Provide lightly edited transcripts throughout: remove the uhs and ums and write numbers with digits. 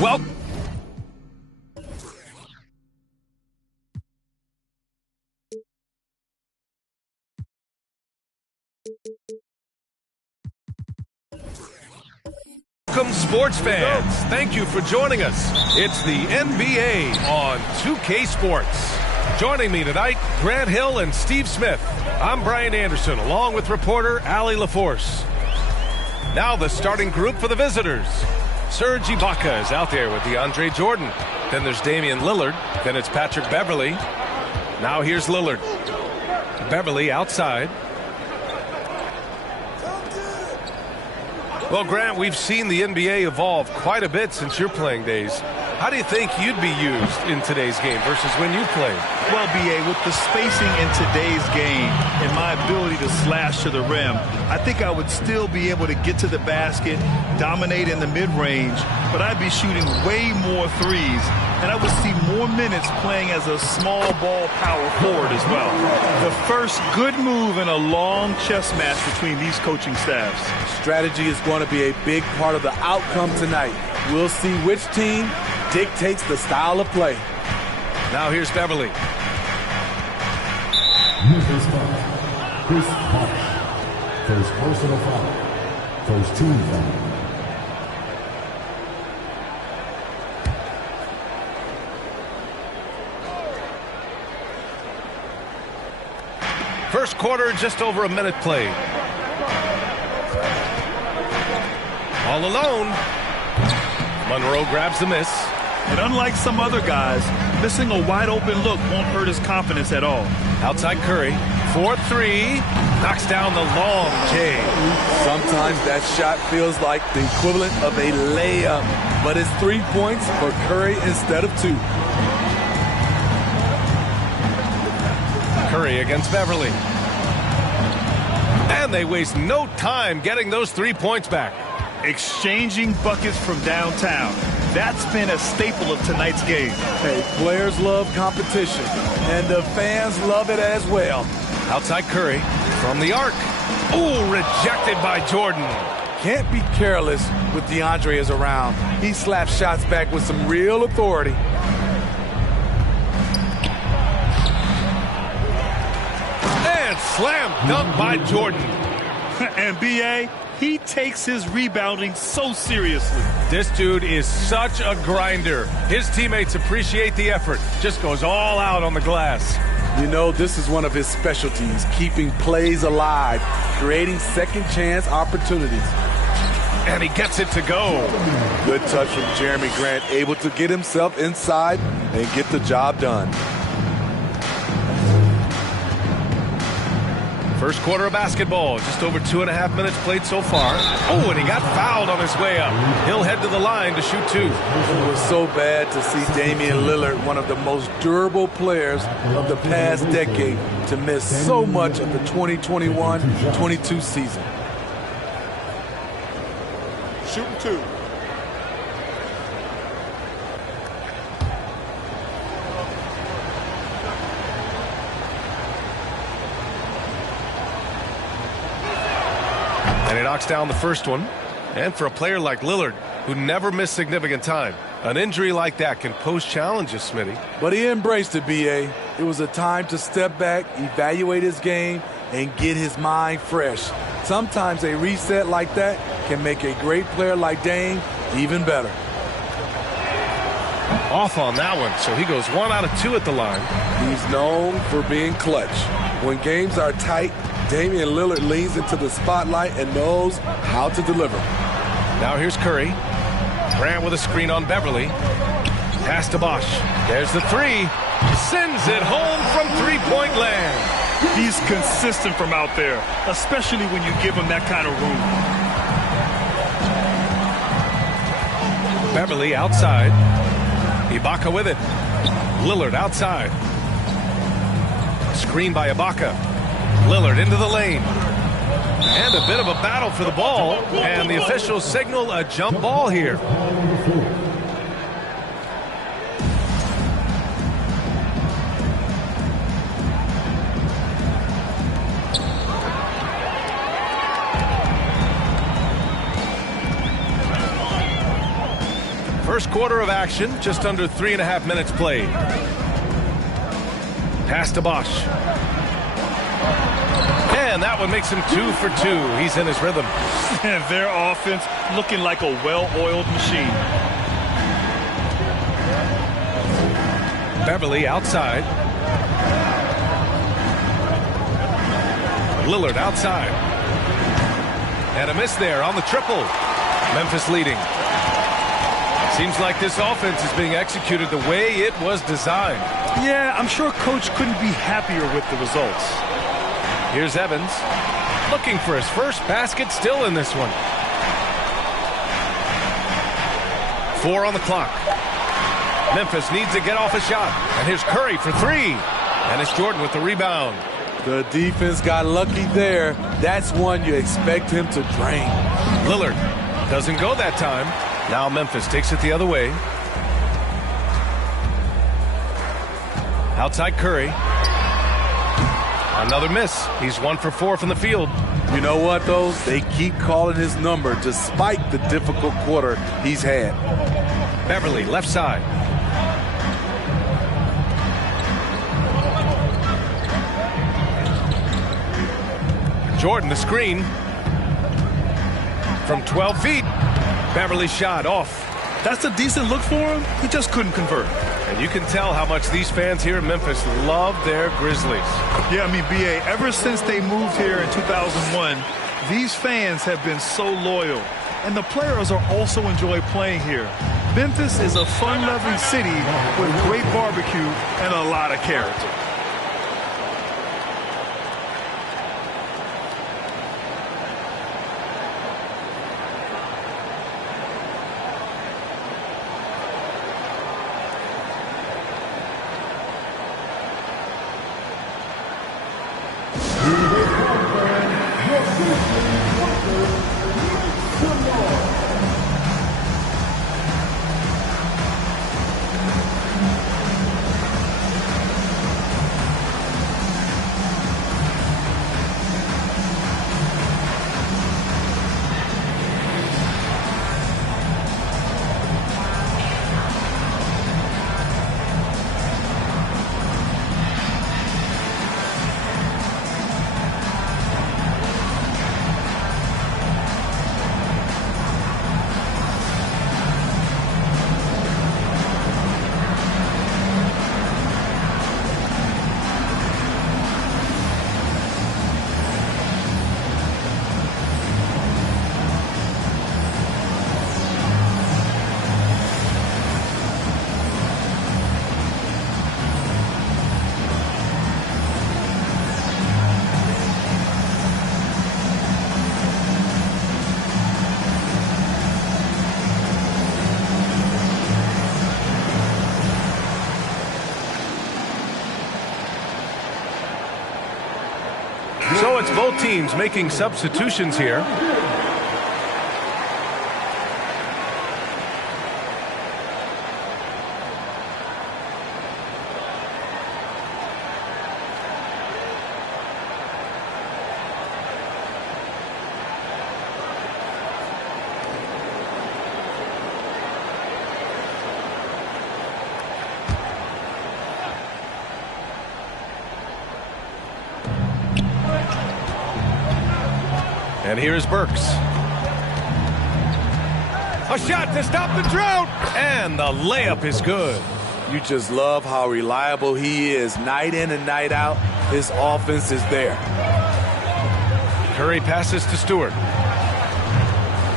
Welcome. Welcome, sports fans. Thank you for joining us. It's the NBA on 2K Sports. Joining me tonight, Grant Hill and Steve Smith. I'm Brian Anderson, along with reporter Allie LaForce. Now the starting group for the visitors. Serge Ibaka is out there with DeAndre Jordan. Then there's Damian Lillard. Then it's Patrick Beverley. Now here's Lillard. Beverley outside. Well, Grant, we've seen the NBA evolve quite a bit since your playing days. How do you think you'd be used in today's game versus when you played? Well, B.A., with the spacing in today's game and my ability to slash to the rim, I think I would still be able to get to the basket, dominate in the mid-range, but I'd be shooting way more threes, and I would see more minutes playing as a small ball power forward as well. The first good move in a long chess match between these coaching staffs. Strategy is going to be a big part of the outcome tonight. We'll see which team dictates the style of play. Now here's Beverley. First personal foul. First team foul. First quarter, just over a minute played. All alone. Monroe grabs the miss. And unlike some other guys, missing a wide-open look won't hurt his confidence at all. Outside Curry. 4-3. Knocks down the long J. Sometimes that shot feels like the equivalent of a layup, but it's 3 points for Curry instead of 2. Curry against Beverley. And they waste no time getting those 3 points back. Exchanging buckets from downtown. That's been a staple of tonight's game. Hey, players love competition, and the fans love it as well. Outside Curry from the arc. Oh, rejected by Jordan. Can't be careless with DeAndre is around. He slaps shots back with some real authority. And slam dunk by Jordan. And B.A., he takes his rebounding so seriously. This dude is such a grinder. His teammates appreciate the effort. Just goes all out on the glass. You know, this is one of his specialties, keeping plays alive, creating second chance opportunities. And he gets it to go. Good touch from Jeremy Grant, able to get himself inside and get the job done. First quarter of basketball, just over 2.5 minutes played so far. Oh, and he got fouled on his way up. He'll head to the line to shoot 2. It was so bad to see Damian Lillard, one of the most durable players of the past decade, to miss so much of the 2021-22 season. Shooting 2. And he knocks down the first one. And for a player like Lillard, who never missed significant time, an injury like that can pose challenges, Smitty. But he embraced it, B.A. It was a time to step back, evaluate his game, and get his mind fresh. Sometimes a reset like that can make a great player like Dame even better. Off on that one, so he goes 1 out of 2 at the line. He's known for being clutch. When games are tight, Damian Lillard leans into the spotlight and knows how to deliver. Now here's Curry. Grant with a screen on Beverley. Pass to Bosch. There's the 3. Sends it home from three-point land. He's consistent from out there, especially when you give him that kind of room. Beverley outside. Ibaka with it. Lillard outside. Screen by Ibaka. Lillard into the lane. And a bit of a battle for the ball. And the officials signal a jump ball here. First quarter of action, just under 3.5 minutes played. Pass to Bosch. And that one makes him 2 for 2. He's in his rhythm. And their offense looking like a well-oiled machine. Beverly outside. Lillard outside. And a miss there on the triple. Memphis leading. Seems like this offense is being executed the way it was designed. Yeah, I'm sure Coach couldn't be happier with the results. Here's Evans. Looking for his first basket, still in this one. 4 on the clock. Memphis needs to get off a shot. And here's Curry for 3. And it's Jordan with the rebound. The defense got lucky there. That's one you expect him to drain. Lillard doesn't go that time. Now Memphis takes it the other way. Outside Curry. Another miss. He's 1 for 4 from the field. You know what, though? They keep calling his number despite the difficult quarter he's had. Beverly, left side. Jordan, the screen. From 12 feet. Beverly shot off. That's a decent look for him. He just couldn't convert. And you can tell how much these fans here in Memphis love their Grizzlies. Yeah, I mean, B.A., ever since they moved here in 2001, these fans have been so loyal. And the players are also enjoy playing here. Memphis is a fun-loving city with great barbecue and a lot of character. So it's both teams making substitutions here. And here's Burks. A shot to stop the drought. And the layup is good. You just love how reliable he is night in and night out. His offense is there. Curry passes to Stewart.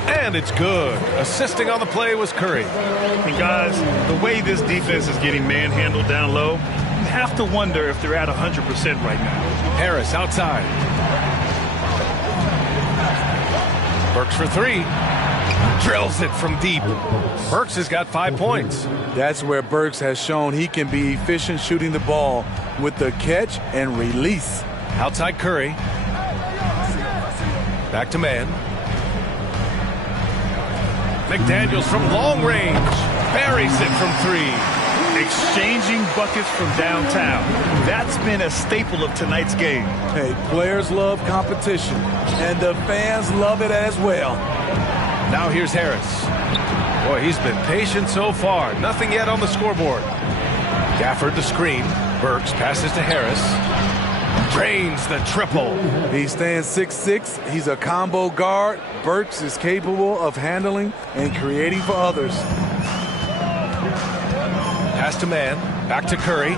And it's good. Assisting on the play was Curry. And guys, the way this defense is getting manhandled down low, you have to wonder if they're at 100% right now. Harris outside. Burks for 3. Drills it from deep. Burks has got 5 points. That's where Burks has shown he can be efficient shooting the ball with the catch and release. Outside Curry. Back to man. McDaniels from long range. Buries it from 3. Exchanging buckets from downtown. That's been a staple of tonight's game. Hey, players love competition, and the fans love it as well. Now here's Harris. Boy, he's been patient so far. Nothing yet on the scoreboard. Gafford the screen. Burks passes to Harris. Drains the triple. He stands 6'6". He's a combo guard. Burks is capable of handling and creating for others. Pass to Mann. Back to Curry.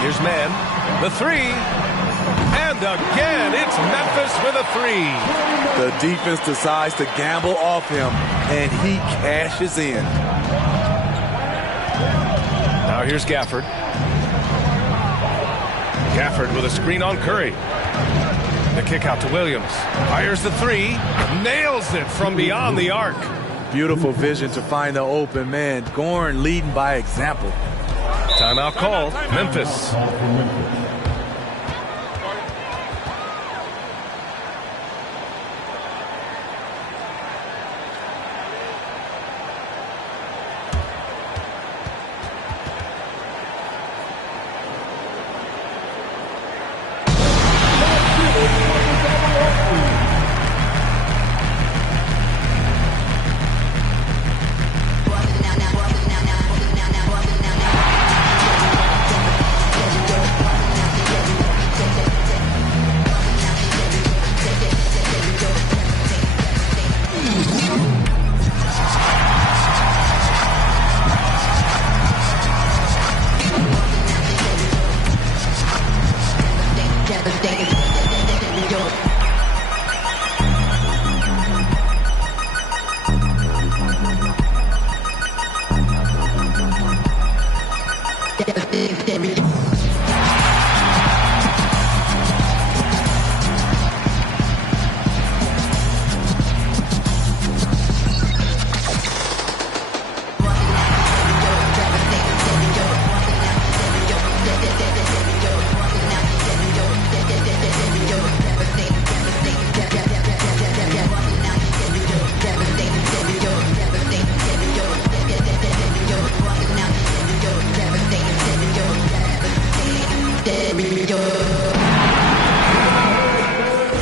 Here's Mann. The three. And again, it's Memphis with a three. The defense decides to gamble off him, and he cashes in. Now here's Gafford. Gafford with a screen on Curry. The kick out to Williams. Fires the three. Nails it from beyond the arc. Beautiful vision to find the open man. Gorn leading by example. Timeout called. Memphis.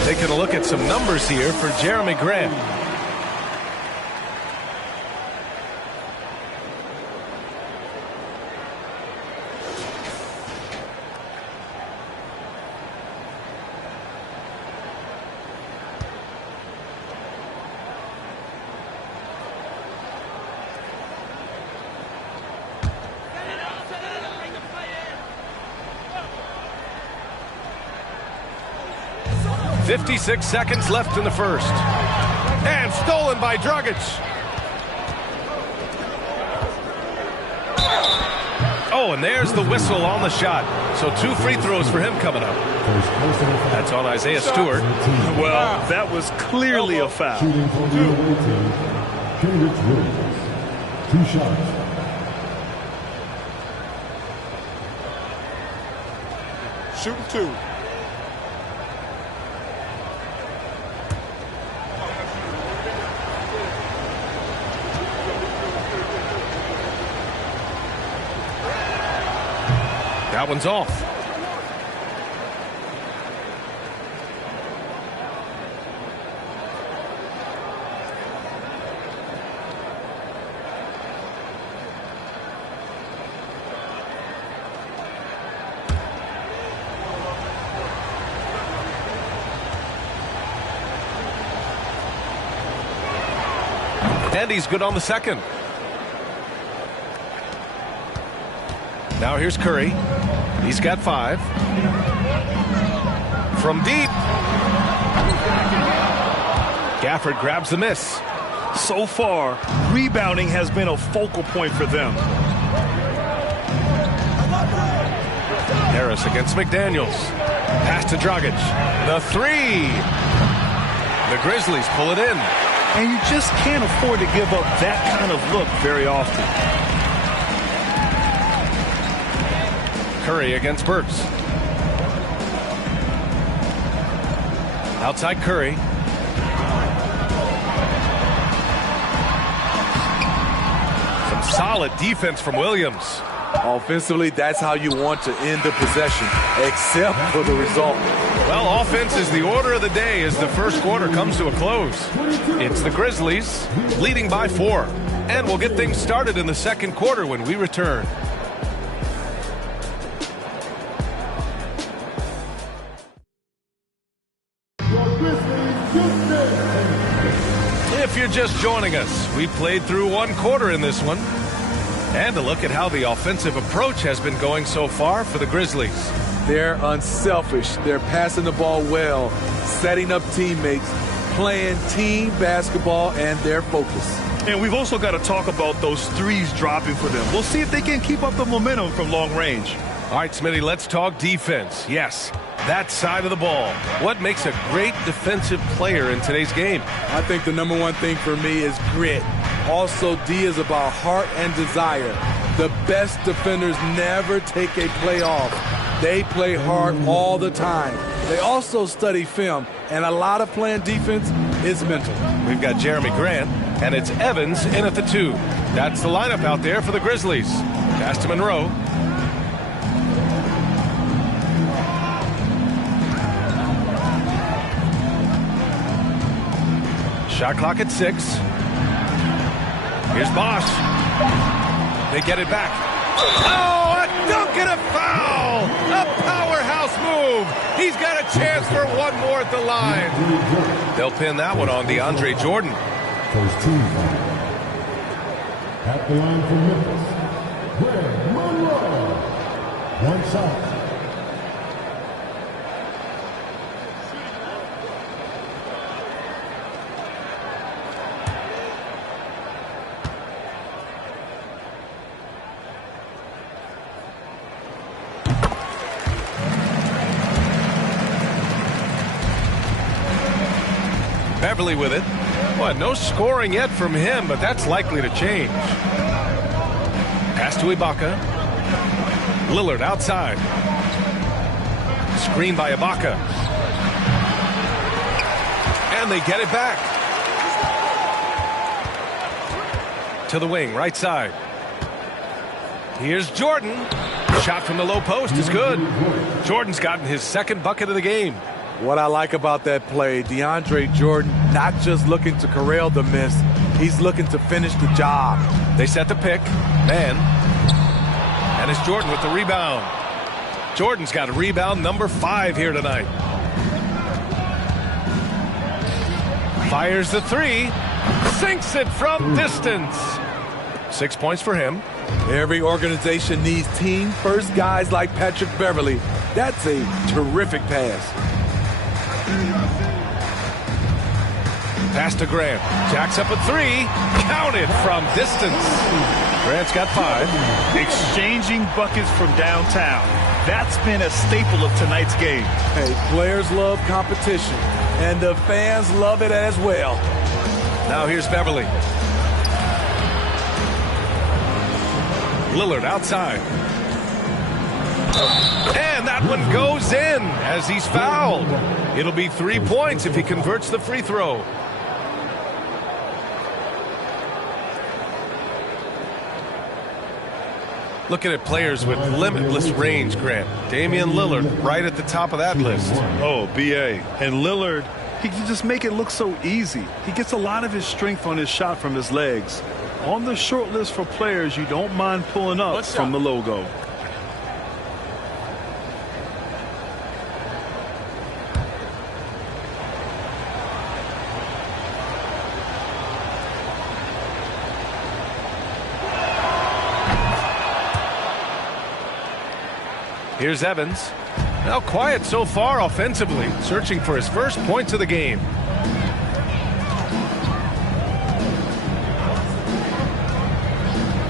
Taking a look at some numbers here for Jeremy Grant. .56 seconds left in the first. And stolen by Dragic. Oh, and there's the whistle on the shot. So 2 free throws for him coming up. That's on Isaiah Stewart. Well, that was clearly a foul. Shooting for the away team, Kenrich Williams. 2 shots. Shooting 2. That one's off. And he's good on the second. Now here's Curry. He's got 5. From deep. Gafford grabs the miss. So far, rebounding has been a focal point for them. Harris against McDaniels. Pass to Dragic. The 3. The Grizzlies pull it in. And you just can't afford to give up that kind of look very often. Curry against Burks. Outside Curry. Some solid defense from Williams. Offensively, that's how you want to end the possession, except for the result. Well, offense is the order of the day as the first quarter comes to a close. It's the Grizzlies leading by 4. And we'll get things started in the second quarter when we return. If you're just joining us, we played through one quarter in this one. And a look at how the offensive approach has been going so far for the Grizzlies. They're unselfish. They're passing the ball well, setting up teammates, playing team basketball, and their focus. And we've also got to talk about those threes dropping for them. We'll see if they can keep up the momentum from long range. All right, Smitty, let's talk defense. Yes, that side of the ball. What makes a great defensive player in today's game? I think the number one thing for me is grit. Also, D is about heart and desire. The best defenders never take a play off. They play hard all the time. They also study film, and a lot of playing defense is mental. We've got Jeremy Grant, and it's Evans in at the 2. That's the lineup out there for the Grizzlies. Pass to Monroe. Shot clock at 6. Here's Bosch. They get it back. Oh, a dunk and a foul! A powerhouse move. He's got a chance for one more at the line. They'll pin that one on DeAndre Jordan. First team foul. At the line for Memphis, Greg Monroe. One shot. Beverly with it. Well, no scoring yet from him, but that's likely to change. Pass to Ibaka. Lillard outside. Screen by Ibaka. And they get it back. To the wing, right side. Here's Jordan. Shot from the low post is good. Jordan's gotten his second bucket of the game. What I like about that play, DeAndre Jordan not just looking to corral the miss, he's looking to finish the job. They set the pick. Man. And it's Jordan with the rebound. Jordan's got a rebound number 5 here tonight. Fires the 3. Sinks it from distance. 6 points for him. Every organization needs team-first guys like Patrick Beverly. That's a terrific pass. Pass to Grant. Jacks up a 3. Counted from distance. Grant's got 5. Exchanging buckets from downtown. That's been a staple of tonight's game. Hey, players love competition, and the fans love it as well. Now here's Beverly. Lillard outside. And that one goes in as he's fouled. It'll be 3 points if he converts the free throw. Looking at players with limitless range, Grant. Damian Lillard right at the top of that list. Oh, B.A. And Lillard, he can just make it look so easy. He gets a lot of his strength on his shot from his legs. On the short list for players you don't mind pulling up from the logo. Here's Evans. Now quiet so far offensively, searching for his first points of the game.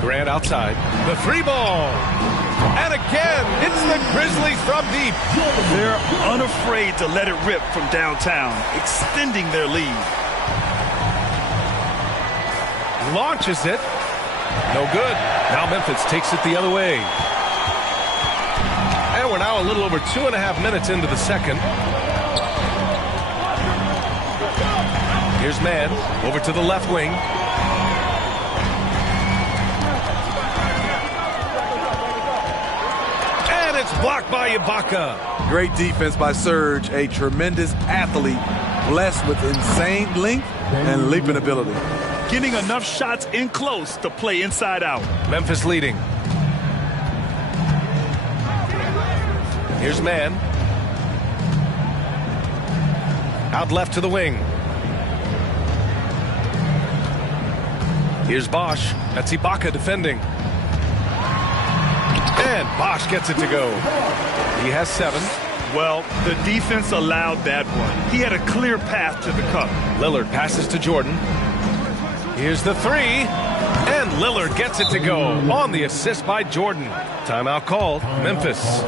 Grant outside. The 3 ball. And again, it's the Grizzlies from deep. They're unafraid to let it rip from downtown, extending their lead. Launches it. No good. Now Memphis takes it the other way. And we're now a little over 2.5 minutes into the second. Here's Mann over to the left wing. blocked by Ibaka. Great defense by Serge, a tremendous athlete, blessed with insane length and leaping ability. Getting enough shots in close to play inside out. Memphis leading. Here's Man. Out left to the wing. Here's Bosch. That's Ibaka defending. And Bosch gets it to go. He has 7. Well, the defense allowed that one. He had a clear path to the cup. Lillard passes to Jordan. Here's the 3. And Lillard gets it to go on the assist by Jordan. Timeout called. Memphis.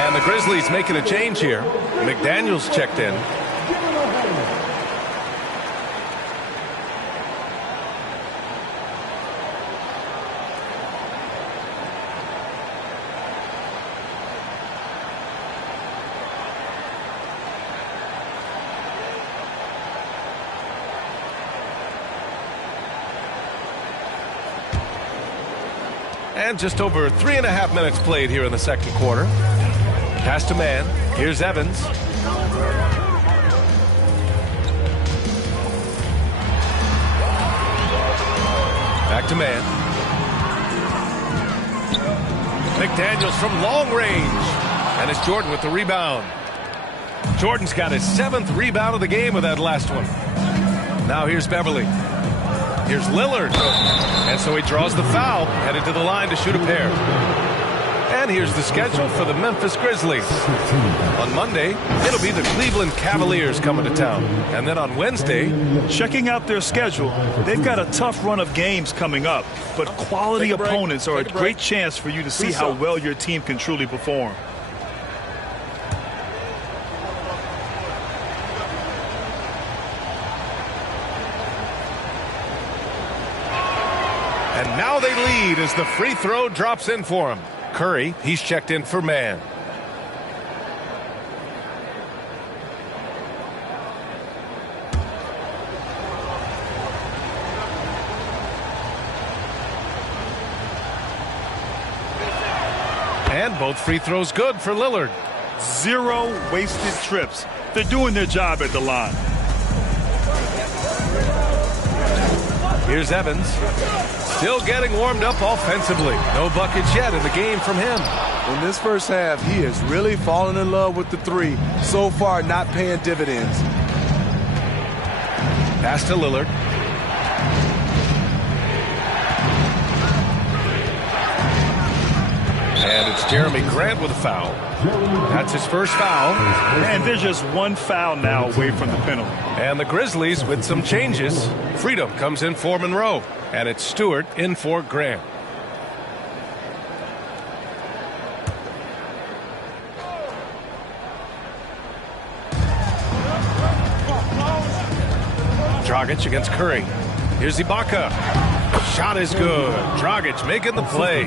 And the Grizzlies making a change here. McDaniels checked in. And just over 3.5 minutes played here in the second quarter. Pass to Man. Here's Evans. Back to Man. McDaniels from long range. And it's Jordan with the rebound. Jordan's got his 7th rebound of the game with that last one. Now here's Beverly. Here's Lillard. And so he draws the foul, headed to the line to shoot a pair. And here's the schedule for the Memphis Grizzlies. On Monday, it'll be the Cleveland Cavaliers coming to town. And then on Wednesday, checking out their schedule, they've got a tough run of games coming up. But quality opponents are a great chance for you to see how well your team can truly perform. And now they lead as the free throw drops in for him. Curry, he's checked in for Man. And both free throws good for Lillard. 0 wasted trips. They're doing their job at the line. Here's Evans. Still getting warmed up offensively. No buckets yet in the game from him. In this first half, he has really fallen in love with the 3. So far, not paying dividends. Pass to Lillard. And it's Jeremy Grant with a foul. That's his first foul. And there's just one foul now away from the penalty. And the Grizzlies with some changes. Freedom comes in for Monroe. And it's Stewart in for Grant. Dragic against Curry. Here's Ibaka. Shot is good. Dragic making the play.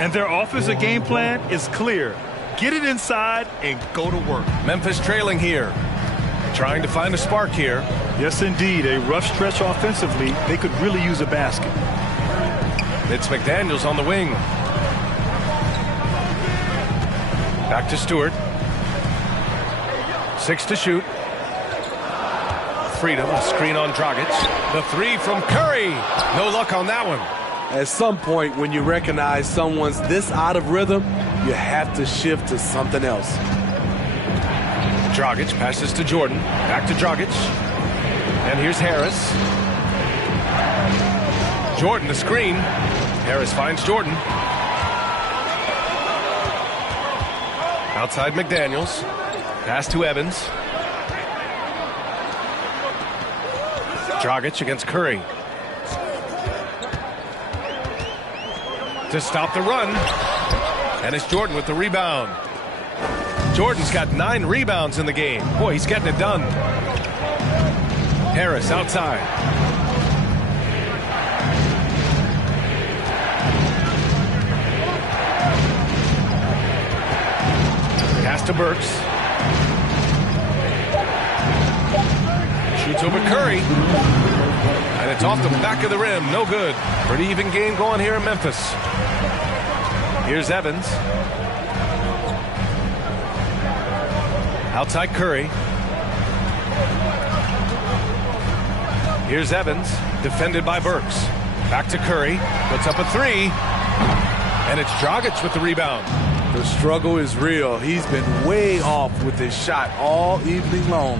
And their offensive game plan is clear. Get it inside and go to work. Memphis trailing here. Trying to find a spark here. Yes, indeed. A rough stretch offensively. They could really use a basket. It's McDaniels on the wing. Back to Stewart. 6 to shoot. Freedom, a screen on Dragic. The three from Curry. No luck on that one. At some point, when you recognize someone's this out of rhythm, you have to shift to something else. Dragic passes to Jordan. Back to Dragic. And here's Harris. Jordan, the screen. Harris finds Jordan. Outside McDaniels. Pass to Evans. Dragic against Curry. To stop the run. And it's Jordan with the rebound. Jordan's got 9 rebounds in the game. Boy, he's getting it done. Harris outside. Pass to Burks. Shoots over Curry. And it's off the back of the rim. No good. Pretty even game going here in Memphis. Here's Evans. Outside Curry. Here's Evans. Defended by Burks. Back to Curry. Puts up a three. And it's Dragic with the rebound. The struggle is real. He's been way off with his shot all evening long.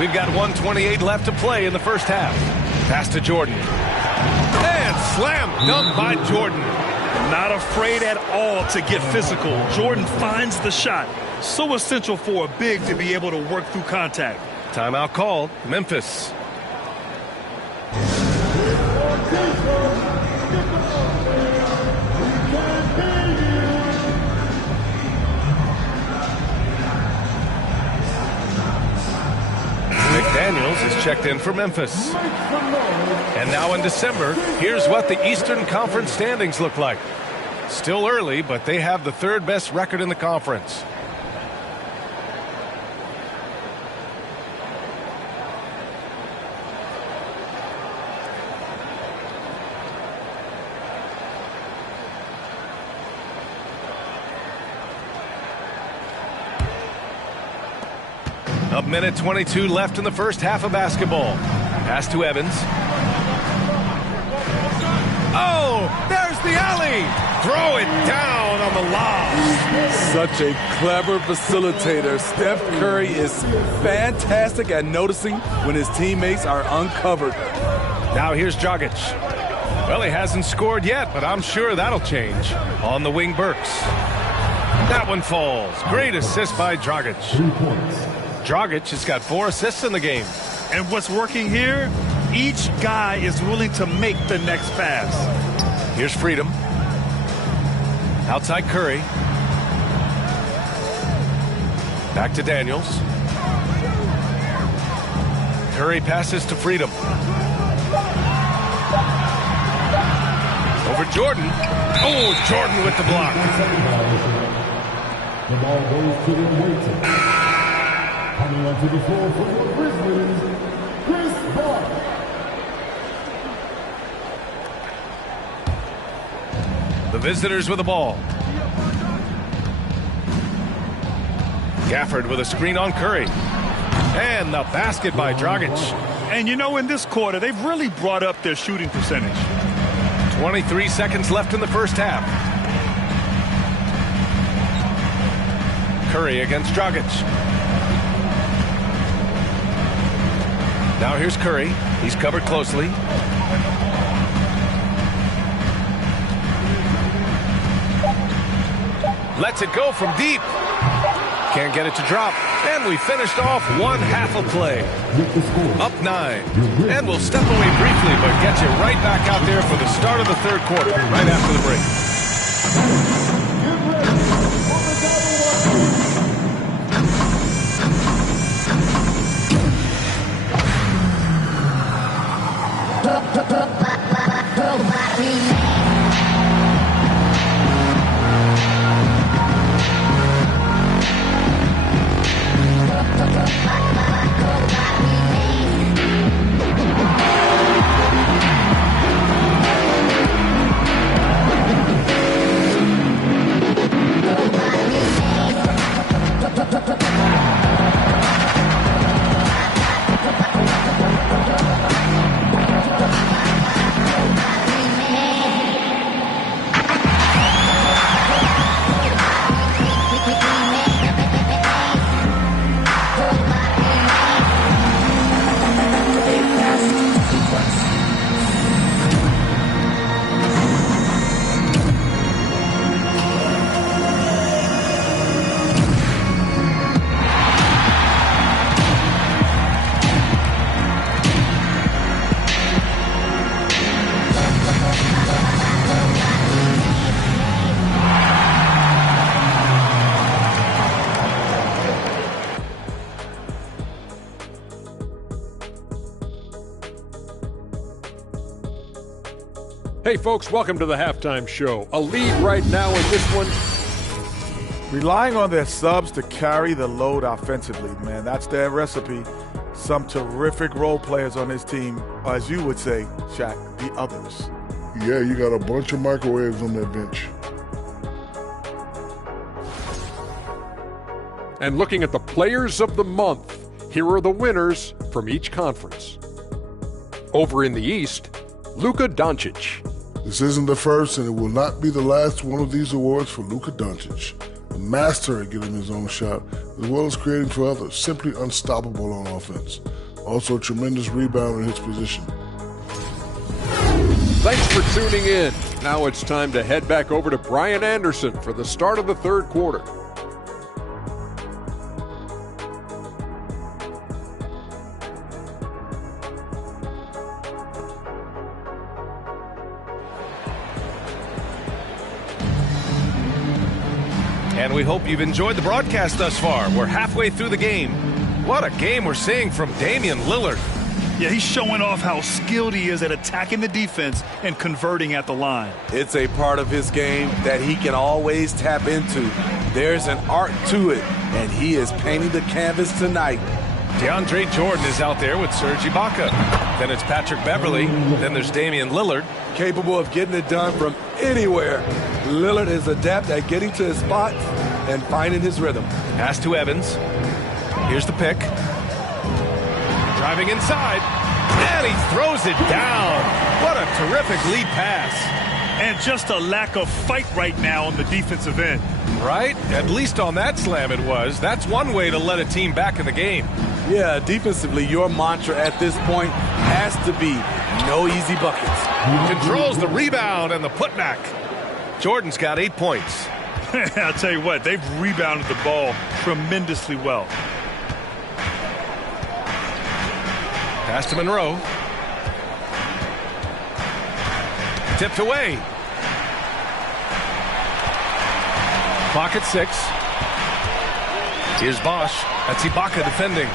We've got 1:28 left to play in the first half. Pass to Jordan. And slam dunk by Jordan. Not afraid at all to get physical. Jordan finds the shot. So essential for a big to be able to work through contact. Timeout called. Memphis. McDaniels is checked in for Memphis. And now in December, here's what the Eastern Conference standings look like. Still early, but they have the 3rd best record in the conference. A minute 22 left in the first half of basketball. Pass to Evans. Oh, there's the alley. Throw it down on the lob. Such a clever facilitator. Steph Curry is fantastic at noticing when his teammates are uncovered. Now here's Dragic. Well, he hasn't scored yet, but I'm sure that'll change. On the wing, Burks. That one falls. Great assist by Dragic. 3 points. Dragic has got 4 assists in the game. And what's working here, each guy is willing to make the next pass. Here's Freedom. Outside Curry. Back to Daniels. Curry passes to Freedom. Over Jordan. Oh, Jordan with the block. The ball goes to the Waiting. Coming onto the floor for the Grizzlies, Chris Paul. The visitors with the ball. Gafford with a screen on Curry. And the basket by Dragic. And you know, in this quarter, they've really brought up their shooting percentage. 23 seconds left in the first half. Curry against Dragic. Now here's Curry. He's covered closely. Lets it go from deep. Can't get it to drop. And we finished off 1 half of play. Up 9. And we'll step away briefly, but get you right back out there for the start of the 3rd quarter, right after the break. Ba, ba, ba, ba. Hey, folks, welcome to the halftime show. A lead right now in this one. Relying on their subs to carry the load offensively, man. That's their recipe. Some terrific role players on this team, as you would say, Shaq, the others. Yeah, you got a bunch of microwaves on that bench. And looking at the players of the month, here are the winners from each conference. Over in the East, Luka Doncic. This isn't the first, and it will not be the last one of these awards for Luka Doncic. A master at getting his own shot, as well as creating for others. Simply unstoppable on offense. Also a tremendous rebound in his position. Thanks for tuning in. Now it's time to head back over to Brian Anderson for the start of the third quarter. And we hope you've enjoyed the broadcast thus far. We're halfway through the game. What a game we're seeing from Damian Lillard. Yeah, he's showing off how skilled he is at attacking the defense and converting at the line. It's a part of his game that he can always tap into. There's an art to it, and he is painting the canvas tonight. DeAndre Jordan is out there with Serge Ibaka. Then it's Patrick Beverley. Then there's Damian Lillard. Capable of getting it done from anywhere. Lillard is adept at getting to his spots and finding his rhythm. Pass to Evans. Here's the pick. Driving inside. And he throws it down. What a terrific lead pass. And just a lack of fight right now on the defensive end. Right? At least on that slam it was. That's one way to let a team back in the game. Yeah, defensively, your mantra at this point has to be no easy buckets. Controls the rebound and the putback. Jordan's got 8 points. I'll tell you what, they've rebounded the ball tremendously well. Pass to Monroe. Tipped away. Clock at 6. Here's Bosch. That's Ibaka defending.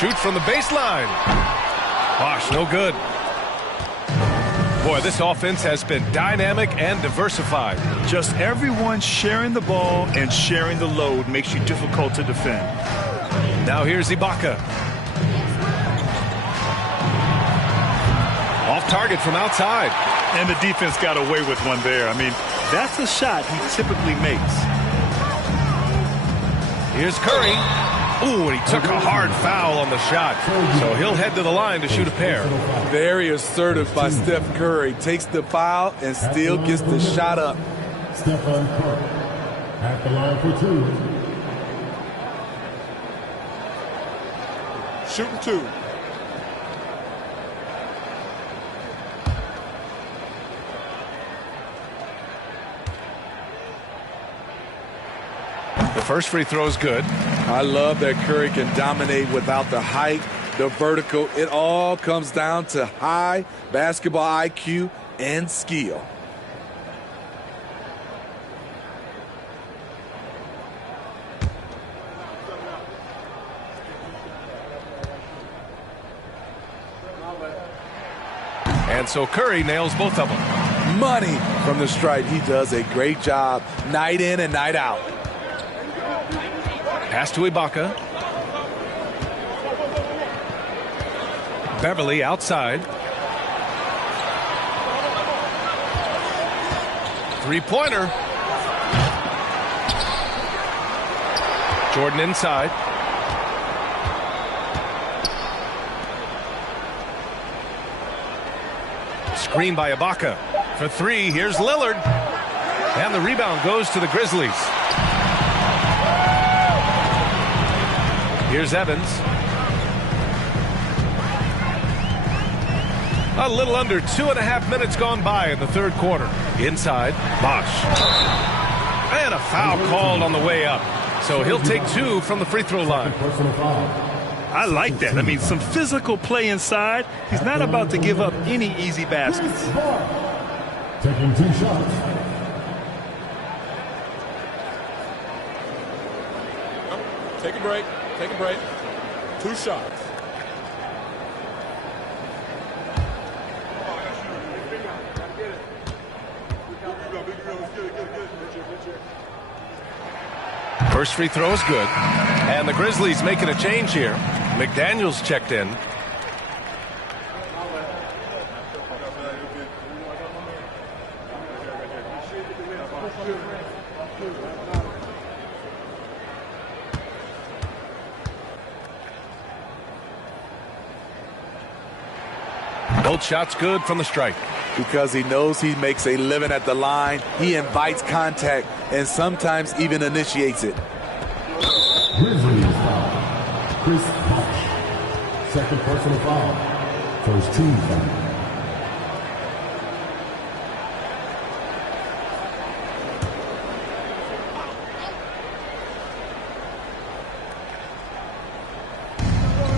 Shoot from the baseline. Bosch, no good. Boy, this offense has been dynamic and diversified. Just everyone sharing the ball and sharing the load makes you difficult to defend. Now here's Ibaka. Off target from outside. And the defense got away with one there. I mean, that's a shot he typically makes. Here's Curry. Ooh, and he took a hard foul on the shot. So he'll head to the line to shoot a pair. Very assertive by Steph Curry. Takes the foul and still gets the shot up. Stephen Curry at the line for 2. Shooting 2. The first free throw is good. I love that Curry can dominate without the height, the vertical. It all comes down to high basketball IQ and skill. And so Curry nails both of them. Money from the stripe. He does a great job night in and night out. Pass to Ibaka. Beverley outside. Three-pointer. Jordan inside. Screen by Ibaka. For 3, here's Lillard. And the rebound goes to the Grizzlies. Here's Evans. A little under 2.5 minutes gone by in the third quarter. Inside, Bosch. And a foul called on the way up. So he'll take 2 from the free throw line. I like that. I mean, some physical play inside. He's not about to give up any easy baskets. Taking 2 shots. Take a break. Take a break. 2 shots. First free throw is good. And the Grizzlies making a change here. McDaniels checked in. Both shots good from the stripe. Because he knows he makes a living at the line, he invites contact and sometimes even initiates it. Grizzlies foul. Chris Bosh. Second personal foul. First team foul.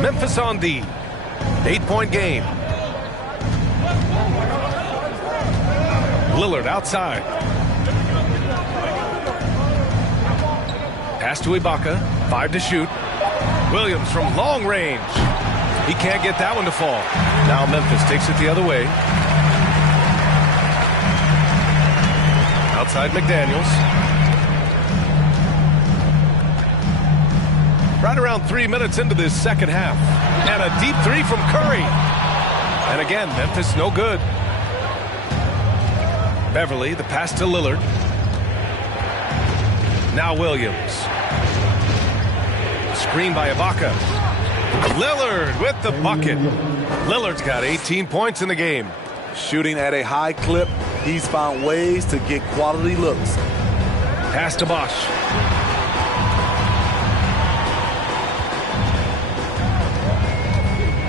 Memphis on D. 8-point game. Lillard outside. Pass to Ibaka. 5 to shoot. Williams from long range. He can't get that one to fall. Now Memphis takes it the other way. Outside McDaniels. Right around 3 minutes into this second half. And a deep three from Curry. And again, Memphis no good. Beverly, the pass to Lillard. Now Williams. Screen by Ibaka. Lillard with the bucket. Lillard's got 18 points in the game. Shooting at a high clip, he's found ways to get quality looks. Pass to Bosh.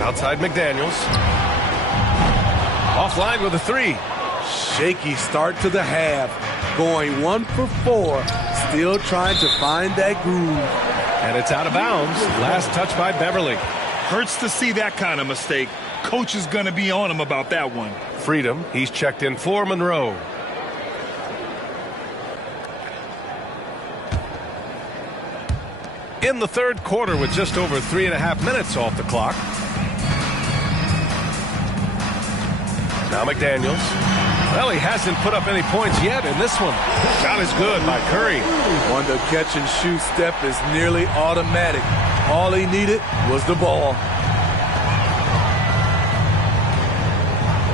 Outside McDaniels. Offline with a three. Shaky start to the half. Going 1 for 4. Still trying to find that groove. And it's out of bounds. Last touch by Beverly. Hurts to see that kind of mistake. Coach is going to be on him about that one. Freedom. He's checked in for Monroe. In the third quarter with just over 3.5 minutes off the clock. Now McDaniels. Well, he hasn't put up any points yet in this one. Shot is good by Curry. When the catch and shoot step is nearly automatic. All he needed was the ball.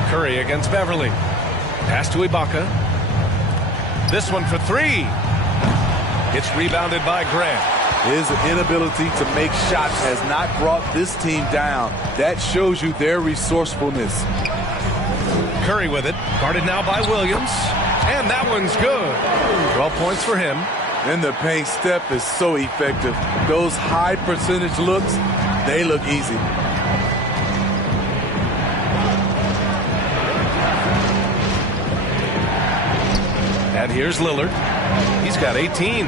Curry against Beverly. Pass to Ibaka. This one for three. It's rebounded by Grant. His inability to make shots has not brought this team down. That shows you their resourcefulness. Curry with it. Guarded now by Williams. And that one's good. 12 points for him. And the paint step is so effective. Those high percentage looks, they look easy. And here's Lillard. He's got 18.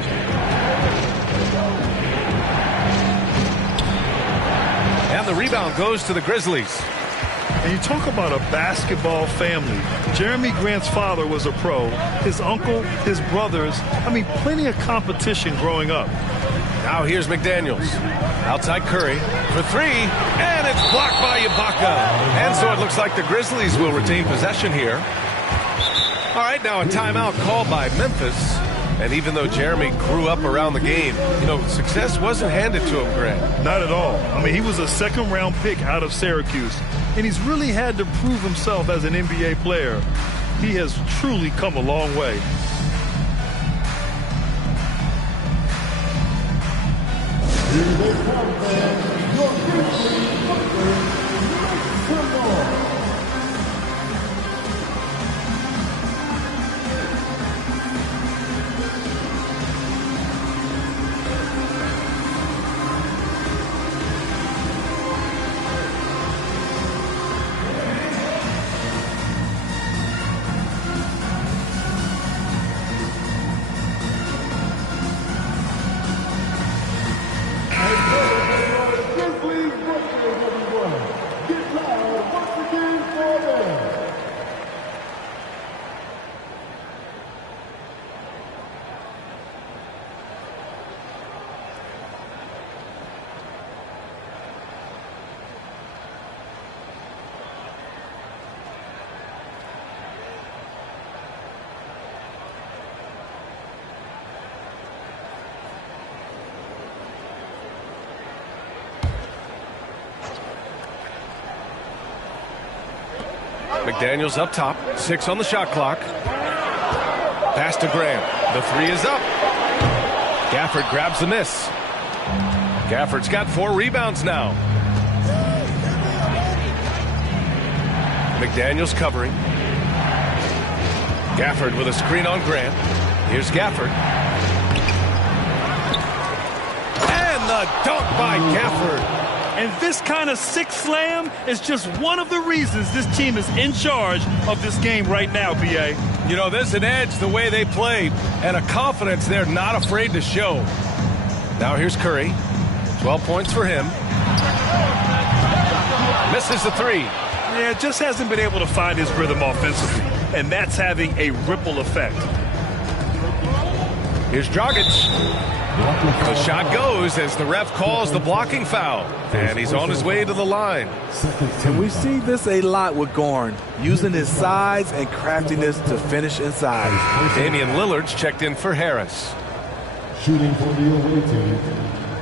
And the rebound goes to the Grizzlies. And you talk about a basketball family. Jeremy Grant's father was a pro. His uncle, his brothers. I mean, plenty of competition growing up. Now here's McDaniels. Outside Curry for three. And it's blocked by Ibaka. And so it looks like the Grizzlies will retain possession here. All right, now a timeout called by Memphis. And even though Jeremy grew up around the game, you know, success wasn't handed to him, Grant. Not at all. I mean, he was a second-round pick out of Syracuse. And he's really had to prove himself as an NBA player. He has truly come a long way. Here they come, fans. Your Grizzlies Buckler, Timberwolves. Grizzlies Buckler, everyone. McDaniels up top. 6 on the shot clock. Pass to Graham. The 3 is up. Gafford grabs the miss. Gafford's got 4 rebounds now. McDaniels covering. Gafford with a screen on Grant. Here's Gafford. And the dunk by Gafford. And this kind of sick slam is just one of the reasons this team is in charge of this game right now, B.A. You know, there's an edge the way they play and a confidence they're not afraid to show. Now here's Curry. 12 points for him. Misses the 3. Yeah, just hasn't been able to find his rhythm offensively, and that's having a ripple effect. Here's Dragic. The shot goes as the ref calls the blocking foul, and he's on his way to the line. And we see this a lot with Goran, using his size and craftiness to finish inside. Damian Lillard's checked in for Harris. Shooting for the away team,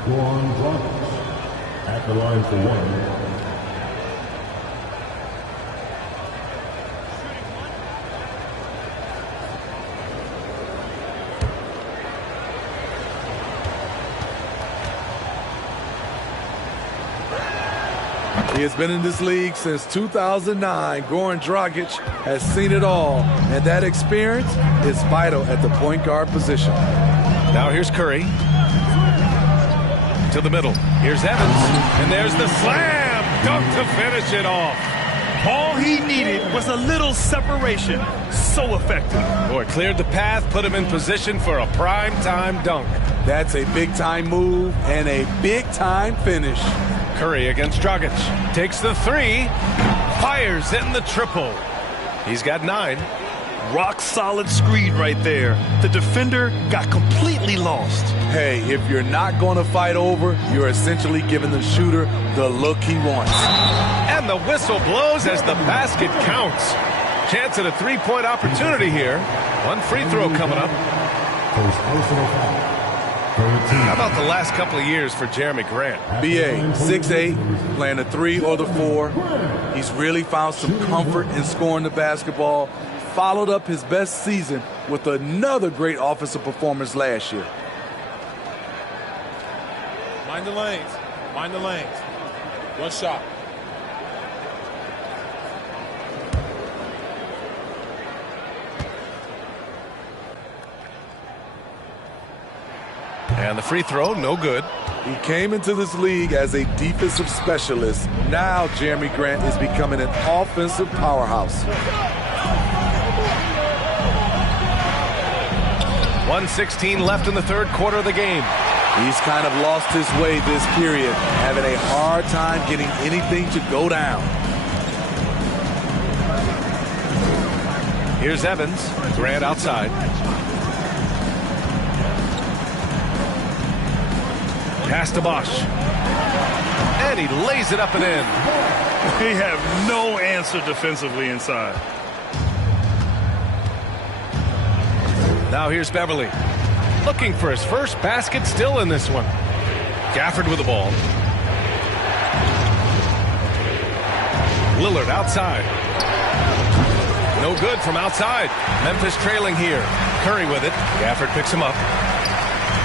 Goran Dragic at the line for 1. He has been in this league since 2009. Goran Dragic has seen it all, and that experience is vital at the point guard position. Now here's Curry. To the middle. Here's Evans. And there's the slam dunk to finish it off. All he needed was a little separation. So effective. Boy, cleared the path, put him in position for a prime-time dunk. That's a big-time move and a big-time finish. Curry against Dragic. Takes the 3. Fires in the triple. He's got 9. Rock solid screen right there. The defender got completely lost. Hey, if you're not going to fight over, you're essentially giving the shooter the look he wants. And the whistle blows as the basket counts. Chance at a 3-point opportunity here. 1 free throw coming up. How about the last couple of years for Jeremy Grant? BA, 6'8", playing the 3 or the 4. He's really found some comfort in scoring the basketball. Followed up his best season with another great offensive performance last year. Mind the lanes. Mind the lanes. 1 shot. And the free throw, no good. He came into this league as a defensive specialist. Now Jeremy Grant is becoming an offensive powerhouse. 1:16 left in the 3rd quarter of the game. He's kind of lost his way this period, having a hard time getting anything to go down. Here's Evans. Grant outside. Pass to Bosch. And he lays it up and in. They have no answer defensively inside. Now here's Beverly. Looking for his first basket, still in this one. Gafford with the ball. Lillard outside. No good from outside. Memphis trailing here. Curry with it. Gafford picks him up.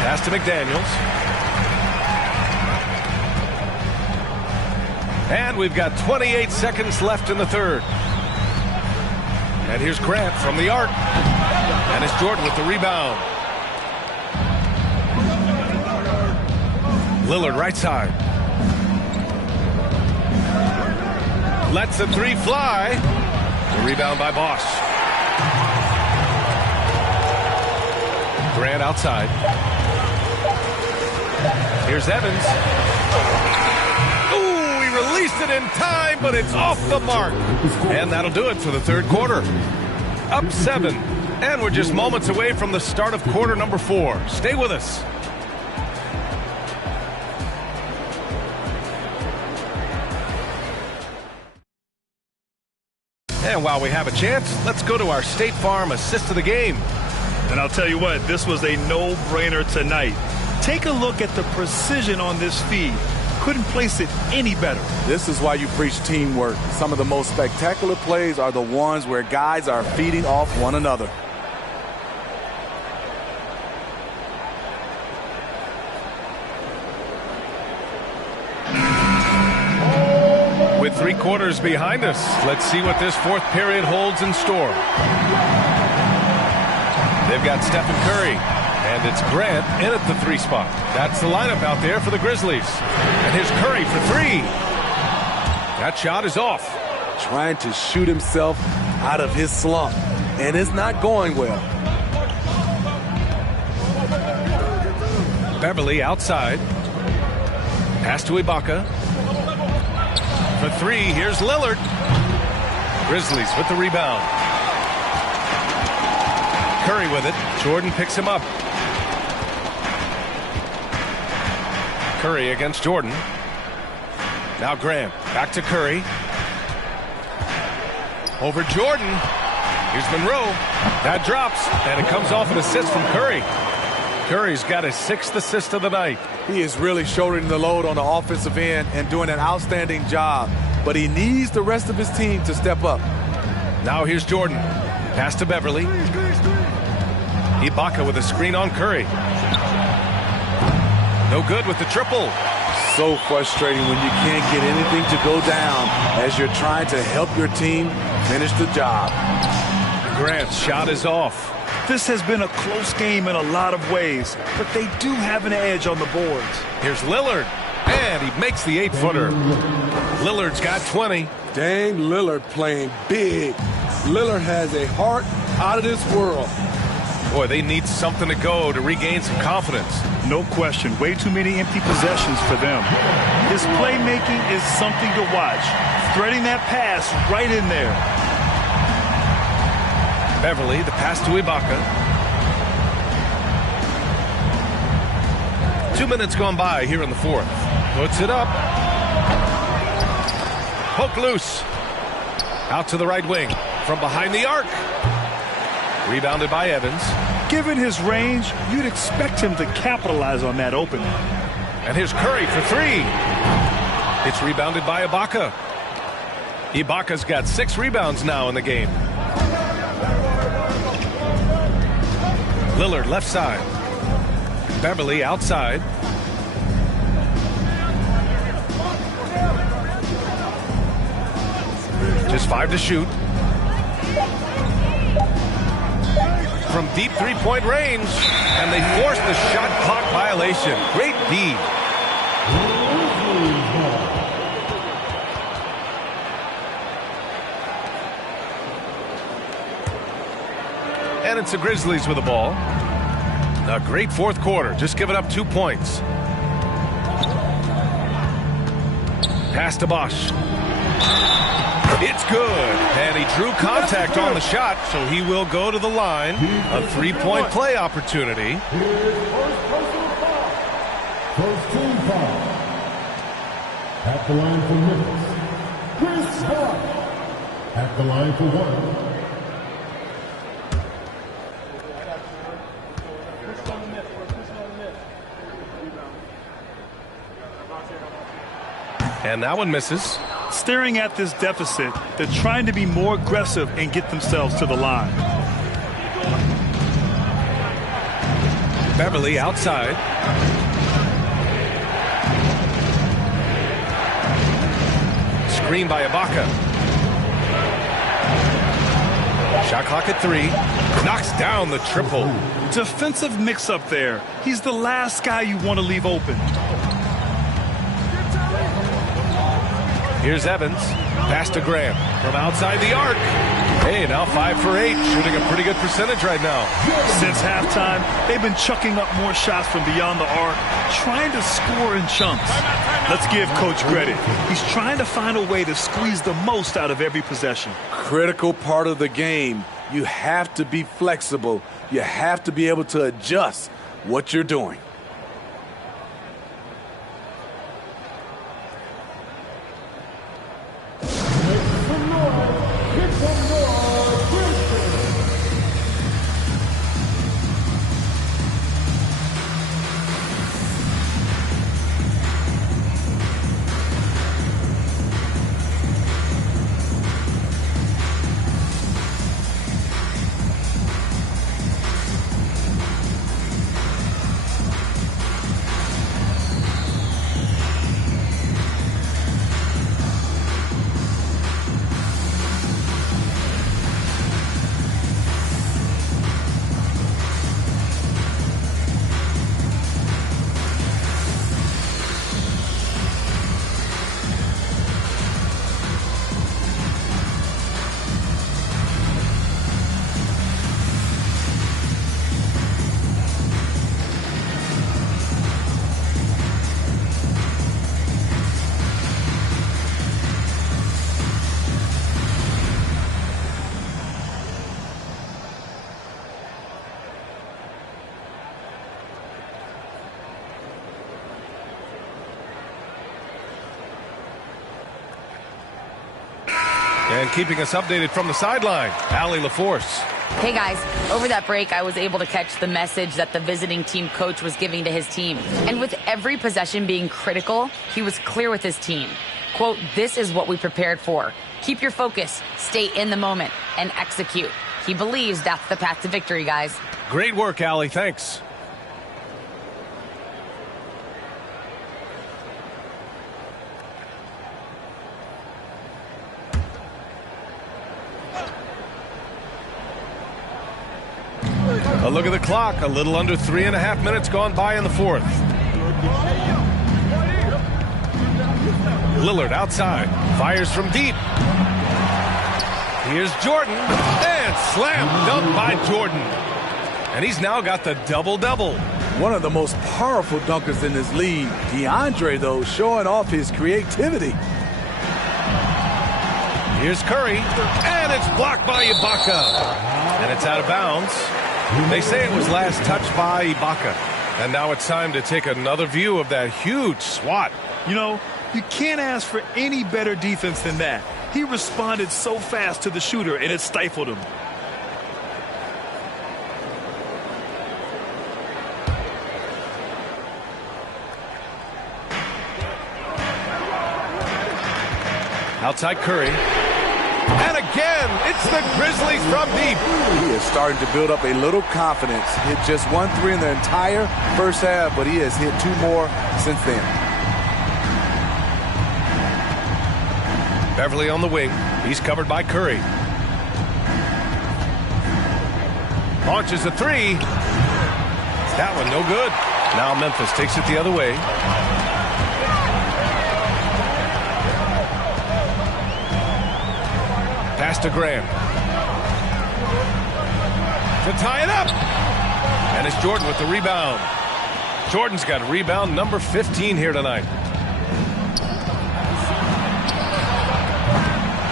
Pass to McDaniels. And we've got 28 seconds left in the 3rd. And here's Grant from the arc. And it's Jordan with the rebound. Lillard right side. Lets the 3 fly. The rebound by Bosch. Grant outside. Here's Evans. Ooh, he released it in time, but it's off the mark. And that'll do it for the 3rd quarter. Up 7. And we're just moments away from the start of quarter number 4. Stay with us. And while we have a chance, let's go to our State Farm assist of the game. And I'll tell you what, this was a no-brainer tonight. Take a look at the precision on this feed. couldn't place it any better. This is why you preach teamwork. Some of the most spectacular plays are the ones where guys are feeding off one another. With 3 quarters behind us, let's see what this 4th period holds in store. They've got Stephen Curry, and it's Grant in at the 3 spot. That's the lineup out there for the Grizzlies. And here's Curry for 3. That shot is off. Trying to shoot himself out of his slump, and it's not going well. Beverly outside. Pass to Ibaka. For 3, here's Lillard. Grizzlies with the rebound. Curry with it. Jordan picks him up. Curry against Jordan. Now Graham. Back to Curry. Over Jordan. Here's Monroe. That drops, and it comes off an assist from Curry. Curry's got his 6th assist of the night. He is really shouldering the load on the offensive end and doing an outstanding job. But he needs the rest of his team to step up. Now here's Jordan. Pass to Beverly. Ibaka with a screen on Curry. No good with the triple. So frustrating when you can't get anything to go down as you're trying to help your team finish the job. Grant's shot is off. This has been a close game in a lot of ways, but they do have an edge on the boards. Here's Lillard, and he makes the 8-footer. Lillard's got 20. Dame Lillard playing big. Lillard has a heart out of this world. Boy, they need something to go to regain some confidence. No question. Way too many empty possessions for them. His playmaking is something to watch. Threading that pass right in there. Beverly, the pass to Ibaka. 2 minutes gone by here in the 4th. Puts it up. Poke loose. Out to the right wing. From behind the arc. Rebounded by Evans. Given his range, you'd expect him to capitalize on that opening. And here's Curry for 3. It's rebounded by Ibaka. Ibaka's got 6 rebounds now in the game. Lillard left side. Beverly outside. Just 5 to shoot. From deep 3-point range. And they force the shot clock violation. Great D. And it's the Grizzlies with the ball. A great 4th quarter. Just giving up 2 points. Pass to Bosch. It's good. And he drew contact on the shot, so he will go to the line. A 3-point play opportunity. First team foul. At the line for Memphis, Chris Bosh. At the line for 1. And that one misses. Staring at this deficit, they're trying to be more aggressive and get themselves to the line. Beverly outside. Screen by Ibaka. Shot clock at 3. Knocks down the triple. Defensive mix-up there. He's the last guy you want to leave open. Here's Evans. Pass to Graham from outside the arc. Hey, now 5 for 8. Shooting a pretty good percentage right now. Since halftime, they've been chucking up more shots from beyond the arc, trying to score in chunks. Let's give Coach credit. He's trying to find a way to squeeze the most out of every possession. Critical part of the game. You have to be flexible. You have to be able to adjust what you're doing. And keeping us updated from the sideline, Allie LaForce. Hey guys, over that break, I was able to catch the message that the visiting team coach was giving to his team. And with every possession being critical, he was clear with his team. Quote, "This is what we prepared for. Keep your focus, stay in the moment, and execute." He believes that's the path to victory, guys. Great work, Allie. Thanks. A look at the clock. A little under 3.5 minutes gone by in the fourth. Lillard outside. Fires from deep. Here's Jordan. And slam dunk by Jordan. And he's now got the double-double. One of the most powerful dunkers in this league. DeAndre, though, showing off his creativity. Here's Curry. And it's blocked by Ibaka. And it's out of bounds. They say it was last touched by Ibaka. And now it's time to take another view of that huge swat. You know, you can't ask for any better defense than that. He responded so fast to the shooter, and it stifled him. Outside Curry. And again, it's the Grizzlies from deep. He is starting to build up a little confidence. Hit just 1 3 in the entire first half, but he has hit 2 more since then. Beverly on the wing. He's covered by Curry. Launches a three. That one no good. Now Memphis takes it the other way. Pass to Graham. To tie it up. And it's Jordan with the rebound. Jordan's got rebound number 15 here tonight.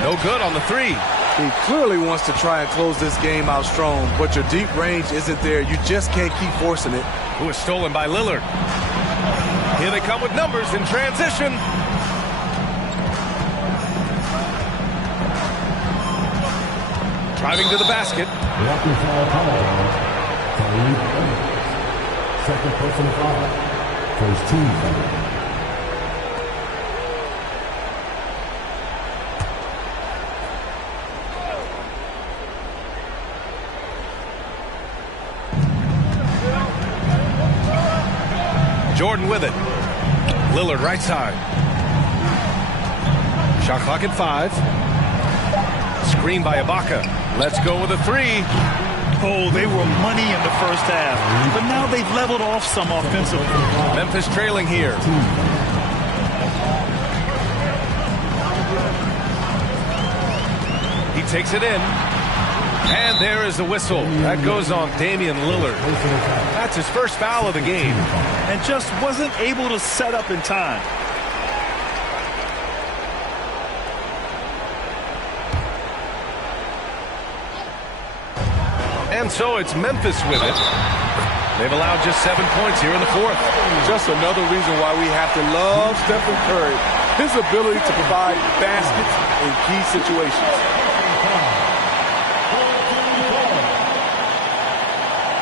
No good on the three. He clearly wants to try and close this game out strong, but your deep range isn't there. You just can't keep forcing it. Who is stolen by Lillard. Here they come with numbers in transition. Driving to the basket. Second personal foul. First team foul. Jordan with it. Lillard right side. Shot clock at 5. Screen by Ibaka. Let's go with a three. Oh, they were money in the first half, but now they've leveled off some offensively. Memphis trailing here. He takes it in. And there is the whistle. That goes on Damian Lillard. That's his first foul of the game. And just wasn't able to set up in time. And so it's Memphis with it. They've allowed just 7 points here in the fourth. Just another reason why we have to love Stephen Curry. His ability to provide baskets in key situations.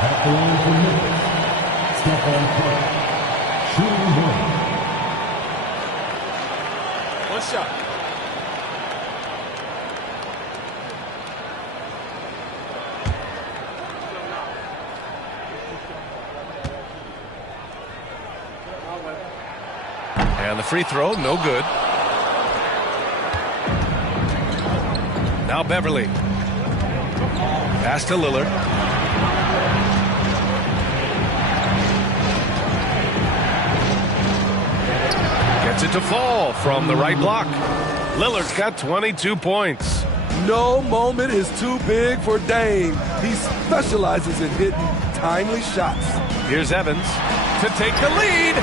At the line for Memphis, Stephen Curry. Shooting one. One shot. And the free throw, no good. Now Beverly. Pass to Lillard. Gets it to fall from the right block. Lillard's got 22 points. No moment is too big for Dame. He specializes in hitting timely shots. Here's Evans to take the lead.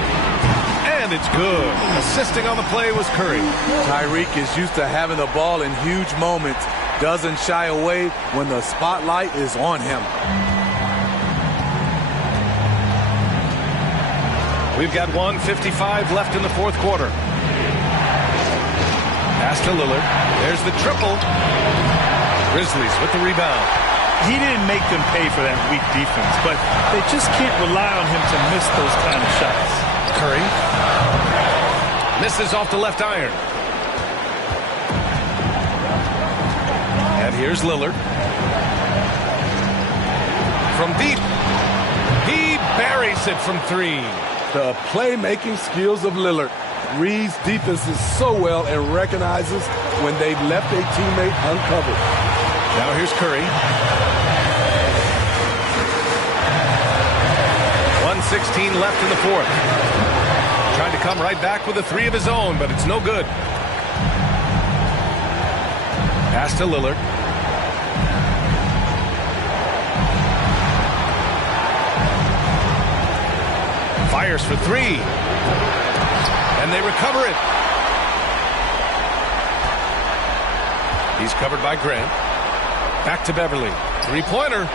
And it's good. Assisting on the play was Curry. Tyreek is used to having the ball in huge moments. Doesn't shy away when the spotlight is on him. We've got 1:55 left in the fourth quarter. Pass to Lillard. There's the triple. Grizzlies with the rebound. He didn't make them pay for that weak defense, but they just can't rely on him to miss those kind of shots. Curry misses off the left iron. And here's Lillard. From deep. He buries it from 3. The playmaking skills of Lillard. Reads defenses so well and recognizes when they've left a teammate uncovered. Now here's Curry. 1:16 left in the fourth. Trying to come right back with a 3 of his own, but it's no good. Pass to Lillard. Fires for 3. And they recover it. He's covered by Grant. Back to Beverly. 3-pointer.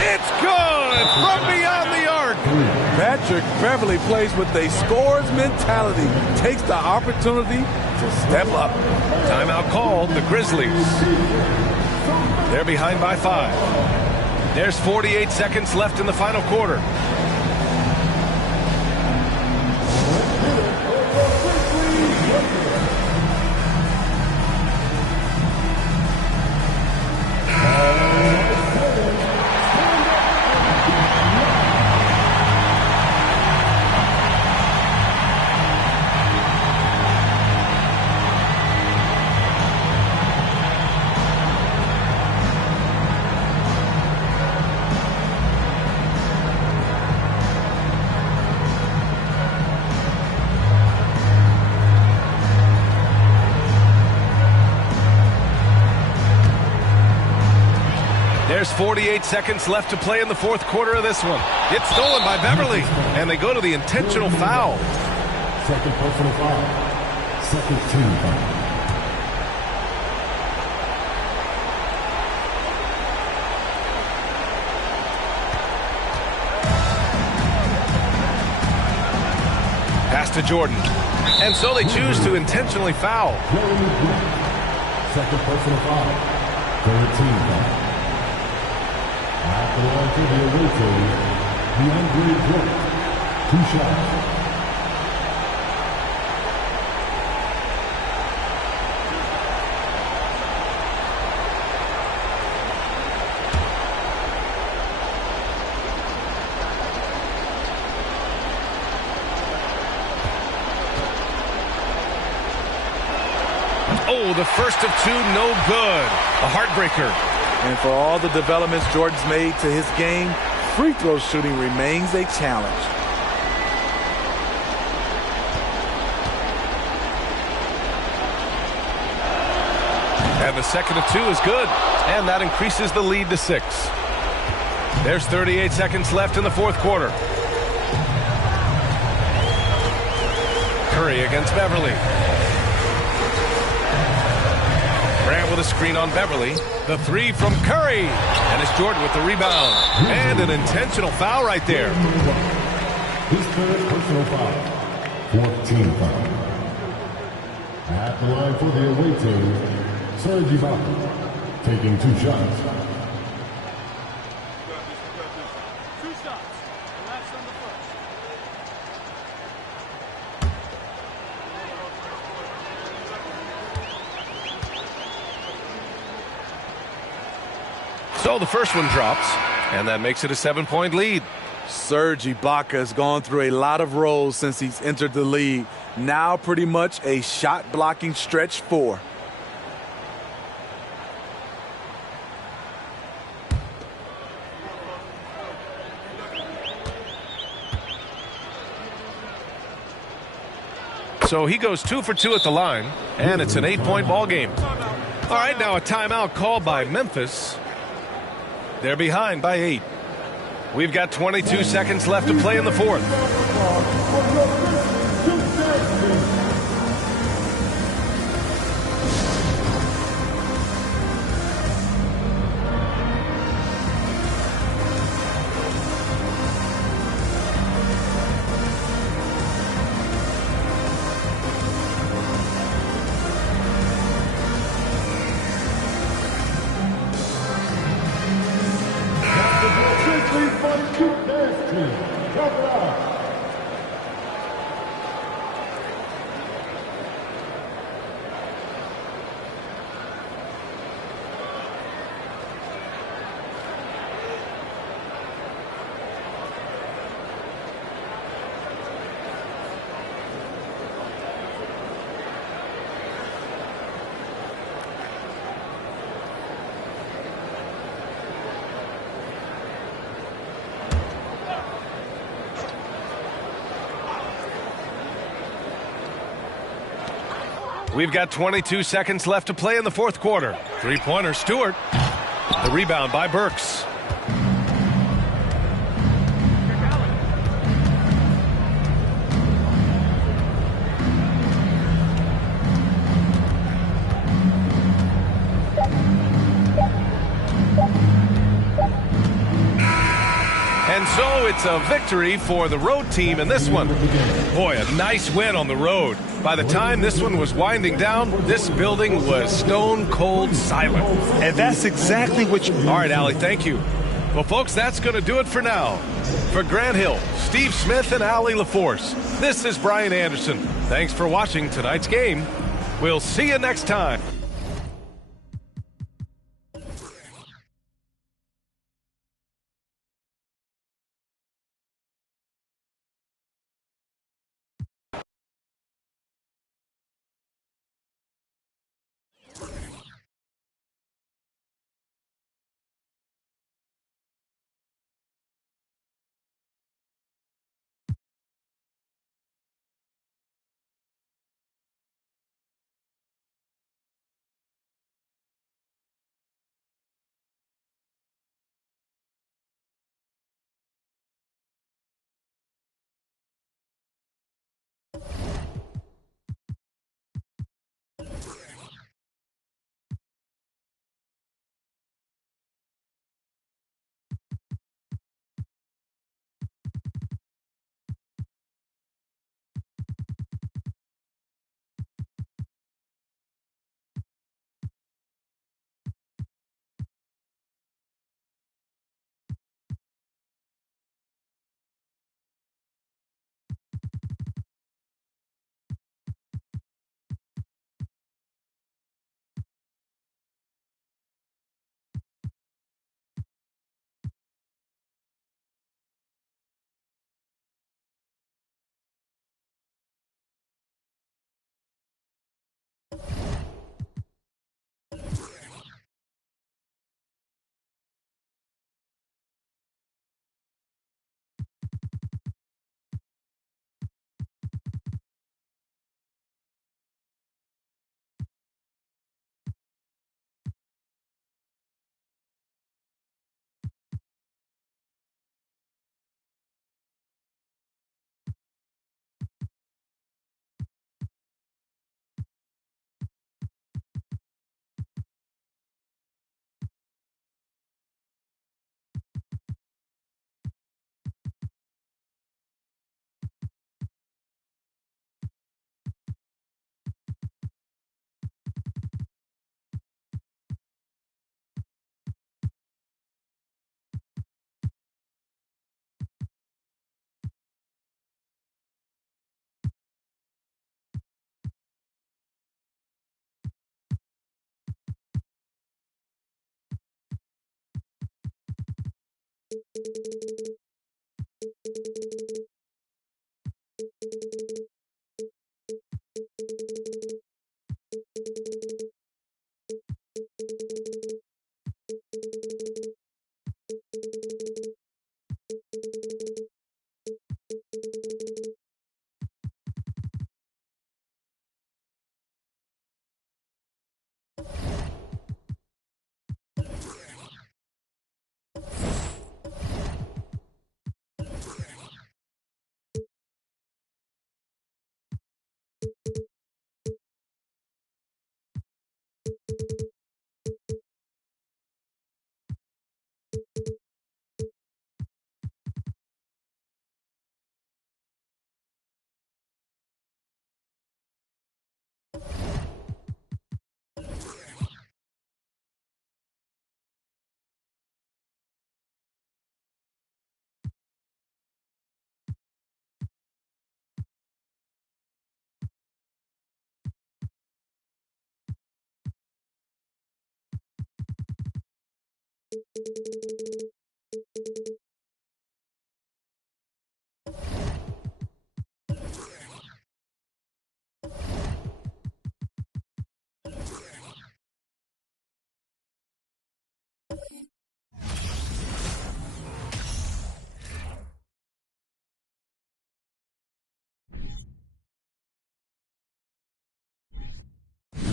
It's good from beyond the arc. Patrick Beverly plays with a scorer's mentality. Takes the opportunity to step up. Timeout called. The Grizzlies. They're behind by 5. There's 48 seconds left in the final quarter. There's 48 seconds left to play in the fourth quarter of this one. It's stolen by Beverly, and they go to the intentional foul. Second personal foul. Second team foul. Pass to Jordan. And so they choose to intentionally foul. Second personal foul. Third team foul. At the line for the away team, DeAndre Jordan. 2 shots. Oh, the first of 2, no good. A heartbreaker. And for all the developments Jordan's made to his game, free throw shooting remains a challenge. And the second of 2 is good. And that increases the lead to 6. There's 38 seconds left in the fourth quarter. Curry against Beverly. Grant with a screen on Beverly. The 3 from Curry. And it's Jordan with the rebound. And an intentional foul right there. His third personal foul. 14 foul. At the line for the away team, Serge Ibaka, taking 2 shots. So the first one drops, and that makes it a 7-point lead. Serge Ibaka has gone through a lot of roles since he's entered the league. Now pretty much a shot-blocking stretch 4. So he goes 2 for 2 at the line, and it's an 8-point ball game. All right, now a timeout called by Memphis. They're behind by 8. We've got 22 seconds left to play in the fourth. Check it out. We've got 22 seconds left to play in the fourth quarter. Three-pointer, Stewart. The rebound by Burks. And so it's a victory for the road team in this one. Boy, a nice win on the road. By the time this one was winding down, this building was stone cold silent. And that's exactly what you... All right, Allie, thank you. Well, folks, that's going to do it for now. For Grant Hill, Steve Smith, and Allie LaForce, this is Brian Anderson. Thanks for watching tonight's game. We'll see you next time.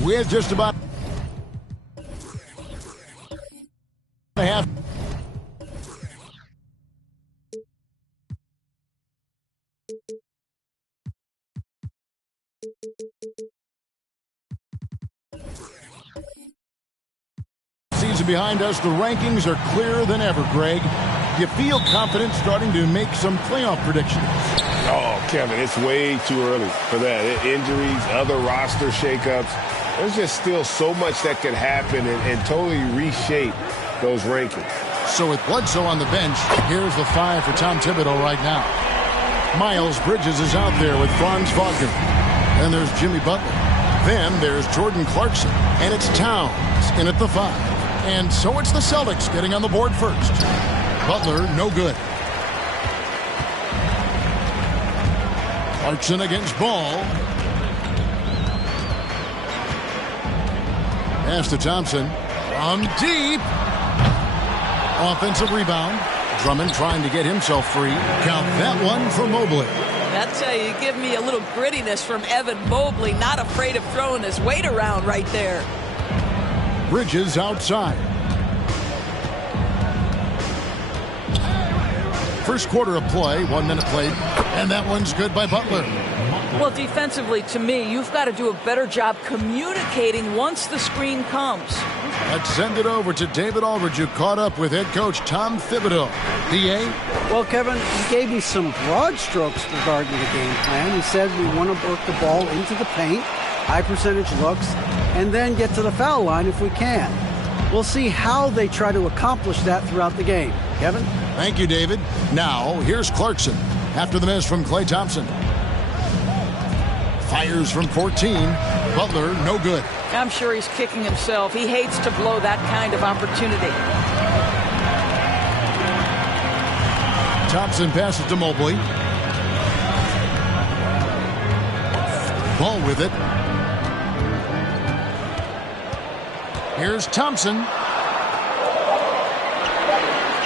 We're just about half. Season behind us, the rankings are clearer than ever, Greg. You feel confident starting to make some playoff predictions? Oh, Kevin, it's way too early for that. Injuries, other roster shakeups. There's just still so much that could happen and totally reshape those rankings. So with Bledsoe on the bench, here's the 5 for Tom Thibodeau right now. Miles Bridges is out there with Franz Wagner. Then there's Jimmy Butler. Then there's Jordan Clarkson. And it's Towns in at the 5. And so it's the Celtics getting on the board first. Butler, no good. Clarkson against Ball. Pass to Thompson. From deep. Offensive rebound. Drummond trying to get himself free. Count that one for Mobley. That's how you give me a little grittiness from Evan Mobley. Not afraid of throwing his weight around right there. Bridges outside. First quarter of play, 1 minute played, and that one's good by Butler. Well, defensively, to me, you've got to do a better job communicating once the screen comes. Let's send it over to David Aldridge, who caught up with head coach Tom Thibodeau. D.A.? Well, Kevin, he gave me some broad strokes regarding the game plan. He said we want to work the ball into the paint, high percentage looks, and then get to the foul line if we can. We'll see how they try to accomplish that throughout the game. Kevin? Thank you, David. Now, here's Clarkson after the miss from Klay Thompson. Fires from 14. Butler, no good. I'm sure he's kicking himself. He hates to blow that kind of opportunity. Thompson passes to Mobley. Ball with it. Here's Thompson.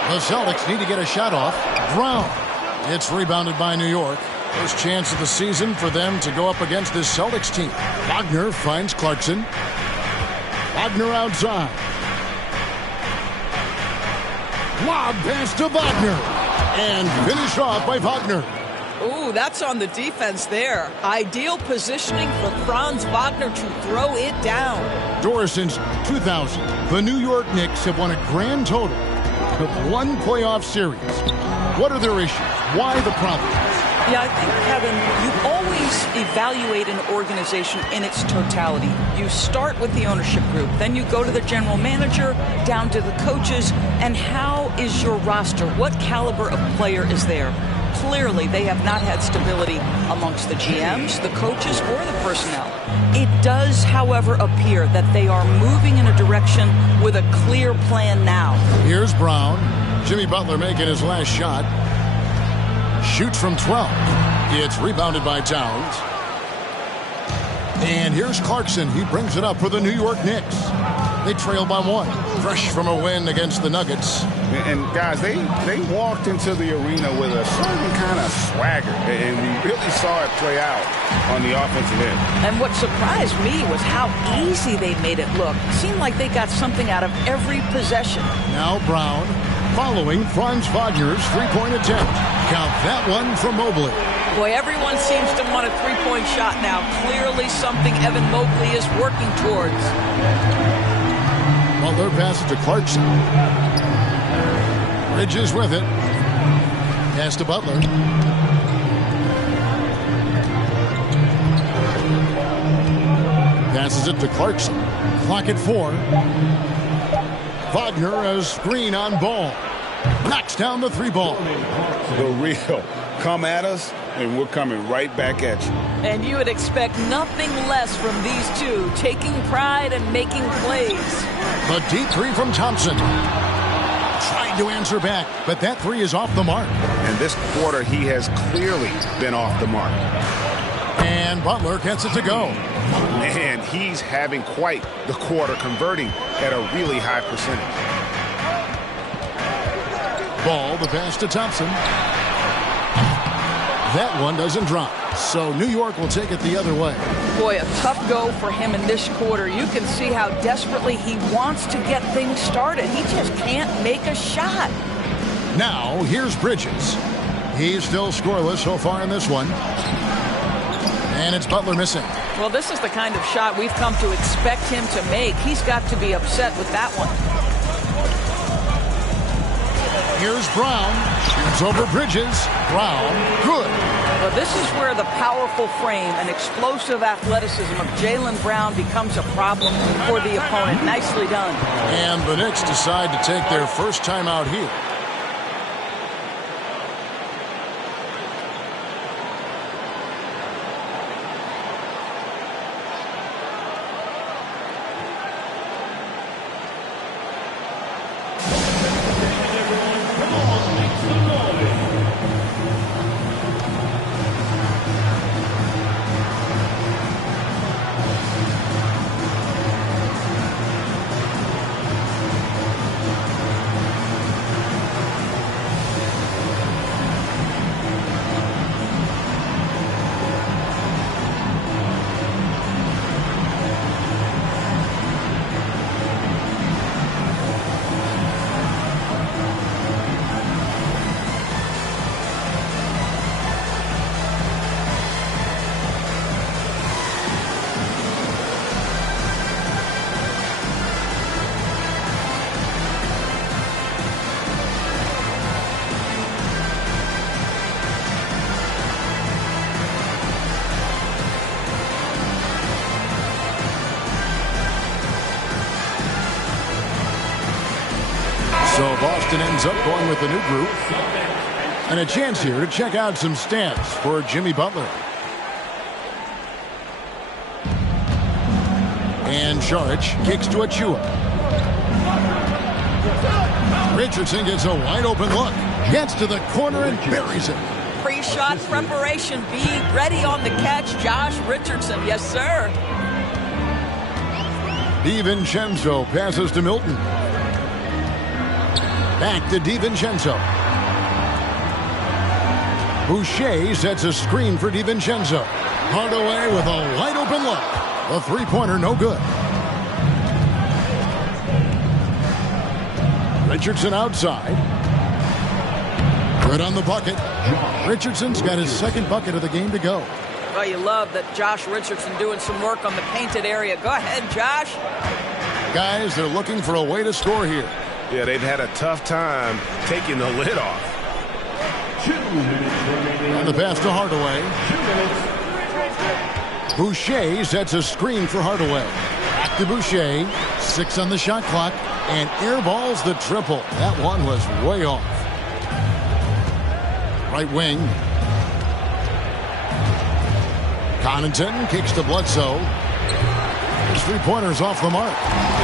The Celtics need to get a shot off. Brown. It's rebounded by New York. First chance of the season for them to go up against this Celtics team. Wagner finds Clarkson. Wagner outside. Lob pass to Wagner. And finished off by Wagner. Ooh, that's on the defense there. Ideal positioning for Franz Wagner to throw it down. Doris, since 2000, the New York Knicks have won a grand total of 1 playoff series. What are their issues? Why the problems? Yeah, I think, Kevin, you always evaluate an organization in its totality. You start with the ownership group, then you go to the general manager, down to the coaches, and how is your roster? What caliber of player is there? Clearly, they have not had stability amongst the GMs, the coaches, or the personnel. It does, however, appear that they are moving in a direction with a clear plan now. Here's Brown. Jimmy Butler making his last shot. Shoots from 12. It's rebounded by Towns. And here's Clarkson. He brings it up for the New York Knicks. They trail by 1. Fresh from a win against the Nuggets. And guys, they walked into the arena with a certain kind of swagger, and we really saw it play out on the offensive end. And what surprised me was how easy they made it look. It seemed like they got something out of every possession. Now Brown, following Franz Wagner's three-point attempt. Count that one for Mobley. Boy, everyone seems to want a three-point shot now. Clearly something Evan Mobley is working towards. Butler passes to Clarkson. Bridges with it. Pass to Butler. Passes it to Clarkson. Clock at 4. Wagner a screen on Ball. Knocks down the 3-ball. The real. Come at us, and we're coming right back at you. And you would expect nothing less from these two, taking pride and making plays. The deep 3 from Thompson. Trying to answer back, but that three is off the mark. And this quarter, he has clearly been off the mark. And Butler gets it to go. Man, he's having quite the quarter, converting at a really high percentage. Ball, the pass to Thompson. That one doesn't drop. So New York will take it the other way. Boy, a tough go for him in this quarter. You can see how desperately he wants to get things started. He just can't make a shot. Now, here's Bridges. He's still scoreless so far in this one. And it's Butler missing. Well, this is the kind of shot we've come to expect him to make. He's got to be upset with that one. Here's Brown. Shoots over Bridges. Brown, good. Well, this is where the powerful frame and explosive athleticism of Jaylen Brown becomes a problem for the opponent. Nicely done. And the Knicks decide to take their first time out here. So Boston ends up going with a new group. And a chance here to check out some stats for Jimmy Butler. And Saric kicks to Achua. Richardson gets a wide open look. Gets to the corner and buries it. Pre-shot preparation. Be ready on the catch. Josh Richardson. Yes, sir. DiVincenzo passes to Milton. Back to DiVincenzo. Boucher sets a screen for DiVincenzo. Hardaway with a wide open look. The three-pointer no good. Richardson outside. Good on the bucket. Richardson's got his second bucket of the game to go. Well, you love that Josh Richardson doing some work on the painted area. Go ahead, Josh. Guys, they're looking for a way to score here. Yeah, they've had a tough time taking the lid off. And the pass to Hardaway. 2 minutes. Boucher sets a screen for Hardaway. Back to Boucher. 6 on the shot clock. And airballs the triple. That one was way off. Right wing. Connaughton kicks to Bledsoe. His three-pointer's off the mark.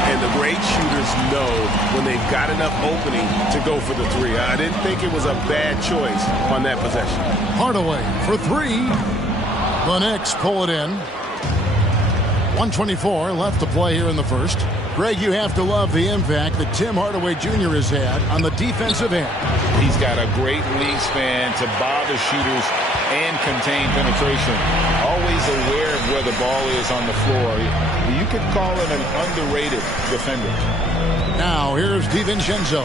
And the great shooters know when they've got enough opening to go for the three. I didn't think it was a bad choice on that possession. Hardaway for 3. The Knicks pull it in. 1:24 left to play here in the first. Greg, you have to love the impact that Tim Hardaway Jr. has had on the defensive end. He's got a great wingspan to bother shooters and contain penetration. Always aware of where the ball is on the floor. You could call him an underrated defender. Now here's DiVincenzo.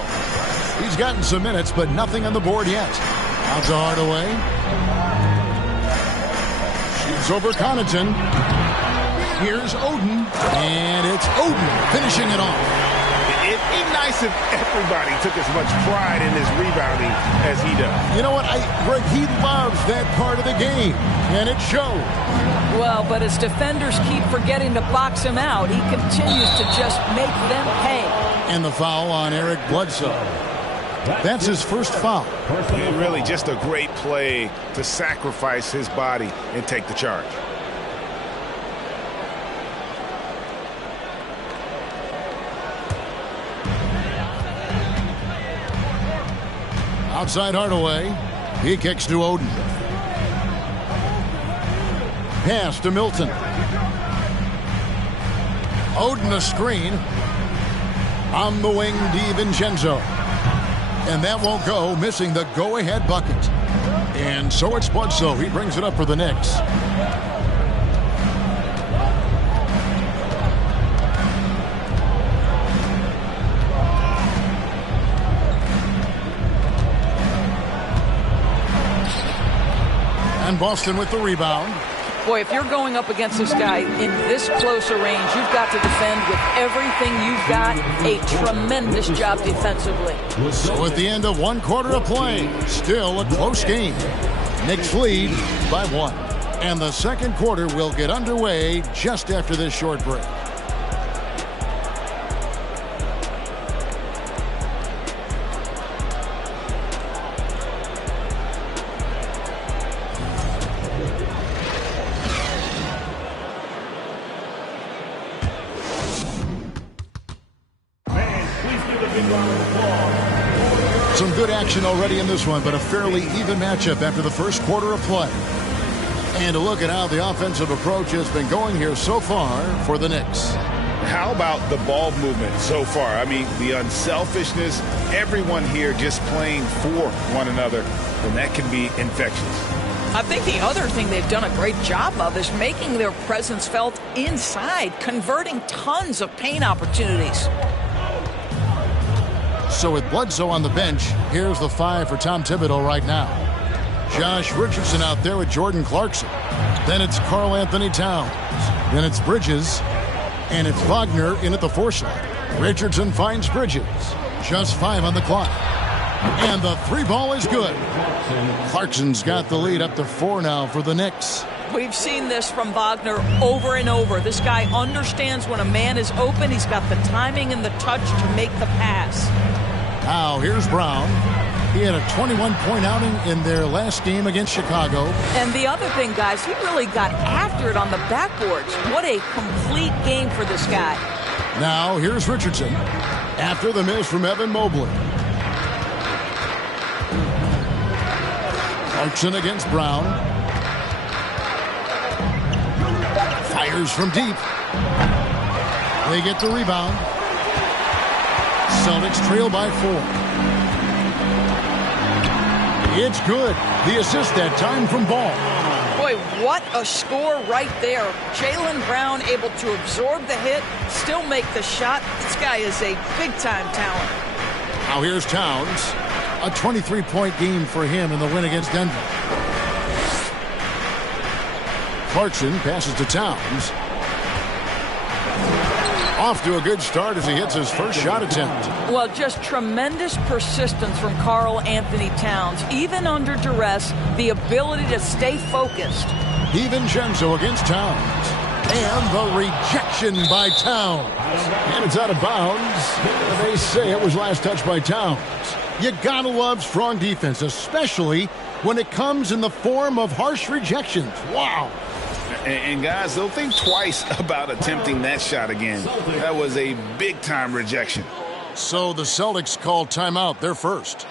He's gotten some minutes, but nothing on the board yet. Out to Hardaway. Shoots over Connaughton. Here's Oden. And it's Oden finishing it off. It'd be nice if everybody took as much pride in his rebounding as he does. You know what? Greg, he loves that part of the game, and it shows. Well, but as defenders keep forgetting to box him out, he continues to just make them pay. And the foul on Eric Bledsoe. That's his first foul. And really just a great play to sacrifice his body and take the charge. Outside Hardaway. He kicks to Oden. Pass to Milton. Oden a screen. On the wing, DiVincenzo. And that won't go, missing the go-ahead bucket. And so it's Bledsoe. He brings it up for the Knicks. And Boston with the rebound. Boy, if you're going up against this guy in this close a range, you've got to defend with everything you've got. A tremendous job defensively. So at the end of 1 quarter of play, still a close game. Knicks lead by 1. And the second quarter will get underway just after this short break. Some good action already in this one, but a fairly even matchup after the first quarter of play. And a look at how the offensive approach has been going here so far for the Knicks. How about the ball movement so far? I mean, the unselfishness, everyone here just playing for one another, and that can be infectious. I think the other thing they've done a great job of is making their presence felt inside, converting tons of paint opportunities. So with Bledsoe on the bench, here's the 5 for Tom Thibodeau right now. Josh Richardson out there with Jordan Clarkson. Then it's Karl Anthony Towns. Then it's Bridges. And it's Wagner in at the 4 slot. Richardson finds Bridges. Just 5 on the clock. And the 3 ball is good. Clarkson's got the lead up to 4 now for the Knicks. We've seen this from Wagner over and over. This guy understands when a man is open. He's got the timing and the touch to make the pass. Now here's Brown. He had a 21-point outing in their last game against Chicago. And the other thing, guys, he really got after it on the backboards. What a complete game for this guy. Now here's Richardson after the miss from Evan Mobley. Clarkson against Brown. Fires from deep. They get the rebound. Celtics trail by 4. It's good. The assist that time from Ball. Boy, what a score right there. Jaylen Brown able to absorb the hit, still make the shot. This guy is a big-time talent. Now here's Towns. A 23-point game for him in the win against Denver. Clarkson passes to Towns. Off to a good start as he hits his first shot attempt. Well, just tremendous persistence from Karl Anthony Towns. Even under duress, the ability to stay focused. DiVincenzo against Towns. And the rejection by Towns. And it's out of bounds. They say it was last touched by Towns. You gotta love strong defense, especially when it comes in the form of harsh rejections. Wow. And guys, they'll think twice about attempting that shot again. That was a big-time rejection. So the Celtics call timeout, their first.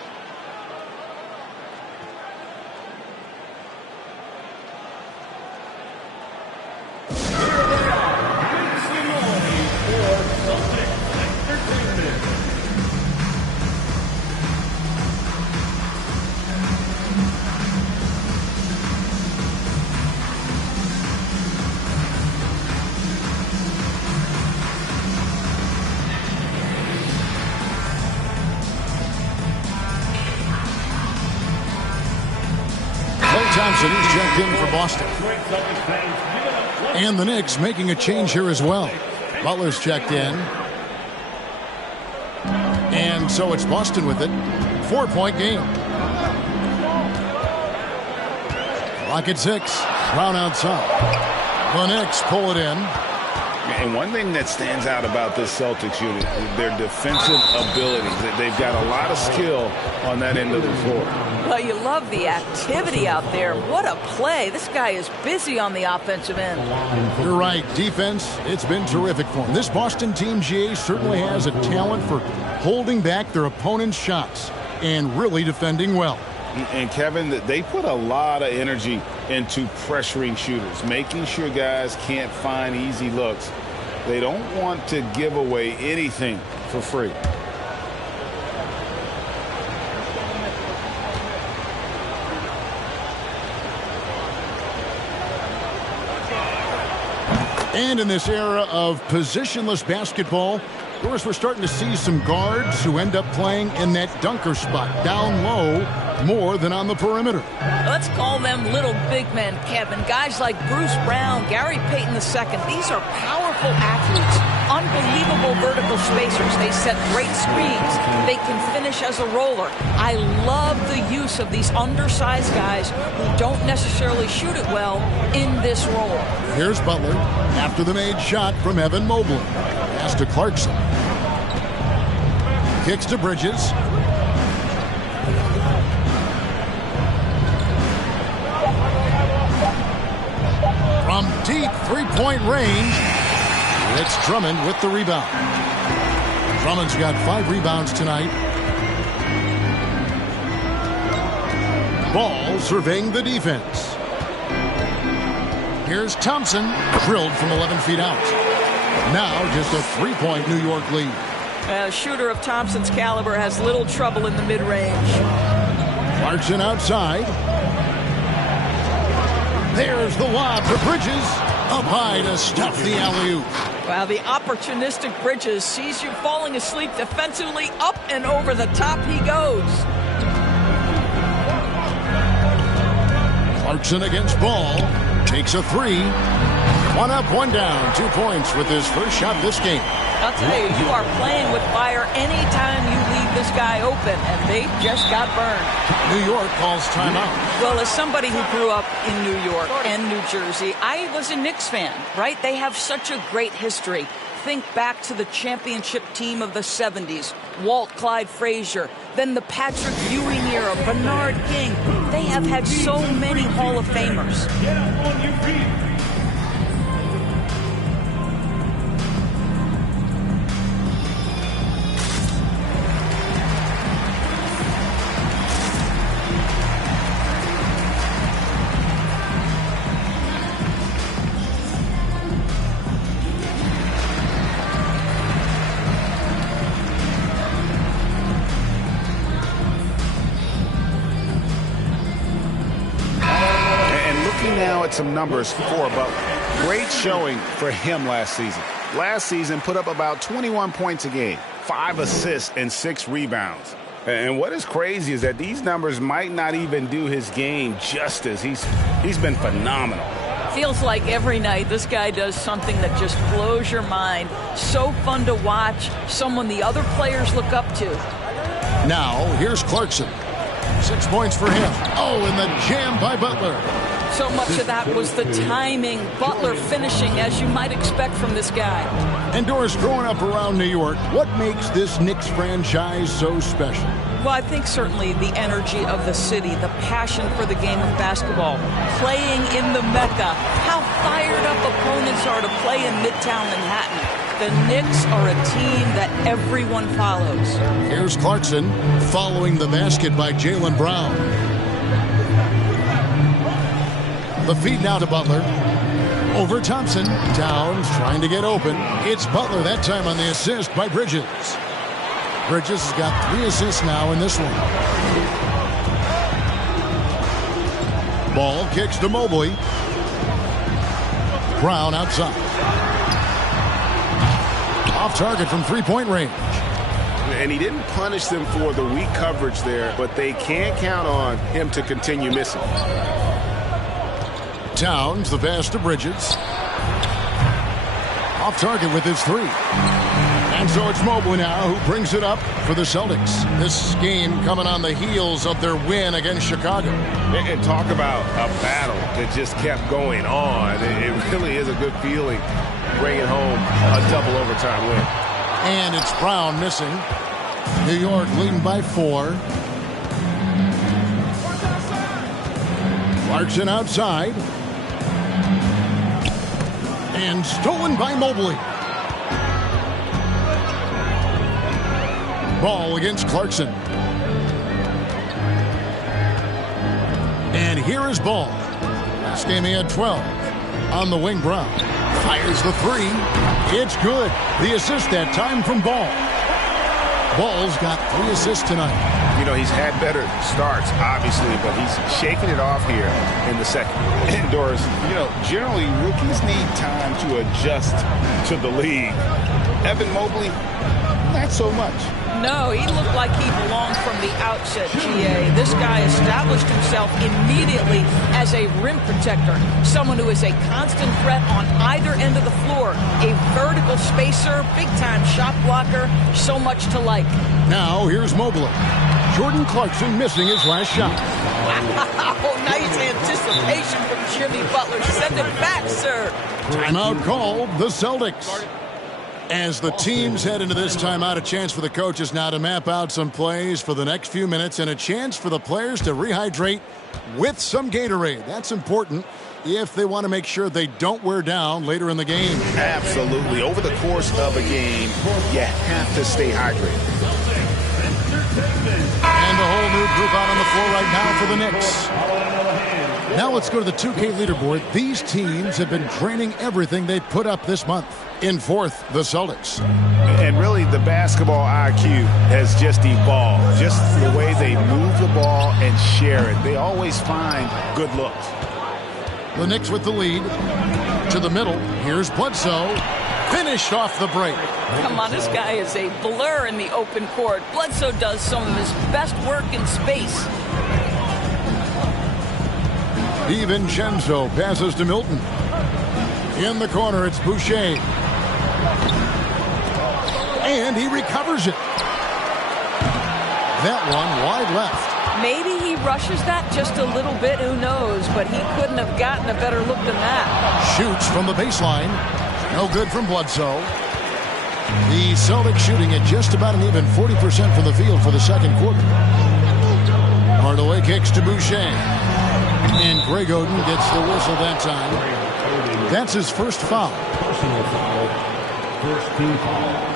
Thompson is checked in for Boston. And the Knicks making a change here as well. Butler's checked in. And so it's Boston with it. 4-point game. Clock at 6. Brown outside. The Knicks pull it in. And one thing that stands out about this Celtics unit is their defensive abilities. They've got a lot of skill on that end of the floor. Well, you love the activity out there. What a play. This guy is busy on the offensive end. You're right. Defense, it's been terrific for him. This Boston team, GA, certainly has a talent for holding back their opponent's shots. and really defending well. And Kevin, they put a lot of energy into pressuring shooters, making sure guys can't find easy looks. They don't want to give away anything for free. And in this era of positionless basketball, of course, we're starting to see some guards who end up playing in that dunker spot, down low, more than on the perimeter. Let's call them little big men, Kevin. Guys like Bruce Brown, Gary Payton II. These are powerful athletes, unbelievable vertical spacers. They set great screens. They can finish as a roller. I love the use of these undersized guys who don't necessarily shoot it well in this role. Here's Butler after the made shot from Evan Mobley. Pass to Clarkson. Kicks to Bridges. From deep three-point range, it's Drummond with the rebound. Drummond's got 5 rebounds tonight. Ball surveying the defense. Here's Thompson, drilled from 11 feet out. Now just a 3-point New York lead. A shooter of Thompson's caliber has little trouble in the mid-range. Clarkson outside. There's the lob for Bridges. Up high to stuff the alley-oop. Wow, the opportunistic Bridges sees you falling asleep defensively. Up and over the top he goes. Clarkson against Ball. Takes a 3. 1 up, 1 down. 2 points with his first shot this game. I'll tell you, you are playing with fire anytime you leave this guy open, and they just got burned. New York calls timeout. Well, as somebody who grew up in New York and New Jersey, I was a Knicks fan, right? They have such a great history. Think back to the championship team of the 70s, Walt Clyde Frazier, then the Patrick Ewing era, Bernard King. They have had so many Hall of Famers. Get up on your feet. Some numbers for Butler. Great showing for him last season. Last season put up about 21 points a game, 5 assists and 6 rebounds. And what is crazy is that these numbers might not even do his game justice. He's been phenomenal. Feels like every night this guy does something that just blows your mind. So fun to watch, someone the other players look up to. Now here's Clarkson. 6 points for him. Oh, and the jam by Butler. So much of that was the timing. Butler finishing as you might expect from this guy. And Doris, growing up around New York, what makes this Knicks franchise so special? Well, I think certainly the energy of the city, the passion for the game of basketball, playing in the Mecca, how fired up opponents are to play in Midtown Manhattan. The Knicks are a team that everyone follows. Here's Clarkson following the basket by Jaylen Brown. The feed now to Butler. Over Thompson. Towns trying to get open. It's Butler that time on the assist by Bridges. Bridges has got 3 assists now in this one. Ball kicks to Mobley. Brown outside. Off target from 3-point range. And he didn't punish them for the weak coverage there, but they can't count on him to continue missing. Towns, the pass to Bridges. Off target with his 3. And so it's Mobley now who brings it up for the Celtics. This game coming on the heels of their win against Chicago. And talk about a battle that just kept going on. It really is a good feeling bringing home a double overtime win. And it's Brown missing. New York leading by 4. Clarkson outside. And stolen by Mobley. Ball against Clarkson. here is Ball. Last game he had 12. On the wing, Brown fires the three. It's good. The assist that time from Ball. Ball's got 3 assists tonight. You know, he's had better starts, obviously, but he's shaking it off here in the second. Indoors, you know, generally rookies need time to adjust to the league. Evan Mobley, not so much. No, he looked like he belonged from the outset, GA. This guy established himself immediately as a rim protector, someone who is a constant threat on either end of the floor, a vertical spacer, big-time shot blocker, so much to like. Now, here's Mobley. Jordan Clarkson missing his last shot. Wow, nice anticipation from Jimmy Butler. Send it back, sir. Timeout called the Celtics. As the teams head into this timeout, a chance for the coaches now to map out some plays for the next few minutes and a chance for the players to rehydrate with some Gatorade. That's important if they want to make sure they don't wear down later in the game. Absolutely. Over the course of a game, you have to stay hydrated. And a whole new group out on the floor right now for the Knicks. Now let's go to the 2K leaderboard. These teams have been draining everything they put up this month. In fourth, the Celtics. And really, the basketball IQ has just evolved. Just the way they move the ball and share it. They always find good looks. The Knicks with the lead. To the middle. Here's Bledsoe. Finished off the break. Come on, this guy is a blur in the open court. Bledsoe does some of his best work in space. DiVincenzo passes to Milton. In the corner, it's Boucher. And he recovers it. That one wide left. Maybe he rushes that just a little bit, who knows, but he couldn't have gotten a better look than that. Shoots from the baseline. No good from Bledsoe. The Celtics shooting at just about an even 40% from the field for the second quarter. Hardaway kicks to Boucher. And Greg Oden gets the whistle that time. That's his first foul. Personal foul. First team foul.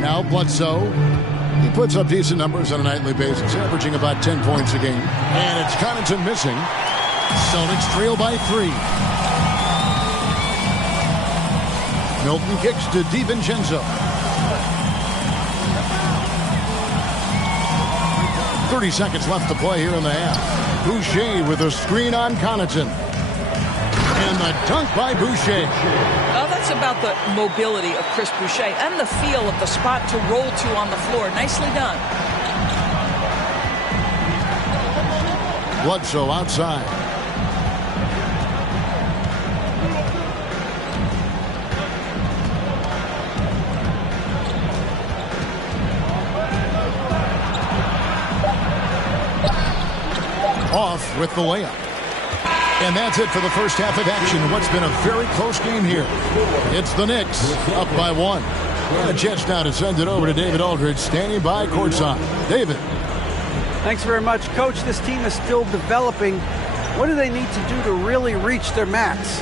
Now Bledsoe. He puts up decent numbers on a nightly basis, averaging about 10 points a game. And it's Connaughton missing. Celtics trail by 3. Milton kicks to DiVincenzo. 30 seconds left to play here in the half. Boucher with a screen on Connaughton. And the dunk by Boucher. Oh, that's about the mobility of Chris Boucher and the feel of the spot to roll to on the floor. Nicely done. Bledsoe outside. Off with the layup. And that's it for the first half of action. What's been a very close game here. It's the Knicks up by 1. And a chance now to send it over to David Aldridge, standing by courtside. David. Thanks very much, Coach. This team is still developing. What do they need to do to really reach their max?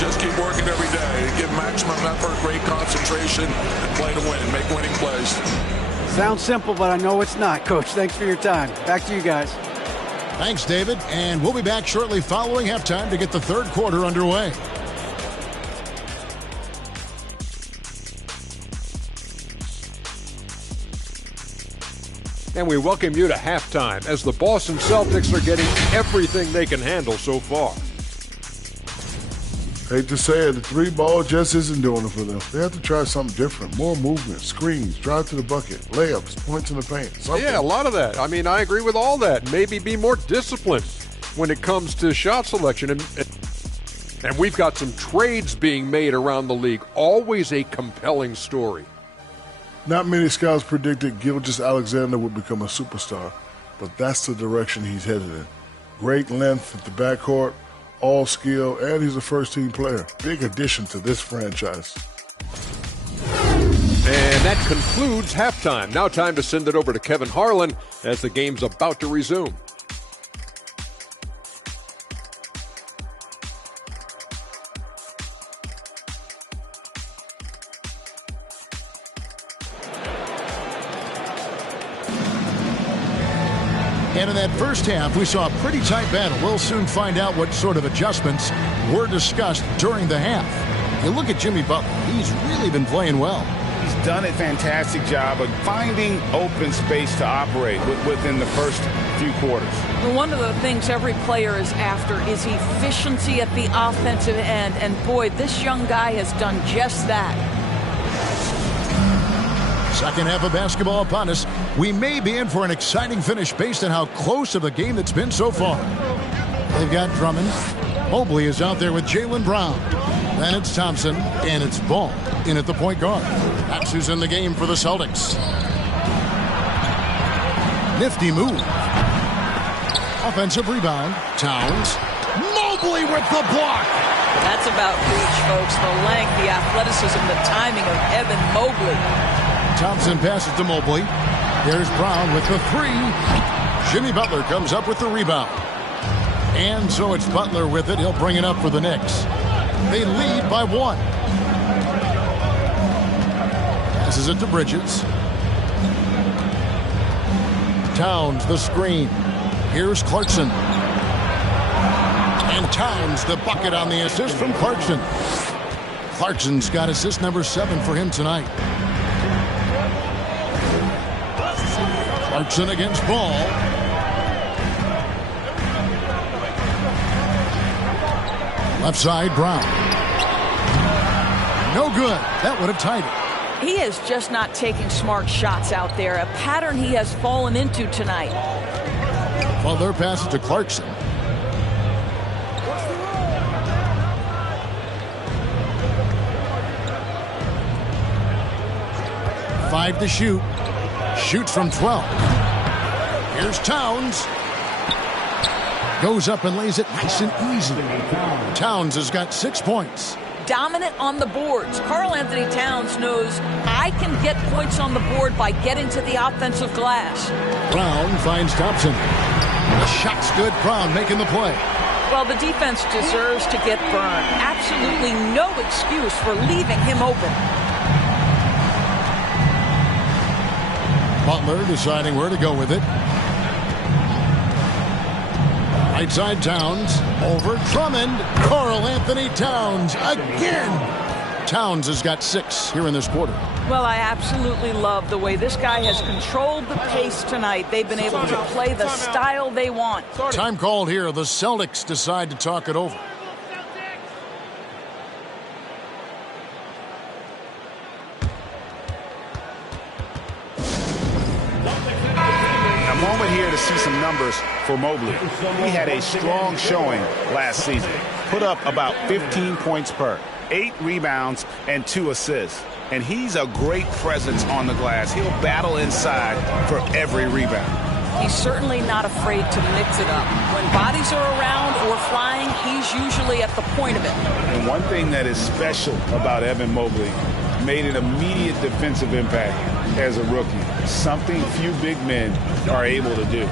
Just keep working every day. Give maximum effort, great concentration, and play to win. Make winning plays. Sounds simple, but I know it's not, Coach. Thanks for your time. Back to you guys. Thanks, David. And we'll be back shortly following halftime to get the third quarter underway. And we welcome you to halftime as the Boston Celtics are getting everything they can handle so far. Hate to say it, the 3-ball just isn't doing it for them. They have to try something different. More movement, screens, drive to the bucket, layups, points in the paint. Something. Yeah, a lot of that. I mean, I agree with all that. Maybe be more disciplined when it comes to shot selection. And we've got some trades being made around the league. Always a compelling story. Not many scouts predicted Gilgeous-Alexander would become a superstar, but that's the direction he's headed in. Great length at the backcourt, all skill, and he's a first-team player. Big addition to this franchise. And that concludes halftime. Now time to send it over to Kevin Harlan as the game's about to resume. And in that first half, we saw a pretty tight battle. We'll soon find out what sort of adjustments were discussed during the half. You look at Jimmy Butler. He's really been playing well. He's done a fantastic job of finding open space to operate within the first few quarters. Well, one of the things every player is after is efficiency at the offensive end. And boy, this young guy has done just that. Second half of basketball upon us. We may be in for an exciting finish based on how close of a game it's been so far. They've got Drummond. Mobley is out there with Jaylen Brown. Then it's Thompson, and it's Ball in at the point guard. That's who's in the game for the Celtics. Nifty move. Offensive rebound. Towns. Mobley with the block. That's about reach, folks. The length, the athleticism, the timing of Evan Mobley. Thompson passes to Mobley. There's Brown with the three. Jimmy Butler comes up with the rebound. And so it's Butler with it. He'll bring it up for the Knicks. They lead by 1. Passes it to Bridges. Towns, the screen. Here's Clarkson. And Towns, the bucket on the assist from Clarkson. Clarkson's got assist number 7 for him tonight. Clarkson against Ball. Left side, Brown. No good. That would have tied it. He is just not taking smart shots out there, a pattern he has fallen into tonight. Butler passes to Clarkson. Five to shoot. Shoots from 12. Here's Towns. Goes up and lays it nice and easy. Towns has got 6 points. Dominant on the boards. Karl Anthony Towns knows I can get points on the board by getting to the offensive glass. Brown finds Thompson. The shot's good. Brown making the play. Well, the defense deserves to get burned. Absolutely no excuse for leaving him open. Butler deciding where to go with it. Right side Towns. Over Drummond. Karl Anthony Towns again. Towns has got 6 here in this quarter. Well, I absolutely love the way this guy has controlled the pace tonight. They've been able to play the style they want. Time called here. The Celtics decide to talk it over. Moment here to see some numbers for Mobley. He had a strong showing last season. Put up about 15 points per, 8 rebounds, and 2 assists. And he's a great presence on the glass. He'll battle inside for every rebound. He's certainly not afraid to mix it up. When bodies are around or flying, he's usually at the point of it. And one thing that is special about Evan Mobley, made an immediate defensive impact as a rookie. Something few big men are able to do.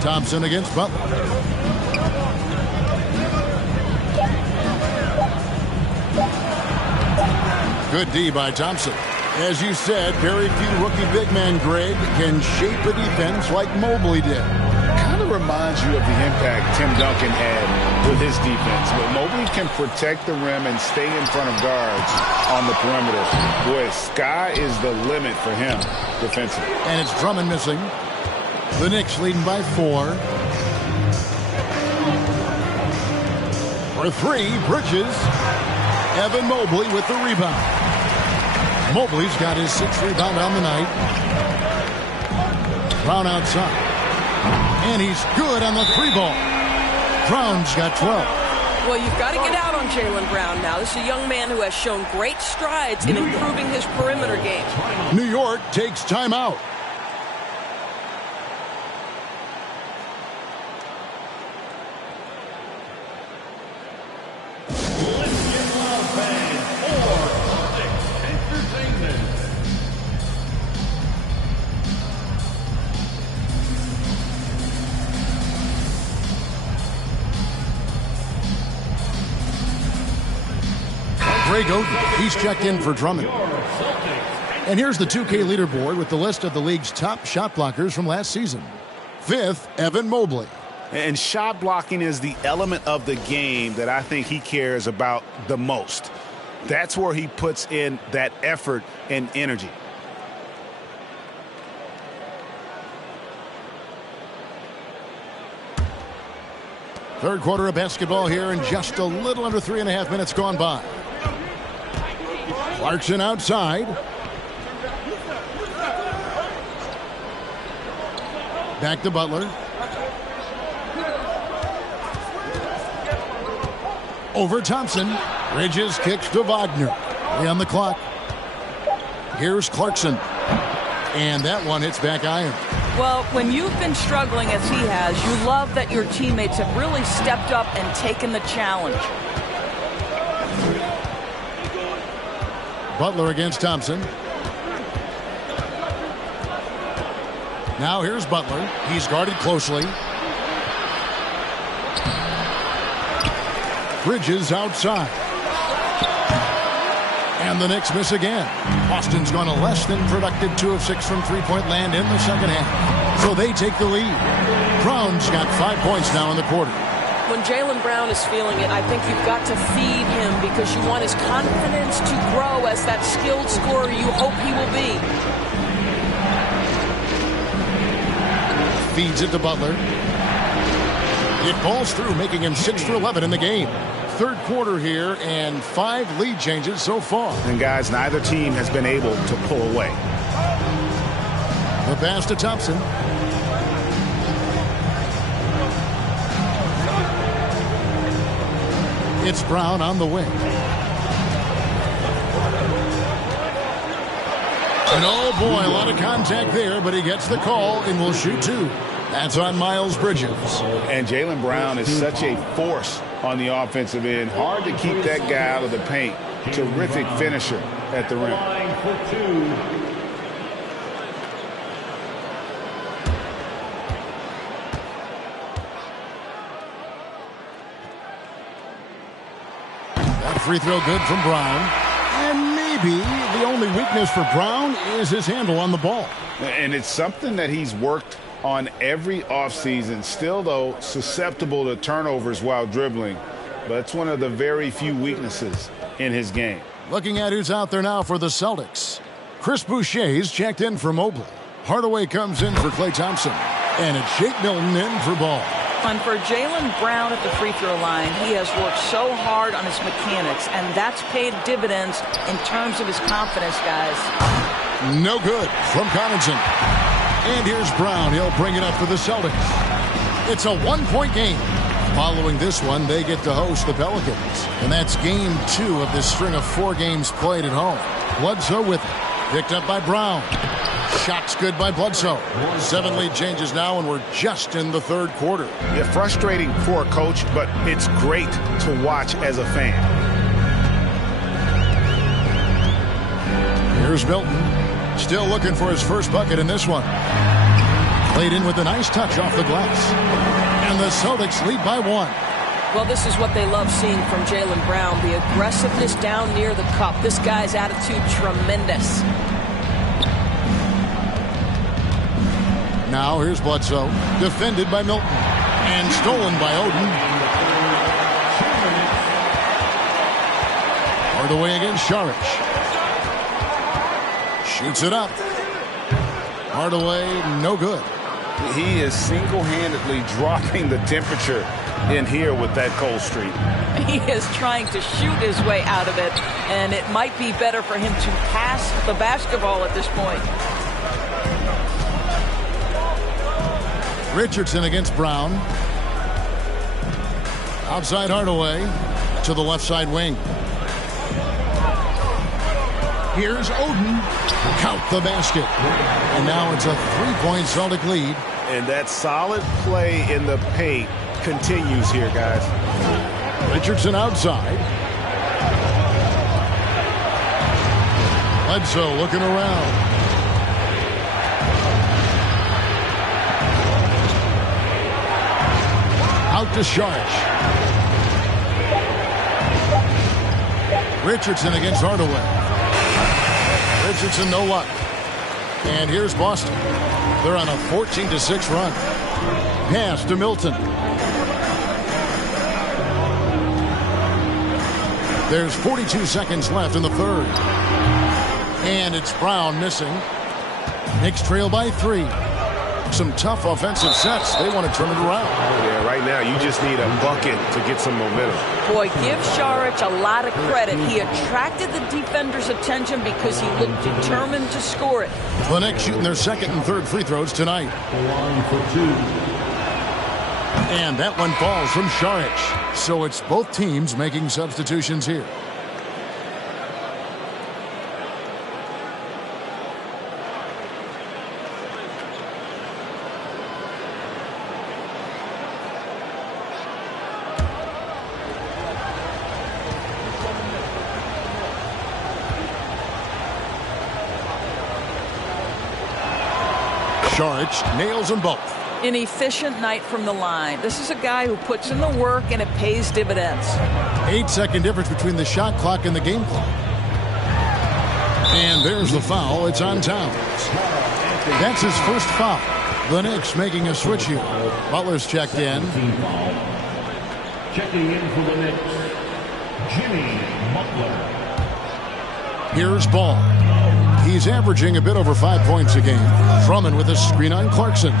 Thompson against Butler. Good D by Thompson. As you said, very few rookie big men, Greg, can shape a defense like Mobley did. Kind of reminds you of the impact Tim Duncan had with his defense. But Mobley can protect the rim and stay in front of guards on the perimeter. Boy, sky is the limit for him defensively. And it's Drummond missing. The Knicks leading by 4. For 3, Bridges. Evan Mobley with the rebound. Mobley's got his 6th rebound on the night. Brown outside. And he's good on the 3-ball. Brown's got 12. Well, you've got to get out on Jaylen Brown now. This is a young man who has shown great strides in improving his perimeter game. New York takes timeout. Greg Oden, he's checked in for Drummond. And here's the 2K leaderboard with the list of the league's top shot blockers from last season. 5th, Evan Mobley. And shot blocking is the element of the game that I think he cares about the most. That's where he puts in that effort and energy. Third quarter of basketball here, and just a little under 3.5 minutes gone by. Clarkson outside. Back to Butler. Over Thompson. Bridges kicks to Wagner. 3 on the clock. Here's Clarkson. And that one hits back iron. Well, when you've been struggling as he has, you love that your teammates have really stepped up and taken the challenge. Butler against Thompson. Now here's Butler. He's guarded closely. Bridges outside. And the Knicks miss again. Boston's gone a less than productive 2 of 6 from three-point land in the second half. So they take the lead. Brown's got 5 points now in the quarter. When Jaylen Brown is feeling it, I think you've got to feed him because you want his confidence to grow as that skilled scorer you hope he will be. Feeds it to Butler. It falls through, making him 6 for 11 in the game. Third quarter here, and 5 lead changes so far. And guys, neither team has been able to pull away. The pass to Thompson. It's Brown on the wing. And oh boy, a lot of contact there, but he gets the call and will shoot 2. That's on Miles Bridges. And Jaylen Brown is such a force on the offensive end. Hard to keep that guy out of the paint. Terrific finisher at the rim. That free throw good from Brown. And maybe the only weakness for Brown is his handle on the ball. And it's something that he's worked on every offseason. Still, though, susceptible to turnovers while dribbling. But it's one of the very few weaknesses in his game. Looking at who's out there now for the Celtics. Chris Boucher's checked in for Mobley. Hardaway comes in for Klay Thompson. And it's Jake Milton in for Ball. And for Jaylen Brown at the free throw line, he has worked so hard on his mechanics, and that's paid dividends in terms of his confidence, guys. No good from Connaughton. And here's Brown. He'll bring it up for the Celtics. It's a 1-point game. Following this one, they get to host the Pelicans. And that's game 2 of this string of 4 games played at home. Bledsoe with it. Picked up by Brown. Shots good by Bledsoe. 7 lead changes now, and we're just in the third quarter. Yeah, frustrating for a coach, but it's great to watch as a fan. Here's Milton. Still looking for his first bucket in this one. Played in with a nice touch off the glass. And the Celtics lead by 1. Well, this is what they love seeing from Jaylen Brown, the aggressiveness down near the cup. This guy's attitude, tremendous. Now here's Bledsoe, defended by Milton, and stolen by Oden. Hardaway against Saric. Shoots it up. Hardaway, no good. He is single-handedly dropping the temperature in here with that cold streak. He is trying to shoot his way out of it, and it might be better for him to pass the basketball at this point. Richardson against Brown. Outside Hardaway to the left side wing. Here's Oden. Count the basket. And now it's a 3-point Celtic lead. And that solid play in the paint continues here, guys. Richardson outside. Bledsoe looking around. Out to Saric. Richardson against Hardaway. Richardson, no luck. And here's Boston. They're on a 14-6 run. Pass to Milton. There's 42 seconds left in the third. And it's Brown missing. Knicks trail by 3. Some tough offensive sets. They want to turn it around. Yeah, right now you just need a bucket to get some momentum. Boy, give Saric a lot of credit. He attracted the defender's attention because he looked determined to score it. The Knicks shooting their second and third free throws tonight. Line for 2. And that one falls from Saric. So it's both teams making substitutions here. Saric nails them both. An efficient night from the line. This is a guy who puts in the work and it pays dividends. 8-second difference between the shot clock and the game clock. And there's the foul. It's on Towns. That's his first foul. The Knicks making a switch here. Butler's checked in. Checking in for the Knicks, Jimmy Butler. Here's Ball. He's averaging a bit over 5 points a game. Drummond with a screen on Clarkson.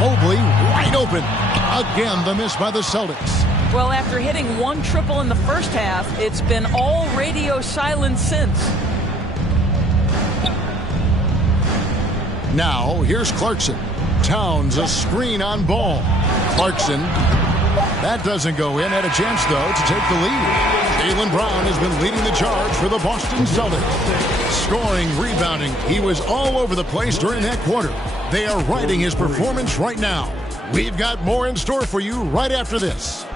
Mobley wide open. Again, the miss by the Celtics. Well, after hitting one triple in the first half, it's been all radio silence since. Now, here's Clarkson. Towns, a screen on Ball. Clarkson. That doesn't go in. Had a chance, though, to take the lead. Jaylen Brown has been leading the charge for the Boston Celtics. Scoring, rebounding. He was all over the place during that quarter. They are riding his performance right now. We've got more in store for you right after this.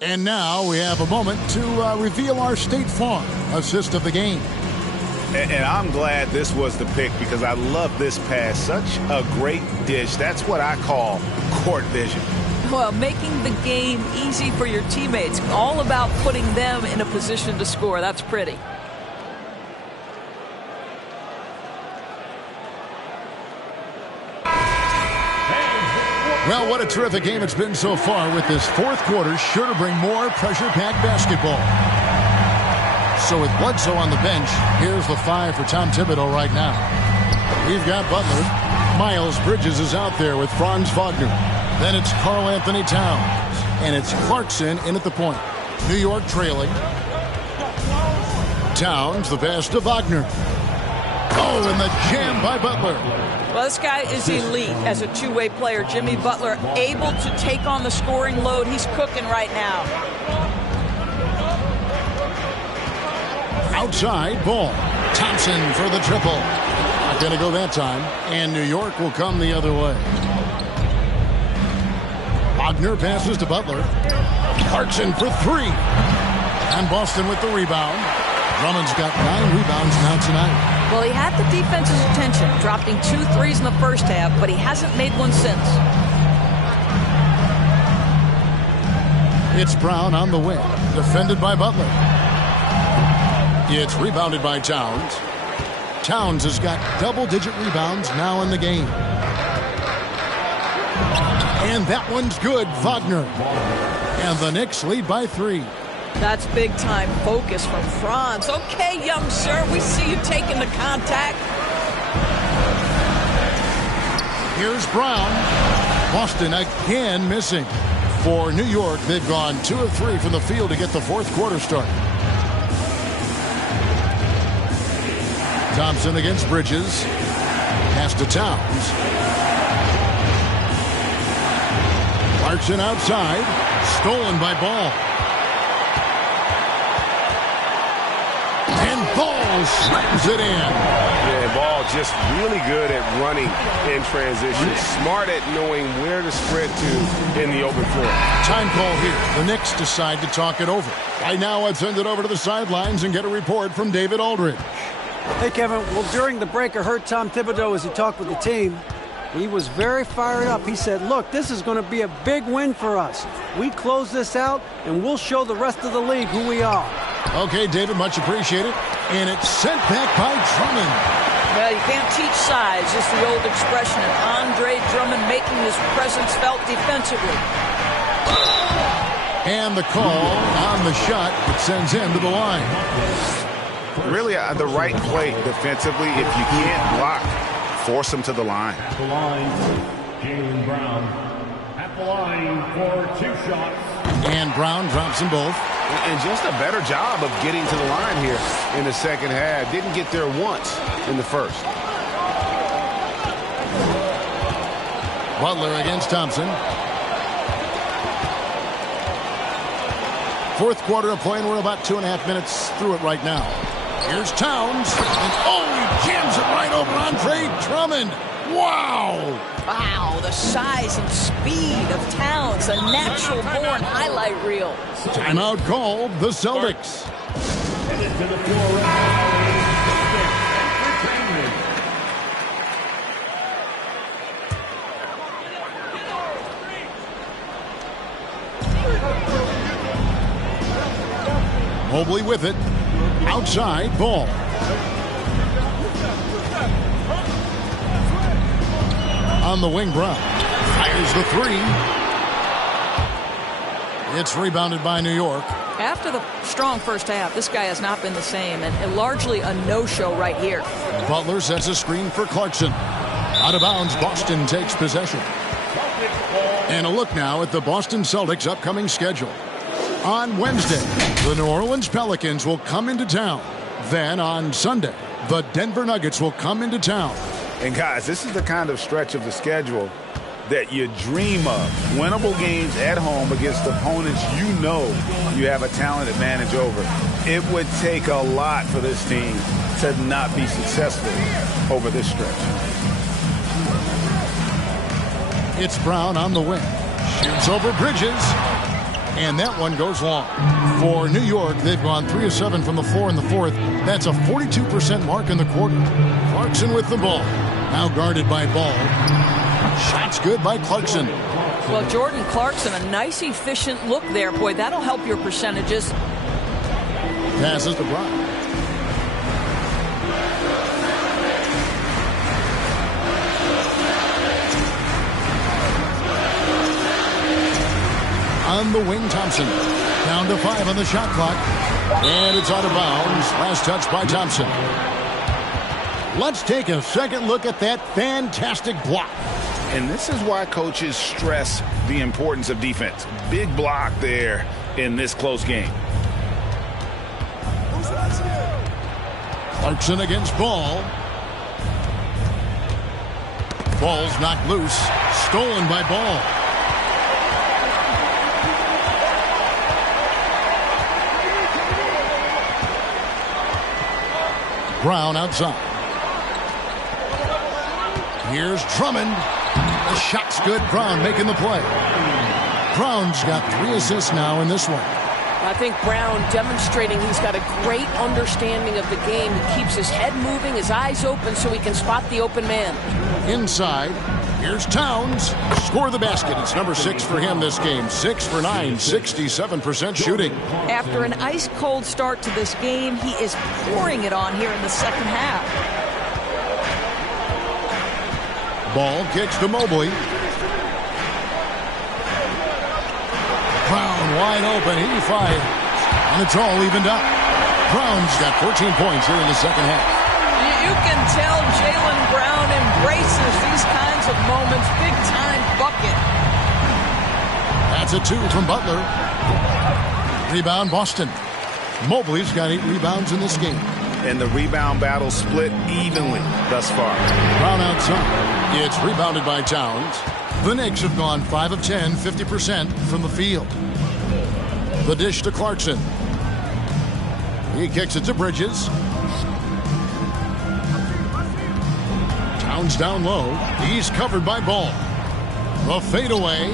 And now we have a moment to reveal our State Farm assist of the game. And I'm glad this was the pick because I love this pass. Such a great dish. That's what I call court vision. Well, making the game easy for your teammates. All about putting them in a position to score. That's pretty. Well, what a terrific game it's been so far, with this fourth quarter sure to bring more pressure-packed basketball. So with Bledsoe on the bench, here's the 5 for Tom Thibodeau right now. We've got Butler. Miles Bridges is out there with Franz Wagner. Then it's Karl Anthony Towns. And it's Clarkson in at the point. New York trailing. Towns, the pass to Wagner. Oh, and the jam by Butler. Well, this guy is elite as a two-way player. Jimmy Butler able to take on the scoring load. He's cooking right now. Outside, Ball. Thompson for the triple. Not going to go that time. And New York will come the other way. Wagner passes to Butler. Clarkson for 3. And Boston with the rebound. Drummond's got 9 rebounds now tonight. Well, he had the defense's attention, dropping 2 threes in the first half, but he hasn't made one since. It's Brown on the wing, defended by Butler. It's rebounded by Towns. Towns has got double-digit rebounds now in the game. And that one's good, Wagner. And the Knicks lead by 3. That's big-time focus from Franz. Okay, young sir, we see you taking the contact. Here's Brown. Boston again missing. For New York, they've gone 2 of 3 from the field to get the fourth quarter started. Thompson against Bridges. Pass to Towns. Clarkson outside. Stolen by Ball. And Ball slams it in. Yeah, Ball just really good at running in transition. Smart at knowing where to sprint to in the open floor. Time call here. The Knicks decide to talk it over. Right now, I'd send it over to the sidelines and get a report from David Aldridge. Hey, Kevin. Well, during the break, I heard Tom Thibodeau as he talked with the team. He was very fired up. He said, look, this is going to be a big win for us. We close this out, and we'll show the rest of the league who we are. Okay, David, much appreciated. And it's sent back by Drummond. Well, you can't teach size. Just the old expression of Andre Drummond making his presence felt defensively. And the call on the shot that sends him to the line. Really the right play defensively. If you can't block, force him to the line. At the line, Jaylen Brown. At the line for 2 shots. And Brown drops them both. And just a better job of getting to the line here in the second half. Didn't get there once in the first. Butler against Thompson. Fourth quarter of play, and we're about 2.5 minutes through it right now. Here's Towns. And he jams it right over Andre Drummond. Wow! Wow, the size and speed of Towns, a natural-born highlight reel. Timeout called the Celtics. Headed to the floor right Entertainment. Mobley with it. Outside, Ball. On the wing, Brown. Fires the 3. It's rebounded by New York. After the strong first half, this guy has not been the same, and largely a no-show right here. Butler sets a screen for Clarkson. Out of bounds, Boston takes possession. And a look now at the Boston Celtics' upcoming schedule. On Wednesday, the New Orleans Pelicans will come into town. Then on Sunday, the Denver Nuggets will come into town. And guys, this is the kind of stretch of the schedule that you dream of. Winnable games at home against opponents you know you have a talent advantage over. It would take a lot for this team to not be successful over this stretch. It's Brown on the wing. Shoots over Bridges. And that one goes long. For New York, they've gone 3 of 7 from the floor in the fourth. That's a 42% mark in the quarter. Clarkson with the ball. Now guarded by Ball. Shots good by Clarkson. Well, Jordan Clarkson, a nice, efficient look there. Boy, that'll help your percentages. Passes to Brown. On the wing, Thompson. Down to 5 on the shot clock. And it's out of bounds. Last touch by Thompson. Let's take a second look at that fantastic block. And this is why coaches stress the importance of defense. Big block there in this close game. Clarkson against Ball. Ball's knocked loose. Stolen by Ball. Brown outside. Here's Drummond. The shot's good. Brown making the play. Brown's got 3 assists now in this one. I think Brown demonstrating he's got a great understanding of the game. He keeps his head moving, his eyes open so he can spot the open man. Inside. Here's Towns. Score the basket. It's number 6 for him this game. 6 for 9, 67% shooting. After an ice-cold start to this game, he is pouring it on here in the second half. Ball kicks to Mobley. Brown wide open. He fires. And it's all evened up. Brown's got 14 points here in the second half. You can tell Jaylen Brown embraces these kinds of moments. Big-time bucket. That's a 2 from Butler. Rebound, Boston. Mobley's got 8 rebounds in this game. And the rebound battle split evenly thus far. Brown outside. It's rebounded by Towns. The Knicks have gone 5 of 10, 50% from the field. The dish to Clarkson. He kicks it to Bridges. Towns down low. He's covered by Ball. The fadeaway.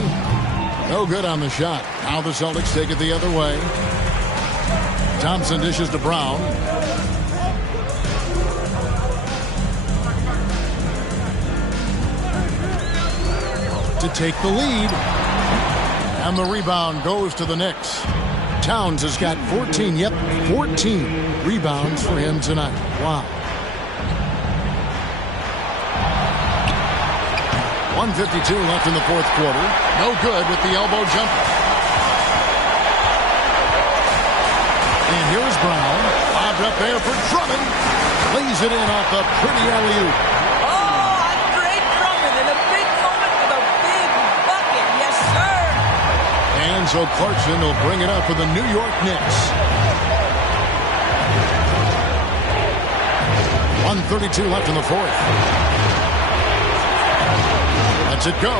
No good on the shot. Now the Celtics take it the other way. Thompson dishes to Brown. to take the lead. And the rebound goes to the Knicks. Towns has got 14 rebounds for him tonight. Wow. 1:52 left in the fourth quarter. No good with the elbow jumper. And here's Brown. Lobbed up there for Drummond. Lays it in off the pretty alley-oop. Oh, Andre Drummond in a big moment with a big bucket. Yes, sir. And so Clarkson will bring it up for the New York Knicks. 1:32 left in the fourth. Lets it go.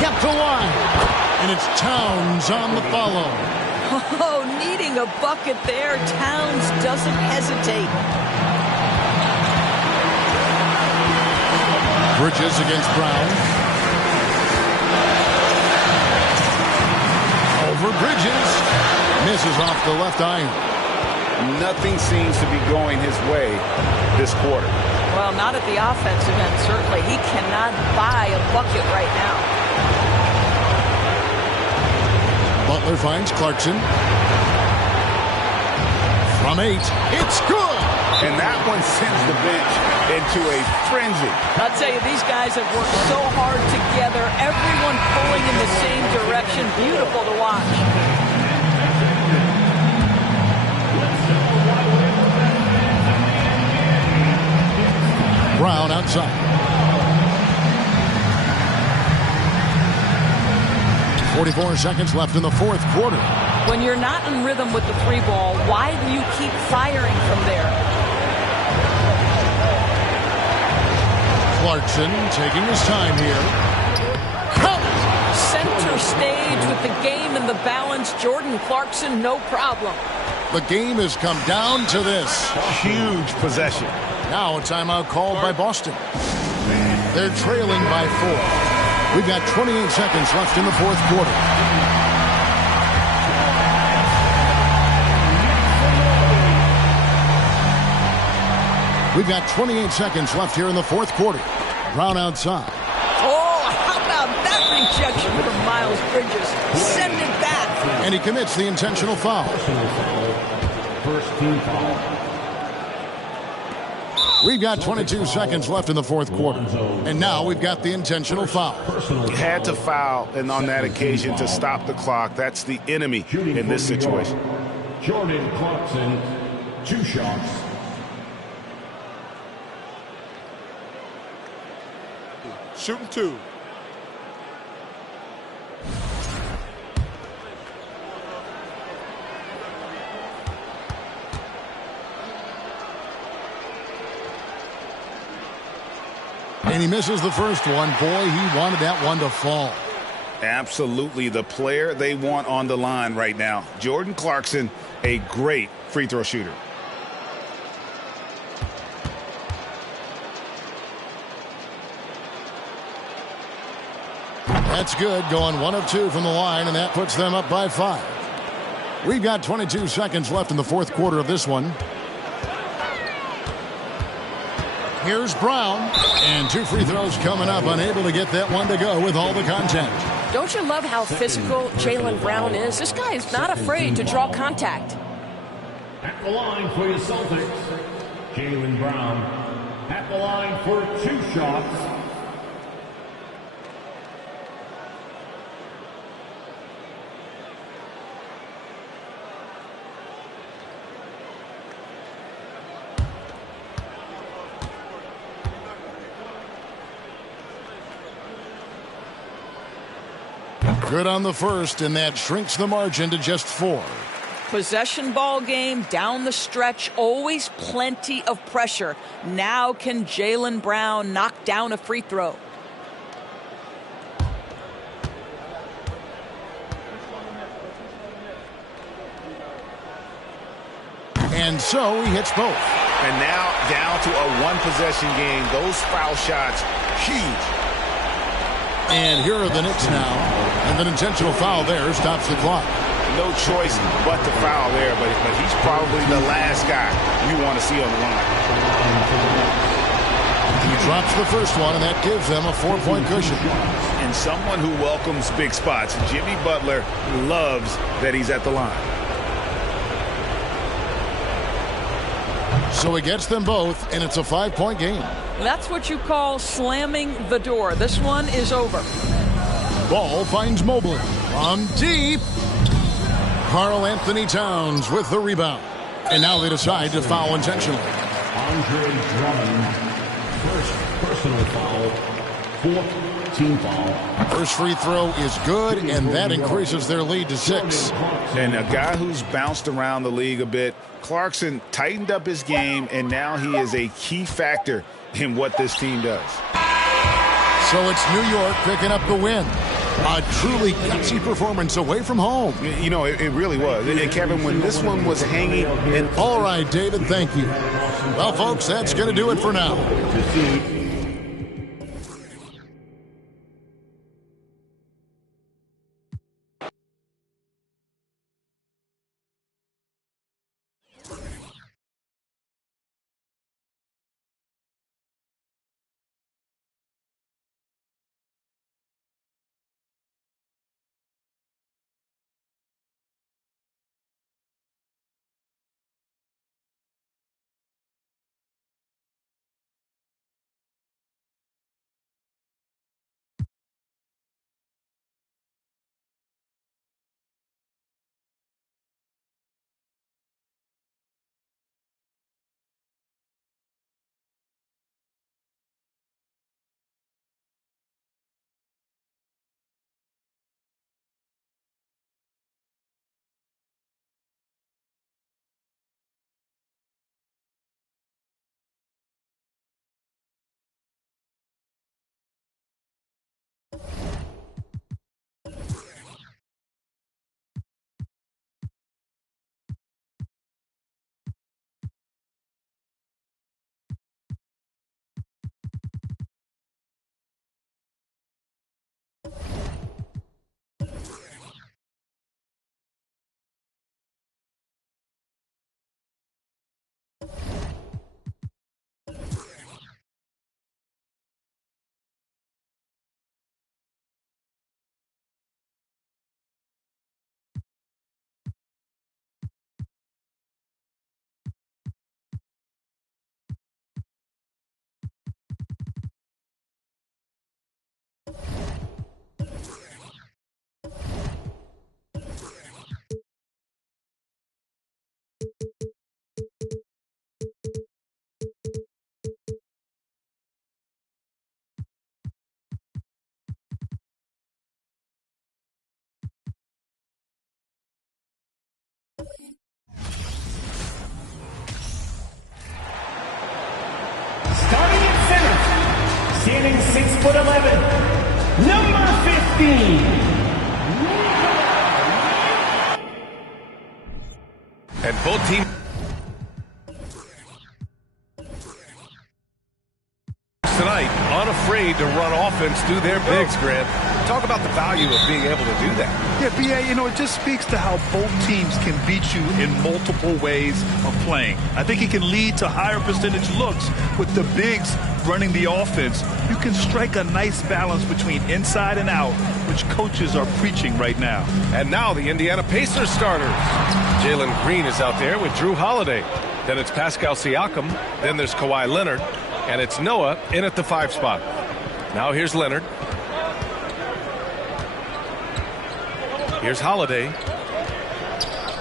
Kept alive. And it's Towns on the follow. Oh, needing a bucket there. Towns doesn't hesitate. Bridges against Brown. Over Bridges. Misses off the left iron. Nothing seems to be going his way this quarter. Well, not at the offensive end, certainly. He cannot buy a bucket right now. Butler finds Clarkson. From 8. It's good! And that one sends the bench into a frenzy. I'll tell you, these guys have worked so hard together. Everyone pulling in the same direction. Beautiful to watch. Brown outside. 44 seconds left in the fourth quarter. When you're not in rhythm with the three ball, why do you keep firing from there? Clarkson taking his time here. Center stage with the game and the balance. Jordan Clarkson, no problem. The game has come down to this. Huge possession. Now a timeout called by Boston. They're trailing by 4. We've got 28 seconds left in the fourth quarter. We've got 28 seconds left here in the fourth quarter. Brown outside. Oh, how about that rejection from Miles Bridges? Send it back. And he commits the intentional foul. First team foul. We've got 22 seconds left in the fourth quarter. And now we've got the intentional foul. Had to foul, and on that occasion to stop the clock. That's the enemy in this situation. Jordan Clarkson, 2 shots. Shooting 2. And he misses the first one. Boy, he wanted that one to fall. Absolutely the player they want on the line right now. Jordan Clarkson, a great free throw shooter. That's good, going 1 of 2 from the line, and that puts them up by 5. We've got 22 seconds left in the fourth quarter of this one. Here's Brown, and 2 free throws coming up, unable to get that one to go with all the contact. Don't you love how physical Jaylen Brown is? This guy is not afraid to draw contact. At the line for your Celtics, Jaylen Brown. At the line for 2 shots. Good on the first, and that shrinks the margin to just 4. Possession ball game down the stretch, always plenty of pressure. Now can Jaylen Brown knock down a free throw? And so he hits both. And now down to a 1-possession game. Those foul shots, huge. And here are the Knicks now. And an intentional foul there stops the clock. No choice but to foul there, but he's probably the last guy you want to see on the line. He drops the first one, and that gives them a 4-point cushion. and someone who welcomes big spots. Jimmy Butler loves that he's at the line. So he gets them both, and it's a 5-point game. That's what you call slamming the door. This one is over. Ball finds Mobley on deep. Karl Anthony Towns with the rebound. And now they decide to foul intentionally. Andre Drummond, first personal foul, fourth team foul. First free throw is good, and that increases their lead to 6. And a guy who's bounced around the league a bit, Clarkson tightened up his game, and now he is a key factor in what this team does. So it's New York picking up the win. A truly gutsy performance away from home. You know, it really was. And Kevin, when this one was hanging... All right, David, thank you. Well, folks, that's going to do it for now. Starting at center, standing 6'11", number 15. And both teams tonight unafraid to run offense through their bigs, Grant. Talk about the value of being able to do that. Yeah, B.A., you know, it just speaks to how both teams can beat you in multiple ways of playing. I think it can lead to higher percentage looks with the bigs running the offense. You can strike a nice balance between inside and out, which coaches are preaching right now. And now the Indiana Pacers starters. Jalen Green is out there with Drew Holiday. Then it's Pascal Siakam. Then there's Kawhi Leonard. And it's Noah in at the 5 spot. Now here's Leonard. Here's Holiday.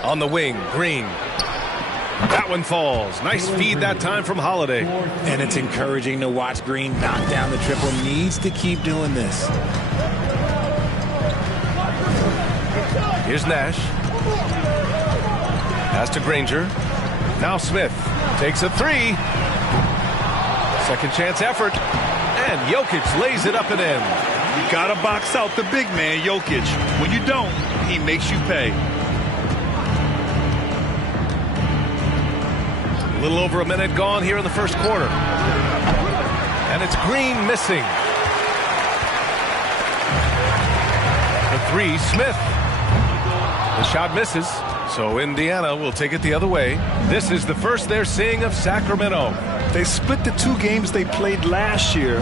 On the wing, Green. That one falls. Nice feed that time from Holiday. And it's encouraging to watch Green knock down the triple. Needs to keep doing this. Here's Nash. Pass to Granger. Now Smith takes a 3. Second chance effort. And Jokic lays it up and in. You got to box out the big man, Jokic. When you don't, he makes you pay. A little over a minute gone here in the first quarter. And it's Green missing. The 3, Smith. The shot misses. So Indiana will take it the other way. This is the first they're seeing of Sacramento. They split the 2 games they played last year.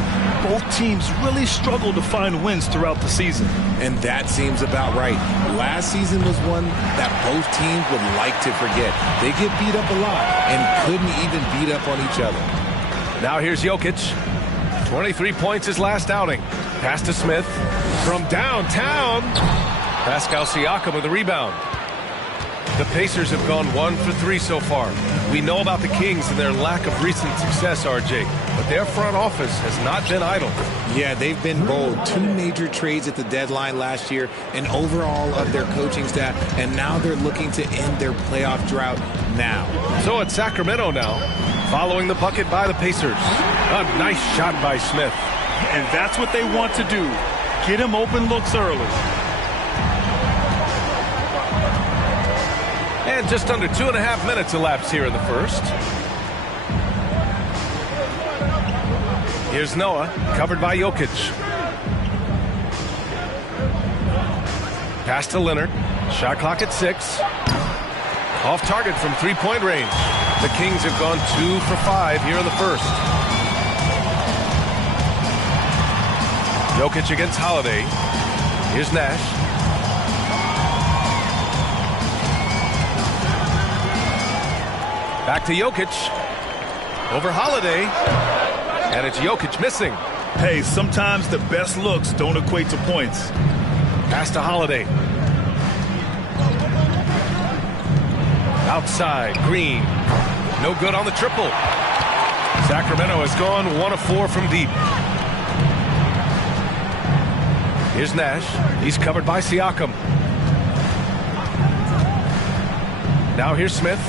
Both teams really struggled to find wins throughout the season. And that seems about right. Last season was one that both teams would like to forget. They get beat up a lot and couldn't even beat up on each other. Now here's Jokic. 23 points his last outing. Pass to Smith. From downtown. Pascal Siakam with the rebound. The Pacers have gone 1 for 3 so far. We know about the Kings and their lack of recent success, RJ, but their front office has not been idle. Yeah, they've been bold. 2 major trades at the deadline last year, an overhaul of their coaching staff, and now they're looking to end their playoff drought now. So it's Sacramento now, following the bucket by the Pacers. A nice shot by Smith. And that's what they want to do. Get him open looks early. And just under 2.5 minutes elapsed here in the first. Here's Noah, covered by Jokic. Pass to Leonard. Shot clock at 6. Off target from 3-point range. The Kings have gone 2 for 5 here in the first. Jokic against Holiday. Here's Nash. Back to Jokic. Over Holiday. And it's Jokic missing. Hey, sometimes the best looks don't equate to points. Pass to Holiday. Outside, Green. No good on the triple. Sacramento has gone 1 of 4 from deep. Here's Nash. He's covered by Siakam. Now here's Smith.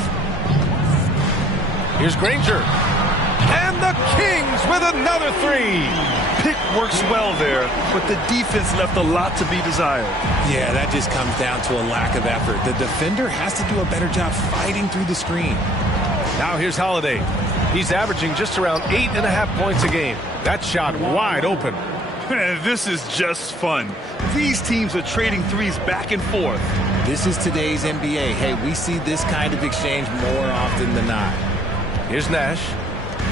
Here's Granger. And the Kings with another 3. Pick works well there, but the defense left a lot to be desired. Yeah, that just comes down to a lack of effort. The defender has to do a better job fighting through the screen. Now here's Holiday. He's averaging just around 8.5 points a game. That shot wide open. This is just fun. These teams are trading threes back and forth. This is today's NBA. Hey, we see this kind of exchange more often than not. Here's Nash.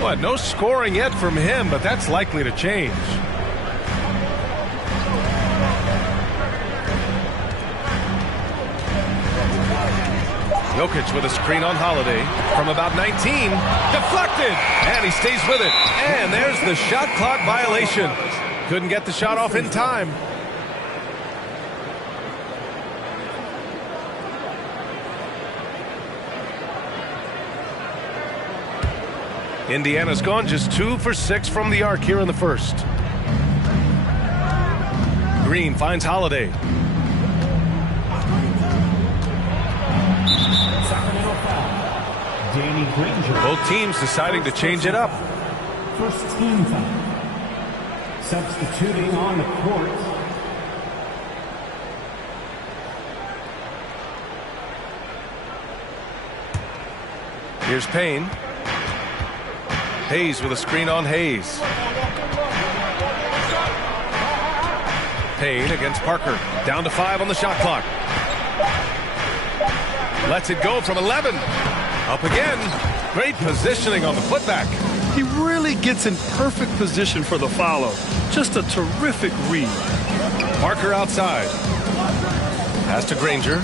Well, no scoring yet from him, but that's likely to change. Jokic with a screen on Holiday from about 19. Deflected, and he stays with it. And there's the shot clock violation. Couldn't get the shot off in time. Indiana's gone just 2 for 6 from the arc here in the first. Green finds Holiday. Both teams deciding to change it up. First team foul. Substituting on the court. Here's Payne. Hayes with a screen on Hayes. Payne against Parker. Down to 5 on the shot clock. Lets it go from 11. Up again. Great positioning on the putback. He really gets in perfect position for the follow. Just a terrific read. Parker outside. Pass to Granger.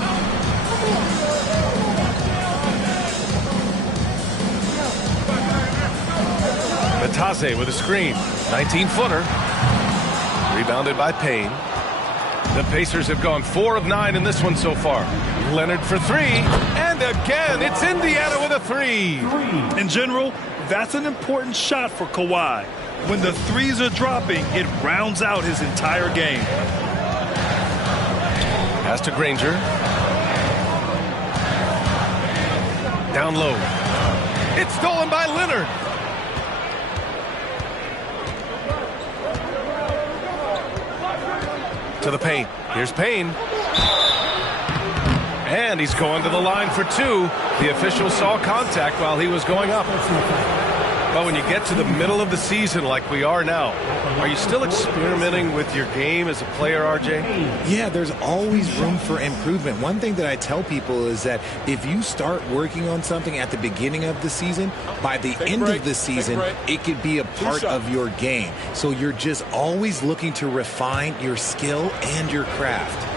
Matase with a screen. 19-footer. Rebounded by Payne. The Pacers have gone 4 of 9 in this one so far. Leonard for 3. And again, it's Indiana with a 3. In general, that's an important shot for Kawhi. When the threes are dropping, it rounds out his entire game. Pass to Granger. Down low. It's stolen by Leonard. To the paint. Here's Payne. And he's going to the line for 2. The official saw contact while he was going up. But when you get to the middle of the season like we are now, are you still experimenting with your game as a player, RJ? Yeah, there's always room for improvement. One thing that I tell people is that if you start working on something at the beginning of the season, by the end of the season, it could be a part of your game. So you're just always looking to refine your skill and your craft.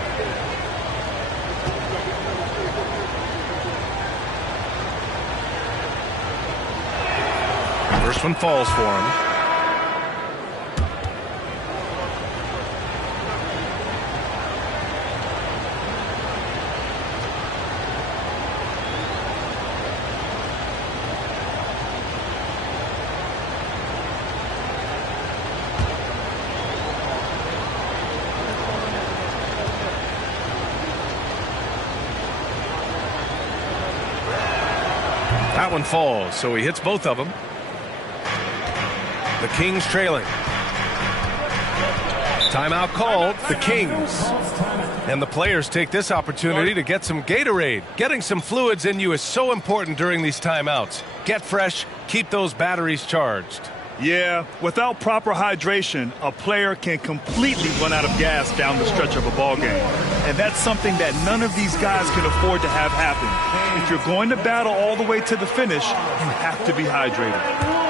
First one falls for him. That one falls, so he hits both of them. The Kings trailing. Timeout called. The Kings. And the players take this opportunity to get some Gatorade. Getting some fluids in you is so important during these timeouts. Get fresh. Keep those batteries charged. Yeah, without proper hydration, a player can completely run out of gas down the stretch of a ball game. And that's something that none of these guys can afford to have happen. If you're going to battle all the way to the finish, you have to be hydrated.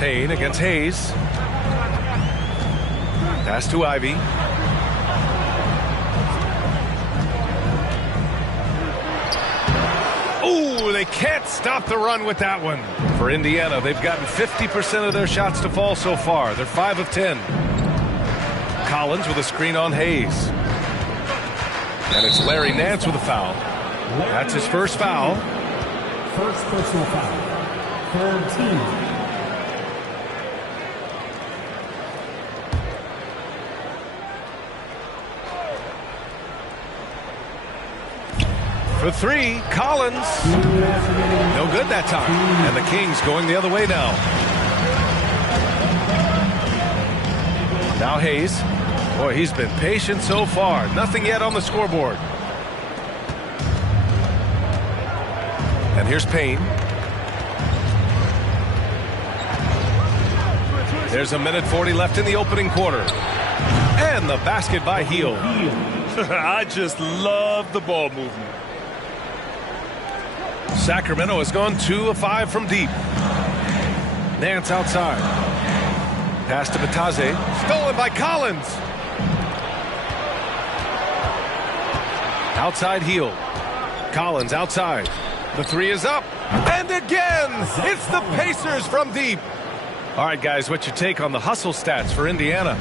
Payne against Hayes. Pass to Ivy. Ooh, they can't stop the run with that one. For Indiana, they've gotten 50% of their shots to fall so far. They're 5 of 10. Collins with a screen on Hayes. And it's Larry Nance with a foul. That's his first foul. First personal foul. Third team. For three, Collins. No good that time. And the Kings going the other way now. Now Hayes. Boy, he's been patient so far. Nothing yet on the scoreboard. And here's Payne. There's a minute 40 left in the opening quarter. And the basket by Heel. I just love the ball movement. Sacramento has gone 2 of 5 from deep. Nance outside. Pass to Batase. Stolen by Collins. Outside Heel. Collins outside. The three is up. And again, it's the Pacers from deep. All right, guys, what's your take on the hustle stats for Indiana?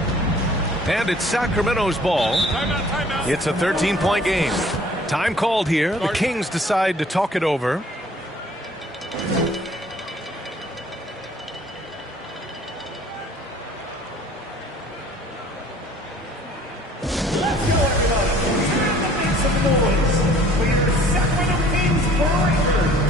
And it's Sacramento's ball. Timeout. It's a 13-point game. Time called here. The Kings decide to talk it over. Let's go, everybody. Make some noise for your Sacramento Kings Breakers.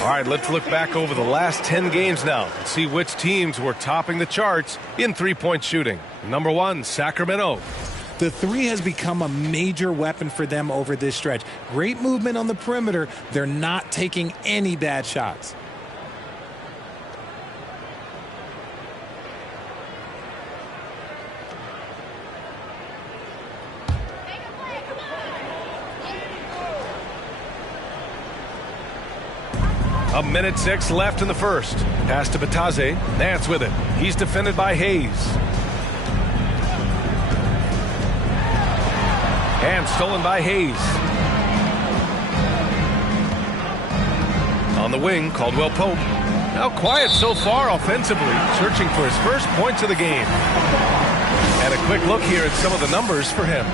All right, let's look back over the last 10 games now and see which teams were topping the charts in three-point shooting. Number 1, Sacramento. The three has become a major weapon for them over this stretch. Great movement on the perimeter. They're not taking any bad shots. 1:06 left in the first. Pass to Bataze. Nance with it. He's defended by Hayes. And stolen by Hayes. On the wing, Caldwell Pope. Now quiet so far offensively, searching for his first points of the game. And a quick look here at some of the numbers for him.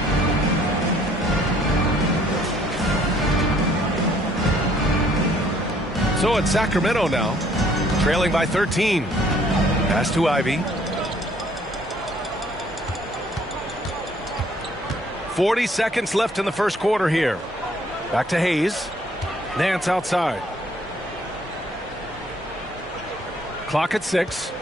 So it's Sacramento now, trailing by 13. Pass to Ivy. 40 seconds left in the first quarter here. Back to Hayes. Nance outside. Clock at 6.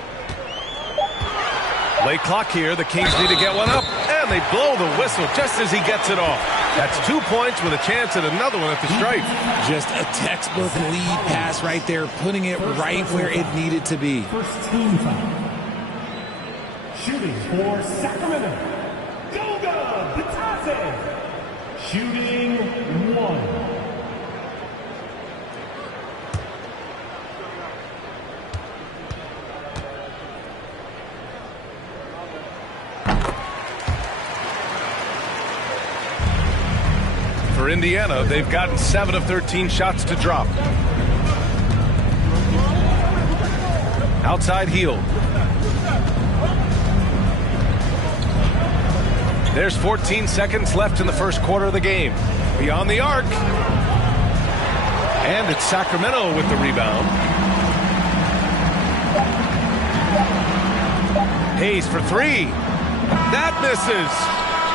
Late clock here. The Kings need to get one up. And they blow the whistle just as he gets it off. That's 2 points with a chance at another one at the stripe. Just a textbook lead pass right there, putting it right where it needed to be. First team foul. Shooting for Sacramento. Goga Bataze. Shooting 1. For Indiana, they've gotten 7 of 13 shots to drop. Outside heel. There's 14 seconds left in the first quarter of the game. Beyond the arc. And it's Sacramento with the rebound. Hayes for 3. That misses.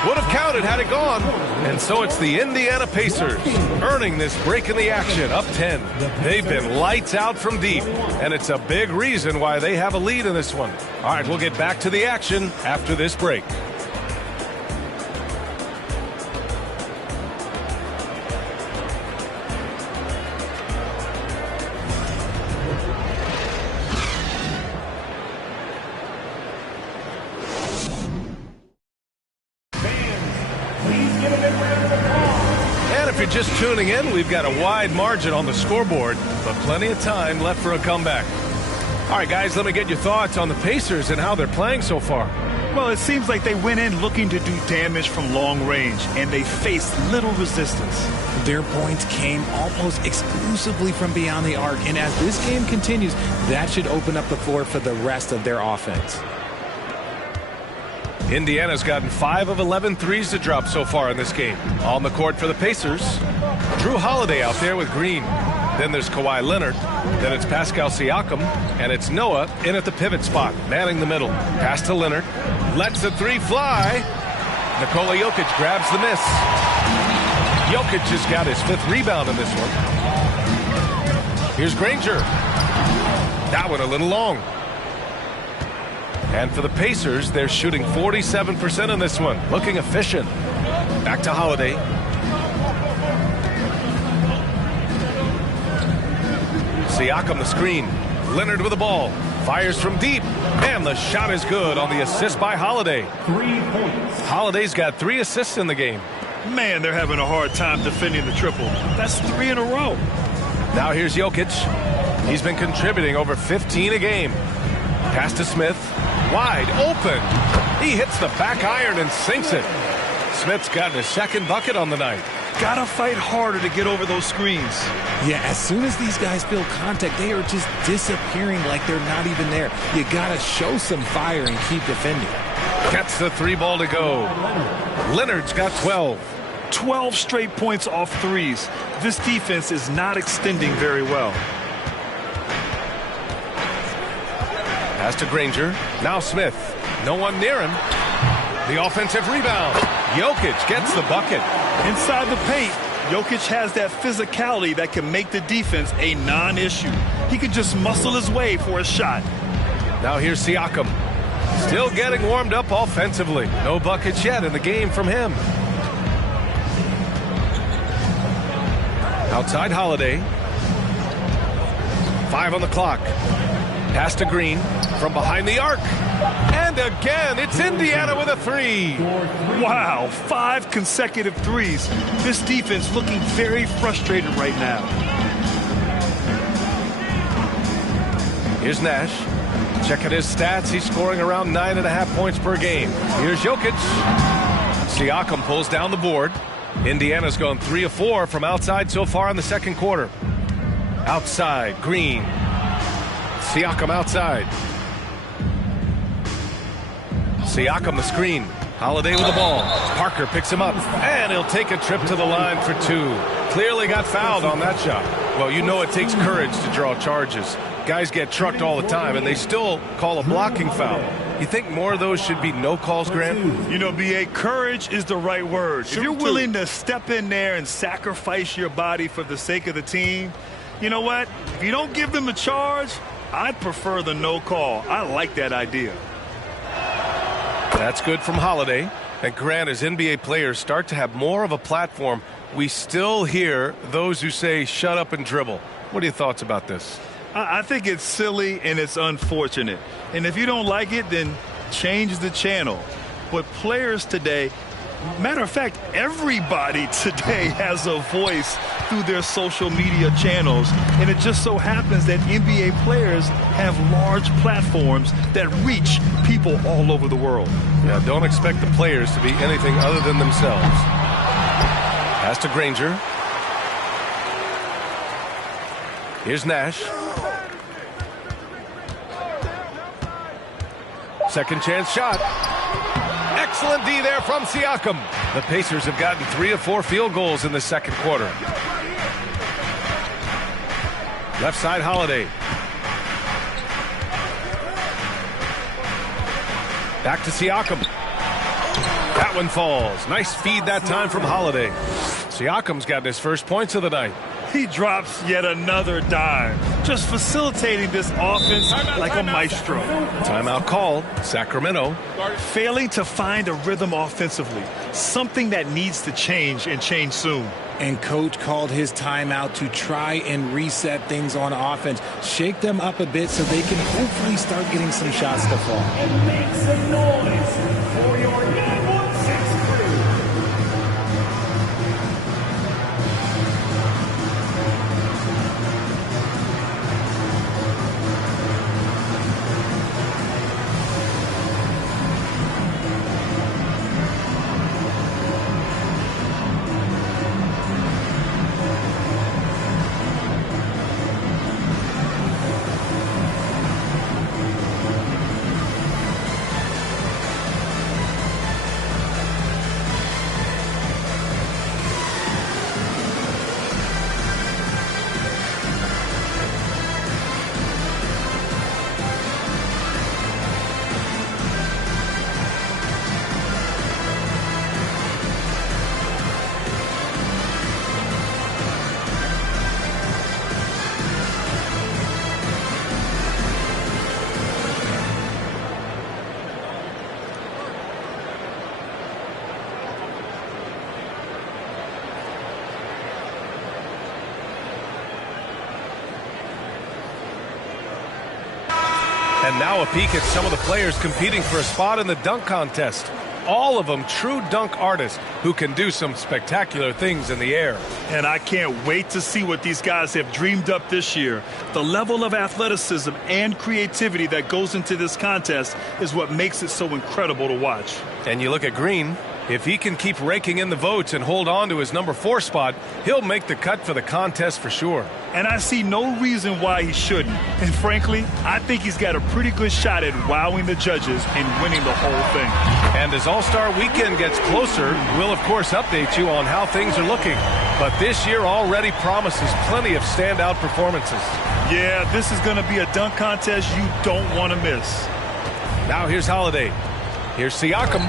Would have counted had it gone. And so it's the Indiana Pacers earning this break in the action, up 10. They've been lights out from deep, and it's a big reason why they have a lead in this one. All right, we'll get back to the action after this break. Just tuning in, we've got a wide margin on the scoreboard, but plenty of time left for a comeback. All right, guys, let me get your thoughts on the Pacers and how they're playing so far. Well, it seems like they went in looking to do damage from long range, and they faced little resistance. Their points came almost exclusively from beyond the arc, and as this game continues, that should open up the floor for the rest of their offense. Indiana's gotten 5 of 11 threes to drop so far in this game. On the court for the Pacers, Drew Holiday out there with Green. Then there's Kawhi Leonard. Then it's Pascal Siakam. And it's Noah in at the pivot spot, manning the middle. Pass to Leonard. Lets the 3 fly. Nikola Jokic grabs the miss. Jokic has got his 5th rebound in this one. Here's Granger. That one a little long. And for the Pacers, they're shooting 47% in this one. Looking efficient. Back to Holiday. Siakam the screen. Leonard with the ball. Fires from deep. And the shot is good on the assist by Holiday. 3 points. Holiday's got 3 assists in the game. Man, they're having a hard time defending the triple. That's 3 in a row. Now here's Jokic. He's been contributing over 15 a game. Pass to Smith. Wide open. He hits the back iron and sinks it. Smith's gotten his 2nd bucket on the night. Gotta fight harder to get over those screens. Yeah, as soon as these guys feel contact, they are just disappearing like they're not even there. You gotta show some fire and keep defending. Gets the 3 ball to go. Leonard's got 12. 12 straight points off threes. This defense is not extending very well. Pass to Granger. Now Smith. No one near him. The offensive rebound. Jokic gets the bucket. Inside the paint, Jokic has that physicality that can make the defense a non-issue. He can just muscle his way for a shot. Now here's Siakam. Still getting warmed up offensively. No buckets yet in the game from him. Outside Holiday. 5 on the clock. Pass to Green from behind the arc. And again, it's Indiana with a 3. Wow, 5 consecutive threes. This defense looking very frustrated right now. Here's Nash. Checking his stats. He's scoring around 9.5 points per game. Here's Jokic. Siakam pulls down the board. Indiana's gone 3 of 4 from outside so far in the second quarter. Outside, Green. Siakam outside. Siakam the screen. Holiday with the ball. Parker picks him up, and he'll take a trip to the line for 2. Clearly got fouled on that shot. Well, you know it takes courage to draw charges. Guys get trucked all the time, and they still call a blocking foul. You think more of those should be no calls, Grant? You know, B.A., courage is the right word. If you're willing to step in there and sacrifice your body for the sake of the team, you know what? If you don't give them a charge, I'd prefer the no call. I like that idea. That's good from Holiday. And Grant, as NBA players start to have more of a platform, we still hear those who say shut up and dribble. What are your thoughts about this? I think it's silly and it's unfortunate. And if you don't like it, then change the channel. But players today, matter of fact, everybody today has a voice through their social media channels. And it just so happens that NBA players have large platforms that reach people all over the world. Yeah, don't expect the players to be anything other than themselves. Pass to Granger. Here's Nash. Second chance shot. Excellent D there from Siakam. The Pacers have gotten 3 of 4 field goals in the second quarter. Left side, Holiday. Back to Siakam. That one falls. Nice feed that time from Holiday. Siakam's gotten his first points of the night. He drops yet another dime, just facilitating this offense like a maestro. Timeout called. Sacramento. Failing to find a rhythm offensively, something that needs to change and change soon. And coach called his timeout to try and reset things on offense, shake them up a bit so they can hopefully start getting some shots to fall. And make some noise for your 916 crew. And now a peek at some of the players competing for a spot in the dunk contest. All of them true dunk artists who can do some spectacular things in the air. And I can't wait to see what these guys have dreamed up this year. The level of athleticism and creativity that goes into this contest is what makes it so incredible to watch. And you look at Green. If he can keep raking in the votes and hold on to his number 4 spot, he'll make the cut for the contest for sure. And I see no reason why he shouldn't. And frankly, I think he's got a pretty good shot at wowing the judges and winning the whole thing. And as All-Star Weekend gets closer, we'll of course update you on how things are looking. But this year already promises plenty of standout performances. Yeah, this is going to be a dunk contest you don't want to miss. Now here's Holiday. Here's Siakam.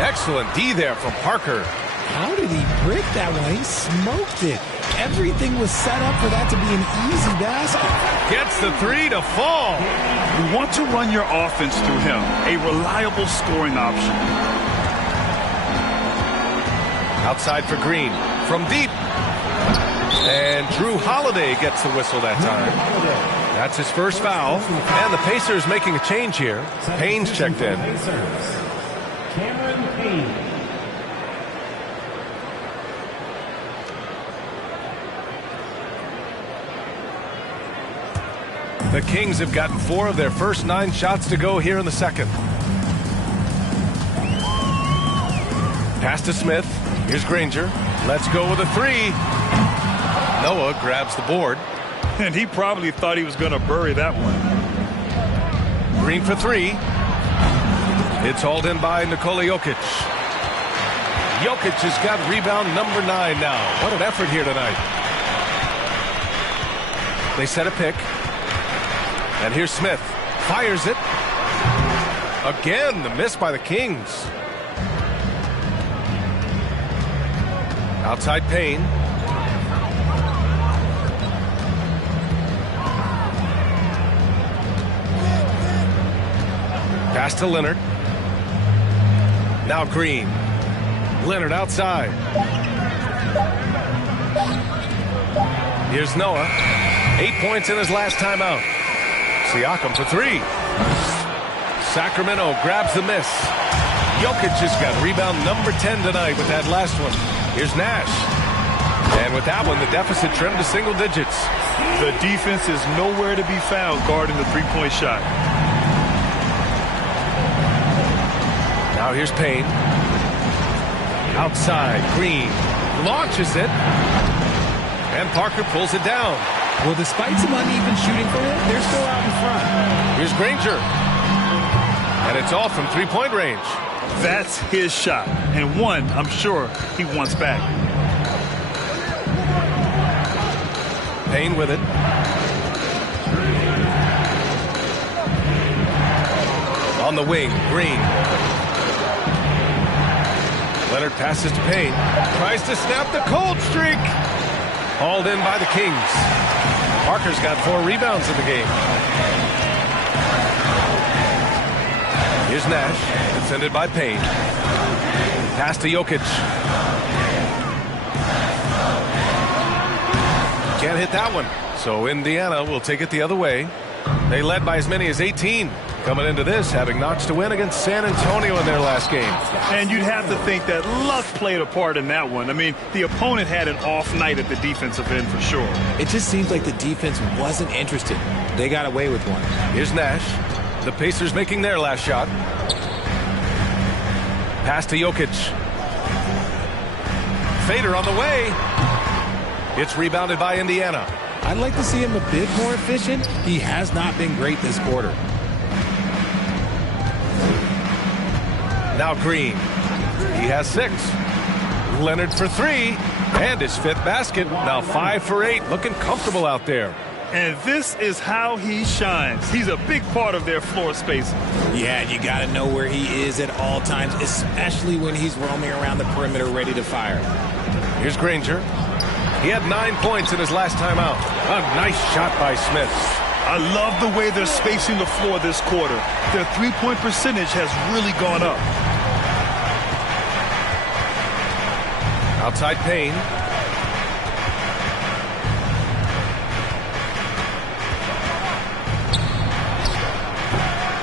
Excellent D there from Parker. How did he break that one? He smoked it. Everything was set up for that to be an easy basket. Gets the 3 to fall. You want to run your offense through him, a reliable scoring option. Outside for Green. From deep. And Drew Holiday gets the whistle that time. That's his first foul. And the Pacers making a change here. Payne's checked in. Cameron Payne. The Kings have gotten 4 of their first 9 shots to go here in the second. Pass to Smith. Here's Granger. Let's go with a 3. Noah grabs the board. And he probably thought he was going to bury that one. Green for 3. It's hauled in by Nikola Jokic. Jokic has got rebound number 9 now. What an effort here tonight. They set a pick. And here's Smith. Fires it. Again, the miss by the Kings. Outside Payne. Pass to Leonard. Now Green. Leonard outside. Here's Noah. 8 points in his last timeout. Siakam for 3. Sacramento grabs the miss. Jokic has got rebound number 10 tonight with that last one. Here's Nash. And with that one, the deficit trimmed to single digits. The defense is nowhere to be found guarding the three-point shot. Now here's Payne. Outside, Green launches it. And Parker pulls it down. Well, despite some uneven shooting for him, they're still out in front. Here's Granger. And it's all from three-point range. That's his shot. And one, I'm sure, he wants back. Payne with it. On the wing, Green. Leonard passes to Payne. Tries to snap the cold streak. Hauled in by the Kings. Parker's got 4 rebounds in the game. Here's Nash, defended by Payne. Pass to Jokic. Can't hit that one. So Indiana will take it the other way. They led by as many as 18. Coming into this, having notched a win against San Antonio in their last game. And you'd have to think that luck played a part in that one. I mean, the opponent had an off night at the defensive end for sure. It just seems like the defense wasn't interested. They got away with one. Here's Nash. The Pacers making their last shot. Pass to Jokic. Fader on the way. It's rebounded by Indiana. I'd like to see him a bit more efficient. He has not been great this quarter. Now Green. He has 6. Leonard for 3. And his 5th basket. Now 5 for 8. Looking comfortable out there. And this is how he shines. He's a big part of their floor space. Yeah, you got to know where he is at all times, especially when he's roaming around the perimeter ready to fire. Here's Granger. He had 9 points in his last time out. A nice shot by Smith. I love the way they're spacing the floor this quarter. Their three-point percentage has really gone up. Outside Payne.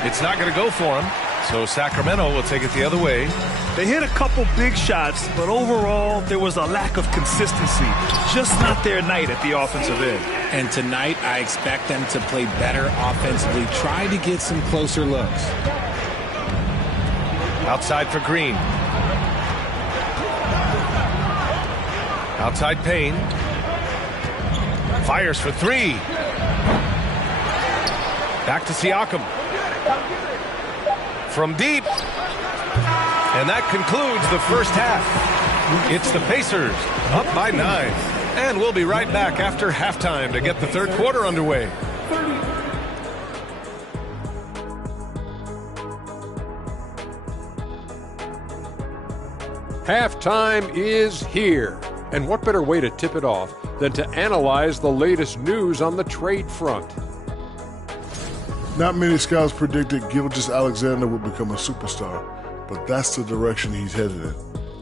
It's not going to go for him, so Sacramento will take it the other way. They hit a couple big shots, but overall, there was a lack of consistency. Just not their night at the offensive end. And tonight, I expect them to play better offensively. Try to get some closer looks. Outside for Green. Outside Payne. Fires for 3. Back to Siakam. From deep. And that concludes the first half. It's the Pacers up by 9. And we'll be right back after halftime to get the third quarter underway. Halftime is here. And what better way to tip it off than to analyze the latest news on the trade front? Not many scouts predicted Gilgeous-Alexander would become a superstar, but that's the direction he's headed in.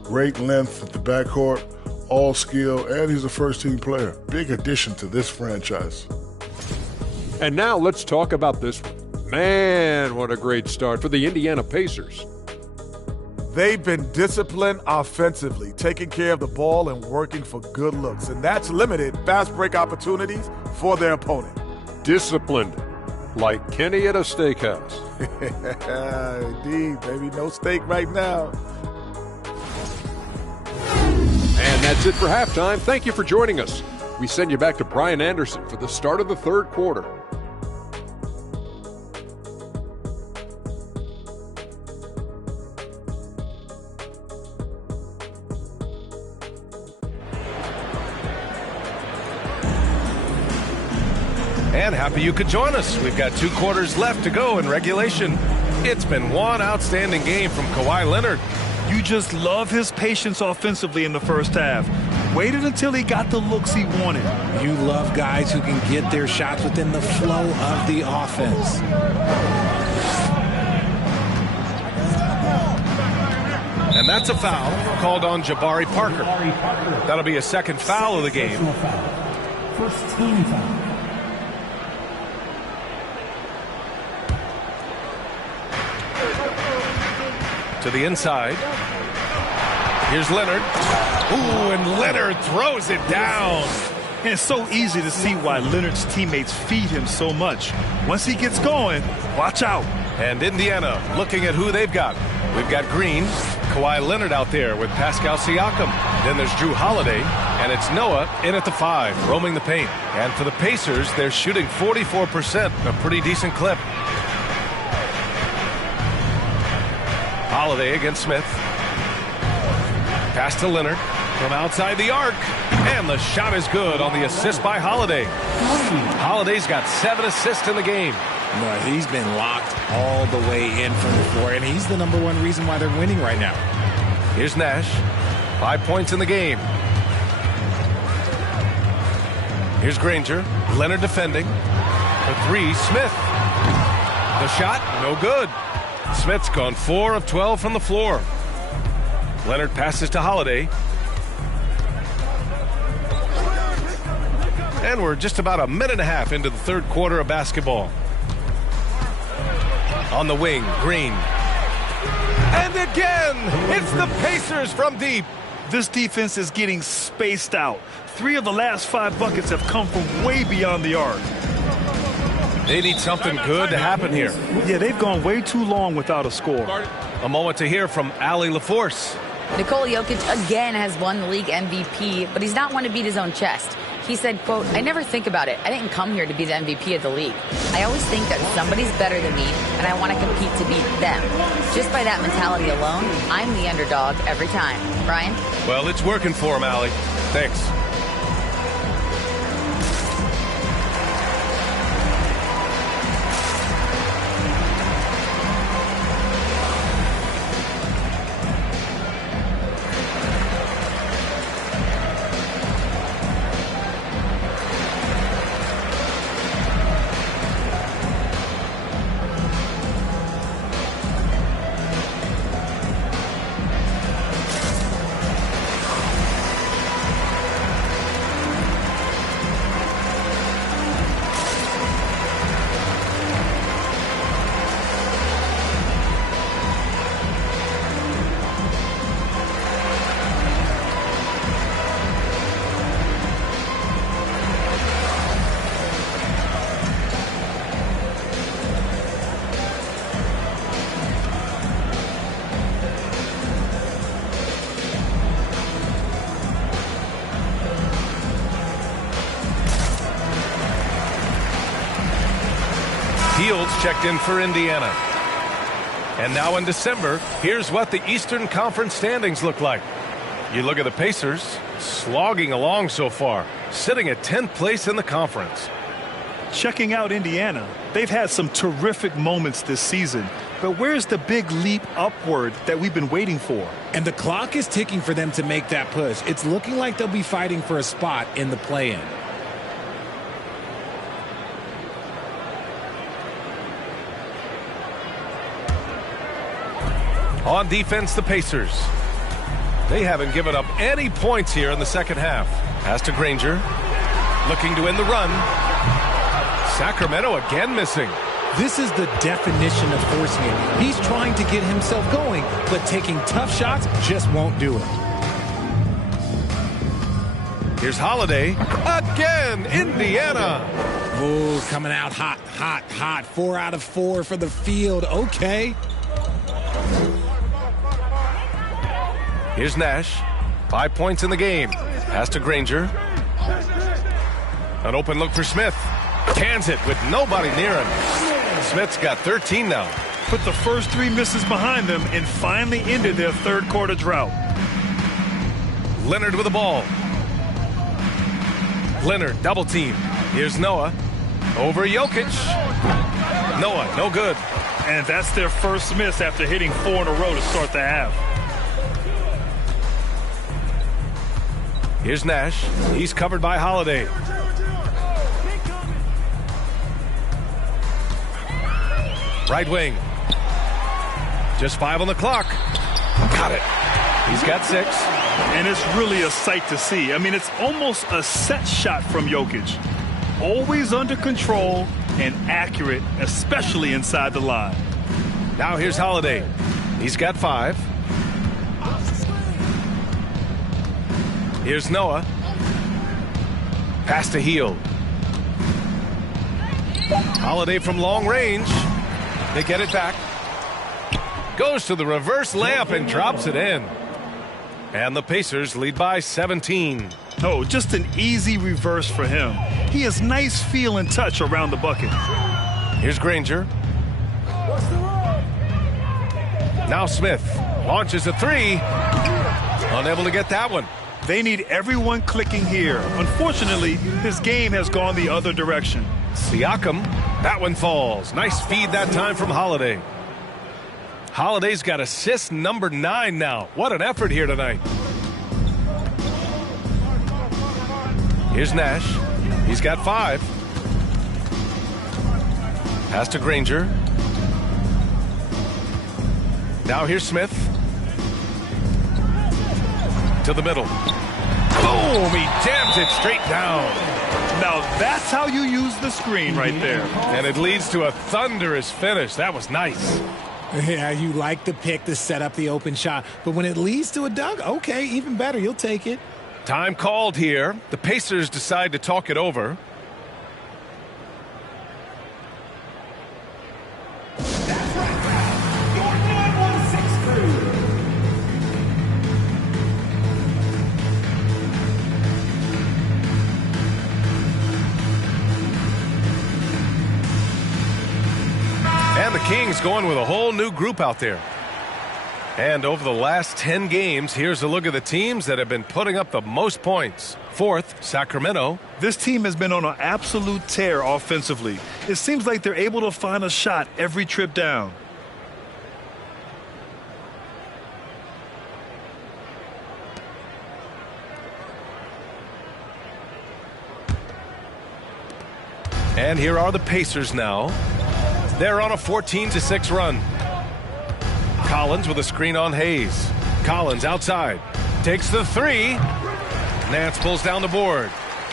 Great length at the backcourt, all skill, and he's a first-team player. Big addition to this franchise. And now let's talk about this one. Man, what a great start for the Indiana Pacers. They've been disciplined offensively, taking care of the ball and working for good looks, and that's limited fast break opportunities for their opponent. Disciplined. Like Kenny at a steakhouse. Indeed, baby. No steak right now. And that's it for halftime. Thank you for joining us. We send you back to Brian Anderson for the start of the third quarter. And happy you could join us. We've got 2 quarters left to go in regulation. It's been one outstanding game from Kawhi Leonard. You just love his patience offensively in the first half. Waited until he got the looks he wanted. You love guys who can get their shots within the flow of the offense. And that's a foul called on Jabari Parker. That'll be a second foul of the game. First team foul. To the inside. Here's Leonard. Ooh, and Leonard throws it down. And it's so easy to see why Leonard's teammates feed him so much. Once he gets going, watch out. And Indiana looking at who they've got. We've got Green, Kawhi Leonard out there with Pascal Siakam. Then there's Drew Holiday, and it's Noah in at the 5, roaming the paint. And for the Pacers, they're shooting 44%, a pretty decent clip. Holiday against Smith. Pass to Leonard from outside the arc. And the shot is good on the assist by Holiday. Holiday's got 7 assists in the game. No, he's been locked all the way in from the floor, and he's the #1 reason why they're winning right now. Here's Nash. 5 points in the game. Here's Granger. Leonard defending. For 3, Smith. The shot, no good. Smith's gone 4 of 12 from the floor. Leonard passes to Holiday. And we're just about a minute and a half into the third quarter of basketball. On the wing, Green. And again, it's the Pacers from deep. This defense is getting spaced out. 3 of the last 5 buckets have come from way beyond the arc. They need something good to happen here. Yeah, they've gone way too long without a score. A moment to hear from Allie LaForce. Nikola Jokic again has won the league MVP, but he's not one to beat his own chest. He said, quote, "I never think about it. I didn't come here to be the MVP of the league. I always think that somebody's better than me, and I want to compete to beat them. Just by that mentality alone, I'm the underdog every time." Brian? Well, it's working for him, Allie. Thanks. Fields checked in for Indiana. And now in December, here's what the Eastern Conference standings look like. You look at the Pacers, slogging along so far, sitting at 10th place in the conference. Checking out Indiana, they've had some terrific moments this season. But where's the big leap upward that we've been waiting for? And the clock is ticking for them to make that push. It's looking like they'll be fighting for a spot in the play-in. On defense, the Pacers. They haven't given up any points here in the second half. Pass to Granger. Looking to end the run. Sacramento again missing. This is the definition of forcing it. He's trying to get himself going, but taking tough shots just won't do it. Here's Holiday. Again, Indiana. Oh, coming out hot, hot, hot. 4 out of 4 for the field. Okay. Here's Nash. 5 points in the game. Pass to Granger. An open look for Smith. Cans it with nobody near him. Smith's got 13 now. Put the first 3 misses behind them and finally ended their third quarter drought. Leonard with the ball. Leonard double team. Here's Noah. Over Jokic. Noah, no good. And that's their first miss after hitting 4 in a row to start the half. Here's Nash. He's covered by Holiday. Right wing. Just 5 on the clock. Got it. He's got 6. And it's really a sight to see. I mean, it's almost a set shot from Jokic. Always under control and accurate, especially inside the line. Now here's Holiday. He's got 5. Here's Noah. Pass to Hield. Holiday from long range. They get it back. Goes to the reverse layup and drops it in. And the Pacers lead by 17. Oh, just an easy reverse for him. He has nice feel and touch around the bucket. Here's Granger. Now Smith launches a 3. Unable to get that one. They need everyone clicking here. Unfortunately, his game has gone the other direction. Siakam, that one falls. Nice feed that time from Holiday. Holiday's got assist number 9 now. What an effort here tonight. Here's Nash. He's got 5. Pass to Granger. Now here's Smith. To the middle. Boom! He jams it straight down. Now that's how you use the screen right there. And it leads to a thunderous finish. That was nice. Yeah, you like the pick to set up the open shot. But when it leads to a dunk, okay, even better. You'll take it. Time called here. The Pacers decide to talk it over. And the Kings going with a whole new group out there. And over the last 10 games, here's a look at the teams that have been putting up the most points. 4th, Sacramento. This team has been on an absolute tear offensively. It seems like they're able to find a shot every trip down. And here are the Pacers now. They're on a 14-6 run. Collins with a screen on Hayes. Collins outside. Takes the 3. Nance pulls down the board.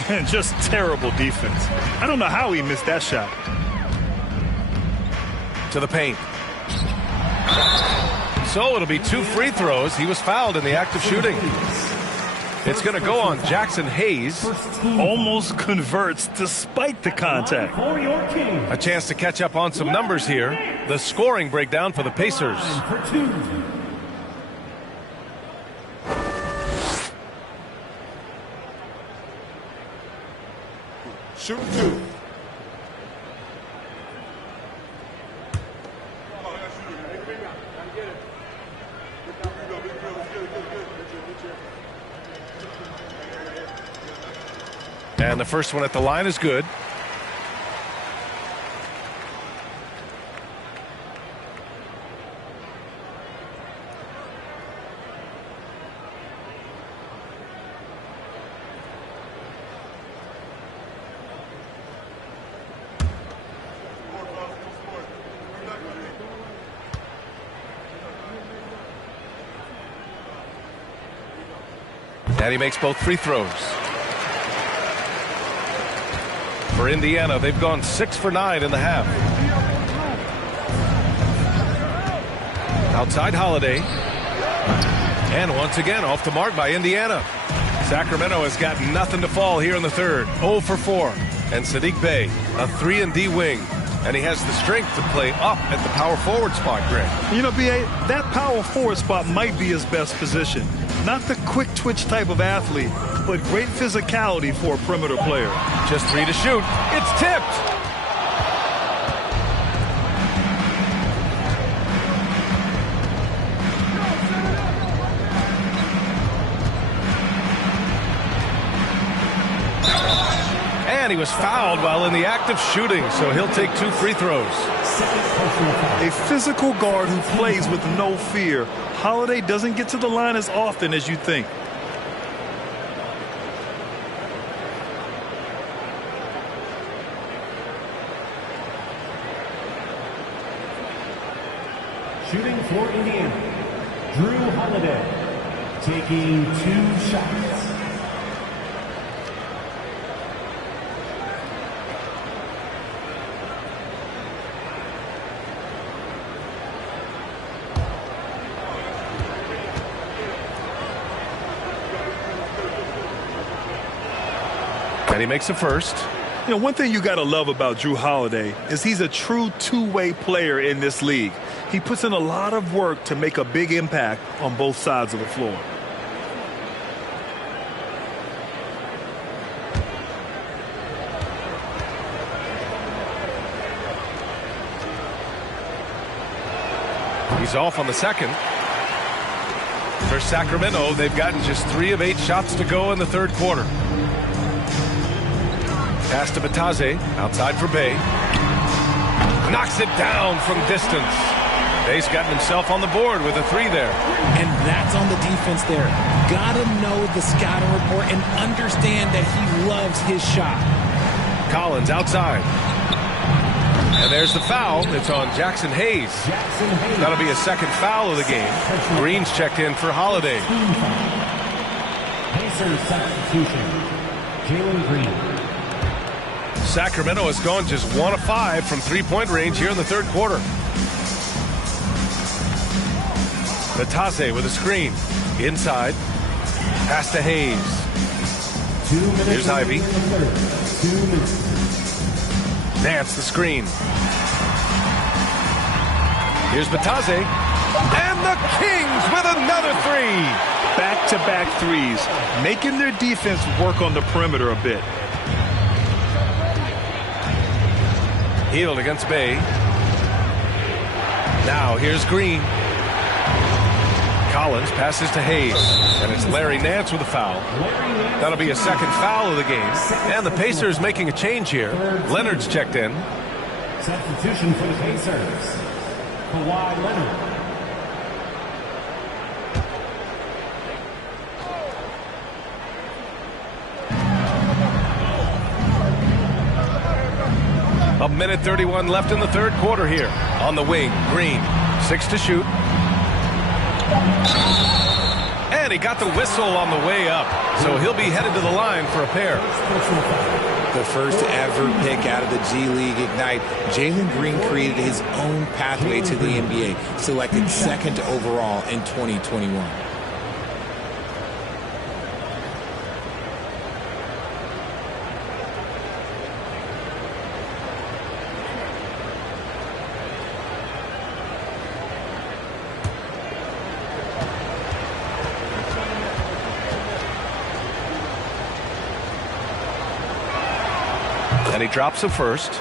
And just terrible defense. I don't know how he missed that shot. To the paint. So it'll be 2 free throws. He was fouled in the act of shooting. It's going to go on Jackson Hayes. Almost converts despite the contact. A chance to catch up on some numbers here. The scoring breakdown for the Pacers. Shoot 2. And the first one at the line is good. And he makes both free throws. For Indiana, they've gone 6 for 9 in the half. Outside Holiday. And once again, off the mark by Indiana. Sacramento has got nothing to fall here in the third. 0 for 4. And Sadiq Bey, a 3-and-D wing. And he has the strength to play up at the power forward spot, Greg. You know, B.A., that power forward spot might be his best position. Not the quick twitch type of athlete, but great physicality for a perimeter player. Just 3 to shoot. It's tipped. And he was fouled while in the act of shooting, so he'll take 2 free throws. A physical guard who plays with no fear. Holiday doesn't get to the line as often as you think. Shooting for Indiana, Drew Holiday, taking 2 shots. And he makes the first. You know, one thing you got to love about Drew Holiday is he's a true two-way player in this league. He puts in a lot of work to make a big impact on both sides of the floor. He's off on the second. For Sacramento, they've gotten just 3 of 8 shots to go in the third quarter. Pass to Bataze, outside for Bey. Knocks it down from distance. Bey's gotten himself on the board with a 3 there. And that's on the defense there. Gotta know the scouting report and understand that he loves his shot. Collins outside. And there's the foul. It's on Jackson Hayes. That'll be a second foul of the game. Green's checked in for Holiday. Pacers substitution, Jalen Green. Sacramento has gone just 1 of 5 from 3-point range here in the third quarter. Bataze with a screen. Inside. Pass to Hayes. 2 minutes. Here's Ivy. 2 minutes. Nance the screen. Here's Bataze. And the Kings with another 3. Back-to-back threes, making their defense work on the perimeter a bit. Healed against Bey. Now here's Green. Collins passes to Hayes. And it's Larry Nance with a foul. That'll be a second foul of the game. And the Pacers making a change here. Leonard's checked in. Substitution for the Pacers, Kawhi Leonard. A minute 31 left in the third quarter here. On the wing, Green. 6 to shoot. And he got the whistle on the way up. So he'll be headed to the line for a pair. The first ever pick out of the G League Ignite, Jalen Green created his own pathway to the NBA, selected second overall in 2021. And he drops the first.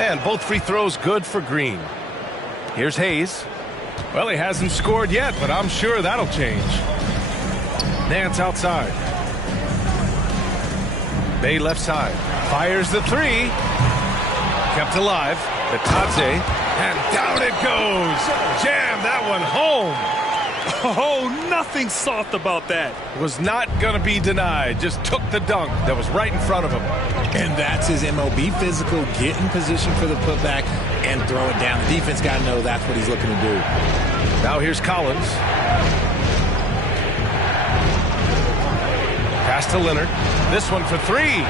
And both free throws good for Green. Here's Hayes. Well, he hasn't scored yet, but I'm sure that'll change. Nance outside. Bey left side. Fires the 3. Kept alive. Bataze. And down it goes. Jam that one home. Oh, nothing soft about that. Was not going to be denied. Just took the dunk that was right in front of him. And that's his MO. Be physical, get in position for the putback, and throw it down. The defense got to know that's what he's looking to do. Now here's Collins. Pass to Leonard. This one for 3.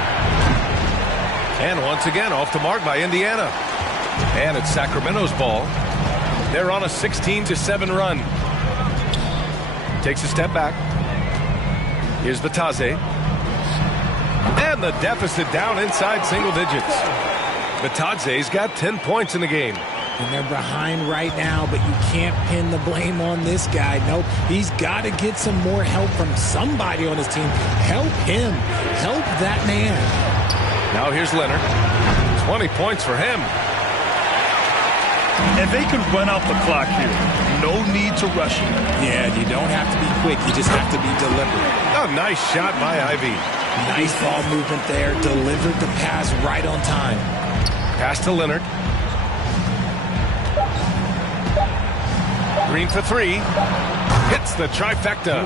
And once again, off the mark by Indiana. And it's Sacramento's ball. They're on a 16-7 run. Takes a step back. Here's Vitazze. And the deficit down inside single digits. Vitazze's got 10 points in the game. And they're behind right now, but you can't pin the blame on this guy. Nope, he's got to get some more help from somebody on his team. Help him. Help that man. Now here's Leonard. 20 points for him. And they can run out the clock here. No need to rush it. Yeah, you don't have to be quick. You just have to be deliberate. A nice shot by Ivy. Nice ball movement there. Delivered the pass right on time. Pass to Leonard. Green for three. Hits the trifecta.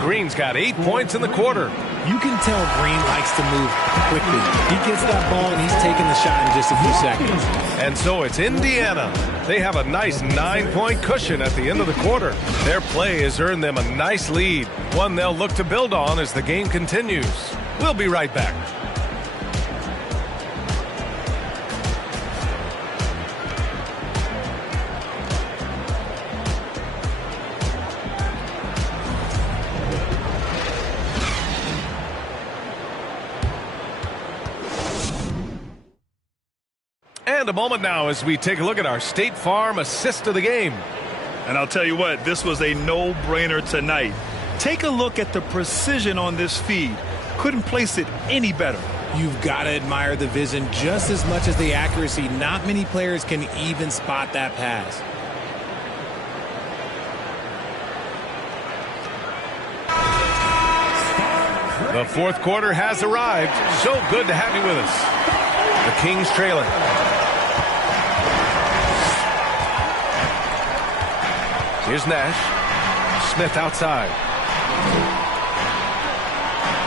Green's got 8 points in the quarter. You can tell Green likes to move quickly. He gets that ball and he's taking the shot in just a few seconds. And so it's Indiana. They have a nice 9-point cushion at the end of the quarter. Their play has earned them a nice lead, one they'll look to build on as the game continues. We'll be right back. And a moment now as we take a look at our State Farm assist of the game. And I'll tell you what, this was a no-brainer tonight. Take a look at the precision on this feed. Couldn't place it any better. You've got to admire the vision just as much as the accuracy. Not many players can even spot that pass. The fourth quarter has arrived. So good to have you with us. The Kings trailing. Here's Nash. Smith outside.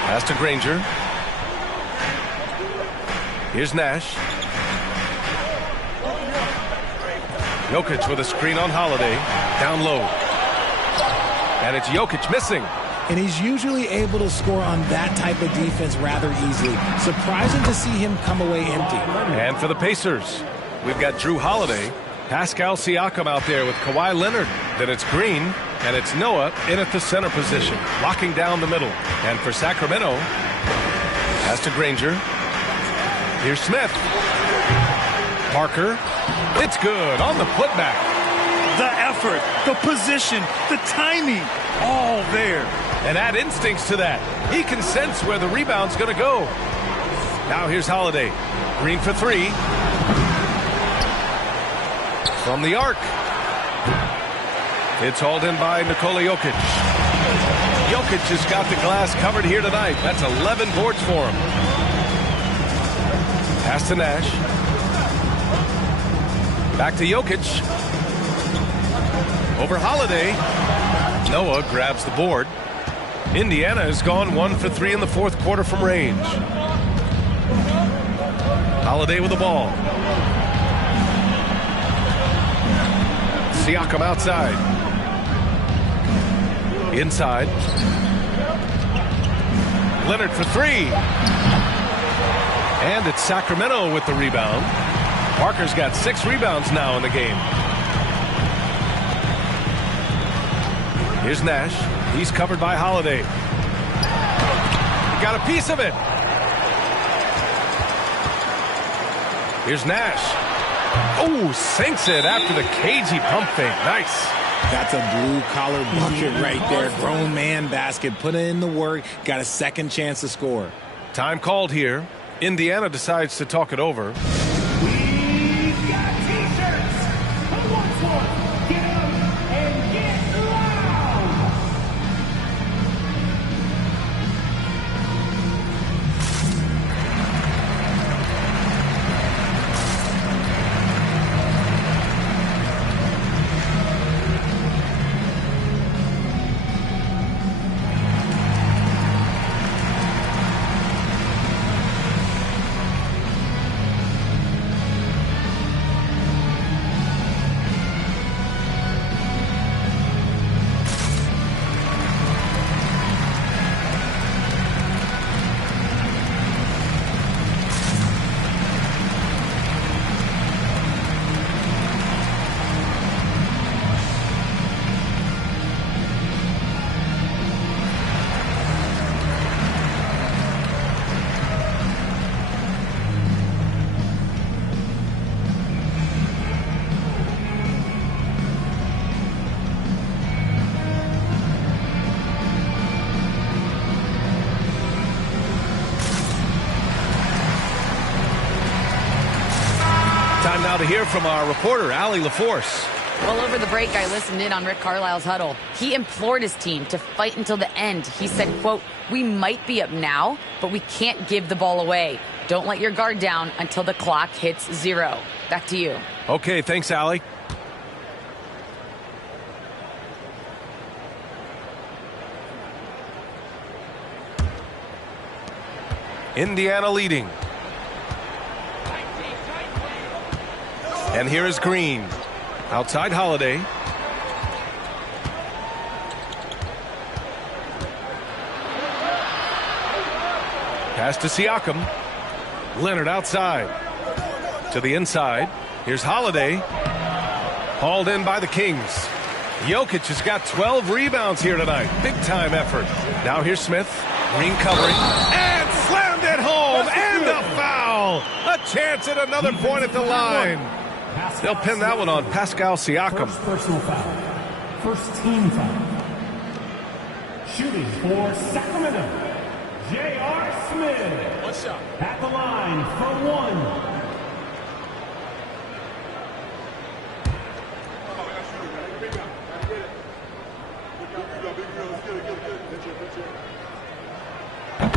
Pass to Granger. Here's Nash. Jokic with a screen on Holiday. Down low. And it's Jokic missing. And he's usually able to score on that type of defense rather easily. Surprising to see him come away empty. And for the Pacers, we've got Drew Holiday, Pascal Siakam out there with Kawhi Leonard. Then it's Green, and it's Noah in at the center position, locking down the middle. And for Sacramento, pass to Granger. Here's Smith. Parker. It's good on the putback. The effort, the position, the timing, all there. And add instincts to that. He can sense where the rebound's going to go. Now here's Holiday. Green for three. From the arc. It's hauled in by Nikola Jokic. Jokic has got the glass covered here tonight. That's 11 boards for him. Pass to Nash. Back to Jokic. Over Holiday. Noah grabs the board. Indiana has gone 1 for 3 in the fourth quarter from range. Holiday with the ball. Siakam outside. Inside. Leonard for three. And it's Sacramento with the rebound. Parker's got 6 rebounds now in the game. Here's Nash. He's covered by Holiday. He got a piece of it. Here's Nash. Oh, sinks it after the cagey pump fake. Nice. That's a blue-collar bucket right there. Grown man basket. Put in the work. Got a second chance to score. Time called here. Indiana decides to talk it over. We've got T-shirts. Who wants one? Get up and get loud. hear from our reporter, Allie LaForce. Well, over the break, I listened in on Rick Carlisle's huddle. He implored his team to fight until the end. He said, quote, "We might be up now, but we can't give the ball away. Don't let your guard down until the clock hits 0. Back to you. Okay, thanks, Allie. Indiana leading. And here is Green. Outside Holiday. Pass to Siakam. Leonard outside. To the inside. Here's Holiday. Hauled in by the Kings. Jokic has got 12 rebounds here tonight. Big time effort. Now here's Smith. Green covering. And slammed it home. And a foul. A chance at another point at the line. They'll pin that one on Pascal Siakam. First personal foul. First team foul. Shooting for Sacramento, J.R. Smith. One shot. At the line for one.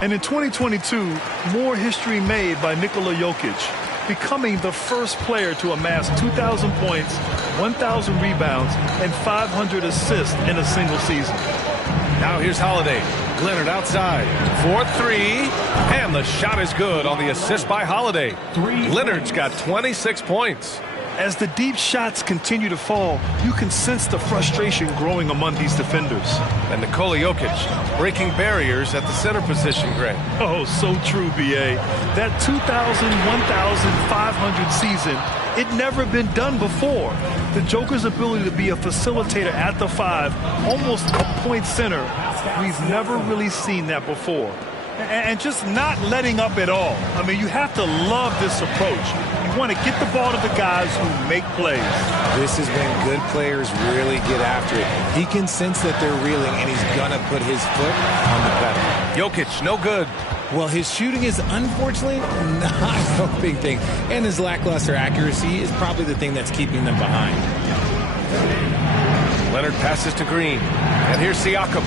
And in 2022, more history made by Nikola Jokic, becoming the first player to amass 2,000 points, 1,000 rebounds, and 500 assists in a single season. Now here's Holiday. Leonard outside. 4-3. And the shot is good on the assist by Holiday. Leonard's got 26 points. As the deep shots continue to fall, you can sense the frustration growing among these defenders. And Nikola Jokic breaking barriers at the center position, Greg. Oh, so true, B.A. That 2,000, 1,500 season, it never been done before. The Joker's ability to be a facilitator at the 5, almost a point center, we've never really seen that before. And just not letting up at all. I mean, you have to love this approach. You want to get the ball to the guys who make plays. This is when good players really get after it. He can sense that they're reeling, and he's going to put his foot on the pedal. Jokic, no good. Well, his shooting is unfortunately not a big thing. And his lackluster accuracy is probably the thing that's keeping them behind. Leonard passes to Green. And here's Siakam.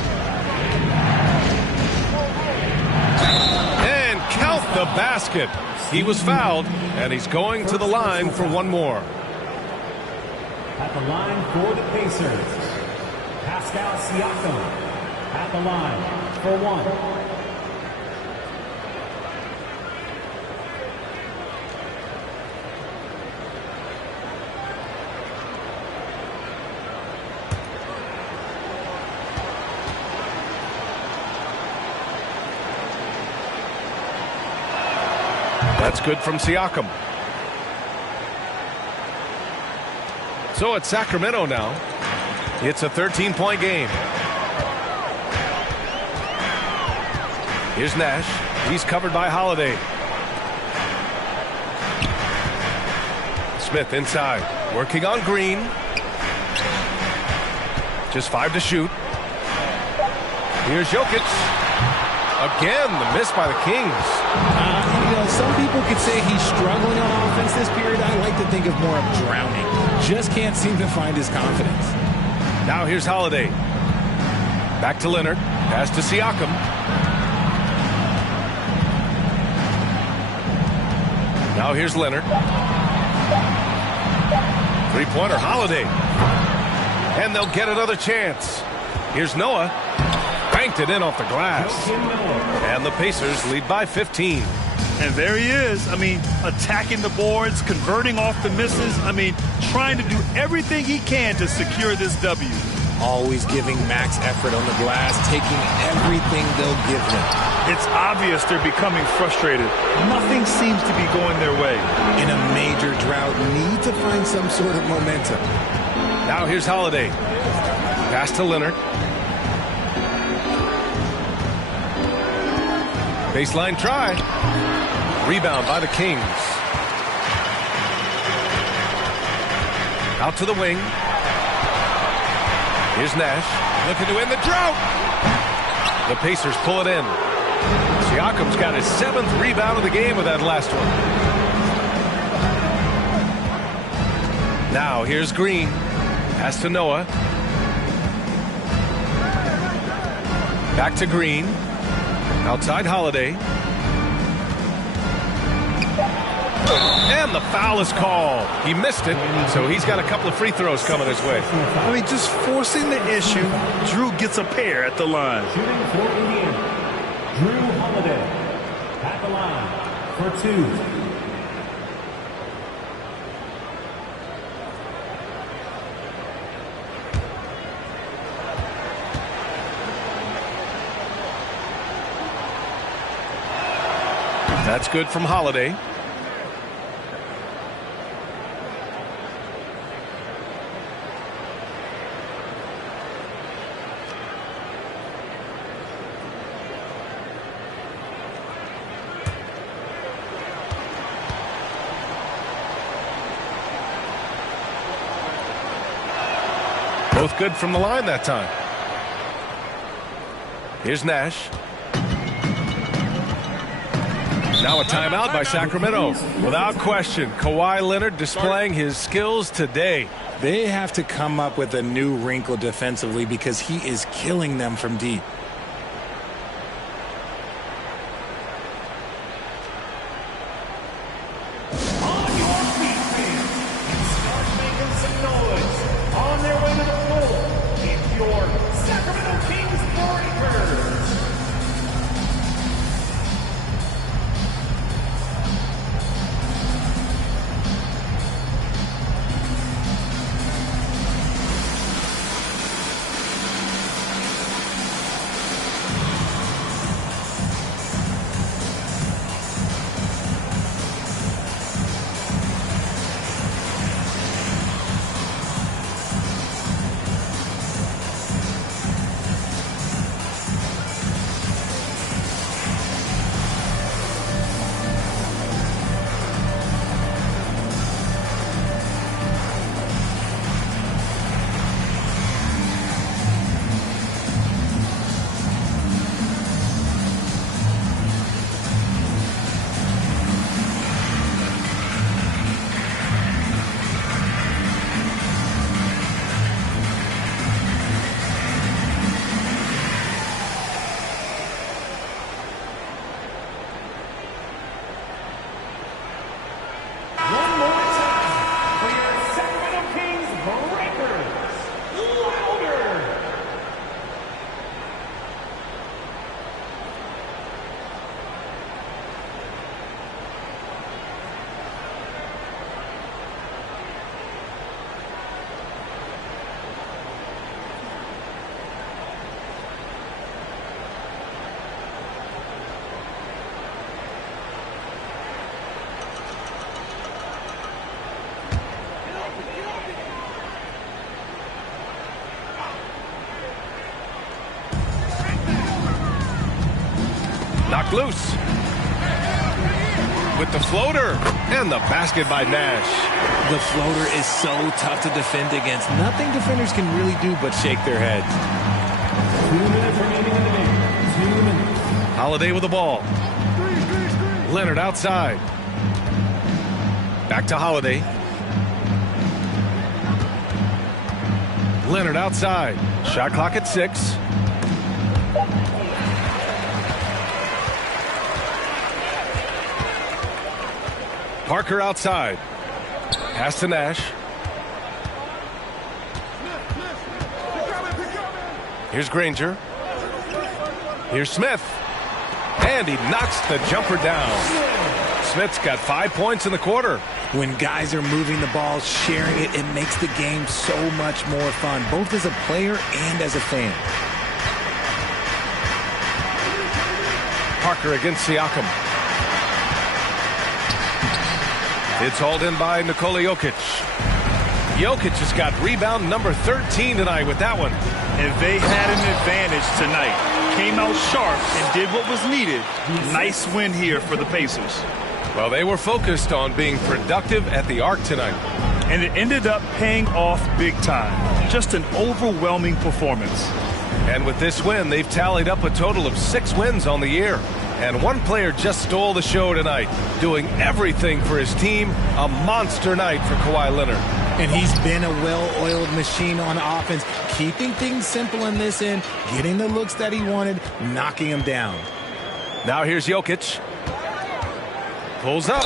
And count the basket. He was fouled, and he's going to the line for one more. At the line for the Pacers, Pascal Siakam. At the line for one. That's good from Siakam. So it's Sacramento now. It's a 13-point game. Here's Nash. He's covered by Holiday. Smith inside. Working on Green. Just 5 to shoot. Here's Jokic. Again, the miss by the Kings. Some people could say he's struggling on offense this period. I like to think of more of drowning. Just can't seem to find his confidence. Now here's Holiday. Back to Leonard. Pass to Siakam. Now here's Leonard. Three-pointer, Holiday. And they'll get another chance. Here's Noah. Banked it in off the glass. And the Pacers lead by 15. And there he is. I mean, attacking the boards, converting off the misses. I mean, trying to do everything he can to secure this W. Always giving max effort on the glass, taking everything they'll give him. It's obvious they're becoming frustrated. Nothing seems to be going their way. In a major drought, need to find some sort of momentum. Now here's Holiday. Pass to Leonard. Baseline try. Rebound by the Kings. Out to the wing. Here's Nash. Looking to end the drought. The Pacers pull it in. Siakam's got his 7th rebound of the game with that last one. Now here's Green. Pass to Noah. Back to Green. Outside Holiday. And the foul is called. He missed it, so he's got a couple of free throws coming his way. I mean, just forcing the issue. Drew gets a pair at the line. Shooting for Indiana, Drew Holiday at the line for 2. That's good from Holiday. Both good from the line that time. Here's Nash. Now a timeout by Sacramento. Without question, Kawhi Leonard displaying his skills today. They have to come up with a new wrinkle defensively because he is killing them from deep. Knocked loose. With the floater and the basket by Nash. The floater is so tough to defend against. Nothing defenders can really do but shake their heads. 2 minutes remaining in the game. 2 minutes. Holiday with the ball. Leonard outside. Back to Holiday. Leonard outside. Shot clock at 6. Parker outside. Pass to Nash. Here's Granger. Here's Smith. And he knocks the jumper down. Smith's got 5 points in the quarter. When guys are moving the ball, sharing it, it makes the game so much more fun, both as a player and as a fan. Parker against Siakam. It's hauled in by Nikola Jokic. Jokic has got rebound number 13 tonight with that one. And they had an advantage tonight. Came out sharp and did what was needed. Nice win here for the Pacers. Well, they were focused on being productive at the arc tonight. And it ended up paying off big time. Just an overwhelming performance. And with this win, they've tallied up a total of 6 wins on the year. And one player just stole the show tonight, doing everything for his team. A monster night for Kawhi Leonard. And he's been a well-oiled machine on offense, keeping things simple in this end, getting the looks that he wanted, knocking him down. Now here's Jokic. Pulls up.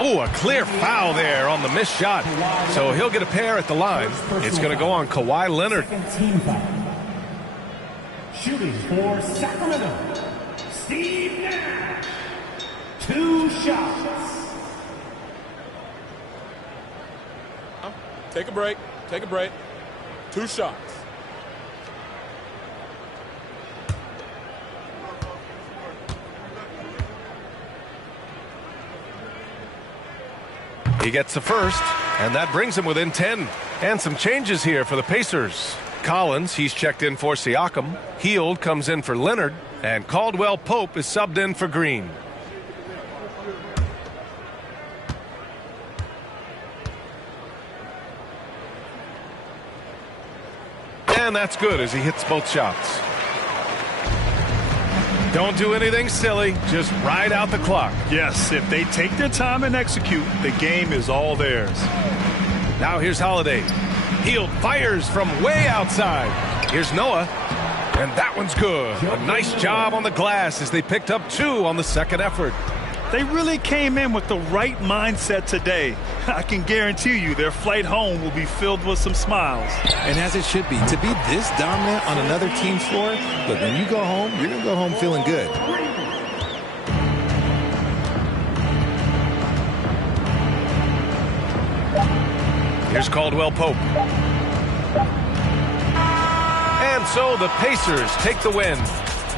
Oh, a clear foul there on the missed shot. So he'll get a pair at the line. It's going to go on Kawhi Leonard. Shooting for Sacramento, Steve Nash. 2 shots. Take a break. Take a break. 2 shots. He gets the first, and that brings him within 10. And some changes here for the Pacers. Collins, he's checked in for Siakam. Hield comes in for Leonard. And Caldwell Pope is subbed in for Green. And that's good as he hits both shots. Don't do anything silly. Just ride out the clock. Yes, if they take their time and execute, the game is all theirs. Now here's Holiday. Hield fires from way outside. Here's Noah. And that one's good. A nice job on the glass as they picked up 2 on the second effort. They really came in with the right mindset today. I can guarantee you their flight home will be filled with some smiles. And as it should be. To be this dominant on another team's floor, look, when you go home, you're going to go home feeling good. Here's Caldwell Pope. And so the Pacers take the win.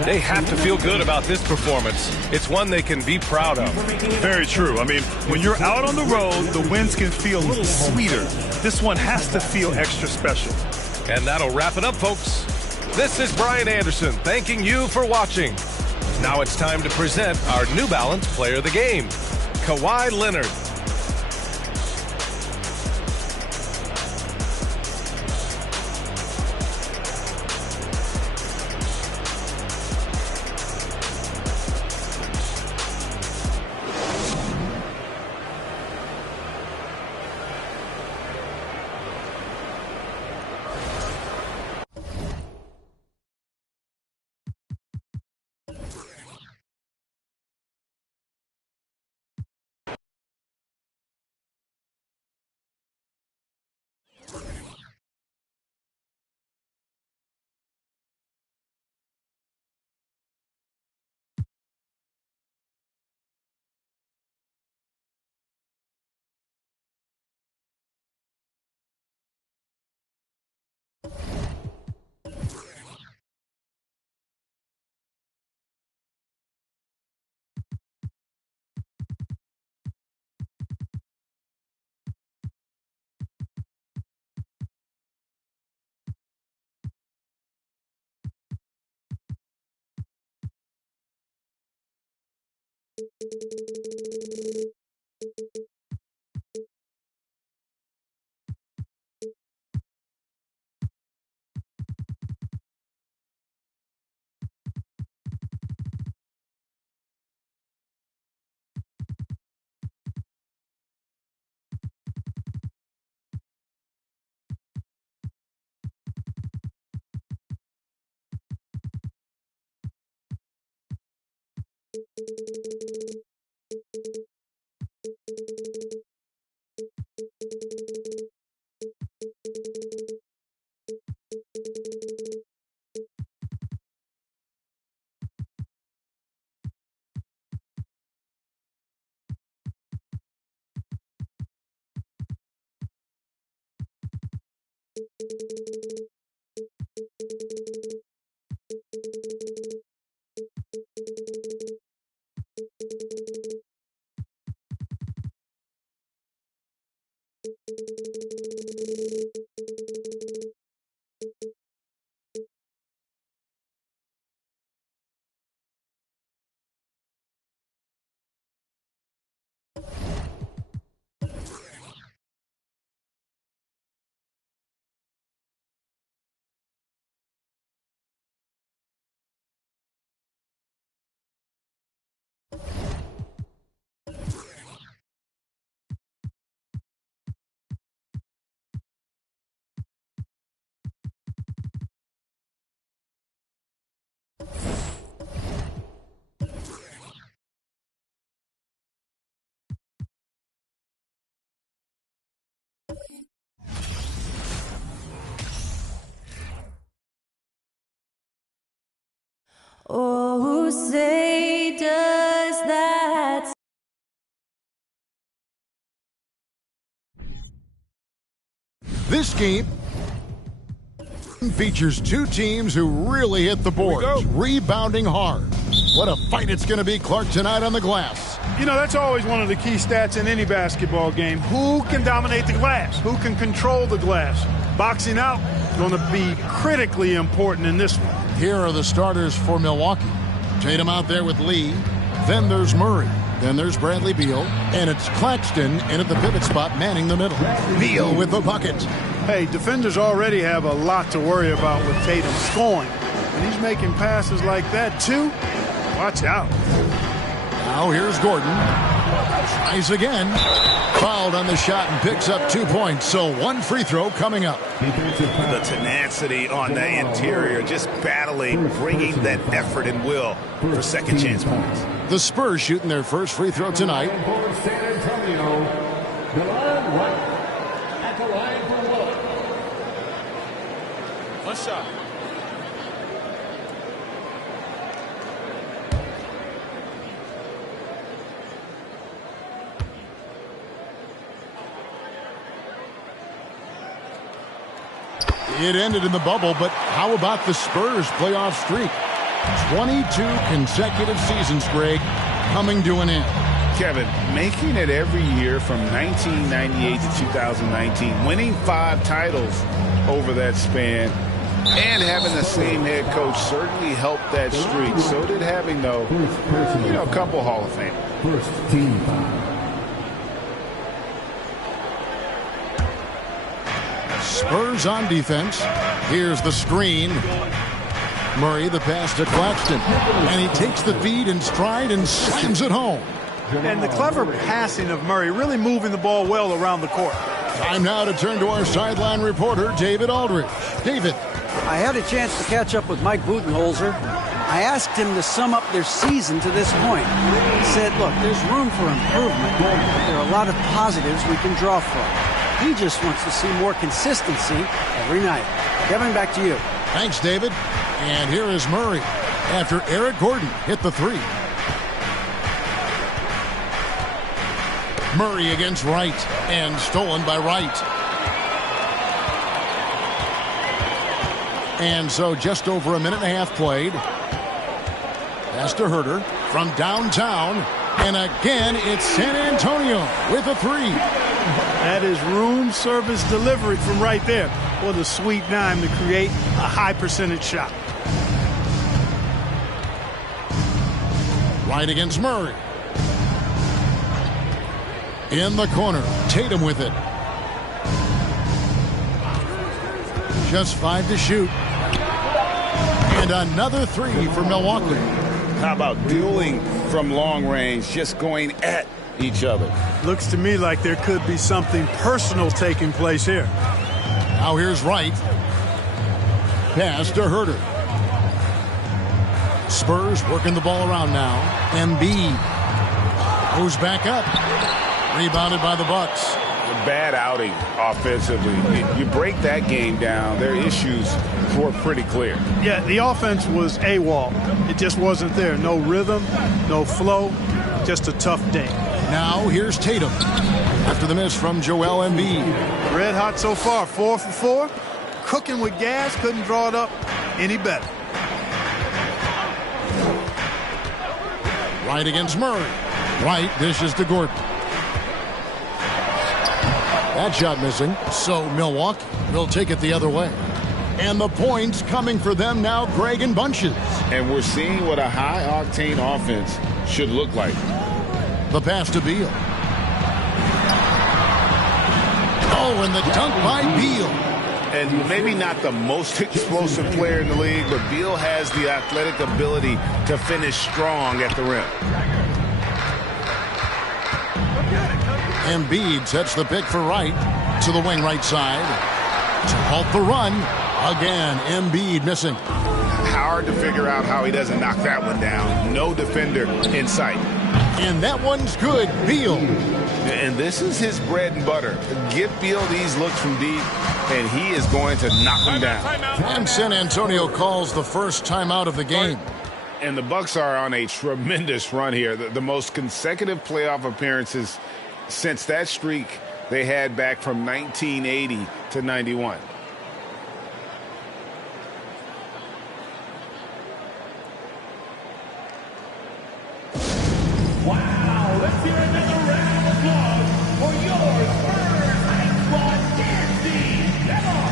They have to feel good about this performance. It's one they can be proud of. Very true. I mean, when you're out on the road, the wins can feel a little sweeter. This one has to feel extra special. And that'll wrap it up, folks. This is Brian Anderson thanking you for watching. Now it's time to present our New Balance Player of the Game, Kawhi Leonard. Oh, say does that. This game features two teams who really hit the boards, rebounding hard. What a fight it's going to be, Clark, tonight on the glass. You know, that's always one of the key stats in any basketball game. Who can dominate the glass? Who can control the glass? Boxing out going to be critically important in this one. Here are the starters for Milwaukee. Tatum out there with Lee. Then there's Murray. Then there's Bradley Beal. And it's Claxton in at the pivot spot, manning the middle. Beal with the bucket. Hey, defenders already have a lot to worry about with Tatum scoring. And he's making passes like that, too. Watch out. Now here's Gordon. Tries again. Fouled on the shot and picks up 2 points. So one free throw coming up. The tenacity on the interior, just battling, bringing that effort and will for second chance points. The Spurs shooting their first free throw tonight. San Antonio, Delon Wright at the line for one. One shot. It ended in the bubble, but how about the Spurs playoff streak? 22 consecutive seasons, Greg, coming to an end. Kevin, making it every year from 1998 to 2019, winning 5 titles over that span, and having the same head coach certainly helped that streak. So did having, though, a couple Hall of Fame. First team foul. Spurs on defense. Here's the screen. Murray, the pass to Claxton. And he takes the feed in stride and slams it home. And the clever passing of Murray, really moving the ball well around the court. Time now to turn to our sideline reporter, David Aldridge. David. I had a chance to catch up with Mike Budenholzer. I asked him to sum up their season to this point. He said, look, there's room for improvement, but there are a lot of positives we can draw from. He just wants to see more consistency every night. Kevin, back to you. Thanks, David. And here is Murray after Eric Gordon hit the three. Murray against Wright and stolen by Wright. And so just over a minute and a half played. Pass to Herter from downtown. And again, it's San Antonio with a three. That is room service delivery from right there. What a sweet dime to create a high percentage shot. Right against Murray. In the corner, Tatum with it. Just 5 to shoot. And another three for Milwaukee. How about dueling from long range, just going at each other? Looks to me like there could be something personal taking place here. Now here's Wright. Pass to Herter. Spurs working the ball around now. Embiid goes back up. Rebounded by the Bucks. A bad outing offensively. You break that game down, their issues were pretty clear. Yeah, the offense was AWOL. It just wasn't there. No rhythm, no flow, just a tough day. Now here's Tatum after the miss from Joel Embiid. Red hot so far, 4 for 4. Cooking with gas, couldn't draw it up any better. Right against Murray. Right dishes to Gordon. That shot missing, so Milwaukee will take it the other way. And the points coming for them now, Greg, in bunches. And we're seeing what a high-octane offense should look like. The pass to Beal. Oh, and the dunk by Beal. And maybe not the most explosive player in the league, but Beal has the athletic ability to finish strong at the rim. Embiid sets the pick for Wright to the wing right side to halt the run. Again, Embiid missing. Hard to figure out how he doesn't knock that one down. No defender in sight. And that one's good. Beal. And this is his bread and butter. Give Beal these looks from deep, and he is going to knock them down. And San Antonio calls the first timeout of the game. And the Bucks are on a tremendous run here. The most consecutive playoff appearances since that streak they had back from 1980 to 91. Wow, let's hear another round of applause for your Spurs High Squad dancing. Come on.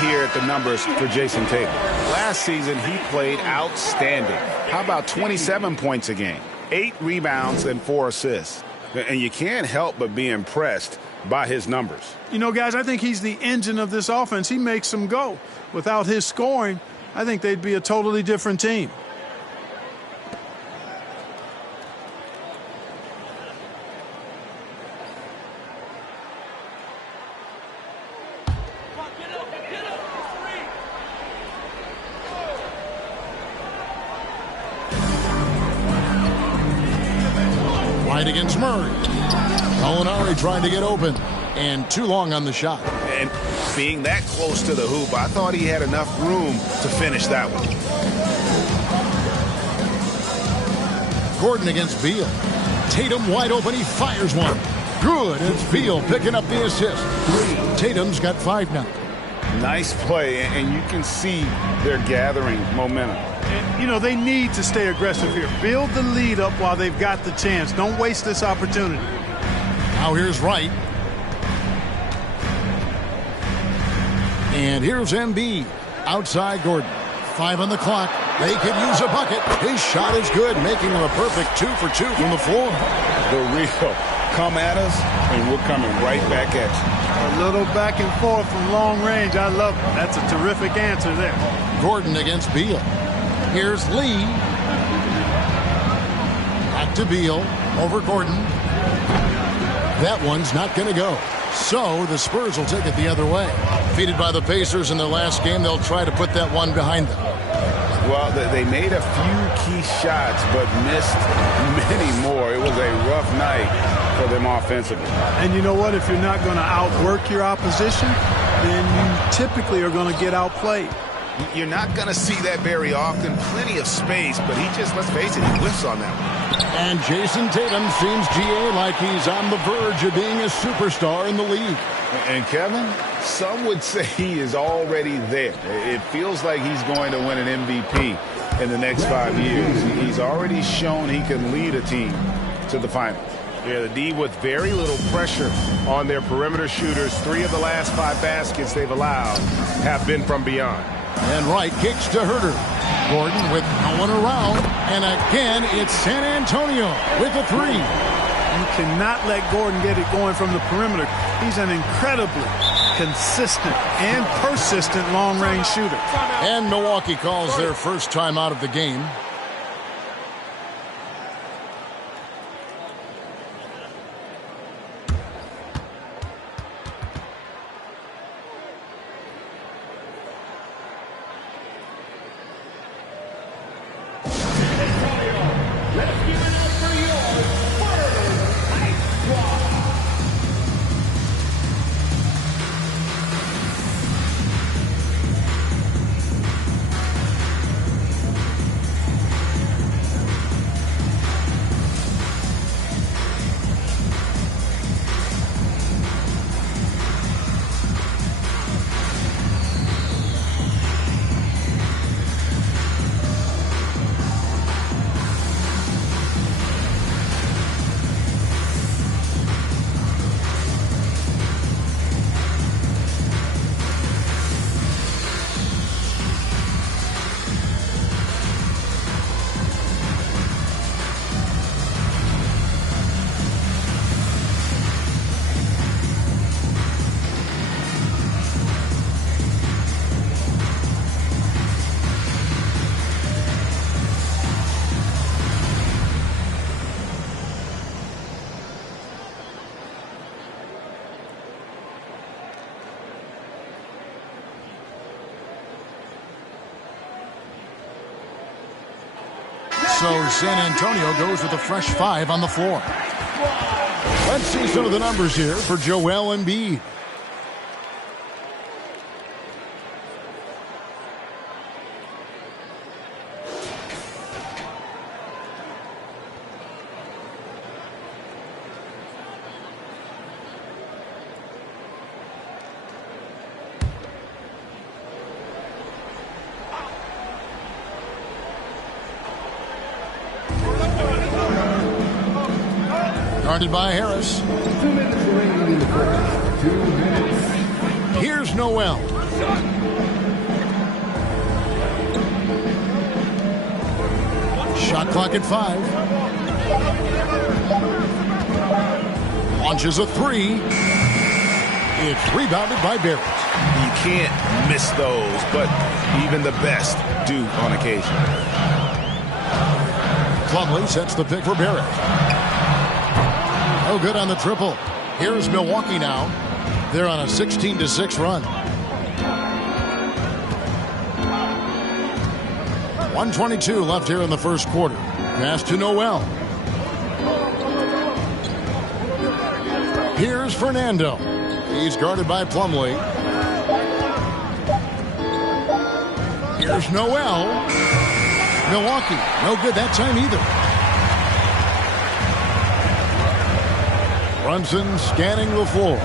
Here at the numbers for Jason Tatum. Last season, he played outstanding. How about 27 points a game, 8 rebounds, and 4 assists? And you can't help but be impressed by his numbers. You know, guys, I think he's the engine of this offense. He makes them go. Without his scoring, I think they'd be a totally different team. Against Murray. Molinari trying to get open, and too long on the shot. And being that close to the hoop, I thought he had enough room to finish that one. Gordon against Beal. Tatum wide open, he fires one. Good, it's Beal picking up the assist. Tatum's got 5 now. Nice play, and you can see they're gathering momentum. And, you know, they need to stay aggressive here. Build the lead up while they've got the chance. Don't waste this opportunity. Now here's Wright. And here's Embiid. Outside Gordon. 5 on the clock. They could use a bucket. His shot is good, making him a perfect 2 for 2 from the floor. The real come at us, and we're coming right back at you. A little back and forth from long range. I love it. That's a terrific answer there. Gordon against Beal. Here's Lee. Back to Beal. Over Gordon. That one's not going to go. So the Spurs will take it the other way. Defeated by the Pacers in their last game, they'll try to put that one behind them. Well, they made a few key shots, but missed many more. It was a rough night for them offensively. And you know what? If you're not going to outwork your opposition, then you typically are going to get outplayed. You're not going to see that very often. Plenty of space, but he just, let's face it, he whiffs on that one. And Jason Tatum seems, GA, like he's on the verge of being a superstar in the league. And Kevin, some would say he is already there. It feels like he's going to win an MVP in the next 5 years. He's already shown he can lead a team to the finals. Yeah, the D with very little pressure on their perimeter shooters. 3 of the last 5 baskets they've allowed have been from beyond. And Wright kicks to Herter. Gordon with no one around. And again, it's San Antonio with a 3. You cannot let Gordon get it going from the perimeter. He's an incredibly consistent and persistent long-range shooter. And Milwaukee calls their first time out of the game. So San Antonio goes with a fresh 5 on the floor. Let's see some of the numbers here for Joel Embiid. Guarded by Harris. 2 minutes remaining in the quarter. 2 minutes. Here's Noel. Shot clock at 5. Launches a 3. It's rebounded by Barrett. You can't miss those, but even the best do on occasion. Plumlee sets the pick for Barrett. No good on the triple. Here's Milwaukee now. They're on a 16-6 run. 1:22 left here in the first quarter. Pass to Noel. Here's Fernando. He's guarded by Plumlee. Here's Noel. Milwaukee, no good that time either. Brunson scanning the floor.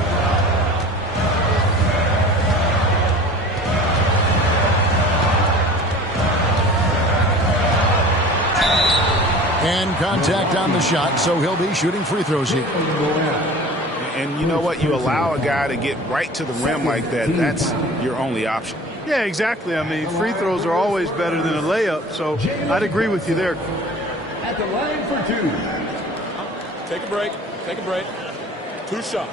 And contact on the shot, so he'll be shooting free throws here. And you know what? You allow a guy to get right to the rim like that. That's your only option. Yeah, exactly. I mean, free throws are always better than a layup, so I'd agree with you there. At the line for 2. Take a break. Take a break. 2 shots.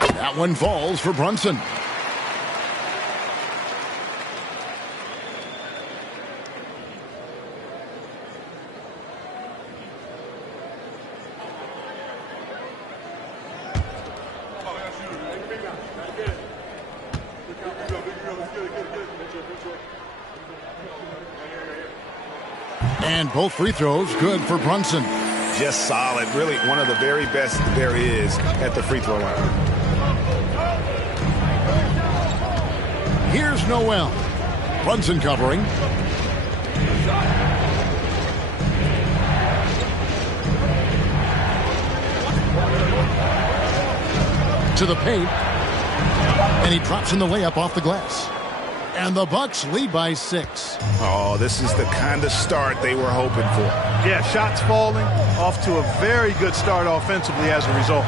That one falls for Brunson. And both free throws good for Brunson. Just solid. Really one of the very best there is at the free throw line. Here's Noel. Brunson covering. To the paint. And he drops in the layup off the glass. And the Bucks lead by 6. Oh, this is the kind of start they were hoping for. Yeah, shots falling, off to a very good start offensively as a result.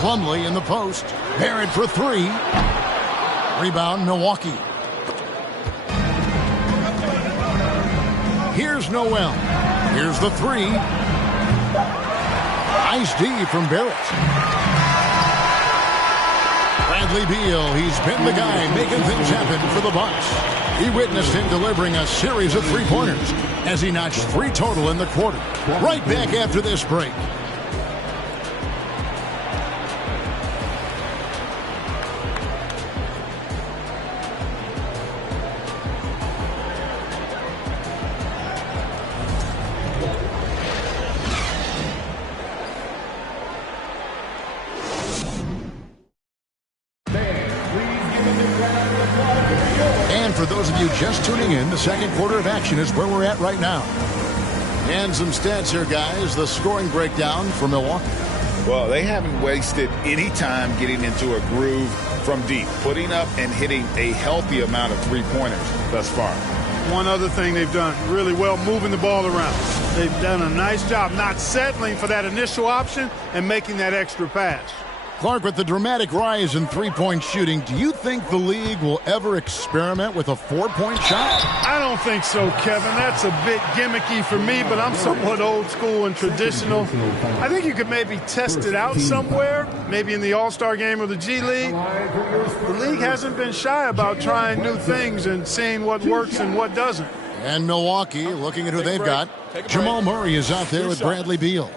Plumlee in the post. Barrett for 3. Rebound, Milwaukee. Here's Noel. Here's the 3. Nice D from Barrett. Bradley Beal, he's been the guy making things happen for the Bucks. He witnessed him delivering a series of three-pointers as he notched 3 total in the quarter. Right back after this break. For those of you just tuning in, the second quarter of action is where we're at right now. And some stats here, guys. The scoring breakdown for Milwaukee. Well, they haven't wasted any time getting into a groove from deep, putting up and hitting a healthy amount of three-pointers thus far. One other thing they've done really well, moving the ball around. They've done a nice job not settling for that initial option and making that extra pass. Clark, with the dramatic rise in three-point shooting, do you think the league will ever experiment with a four-point shot? I don't think so, Kevin. That's a bit gimmicky for me, but I'm somewhat old school and traditional. I think you could maybe test it out somewhere, maybe in the All-Star game or the G League. The league hasn't been shy about trying new things and seeing what works and what doesn't. And Milwaukee, looking at who they've got, Jamal Murray is out there with Bradley Beal.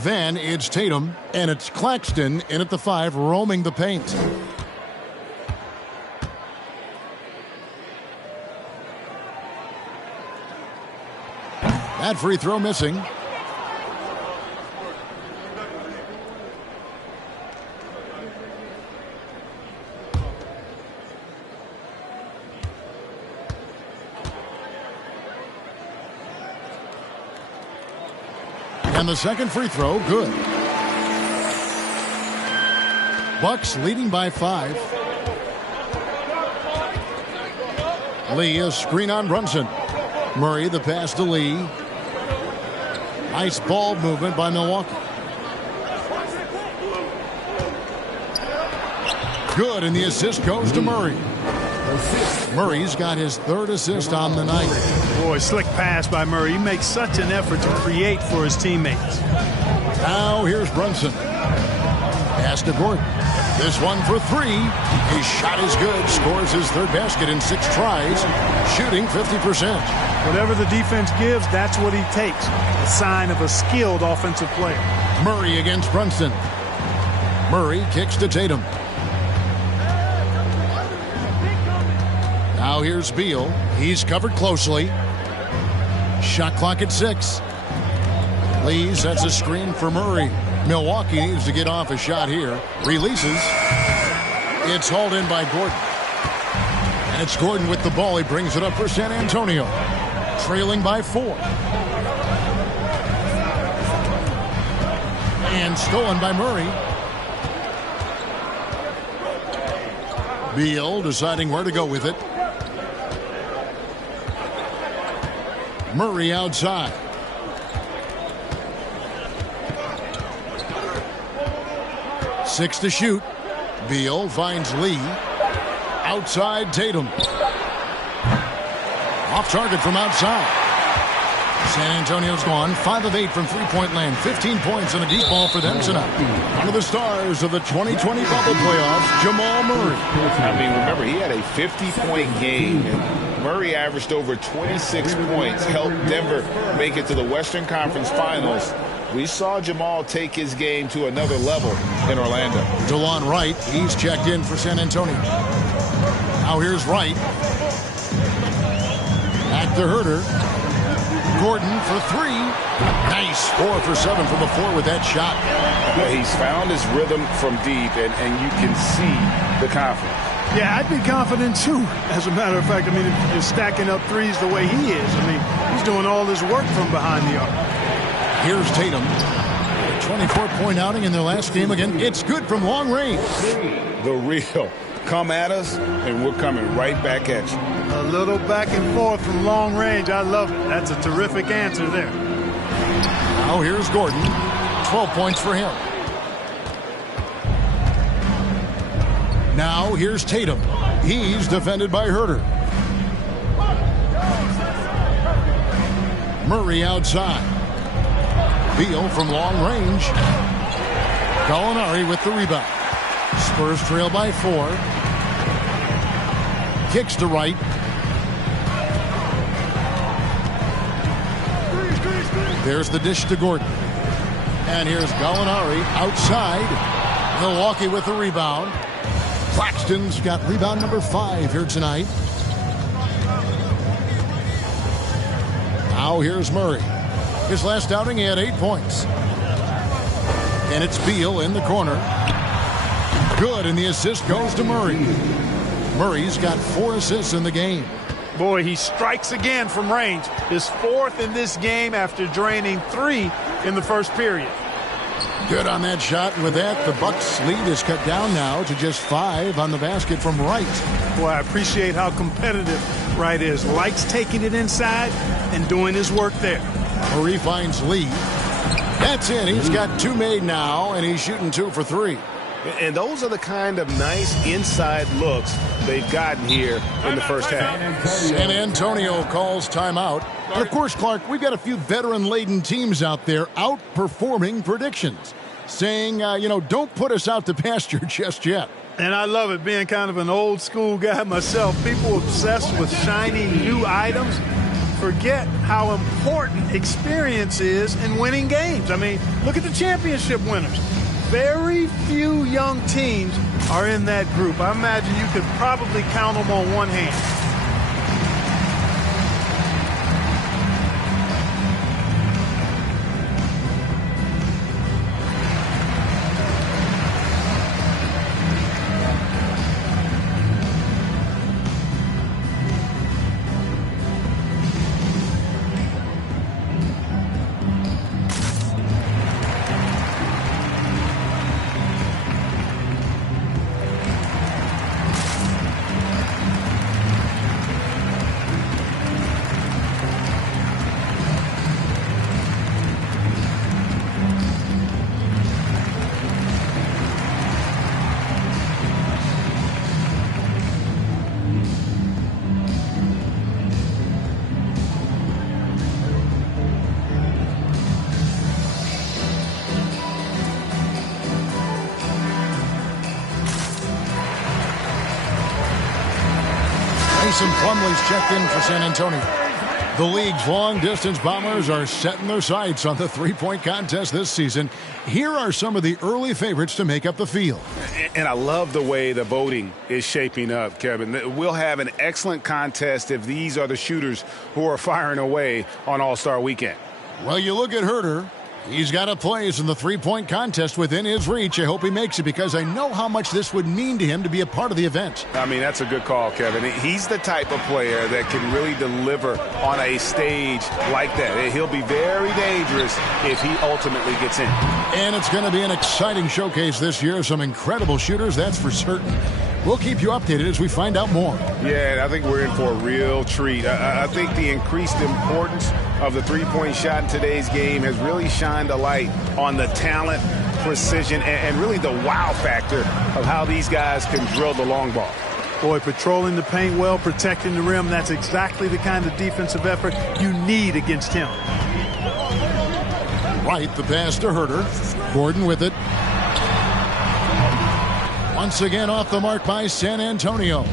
Then it's Tatum, and it's Claxton in at the 5, roaming the paint. That free throw missing. And the second free throw, good. Bucks leading by 5. Lee, a screen on Brunson. Murray, the pass to Lee. Nice ball movement by Milwaukee. Good, and the assist goes to Murray. Murray's got his 3rd assist on the night. Boy, slick pass by Murray. He makes such an effort to create for his teammates. Now here's Brunson. Pass to Gordon. This one for 3. His shot is good. Scores his 3rd basket in 6 tries. Shooting 50%. Whatever the defense gives, that's what he takes. A sign of a skilled offensive player. Murray against Brunson. Murray kicks to Tatum. Now here's Beal. He's covered closely. Shot clock at 6. Lee sets a screen for Murray. Milwaukee needs to get off a shot here. Releases. It's hauled in by Gordon. And it's Gordon with the ball. He brings it up for San Antonio. Trailing by 4. And stolen by Murray. Beal deciding where to go with it. Murray outside. Six to shoot. Beal finds Lee. Outside Tatum. Off target from outside. San Antonio's gone 5 of 8 from three-point land. 15 points and a deep ball for them tonight. One of the stars of the 2020 bubble playoffs, Jamal Murray. I mean, remember, he had a 50-point game. And Murray averaged over 26 points, helped Denver make it to the Western Conference Finals. We saw Jamal take his game to another level in Orlando. DeLon Wright, he's checked in for San Antonio. Now here's Wright. Back to Herter. Gordon for 3. Nice. 4 for 7 from the floor with that shot. Yeah, he's found his rhythm from deep, and you can see the confidence. Yeah, I'd be confident too. As a matter of fact, I mean, if you're stacking up threes the way he is, I mean, he's doing all his work from behind the arc. Here's Tatum. A 24-point outing in their last game again. It's good from long range. The real. Come at us, and we're coming right back at you. A little back and forth from long range. I love it. That's a terrific answer there. Now here's Gordon. 12 points for him. Now here's Tatum. He's defended by Herter. Murray outside. Beal from long range. Gallinari with the rebound. Spurs trail by 4. Kicks to Wright. There's the dish to Gordon. And here's Gallinari outside. Milwaukee with the rebound. Claxton's got rebound number 5 here tonight. Now here's Murray. His last outing, he had 8 points. And it's Beal in the corner. Good, and the assist goes to Murray. Murray's got 4 assists in the game. Boy, he strikes again from range. His 4th in this game after draining 3 in the first period. Good on that shot. And with that, the Bucks' lead is cut down now to just 5 on the basket from Wright. Boy, I appreciate how competitive Wright is. Likes taking it inside and doing his work there. Murray finds Lee. That's in. He's got 2 made now, and he's shooting 2 for 3. And those are the kind of nice inside looks they've gotten here in the first half. San Antonio calls timeout. And of course, Clark, we've got a few veteran-laden teams out there outperforming predictions, saying, don't put us out to pasture just yet. And I love it, being kind of an old school guy myself. People obsessed with shiny new items forget how important experience is in winning games. I mean, look at the championship winners. Very few young teams are in that group. I imagine you could probably count them on one hand. Mason Plumlee's checked in for San Antonio. The league's long-distance bombers are setting their sights on the three-point contest this season. Here are some of the early favorites to make up the field. And I love the way the voting is shaping up, Kevin. We'll have an excellent contest if these are the shooters who are firing away on All-Star Weekend. Well, you look at Herter. He's got a place in the three-point contest within his reach. I hope he makes it because I know how much this would mean to him to be a part of the event. I mean, that's a good call, Kevin. He's the type of player that can really deliver on a stage like that. He'll be very dangerous if he ultimately gets in. And it's going to be an exciting showcase this year. Some incredible shooters, that's for certain. We'll keep you updated as we find out more. Yeah, I think we're in for a real treat. I think the increased importance of the three-point shot in today's game has really shined a light on the talent, precision, and really the wow factor of how these guys can drill the long ball. Boy, patrolling the paint well, protecting the rim, that's exactly the kind of defensive effort you need against him. Right, the pass to Herter. Gordon with it. Once again off the mark by San Antonio.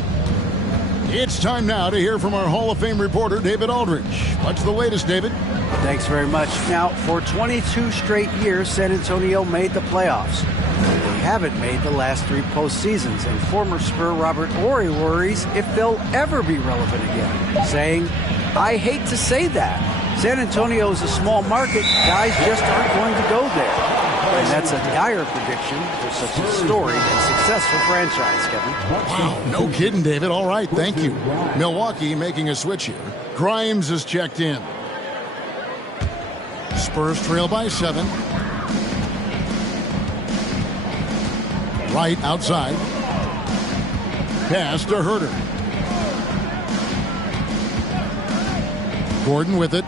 It's time now to hear from our Hall of Fame reporter, David Aldridge. What's the latest, David? Thanks very much. Now, for 22 straight years, San Antonio made the playoffs. They haven't made the last 3 postseasons, and former Spur Robert Horry worries if they'll ever be relevant again, saying, I hate to say that. San Antonio is a small market. Guys just aren't going to go there. And that's a dire prediction for such a storied and successful franchise, Kevin. Wow, no kidding, David. All right, thank you. Milwaukee making a switch here. Grimes is checked in. Spurs trail by 7. Right outside. Pass to Herter. Gordon with it.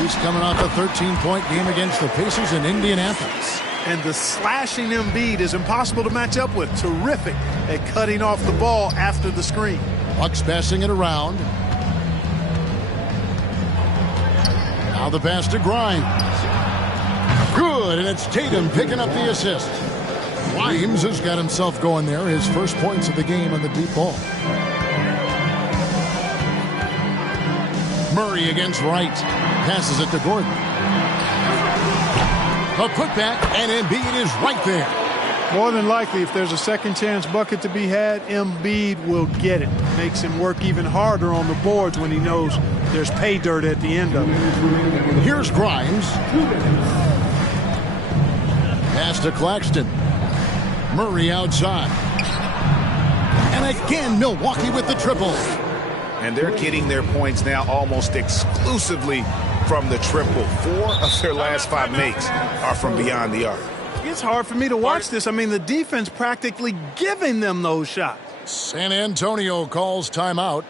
He's coming off a 13-point game against the Pacers in Indianapolis. And the slashing Embiid is impossible to match up with. Terrific at cutting off the ball after the screen. Bucks passing it around. Now the pass to Grimes. Good, and it's Tatum picking up the assist. Grimes has got himself going there. His first points of the game on the deep ball. Murray against Wright. Passes it to Gordon. A putback, and Embiid is right there. More than likely, if there's a second chance bucket to be had, Embiid will get it. Makes him work even harder on the boards when he knows there's pay dirt at the end of it. Here's Grimes. Pass to Claxton. Murray outside. And again, Milwaukee with the triple. And they're getting their points now almost exclusively from the triple. 4 of their last 5 makes are from beyond the arc. It's hard for me to watch this. I mean, the defense practically giving them those shots. San Antonio calls timeout.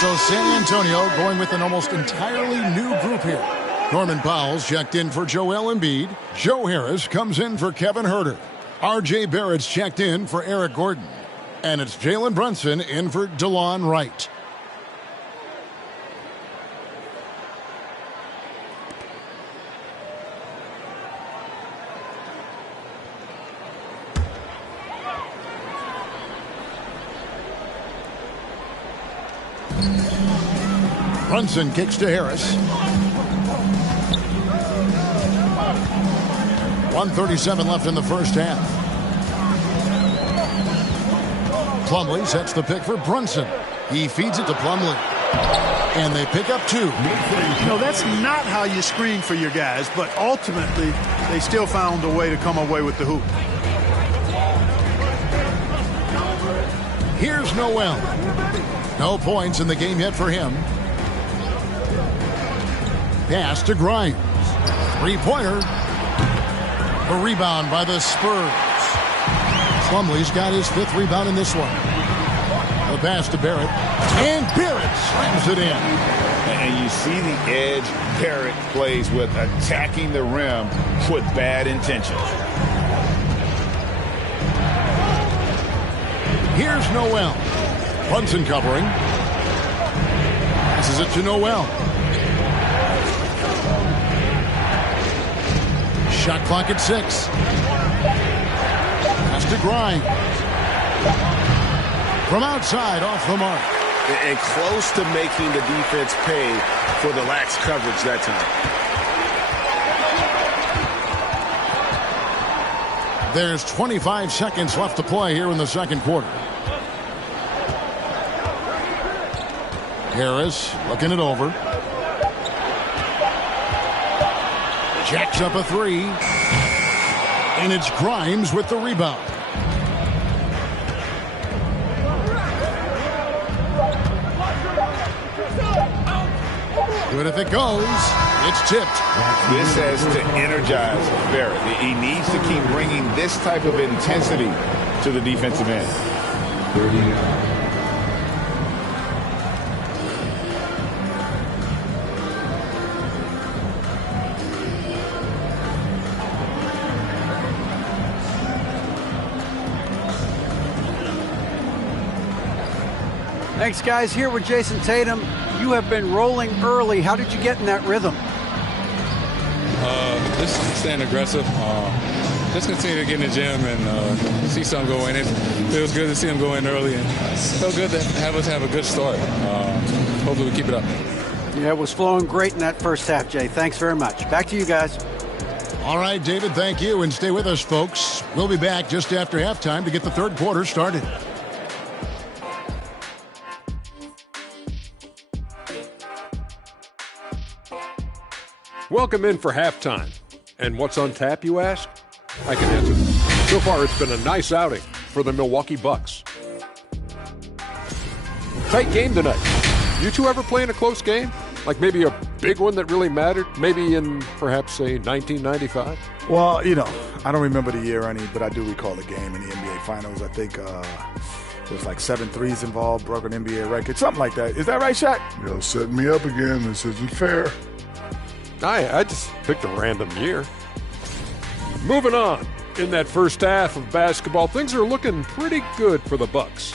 So San Antonio going with an almost entirely new group here. Norman Powell's checked in for Joel Embiid. Joe Harris comes in for Kevin Huerter. R.J. Barrett's checked in for Eric Gordon. And it's Jalen Brunson in for DeLon Wright. Brunson kicks to Harris. 1:37 left in the first half. Plumlee sets the pick for Brunson. He feeds it to Plumlee. And they pick up 2. You know, that's not how you screen for your guys, but ultimately they still found a way to come away with the hoop. Here's Noel. No points in the game yet for him. Pass to Grimes. 3-pointer. A rebound by the Spurs. Plumlee's got his 5th rebound in this one. The pass to Barrett. And Barrett slams it in. And you see the edge Barrett plays with, attacking the rim with bad intentions. Here's Noel. Brunson covering. Passes it to Noel. Shot clock at 6. Pass to Grimes. From outside, off the mark. And close to making the defense pay for the lax coverage that time. There's 25 seconds left to play here in the second quarter. Harris looking it over. Jacks up a 3. And it's Grimes with the rebound. Good if it goes. It's tipped. This has to energize Barrett. He needs to keep bringing this type of intensity to the defensive end. 39. Thanks, guys. Here with Jason Tatum. You have been rolling early. How did you get in that rhythm? Just staying aggressive. Just continue to get in the gym and see something go in. It feels good to see them go in early, and it felt good to have us have a good start. Hopefully we keep it up. Yeah, it was flowing great in that first half, Jay. Thanks very much. Back to you guys. All right, David, thank you. And stay with us, folks. We'll be back just after halftime to get the third quarter started. Welcome in for halftime. And what's on tap, you ask? I can answer. So far, it's been a nice outing for the Milwaukee Bucks. Tight game tonight. You two ever play in a close game? Like maybe a big one that really mattered? Maybe in perhaps, say, 1995? Well, you know, I don't remember the year any, but I do recall the game in the NBA Finals. I think there's like 7 threes involved, broke an NBA record, something like that. Is that right, Shaq? You're setting me up again. This isn't fair. I just picked a random year. Moving on. In that first half of basketball, things are looking pretty good for the Bucks.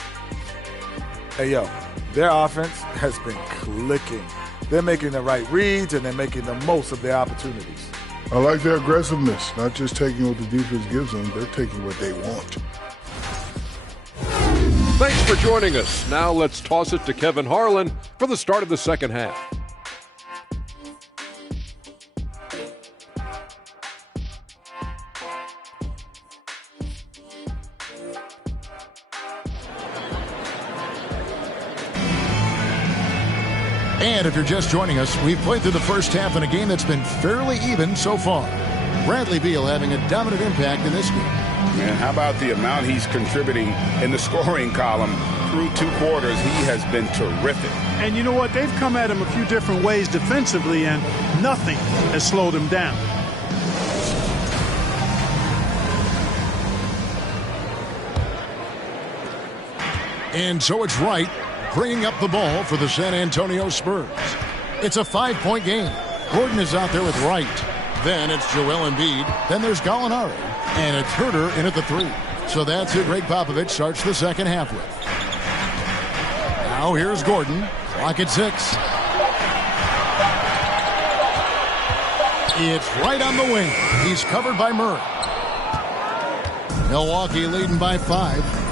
Hey, yo, their offense has been clicking. They're making the right reads, and they're making the most of their opportunities. I like their aggressiveness, not just taking what the defense gives them, they're taking what they want. Thanks for joining us. Now let's toss it to Kevin Harlan for the start of the second half. And if you're just joining us, we've played through the first half in a game that's been fairly even so far. Bradley Beal having a dominant impact in this game. Man, how about the amount he's contributing in the scoring column through 2 quarters? He has been terrific. And you know what? They've come at him a few different ways defensively, and nothing has slowed him down. And so it's Wright. bringing up the ball for the San Antonio Spurs. It's a 5-point game. Gordon is out there with Wright. Then it's Joel Embiid. Then there's Gallinari. And it's Herter in at the 3. So that's who Greg Popovich starts the second half with. Now here's Gordon. Clock at 6. It's right on the wing. He's covered by Murray. Milwaukee leading by 5.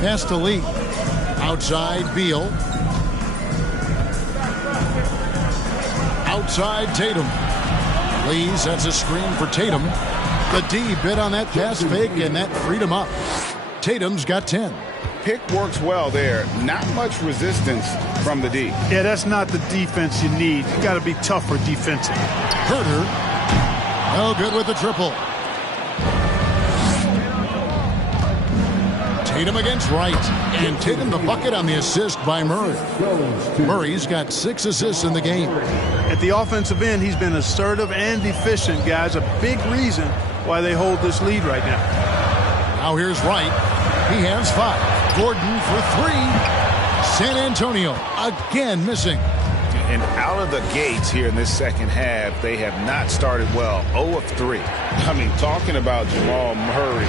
Pass to Lee. Outside Beal. Outside Tatum. Lee sets a screen for Tatum. The D bit on that pass fake, and that freed him up. Tatum's got 10. Pick works well there. Not much resistance from the D. Yeah, that's not the defense you need. You got to be tougher defensively. Herter. No good with the triple. Tatum against Wright. And Tatum the bucket on the assist by Murray. Murray's got 6 assists in the game. At the offensive end, he's been assertive and efficient, guys. A big reason why they hold this lead right now. Now here's Wright. He has 5. Gordon for 3. San Antonio again missing. And out of the gates here in this second half, they have not started well. 0 of 3. I mean, talking about Jamal Murray,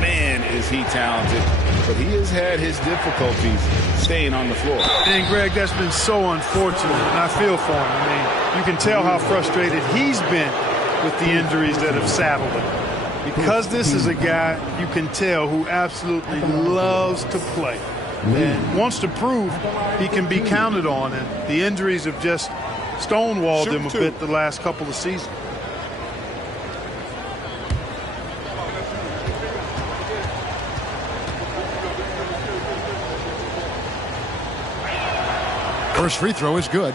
man, is he talented. But he has had his difficulties staying on the floor. And, Greg, that's been so unfortunate, and I feel for him. I mean, you can tell how frustrated he's been with the injuries that have saddled him. Because this is a guy you can tell who absolutely loves to play and wants to prove he can be counted on, and the injuries have just stonewalled him a bit the last couple of seasons. First free throw is good.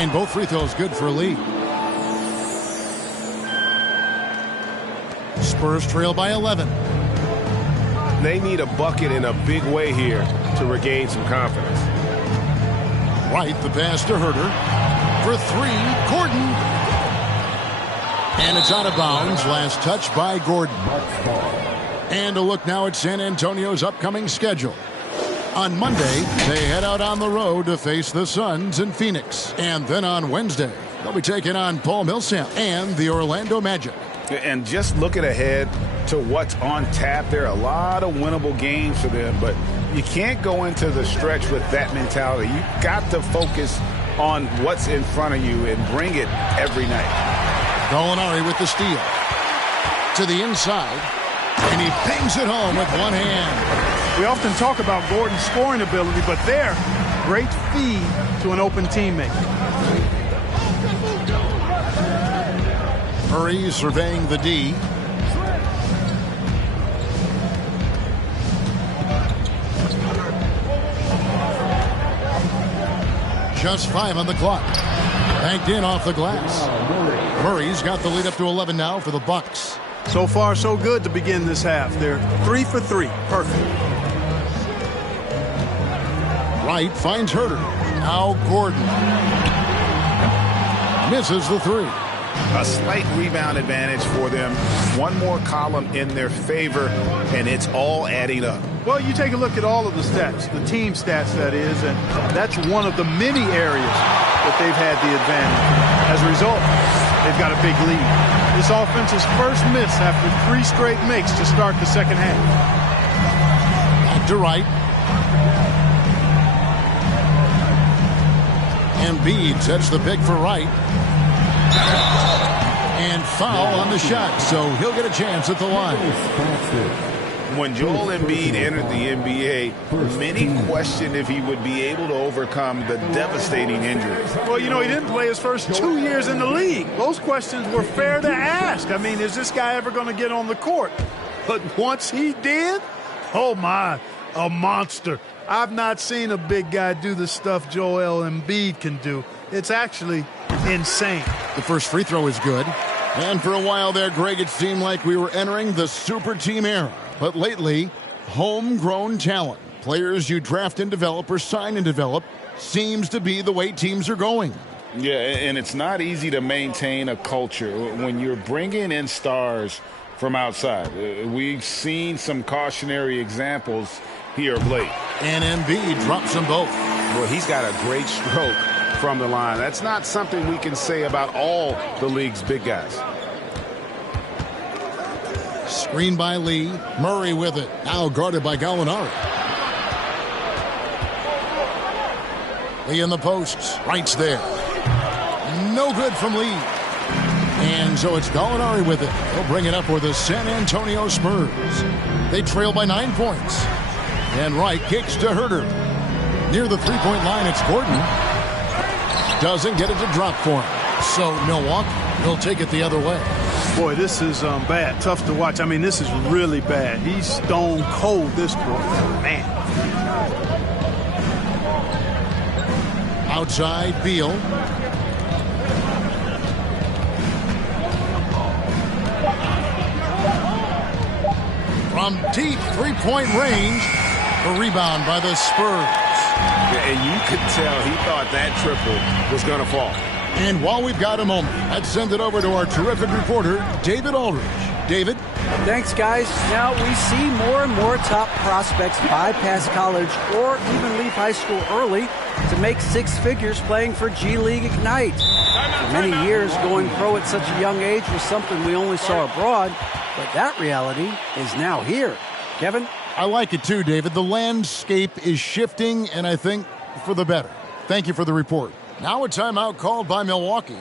And both free throws good for Lee. Spurs trail by 11. They need a bucket in a big way here to regain some confidence. Right, the pass to Herter. For 3, Gordon. And it's out of bounds. Last touch by Gordon. And a look now at San Antonio's upcoming schedule. On Monday, they head out on the road to face the Suns in Phoenix. And then on Wednesday, they'll be taking on Paul Millsap and the Orlando Magic. And just looking ahead to what's on tap, there are a lot of winnable games for them, but you can't go into the stretch with that mentality. You've got to focus on what's in front of you and bring it every night. Gallinari with the steal. To the inside, and he bangs it home with one hand. We often talk about Gordon's scoring ability, but there, great feed to an open teammate. Murray surveying the D. Just 5 on the clock. Banked in off the glass. Murray's got the lead up to 11 now for the Bucks. So far, so good to begin this half. They're 3 for 3. Perfect. Wright finds Herter. Now Gordon. Misses the 3. A slight rebound advantage for them. One more column in their favor, and it's all adding up. Well, you take a look at all of the stats, the team stats, that is, and that's one of the many areas that they've had the advantage. As a result, they've got a big lead. This offense's first miss after 3 straight makes to start the second half. Back to Wright. Embiid sets the pick for Wright. And foul on the shot, so he'll get a chance at the line. When Joel Embiid entered the NBA, many questioned if he would be able to overcome the devastating injuries. Well, you know, he didn't play his first 2 years in the league. Those questions were fair to ask. I mean, is this guy ever going to get on the court? But once he did, oh my, a monster. I've not seen a big guy do the stuff Joel Embiid can do. It's actually insane. The first free throw is good. And for a while there, Greg, it seemed like we were entering the super team era. But lately, homegrown talent, players you draft and develop or sign and develop, seems to be the way teams are going. Yeah, and it's not easy to maintain a culture when you're bringing in stars from outside. We've seen some cautionary examples here of late. And Embiid drops them both. Well, he's got a great stroke from the line. That's not something we can say about all the league's big guys. Screen by Lee. Murray with it. Now guarded by Gallinari. Lee in the posts. Right's there. No good from Lee. And so it's Gallinari with it. He'll bring it up for the San Antonio Spurs. They trail by 9 points. And Wright kicks to Herter. Near the three-point line, it's Gordon. Doesn't get it to drop for him. So Milwaukee will take it the other way. Boy, this is bad. Tough to watch. I mean, this is really bad. He's stone cold this quarter. Man. Outside, Beal. From deep three-point range, a rebound by the Spurs. And you could tell he thought that triple was going to fall. And while we've got a moment, let's send it over to our terrific reporter, David Aldridge. David? Thanks, guys. Now we see more and more top prospects bypass college or even leave high school early to make six figures playing for G League Ignite. For many years, going pro at such a young age was something we only saw abroad, but that reality is now here. Kevin? I like it too, David. The landscape is shifting, and I think for the better. Thank you for the report. Now a timeout called by Milwaukee.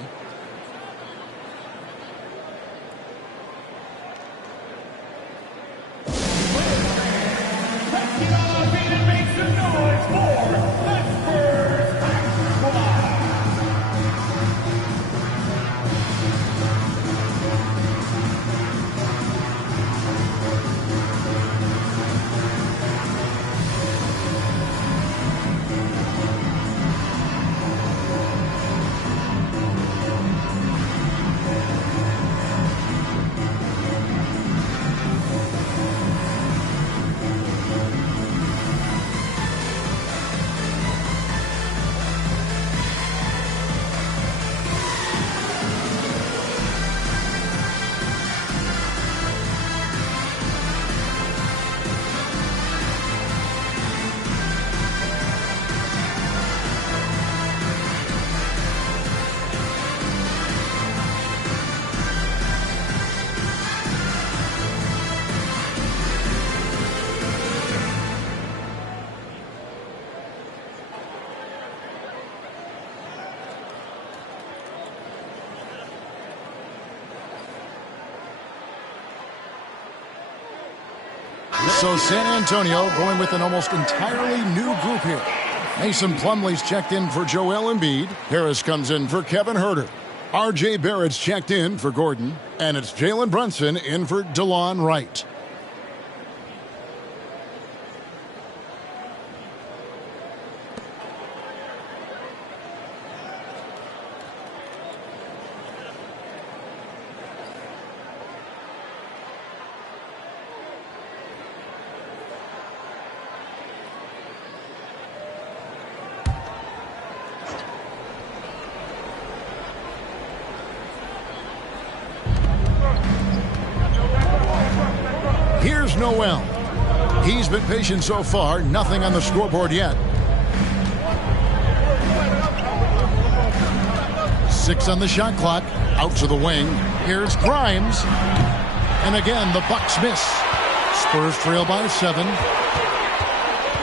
So San Antonio going with an almost entirely new group here. Mason Plumlee's checked in for Joel Embiid. Harris comes in for Kevin Herter. R.J. Barrett's checked in for Gordon. And it's Jalen Brunson in for DeLon Wright. Here's Noel. He's been patient so far. Nothing on the scoreboard yet. 6 on the shot clock. Out to the wing. Here's Grimes. And again, the Bucks miss. Spurs trail by 7.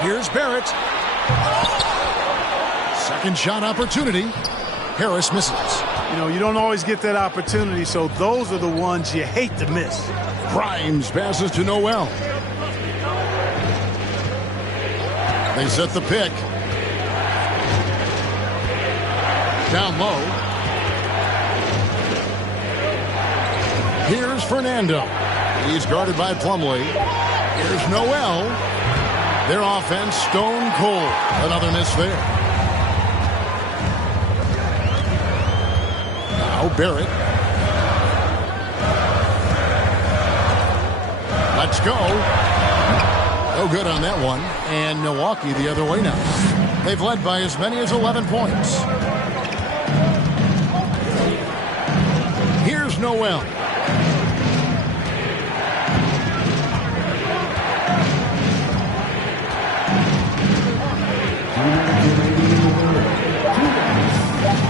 Here's Barrett. Second shot opportunity. Harris misses. You know, you don't always get that opportunity, so those are the ones you hate to miss. Grimes passes to Noel. They set the pick. Down low. Here's Fernando. He's guarded by Plumlee. Here's Noel. Their offense stone cold. Another miss there. Now Now Barrett. Let's go. No good on that one. And Milwaukee the other way now. They've led by as many as 11 points. Here's Noel.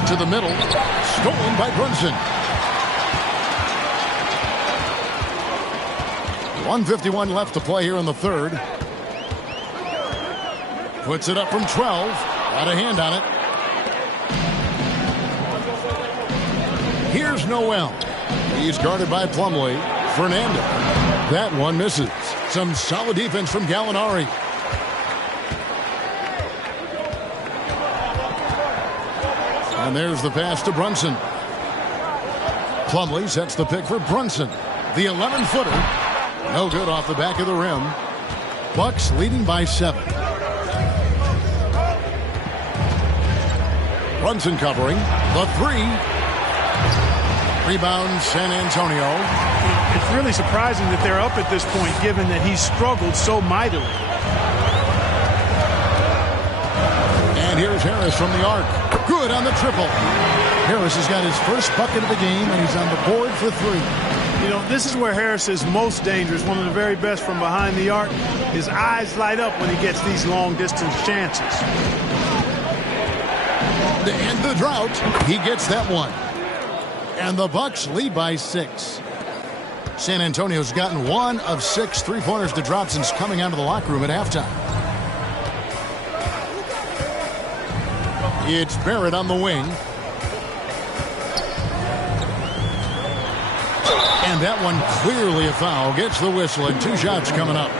To the middle. Stolen by Brunson. 1:51 left to play here in the third. Puts it up from 12. Got a hand on it. Here's Noel. He's guarded by Plumlee. Fernando. That one misses. Some solid defense from Gallinari. And there's the pass to Brunson. Plumlee sets the pick for Brunson. The 11-footer. No good off the back of the rim. Bucks leading by 7. Brunson covering. The 3. Rebound San Antonio. It's really surprising that they're up at this point, given that he's struggled so mightily. And here's Harris from the arc. Good on the triple. Harris has got his first bucket of the game, and he's on the board for 3. You know, this is where Harris is most dangerous, one of the very best from behind the arc. His eyes light up when he gets these long-distance chances. To end the drought, he gets that one. And the Bucks lead by 6. San Antonio's gotten 1 of 6 three-pointers to drop since coming out of the locker room at halftime. It's Barrett on the wing. And that one clearly a foul. Gets the whistle and 2 shots coming up.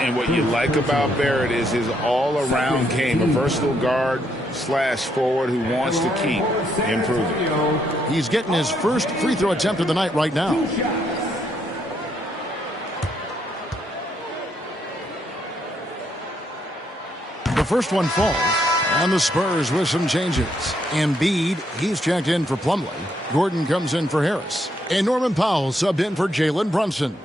And what you like about Barrett is his all-around game, a versatile guard / forward who wants to keep improving. He's getting his first free throw attempt of the night right now. The first one falls. And the Spurs with some changes. Embiid, he's checked in for Plumlee. Gordon comes in for Harris. And Norman Powell subbed in for Jalen Brunson.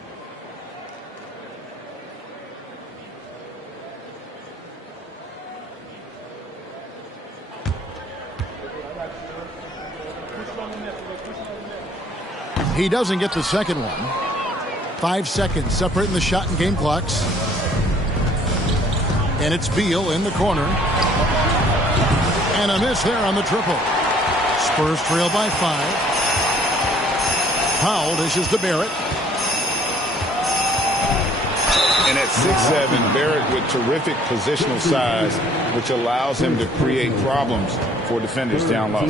He doesn't get the second one. 5 seconds separating the shot and game clocks. And it's Beal in the corner. And a miss there on the triple. Spurs trail by 5. Powell dishes to Barrett. And at 6'7", Barrett with terrific positional size, which allows him to create problems for defenders down low.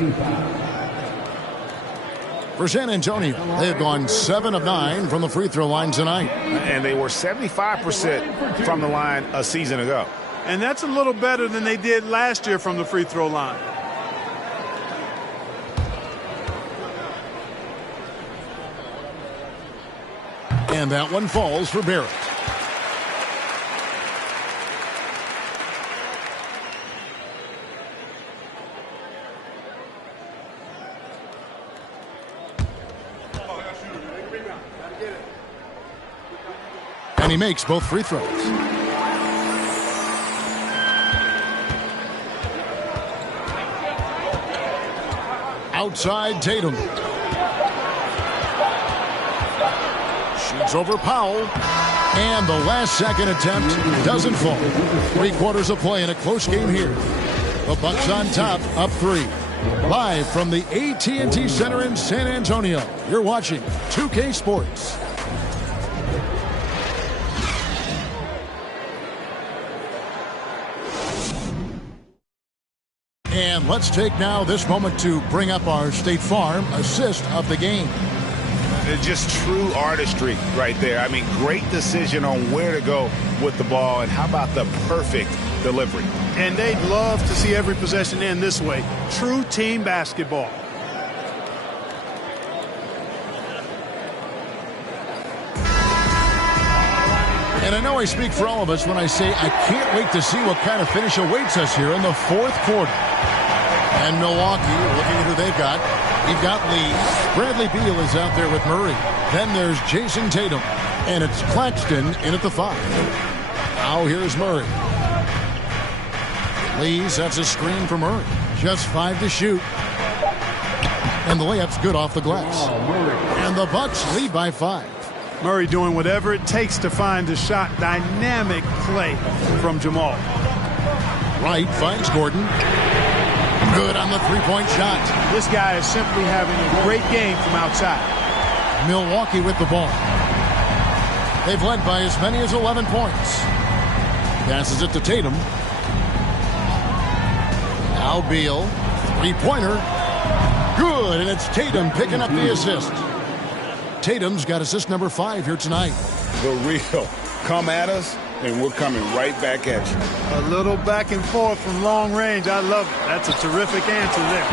For San Antonio, they have gone 7 of 9 from the free throw line tonight. And they were 75% from the line a season ago. And that's a little better than they did last year from the free throw line. And that one falls for Barrett. And he makes both free throws. Outside Tatum. Shoots over Powell. And the last second attempt doesn't fall. 3/4 of play in a close game here. The Bucks on top, up 3. Live from the AT&T Center in San Antonio. You're watching 2K Sports. And let's take now this moment to bring up our State Farm assist of the game. It's just true artistry right there. I mean, great decision on where to go with the ball, and how about the perfect delivery. And they'd love to see every possession end this way. True team basketball. And I know I speak for all of us when I say I can't wait to see what kind of finish awaits us here in the 4th quarter. And Milwaukee, looking at who they've got, You've got Lee. Bradley Beal is out there with Murray. Then there's Jason Tatum. And it's Claxton in at the 5. Now here's Murray. Lee sets a screen for Murray. Just 5 to shoot. And the layup's good off the glass. And the Bucks lead by 5. Murray doing whatever it takes to find a shot. Dynamic play from Jamal. Wright finds Gordon. Good on the three-point shot. This guy is simply having a great game from outside. Milwaukee with the ball. They've led by as many as 11 points. Passes it to Tatum. Now Beal. Three-pointer. Good, and it's Tatum picking up the assist. Tatum's got assist number 5 here tonight. The real. Come at us, and we're coming right back at you. A little back and forth from long range. I love it. That's a terrific answer there.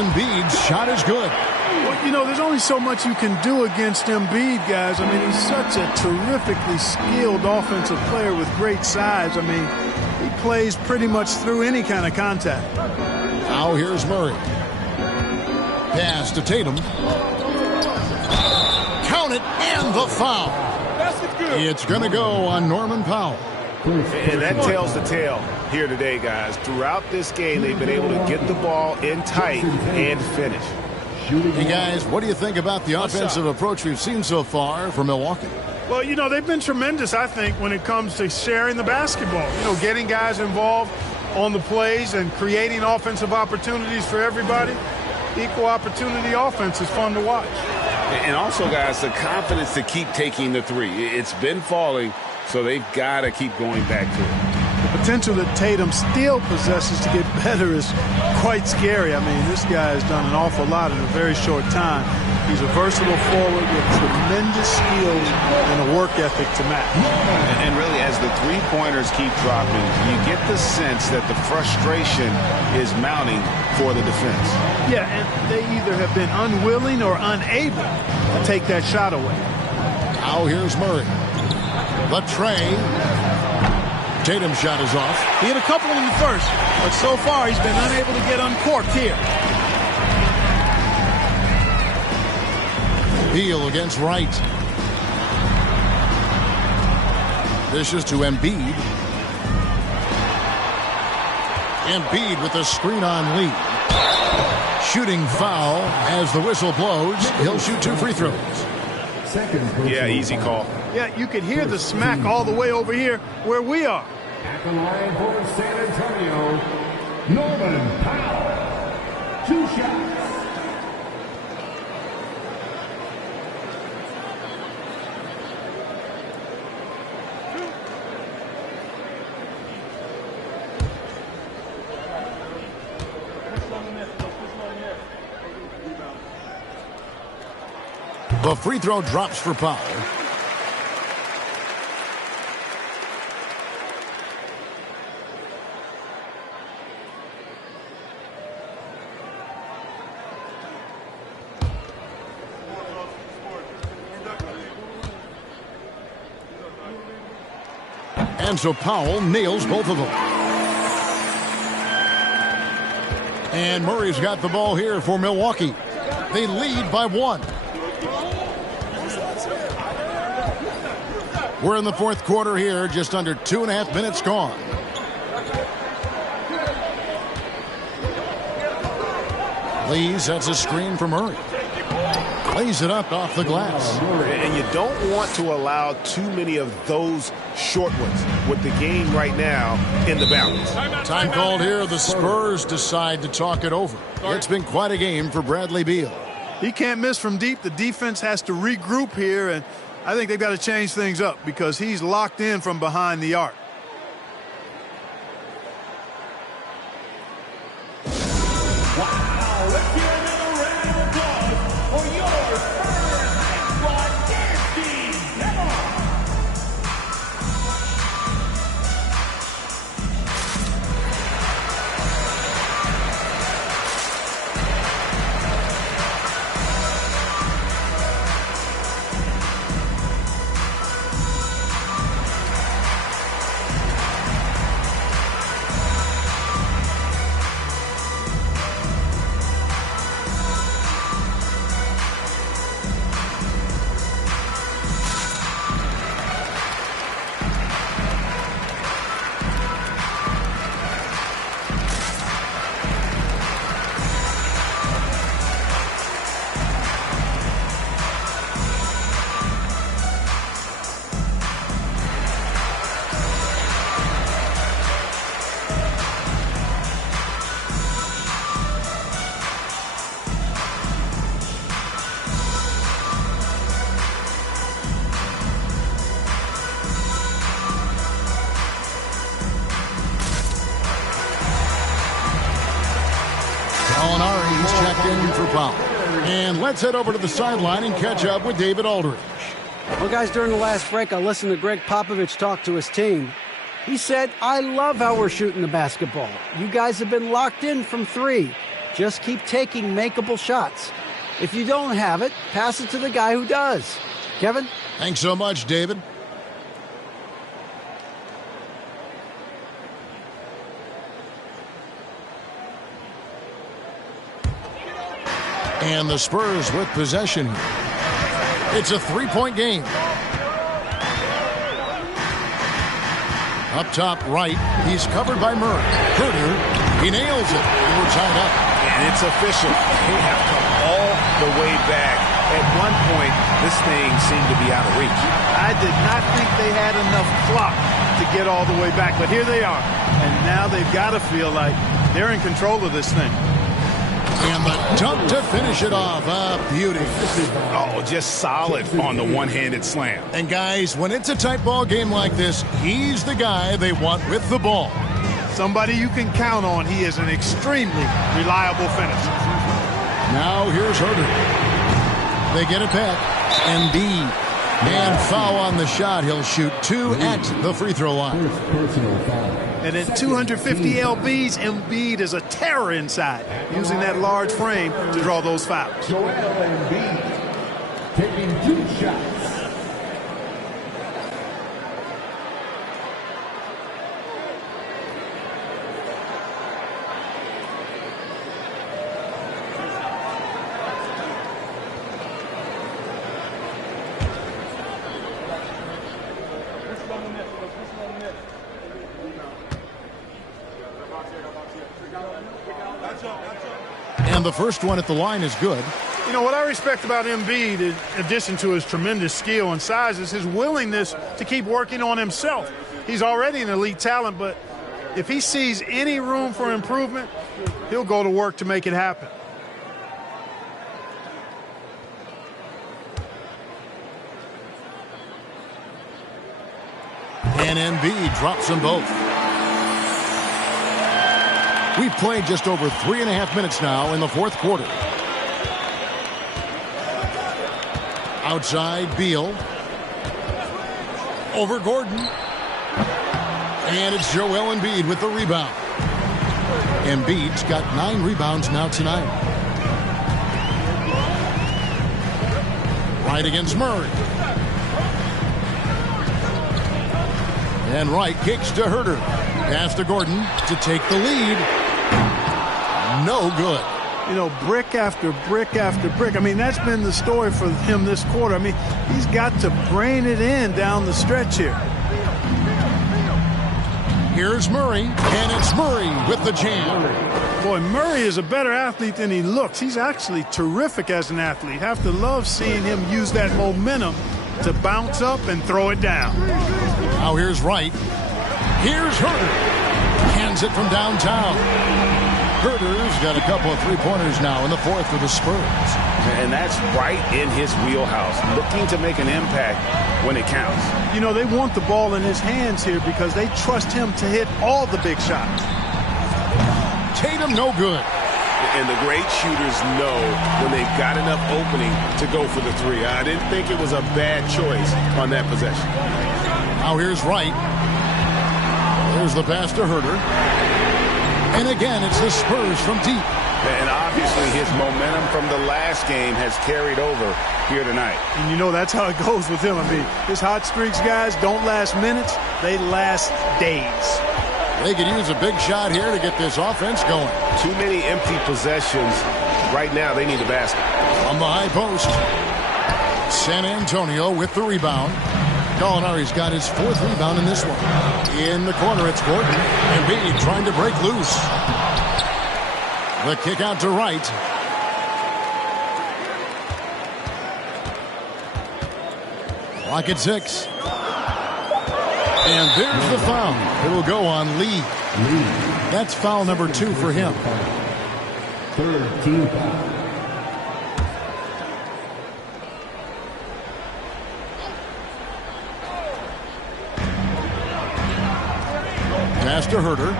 Embiid's shot is good. Well, you know, there's only so much you can do against Embiid, guys. I mean, he's such a terrifically skilled offensive player with great size. I mean, he plays pretty much through any kind of contact. Now here's Murray. Pass to Tatum. Count it, and the foul. It's going to go on Norman Powell. And that tells the tale here today, guys. Throughout this game, they've been able to get the ball in tight and finish. Hey, guys, what do you think about the offensive approach we've seen so far from Milwaukee? Well, you know, they've been tremendous, I think, when it comes to sharing the basketball. You know, getting guys involved on the plays and creating offensive opportunities for everybody. Equal opportunity offense is fun to watch. And also, guys, the confidence to keep taking the three. It's been falling, so they've got to keep going back to it. The potential that Tatum still possesses to get better is quite scary. I mean, this guy has done an awful lot in a very short time. He's a versatile forward with tremendous skills and a work ethic to match. And really, as the three-pointers keep dropping, you get the sense that the frustration is mounting for the defense. Yeah, and they either have been unwilling or unable to take that shot away. Now here's Murray. The tray. Tatum's shot is off. He hit a couple in the first, but so far he's been unable to get uncorked here. Beal against Wright. Dishes to Embiid. Embiid with the screen on Lee. Shooting foul as the whistle blows. He'll shoot 2 free throws. Yeah, easy call. Yeah, you could hear the smack all the way over here where we are. At the line for San Antonio, Norman Powell. 2 shots. The free throw drops for Powell. And so Powell nails both of them. And Murray's got the ball here for Milwaukee. They lead by 1. We're in the fourth quarter here, just under 2.5 minutes gone. Lee sets a screen for Murray. Lays it up off the glass. And you don't want to allow too many of those short ones with the game right now in the balance. Time called here. The Spurs decide to talk it over. It's been quite a game for Bradley Beal. He can't miss from deep. The defense has to regroup here, and I think they've got to change things up because he's locked in from behind the arc. Wow, let's hear another round of applause for your Spurs Broadcasting. Come on. second for foul. And let's head over to the sideline and catch up with David Aldridge. Well, guys, during the last break, I listened to Greg Popovich talk to his team. He said, I love how we're shooting the basketball. You guys have been locked in from 3. Just keep taking makeable shots. If you don't have it, pass it to the guy who does. Kevin? Thanks so much, David. And the Spurs with possession. It's a 3-point game. Up top right, he's covered by Murray. Herter, he nails it. And we're tied up. And it's official. They have come all the way back. At one point, this thing seemed to be out of reach. I did not think they had enough clock to get all the way back, but here they are. And now they've got to feel like they're in control of this thing. And the dunk to finish it off. Beauty. Oh, just solid on the one-handed slam. And guys, when it's a tight ball game like this, he's the guy they want with the ball. Somebody you can count on. He is an extremely reliable finisher. Now here's Herter. They get it back. Embiid. And foul on the shot. He'll shoot 2 at the free throw line. And at 250 lbs, Embiid is a terror inside, using that large frame to draw those fouls. Joel Embiid taking 2 shots. And the first one at the line is good. You know, what I respect about Embiid, in addition to his tremendous skill and size, is his willingness to keep working on himself. He's already an elite talent, but if he sees any room for improvement, he'll go to work to make it happen. And Embiid drops them both. We've played just over 3.5 minutes now in the fourth quarter. Outside, Beal. Over Gordon. And it's Joel Embiid with the rebound. Embiid's got 9 rebounds now tonight. Right against Murray. And Wright kicks to Herter. Pass to Gordon to take the lead. No good. You know, brick after brick after brick. I mean, that's been the story for him this quarter. I mean, he's got to brain it in down the stretch here. Here's Murray, and it's Murray with the jam. Boy, Murray is a better athlete than he looks. He's actually terrific as an athlete. Have to love seeing him use that momentum to bounce up and throw it down. Now here's Wright. Here's Herter. Hands it from downtown. Herter's got a couple of three-pointers now in the fourth for the Spurs. And that's right in his wheelhouse, looking to make an impact when it counts. You know, they want the ball in his hands here because they trust him to hit all the big shots. Tatum, no good. And the great shooters know when they've got enough opening to go for the three. I didn't think it was a bad choice on that possession. Now here's Wright. There's the pass to Herter. And again, it's the Spurs from deep. And obviously his momentum from the last game has carried over here tonight. And you know that's how it goes with him. I mean, his hot streaks, guys, don't last minutes. They last days. They could use a big shot here to get this offense going. Too many empty possessions. Right now, they need a basket. On the high post. San Antonio with the rebound. Gallinari's got his 4th rebound in this one. In the corner, it's Gordon. Embiid trying to break loose. The kick out to Wright. Clock at 6. And there's the foul. It'll go on Lee. That's foul number 2 for him. 3rd team foul. Pass to Herter.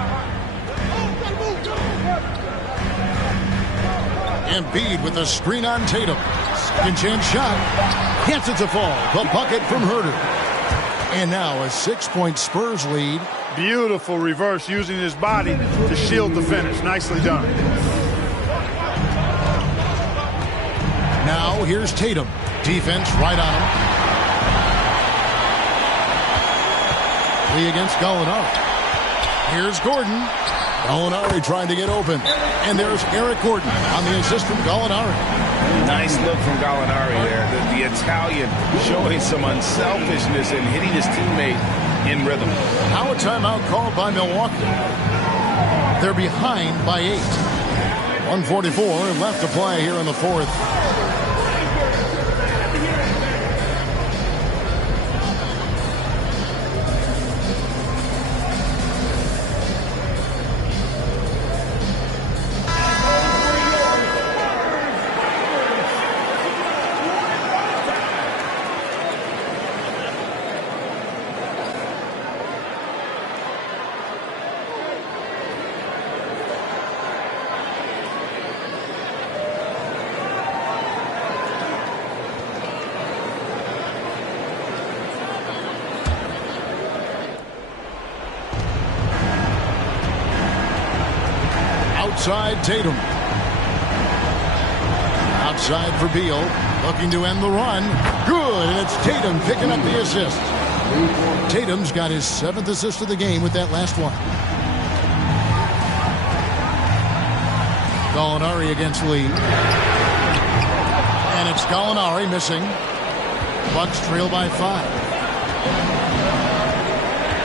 Embiid with a screen on Tatum. Second chance shot. Yes, it's a fall. The bucket from Herter. And now a 6-point Spurs lead. Beautiful reverse using his body to shield the finish. Nicely done. Now here's Tatum. Defense right on him. Lee against Gallinari. Here's Gordon. Gallinari trying to get open. And there's Eric Gordon on the assist from Gallinari. Nice look from Gallinari there. The Italian showing some unselfishness and hitting his teammate in rhythm. Now a timeout called by Milwaukee. They're behind by 8. 1:44 left to play here in the fourth. Outside Tatum. Outside for Beal. Looking to end the run. Good, and it's Tatum picking up the assist. Tatum's got his 7th assist of the game with that last one. Gallinari against Lee. And it's Gallinari missing. Bucks trail by 5.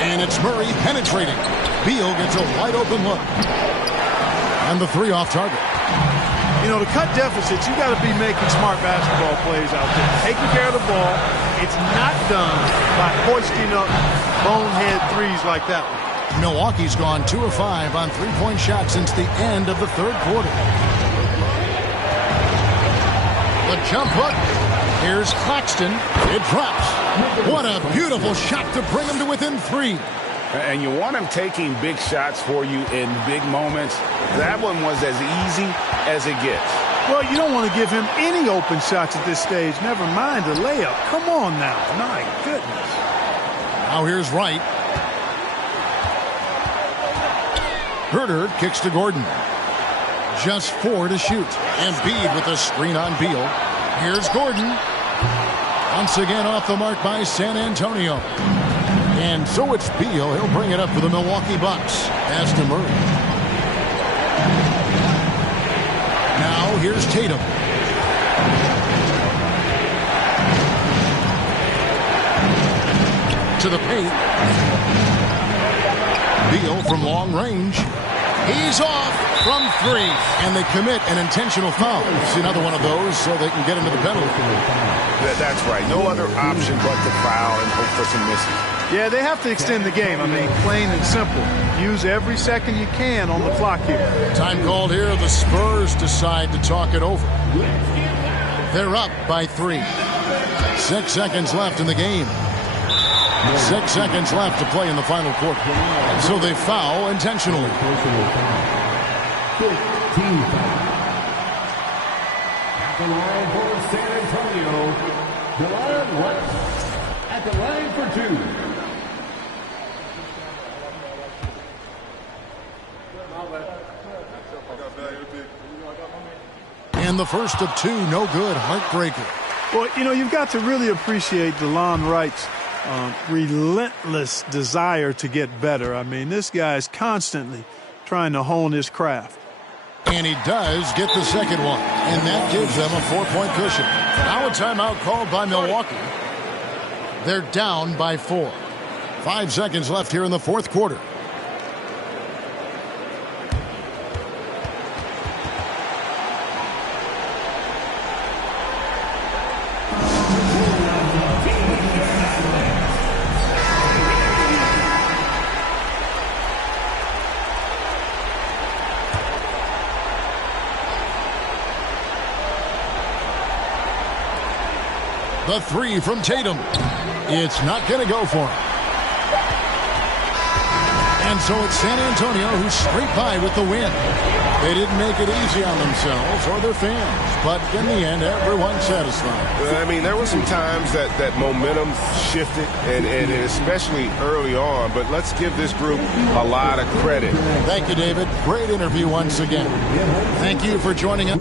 And it's Murray penetrating. Beal gets a wide open look. And the 3 off target. You know, to cut deficits, you got to be making smart basketball plays out there. Taking care of the ball. It's not done by hoisting up bonehead threes like that one. Milwaukee's gone 2 of 5 on 3-point shots since the end of the 3rd quarter. The jump hook. Here's Claxton. It drops. What a beautiful shot to bring him to within 3. And you want him taking big shots for you in big moments. That one was as easy as it gets. Well, you don't want to give him any open shots at this stage. Never mind a layup. Come on now. My goodness. Now here's Wright. Herter kicks to Gordon. Just 4 to shoot. Embiid with a screen on Beal. Here's Gordon. Once again off the mark by San Antonio. And so it's Beal. He'll bring it up for the Milwaukee Bucks. Pass to Murray. Now here's Tatum. To the paint. Beal from long range. He's off from 3. And they commit an intentional foul. It's another one of those so they can get into the penalty. That's right. No other option but to foul and hope for some misses. Yeah, they have to extend the game. I mean, plain and simple. Use every second you can on the clock here. Time called here. The Spurs decide to talk it over. They're up by 3. 6 seconds left in the game. 6 seconds left to play in the final quarter. So they foul intentionally. 15 foul. At the line for San Antonio, Delon Wright. At the line for 2. And the first of 2, no good. Heartbreaker. Well, you know, you've got to really appreciate Delon Wright's relentless desire to get better. I mean, this guy's constantly trying to hone his craft. And he does get the second one. And that gives them a 4-point cushion. Now a timeout called by Milwaukee. They're down by 4. 5 seconds left here in the 4th quarter. The 3 from Tatum. It's not going to go for him. And so it's San Antonio who scraped by with the win. They didn't make it easy on themselves or their fans, but in the end, everyone's satisfied. I mean, there were some times that momentum shifted, and especially early on, but let's give this group a lot of credit. Thank you, David. Great interview once again. Thank you for joining us.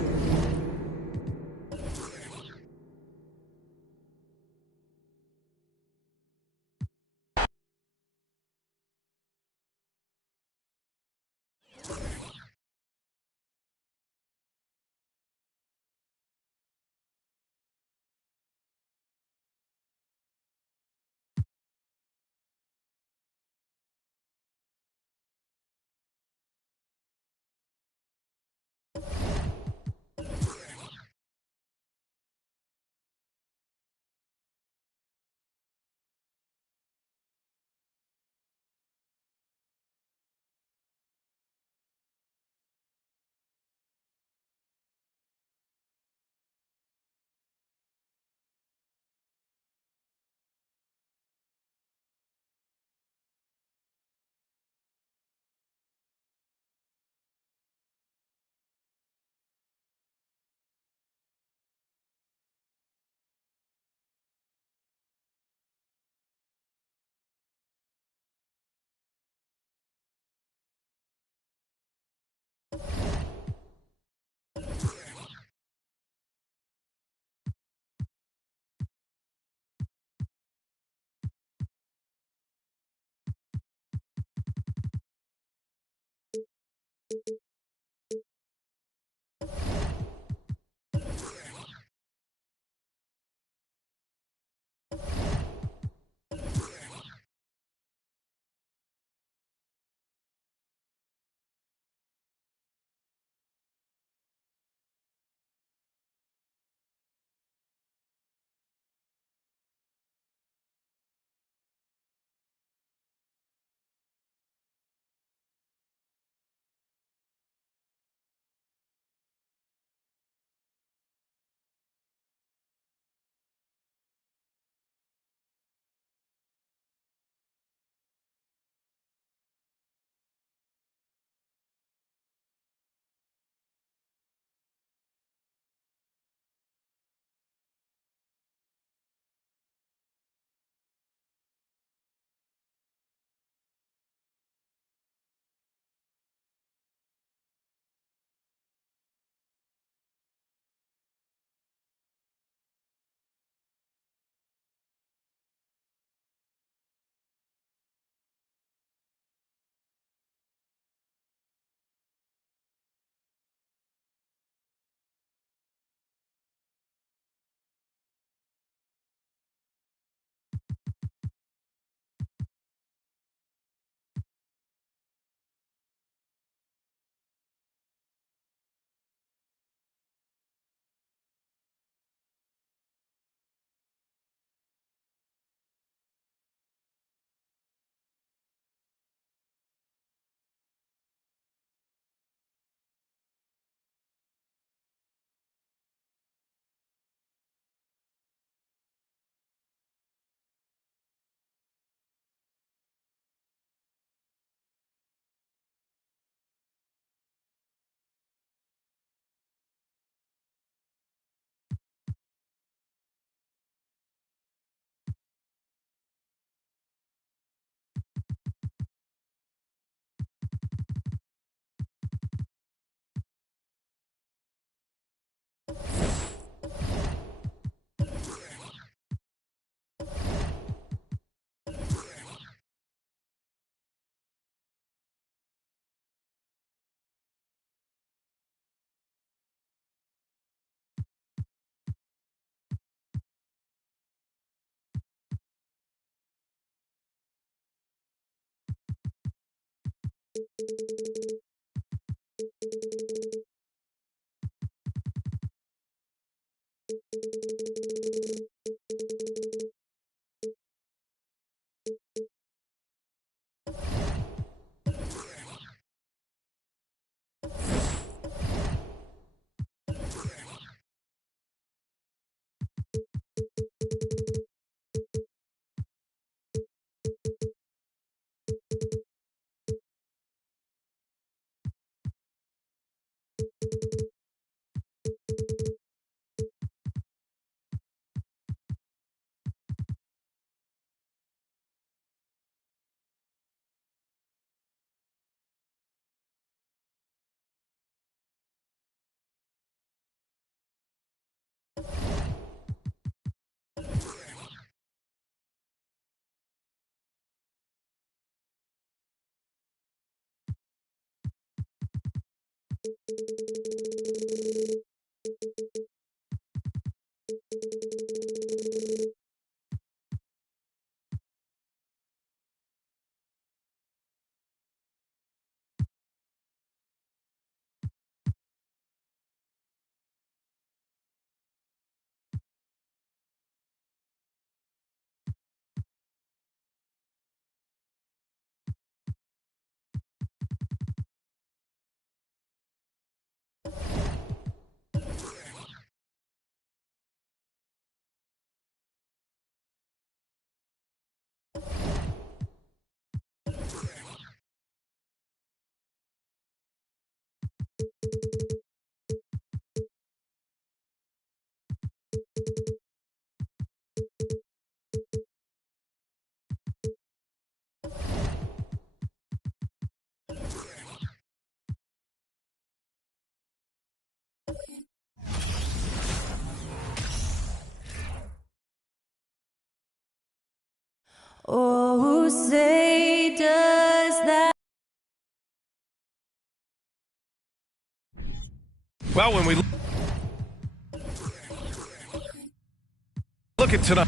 Oh, say does that. Well, when we look at tonight.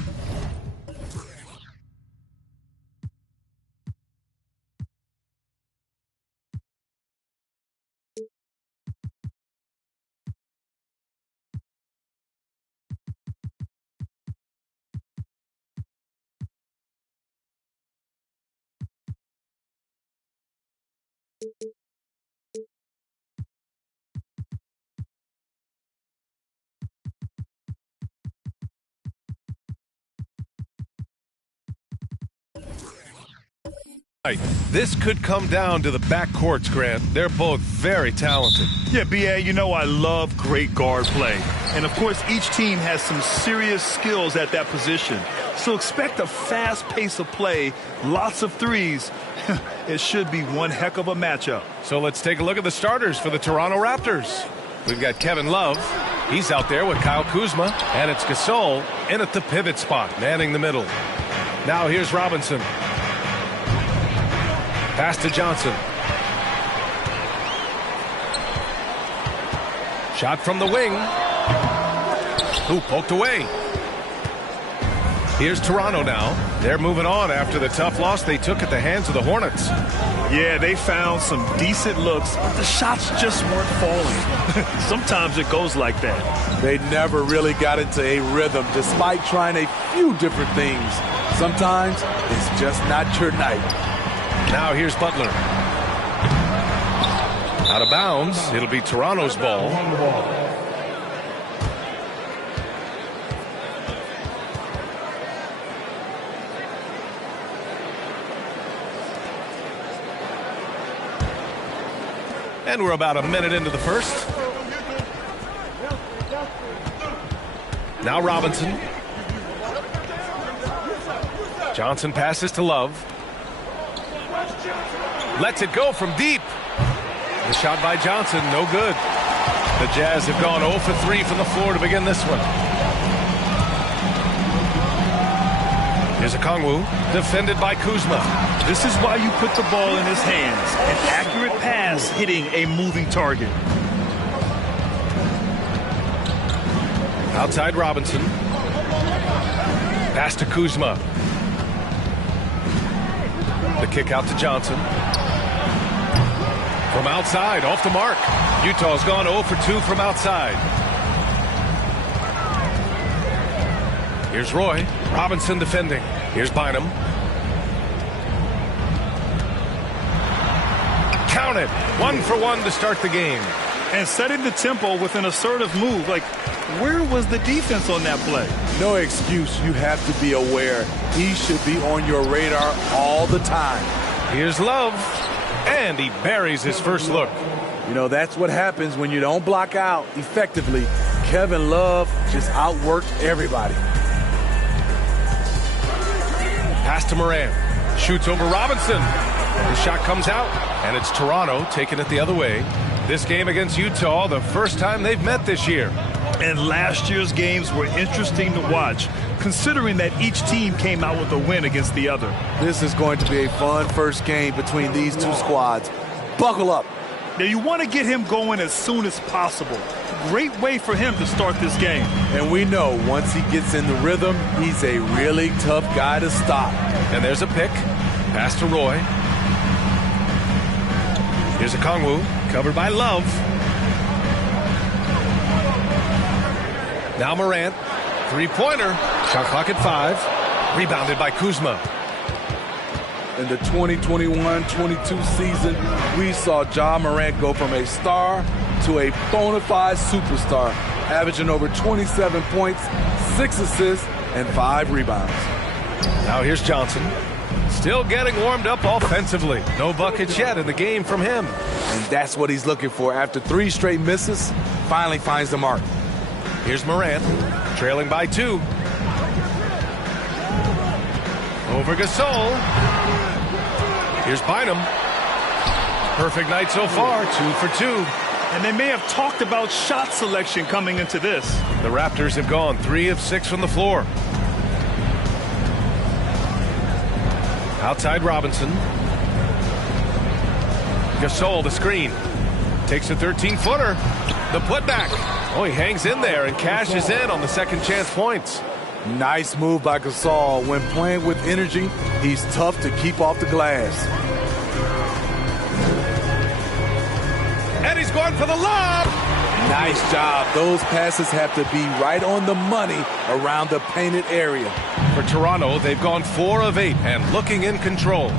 This could come down to the backcourts, Grant. They're both very talented. Yeah, B.A., you know I love great guard play. And, of course, each team has some serious skills at that position. So expect a fast pace of play, lots of threes. It should be one heck of a matchup. So let's take a look at the starters for the Toronto Raptors. We've got Kevin Love. He's out there with Kyle Kuzma. And it's Gasol in at the pivot spot, manning the middle. Now here's Robinson. Pass to Johnson. Shot from the wing. Ooh, poked away. Here's Toronto now. They're moving on after the tough loss they took at the hands of the Hornets. Yeah, they found some decent looks, but the shots just weren't falling. Sometimes it goes like that. They never really got into a rhythm despite trying a few different things. Sometimes it's just not your night. Now here's Butler. Out of bounds. It'll be Toronto's ball. And we're about a minute into the first. Now Robinson. Johnson passes to Love. Lets it go from deep. The shot by Johnson, no good. The Jazz have gone 0 for 3 from the floor to begin this one. Here's Okongwu, defended by Kuzma. This is why you put the ball in his hands. An accurate pass hitting a moving target. Outside Robinson. Pass to Kuzma. The kick out to Johnson. From outside, off the mark. Utah's gone 0 for 2 from outside. Here's Roy. Robinson defending. Here's Bynum. Count it. 1 for 1 to start the game. And setting the tempo with an assertive move. Like, where was the defense on that play? No excuse. You have to be aware. He should be on your radar all the time. Here's Love. And he buries his first look. You know, that's what happens when you don't block out effectively. Kevin Love just outworked everybody. Pass to Moran. Shoots over Robinson. The shot comes out, and it's Toronto taking it the other way. This game against Utah, the first time they've met this year. And last year's games were interesting to watch, considering that each team came out with a win against the other. This is going to be a fun first game between these two squads. Buckle up. Now, you want to get him going as soon as possible. Great way for him to start this game. And we know once he gets in the rhythm, he's a really tough guy to stop. And there's a pick. Pass to Roy. Here's a Kongwu, covered by Love. Now Morant, three-pointer. Shot clock at 5. Rebounded by Kuzma. In the 2021-22 season, we saw Ja Morant go from a star to a bona fide superstar, averaging over 27 points, 6 assists, and 5 rebounds. Now here's Johnson. Still getting warmed up offensively. No buckets yet in the game from him. And that's what he's looking for. After 3 straight misses, finally finds the mark. Here's Morant, trailing by 2. Over Gasol. Here's Bynum. Perfect night so far, 2 for 2. And they may have talked about shot selection coming into this. The Raptors have gone 3 of 6 from the floor. Outside Robinson. Gasol, the screen. Takes a 13-footer. The putback. Oh, he hangs in there and cashes in on the second chance points. Nice move by Gasol. When playing with energy, he's tough to keep off the glass. And he's going for the lob. Nice job. Those passes have to be right on the money around the painted area. For Toronto, they've gone 4 of 8 and looking in control.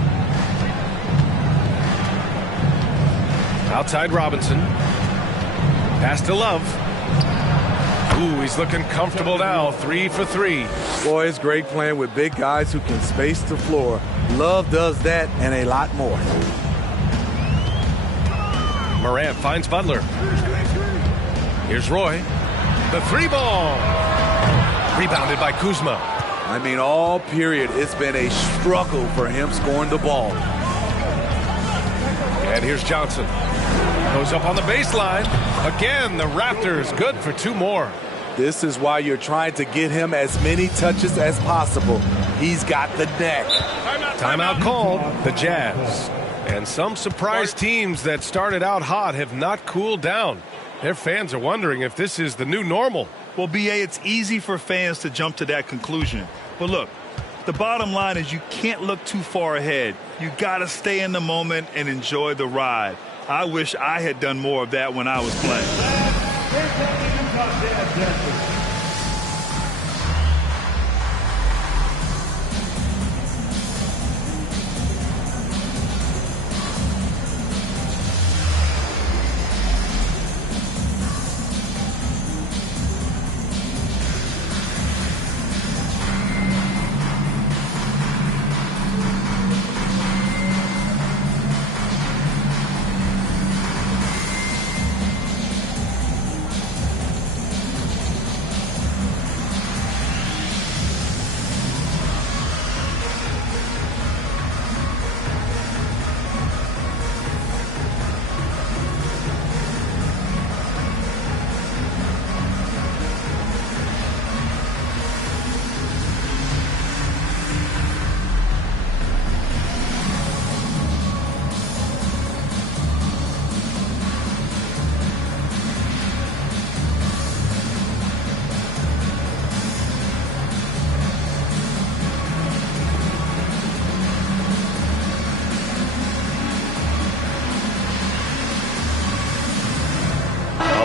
Outside Robinson. Pass to Love. Ooh, he's looking comfortable now. 3 for 3. Boy, it's great playing with big guys who can space the floor. Love does that and a lot more. Morant finds Butler. Here's Roy. The 3-ball. Rebounded by Kuzma. I mean, all period, it's been a struggle for him scoring the ball. And here's Johnson. Goes up on the baseline. Again, the Raptors good for 2 more. This is why you're trying to get him as many touches as possible. He's got the neck. Timeout called. The Jazz. And some surprise teams that started out hot have not cooled down. Their fans are wondering if this is the new normal. Well, B.A., it's easy for fans to jump to that conclusion. But look, the bottom line is you can't look too far ahead. You got to stay in the moment and enjoy the ride. I wish I had done more of that when I was playing.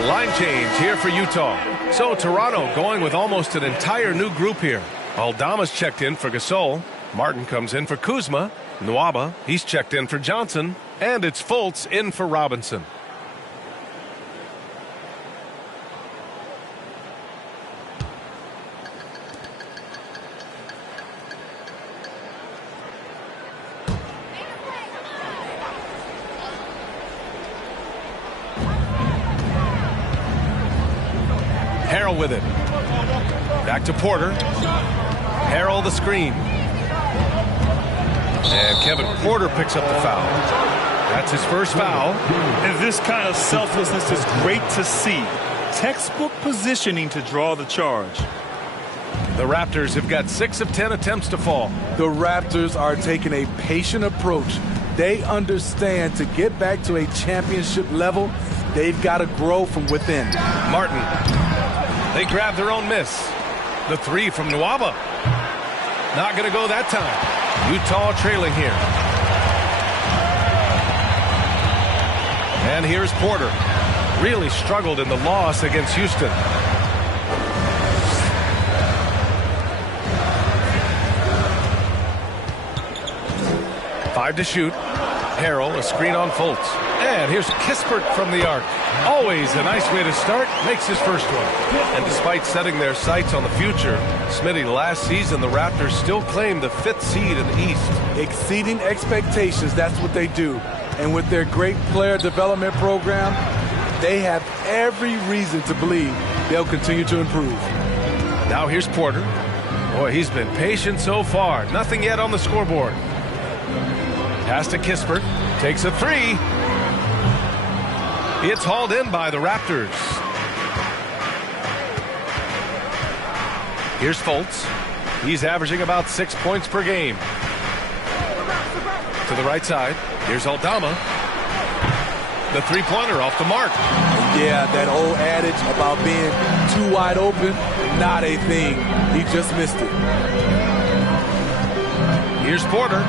Line change here for Utah. So Toronto going with almost an entire new group here. Aldama's checked in for Gasol. Martin comes in for Kuzma. Nwaba, he's checked in for Johnson. And it's Fultz in for Robinson. Harrell with it. Back to Porter. Harrell the screen. And Kevin Porter picks up the foul. That's his first foul. And this kind of selflessness is great to see. Textbook positioning to draw the charge. The Raptors have got 6 of 10 attempts to fall. The Raptors are taking a patient approach. They understand to get back to a championship level, they've got to grow from within. Martin. They grab their own miss. The three from Nwaba. Not going to go that time. Utah trailing here. And here's Porter. Really struggled in the loss against Houston. 5 to shoot. Harrell, a screen on Fultz. And here's Kispert from the arc. Always a nice way to start. Makes his first one. And despite setting their sights on the future, Smitty, last season the Raptors still claim the 5th seed in the East. Exceeding expectations, that's what they do. And with their great player development program, they have every reason to believe they'll continue to improve. Now here's Porter. Boy, he's been patient so far. Nothing yet on the scoreboard. Pass to Kispert. Takes a three. It's hauled in by the Raptors. Here's Fultz. He's averaging about 6 points per game. To the right side. Here's Aldama. The three-pointer off the mark. Yeah, that old adage about being too wide open, not a thing. He just missed it. Here's Porter.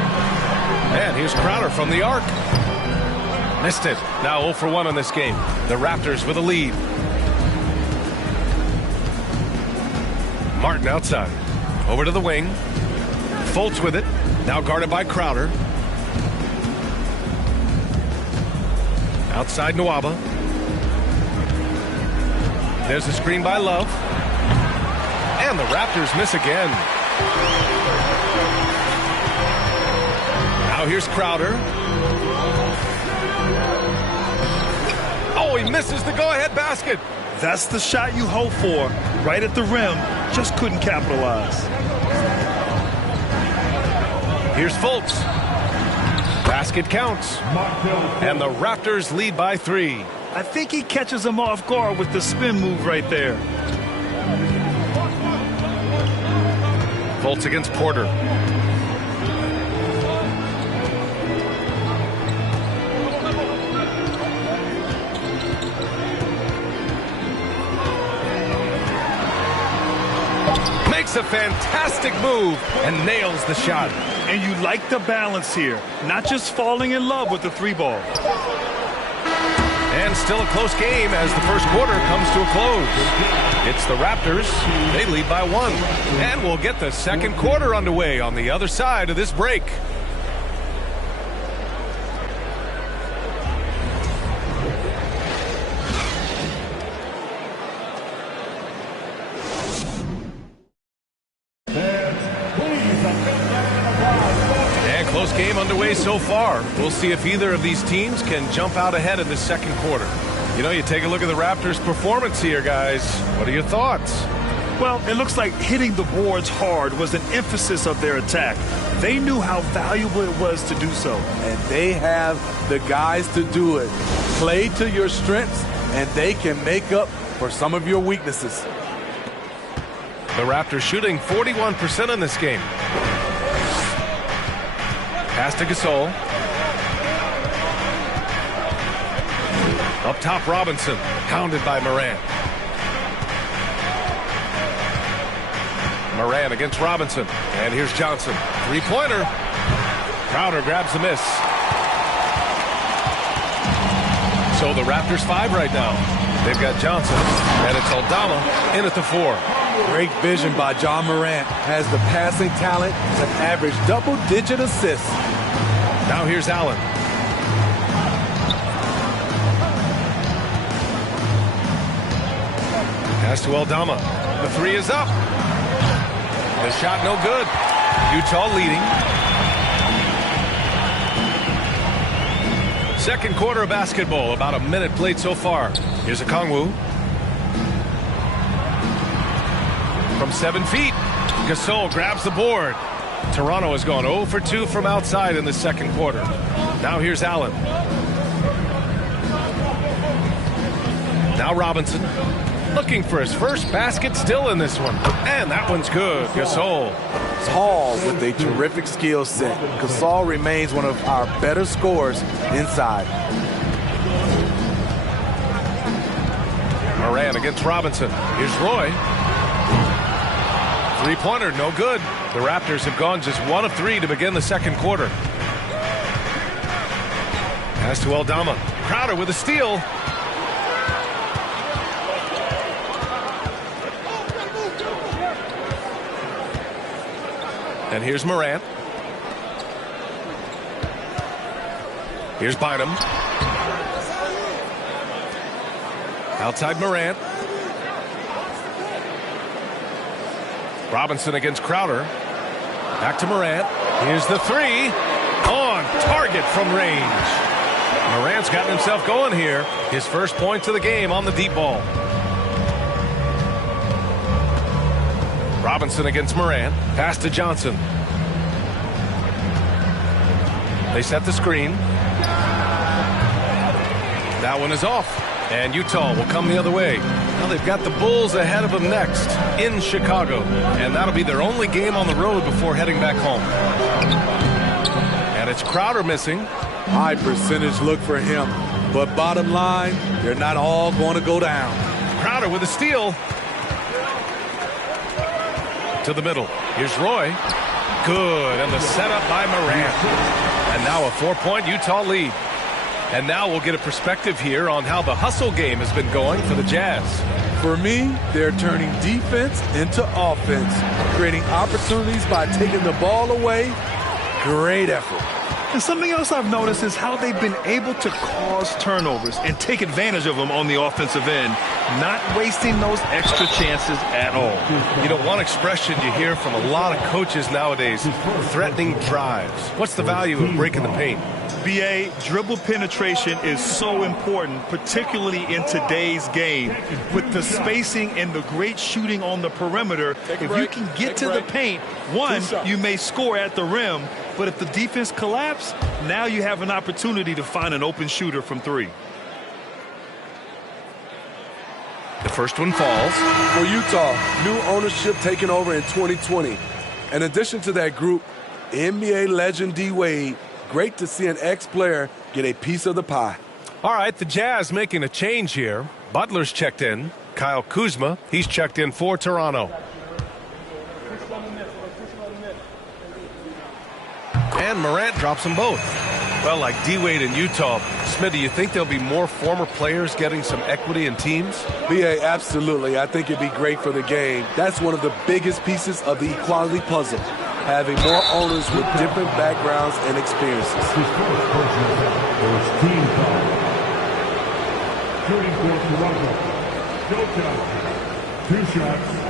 And here's Crowder from the arc. Missed it. Now 0 for 1 on this game. The Raptors with a lead. Martin outside. Over to the wing. Fultz with it. Now guarded by Crowder. Outside Nwaba. There's a screen by Love. And the Raptors miss again. Now here's Crowder. Oh, he misses the go-ahead basket. That's the shot you hope for. Right at the rim. Just couldn't capitalize. Here's Fultz. Basket counts. And the Raptors lead by 3. I think he catches him off guard with the spin move right there. Fultz against Porter. Makes a fantastic move and nails the shot. And you like the balance here. Not just falling in love with the 3-ball. And still a close game as the first quarter comes to a close. It's the Raptors. They lead by 1. And we'll get the second quarter underway on the other side of this break. Close game underway so far. We'll see if either of these teams can jump out ahead in the second quarter. You know, you take a look at the Raptors' performance here, guys. What are your thoughts? Well, it looks like hitting the boards hard was an emphasis of their attack. They knew how valuable it was to do so. And they have the guys to do it. Play to your strengths, and they can make up for some of your weaknesses. The Raptors shooting 41% in this game. Pass to Gasol. Up top, Robinson. Pounded by Moran. Moran against Robinson. And here's Johnson. Three-pointer. Crowder grabs the miss. So the Raptors 5 right now. They've got Johnson. And it's Aldama in at the 4. Great vision by John Morant. Has the passing talent to average double-digit assists. Now here's Allen. Pass to Aldama. The 3 is up. The shot no good. Utah leading. Second quarter of basketball. About a minute played so far. Here's Okongwu. From 7 feet. Gasol grabs the board. Toronto has gone 0 for 2 from outside in the second quarter. Now here's Allen. Now Robinson. Looking for his first basket still in this one. And that one's good. Gasol Tall with a terrific skill set. Gasol remains one of our better scorers inside. Moran against Robinson. Here's Roy. Three-pointer, no good. The Raptors have gone just 1 of 3 to begin the second quarter. Pass to Aldama. Crowder with a steal. And here's Morant. Here's Bynum. Outside Morant. Robinson against Crowder. Back to Morant. Here's the three. On target from range. Morant's gotten himself going here. His first points of the game on the deep ball. Robinson against Morant. Pass to Johnson. They set the screen. That one is off. And Utah will come the other way. Now they've got the Bulls ahead of them next in Chicago. And that'll be their only game on the road before heading back home. And it's Crowder missing. High percentage look for him. But bottom line, they're not all going to go down. Crowder with a steal. To the middle. Here's Roy. Good. And the setup by Morant. And now a 4-point Utah lead. And now we'll get a perspective here on how the hustle game has been going for the Jazz. For me, they're turning defense into offense, creating opportunities by taking the ball away. Great effort. And something else I've noticed is how they've been able to cause turnovers and take advantage of them on the offensive end, not wasting those extra chances at all. You know, one expression you hear from a lot of coaches nowadays, threatening drives. What's the value of breaking the paint? BA, dribble penetration is so important, particularly in today's game. With the spacing and the great shooting on the perimeter, if you can get to the paint, one, you may score at the rim, but if the defense collapses, now you have an opportunity to find an open shooter from three. The first one falls. For Utah, new ownership taking over in 2020. In addition to that group, NBA legend D-Wade, great to see an ex-player get a piece of the pie. All right, the Jazz making a change here. Butler's checked in. Kyle Kuzma, he's checked in for Toronto. And Morant drops them both. Well, like D-Wade in Utah, Smith, do you think there'll be more former players getting some equity in teams? BA, absolutely. I think it'd be great for the game. That's one of the biggest pieces of the equality puzzle. Having more owners with different backgrounds and experiences. Team foul. Shooting for Toronto. Jokic. 2 shots.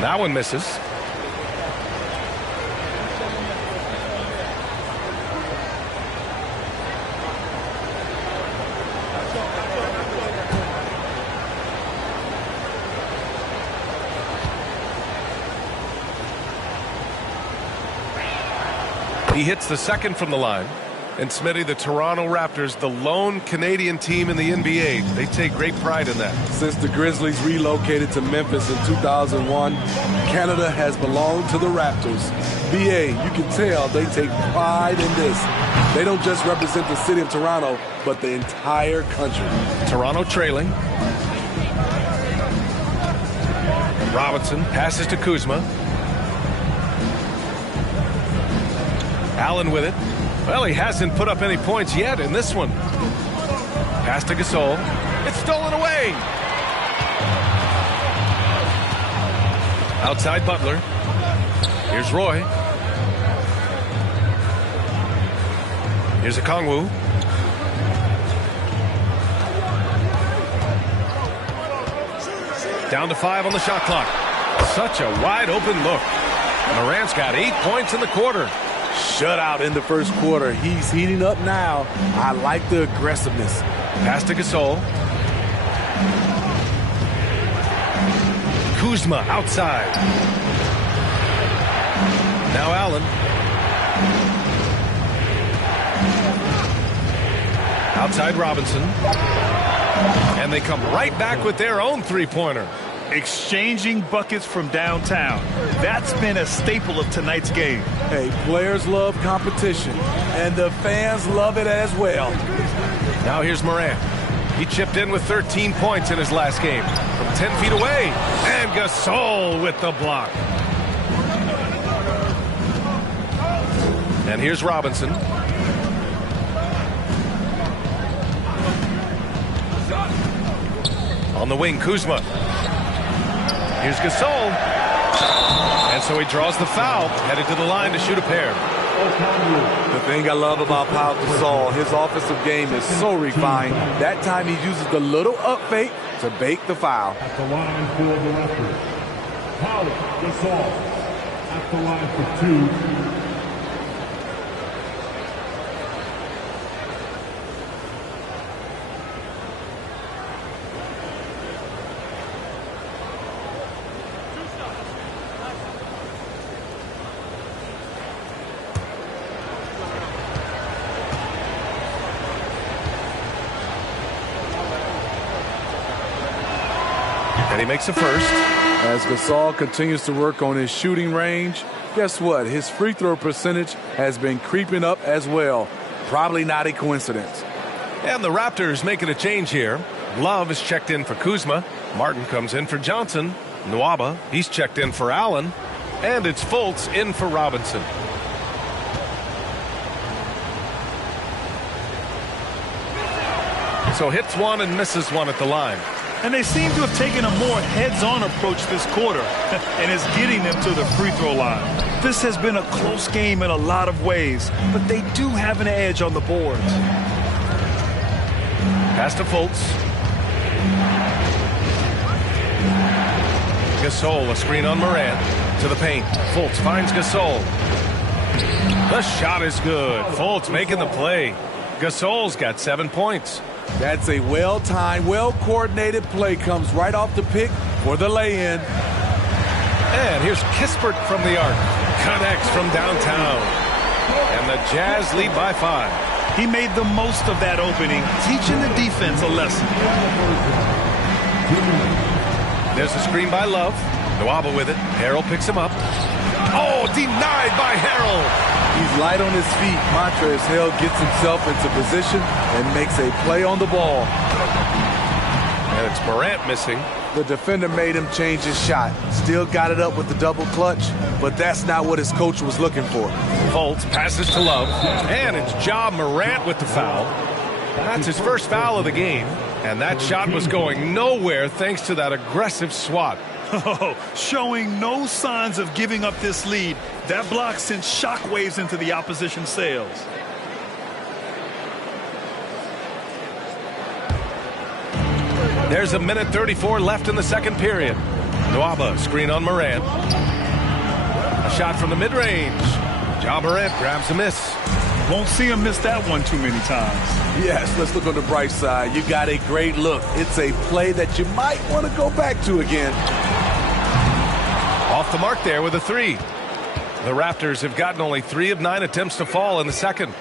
That one misses. He hits the second from the line. And Smitty, the Toronto Raptors, the lone Canadian team in the NBA. They take great pride in that. Since the Grizzlies relocated to Memphis in 2001, Canada has belonged to the Raptors. BA, you can tell they take pride in this. They don't just represent the city of Toronto, but the entire country. Toronto trailing. Robinson passes to Kuzma. Allen with it. Well, he hasn't put up any points yet in this one. Pass to Gasol. It's stolen away. Outside Butler. Here's Roy. Here's Okongwu. Down to 5 on the shot clock. Such a wide open look. Morant's got 8 points in the quarter. Shutout in the first quarter. He's heating up now. I like the aggressiveness. Pass to Gasol. Kuzma outside. Now Allen. Outside Robinson. And they come right back with their own three-pointer. Exchanging buckets from downtown. That's been a staple of tonight's game. Hey, players love competition, and the fans love it as well. Now here's Morant. He chipped in with 13 points in his last game from 10 feet away. And Gasol with the block. And here's Robinson. On the wing, Kuzma. Here's Gasol. And so he draws the foul, headed to the line to shoot a pair. The thing I love about Pau Gasol, his offensive game is so refined. That time he uses the little up fake to bake the foul. At the line for the Raptors, Pau Gasol. At the line for two. And he makes a first. As Gasol continues to work on his shooting range, guess what? His free throw percentage has been creeping up as well. Probably not a coincidence. And the Raptors making a change here. Love is checked in for Kuzma. Martin comes in for Johnson. Nwaba, he's checked in for Allen. And it's Fultz in for Robinson. So hits one and misses one at the line. And they seem to have taken a more heads-on approach this quarter, and it's getting them to the free throw line. This has been a close game in a lot of ways, but they do have an edge on the boards. Pass to Fultz. Gasol, a screen on Morant. To the paint. Fultz finds Gasol. The shot is good. Fultz making the play. Gasol's got 7 points. That's a well-timed, well-coordinated play. Comes right off the pick for the lay-in. And here's Kispert from the arc. Connects from downtown. And the Jazz lead by 5. He made the most of that opening, teaching the defense a lesson. There's a screen by Love. Nwaba with it. Harrell picks him up. Oh, denied by Harrell. He's light on his feet. Montrezl Harrell gets himself into position and makes a play on the ball. And it's Morant missing. The defender made him change his shot. Still got it up with the double clutch, but that's not what his coach was looking for. Fultz passes to Love. And it's Ja Morant with the foul. That's his first foul of the game. And that shot was going nowhere thanks to that aggressive swat. Oh, showing no signs of giving up this lead. That block sent shockwaves into the opposition sails. There's a minute 34 left in the second period. Nwaba, screen on Morant. A shot from the mid-range. Ja Morant grabs a miss. Won't see him miss that one too many times. Yes, let's look on the bright side. You got a great look. It's a play that you might want to go back to again. Off the mark there with a three. The Raptors have gotten only 3 of 9 attempts to fall in the second.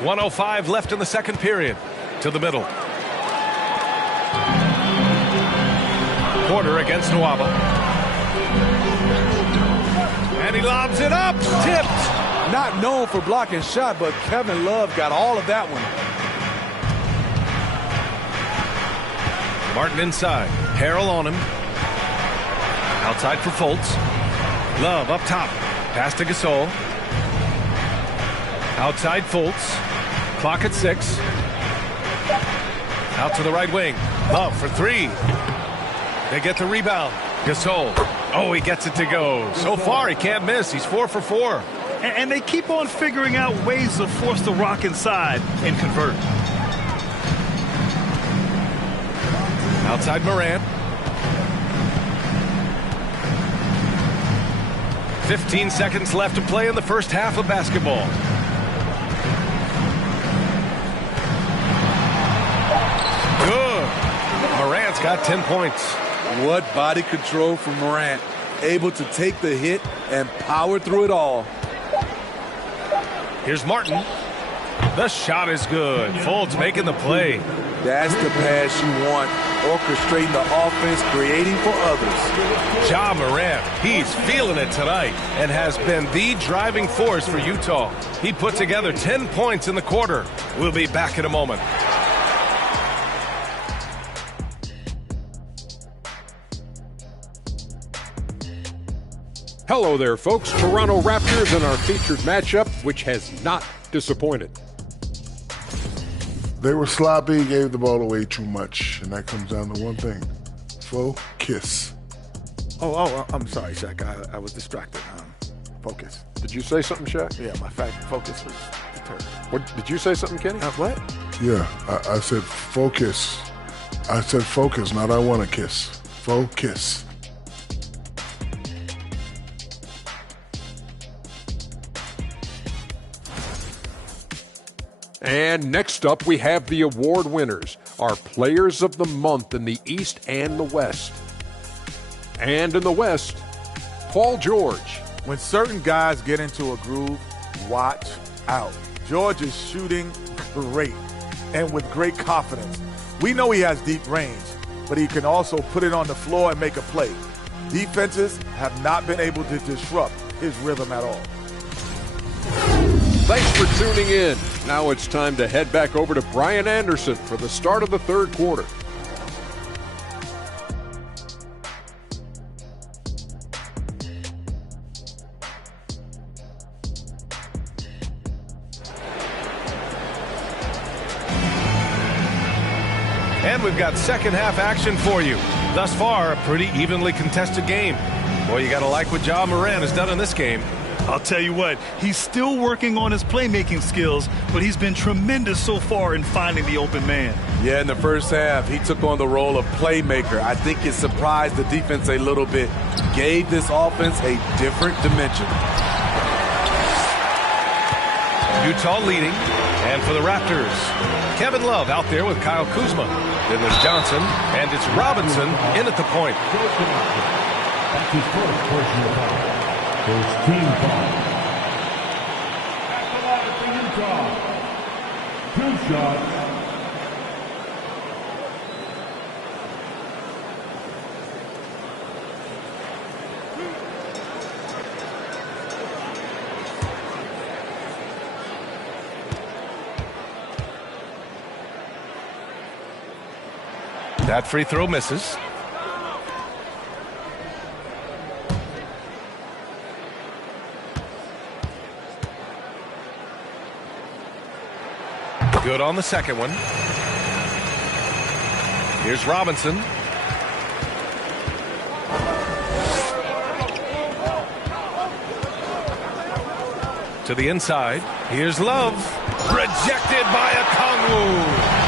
1:05 left in the second period. To the middle. Porter against Nwaba. And he lobs it up. Tipped. Not known for blocking shot, but Kevin Love got all of that one. Martin inside. Harrell on him. Outside for Fultz. Love up top. Pass to Gasol. Outside Fultz. Clock at 6. Out to the right wing. Love for 3. They get the rebound. Gasol. Oh, he gets it to go. So far, he can't miss. He's 4 for 4. And they keep on figuring out ways to force the rock inside and convert. Outside Morant. 15 seconds left to play in the first half of basketball. Good. Morant's got 10 points. What body control from Morant. Able to take the hit and power through it all. Here's Martin. The shot is good. Fultz making the play. That's the pass you want. Orchestrating the offense, creating for others. Ja Morant, he's feeling it tonight and has been the driving force for Utah. He put together 10 points in the quarter. We'll be back in a moment. Hello there, folks. Toronto Raptors in our featured matchup, which has not disappointed. They were sloppy, gave the ball away too much, and that comes down to one thing. Focus. I'm sorry, Shaq. I was distracted. Focus. Did you say something, Shaq? Yeah, my focus was deterred. What, did you say something, Kenny? What? Yeah, I said focus. I said focus, not I want to kiss. Focus. And next up, we have the award winners, our players of the month in the East and the West. And in the West, Paul George. When certain guys get into a groove, watch out. George is shooting great and with great confidence. We know he has deep range, but he can also put it on the floor and make a play. Defenses have not been able to disrupt his rhythm at all. Thanks for tuning in. Now it's time to head back over to Brian Anderson for the start of the third quarter. And we've got second half action for you. Thus far, a pretty evenly contested game. Boy, you got to like what Ja Morant has done in this game. I'll tell you what, he's still working on his playmaking skills, but he's been tremendous so far in finding the open man. Yeah, in the first half, he took on the role of playmaker. I think it surprised the defense a little bit. Gave this offense a different dimension. Utah leading. And for the Raptors, Kevin Love out there with Kyle Kuzma. Then there's Johnson, and it's Robinson in at the point. That's his first personal foul. First team foul. At the line for Utah. 2 shots. That free throw misses. Good on the second one. Here's Robinson. To the inside. Here's Love. Rejected by Okongwu.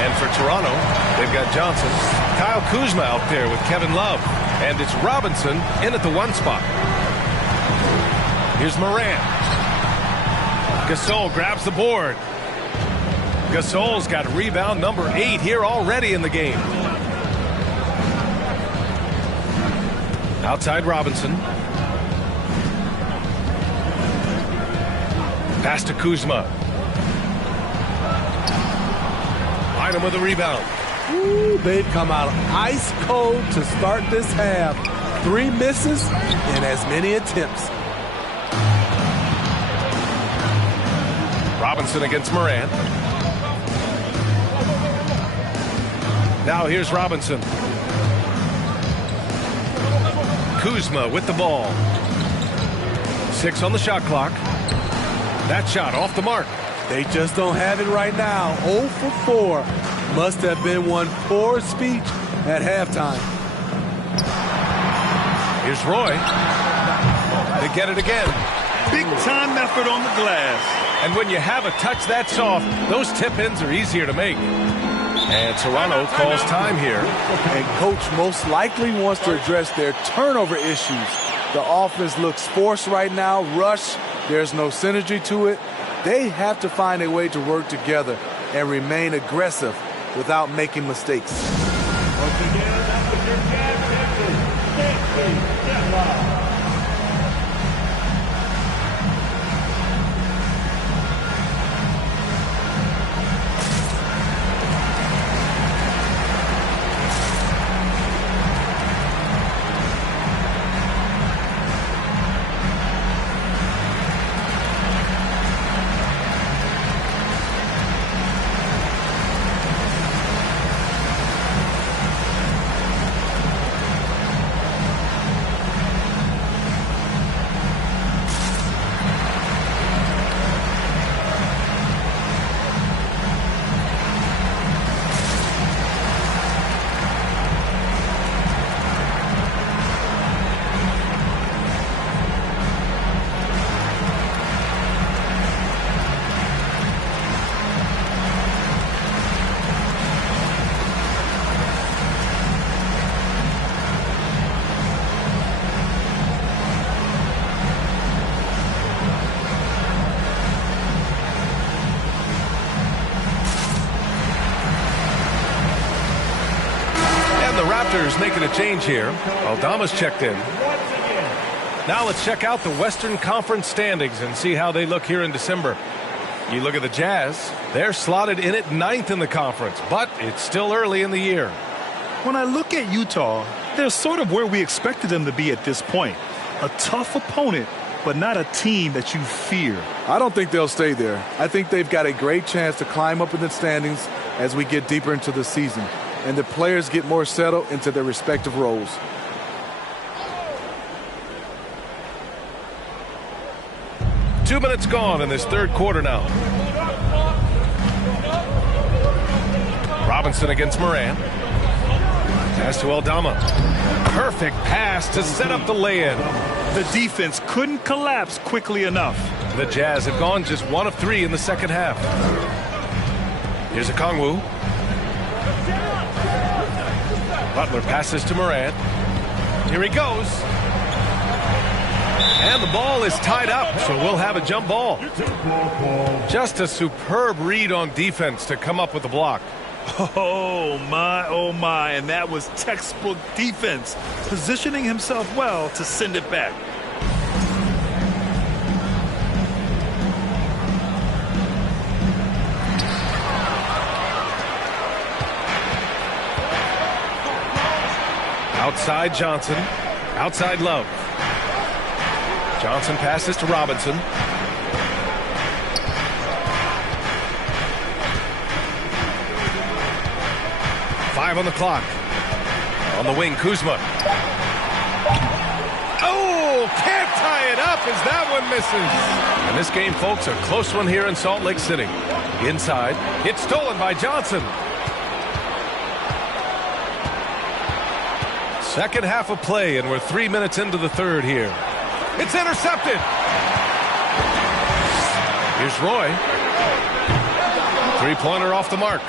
And for Toronto, they've got Johnson. Kyle Kuzma out there with Kevin Love. And it's Robinson in at the 1 spot. Here's Morant. Gasol grabs the board. Gasol's got rebound number 8 here already in the game. Outside Robinson. Pass to Kuzma. Him with a rebound. Ooh, they've come out ice cold to start this half. 3 misses in as many attempts. Robinson against Morant. Now here's Robinson. Kuzma with the ball. 6 on the shot clock. That shot off the mark. They just don't have it right now. 0 for 4. Must have been one poor speech at halftime. Here's Roy. They get it again. Big time effort on the glass. And when you have a touch that soft, those tip-ins are easier to make. And Toronto calls time here. And coach most likely wants to address their turnover issues. The offense looks forced right now. Rush. There's no synergy to it. They have to find a way to work together and remain aggressive without making mistakes. Once again, that's with your Jazz captain, Nancy. Raptors making a change here. Aldama's checked in. Now let's check out the Western Conference standings and see how they look here in December. You look at the Jazz. They're slotted in at 9th in the conference, but it's still early in the year. When I look at Utah, they're sort of where we expected them to be at this point. A tough opponent, but not a team that you fear. I don't think they'll stay there. I think they've got a great chance to climb up in the standings as we get deeper into the season, and the players get more settled into their respective roles. Two minutes gone in this third quarter now. Robinson against Moran. Pass to Aldama. Perfect pass to set up the lay-in. The defense couldn't collapse quickly enough. The Jazz have gone just 1 of 3 in the second half. Here's a Kongwu. Butler passes to Moran. Here he goes. And the ball is tied up, so we'll have a jump ball. Just a superb read on defense to come up with the block. Oh my, and that was textbook defense, positioning himself well to send it back. Outside Johnson, outside Love. Johnson passes to Robinson. Five on the clock. On the wing, Kuzma. Oh, can't tie it up as that one misses. And this game, folks, a close one here in Salt Lake City. Inside, it's stolen by Johnson. Second half of play, and we're 3 minutes into the third here. It's intercepted. Here's Roy. Three-pointer off the mark.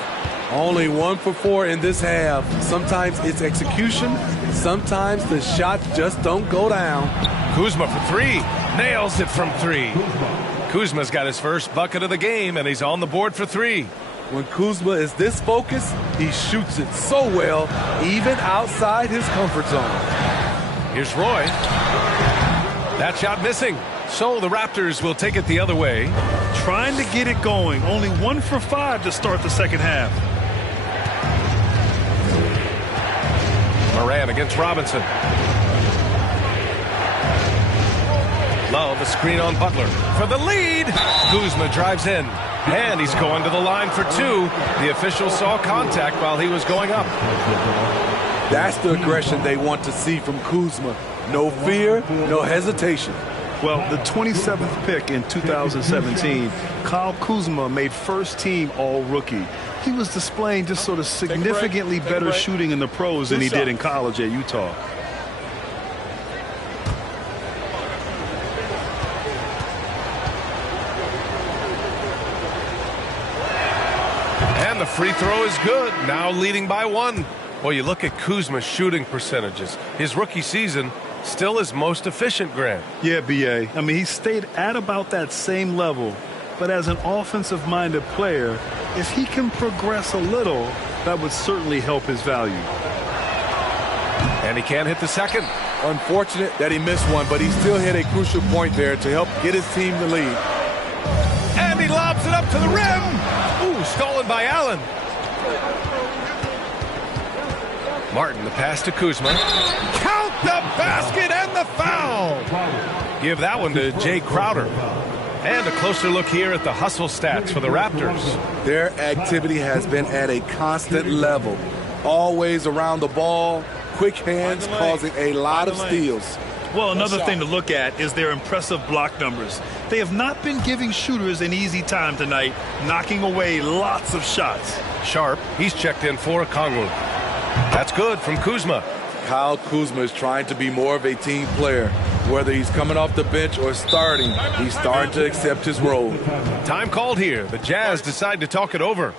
Only 1 for 4 in this half. Sometimes it's execution. Sometimes the shots just don't go down. Kuzma for 3. Nails it from 3. Kuzma's got his first bucket of the game, and he's on the board for 3. When Kuzma is this focused, he shoots it so well, even outside his comfort zone. Here's Roy. That shot missing. So the Raptors will take it the other way. Trying to get it going. Only 1 for 5 to start the second half. Moran against Robinson. Love, a screen on Butler. For the lead, Kuzma drives in. And he's going to the line for 2. The official saw contact while he was going up. That's the aggression they want to see from Kuzma. No fear, no hesitation. Well, the 27th pick in 2017, Kyle Kuzma made first team all-rookie. He was displaying just sort of significantly better shooting in the pros than he did in college at Utah. And the free throw is good, now leading by 1. Well, you look at Kuzma's shooting percentages. His rookie season, still his most efficient, Grant. Yeah, B.A. I mean, he stayed at about that same level. But as an offensive-minded player, if he can progress a little, that would certainly help his value. And he can't hit the second. Unfortunate that he missed one, but he still hit a crucial point there to help get his team the lead. And he lobs it up to the rim. Ooh, stolen by Allen. Martin, the pass to Kuzma. Count the basket and the foul. Give that one to Jay Crowder. And a closer look here at the hustle stats for the Raptors. Their activity has been at a constant level. Always around the ball, quick hands causing a lot of steals. Well, another thing to look at is their impressive block numbers. They have not been giving shooters an easy time tonight, knocking away lots of shots. Sharp, he's checked in for Okongwu. That's good from Kuzma. Kyle Kuzma is trying to be more of a team player. Whether he's coming off the bench or starting, he's starting to accept his role. Time called here. The Jazz decide to talk it over.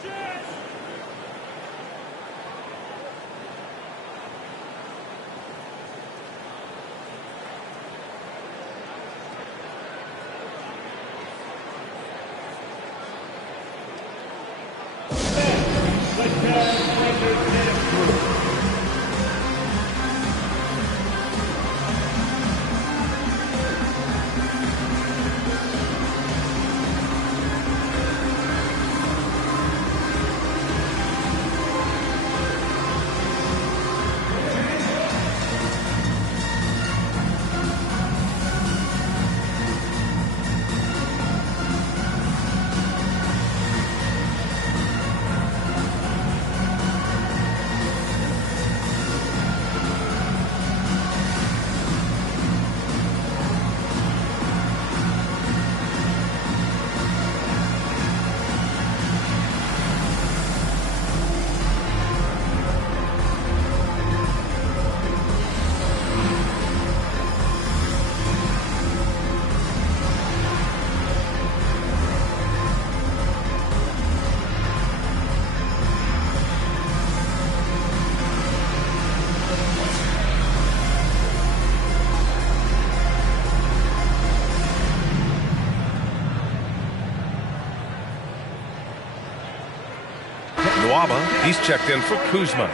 He's checked in for Kuzma.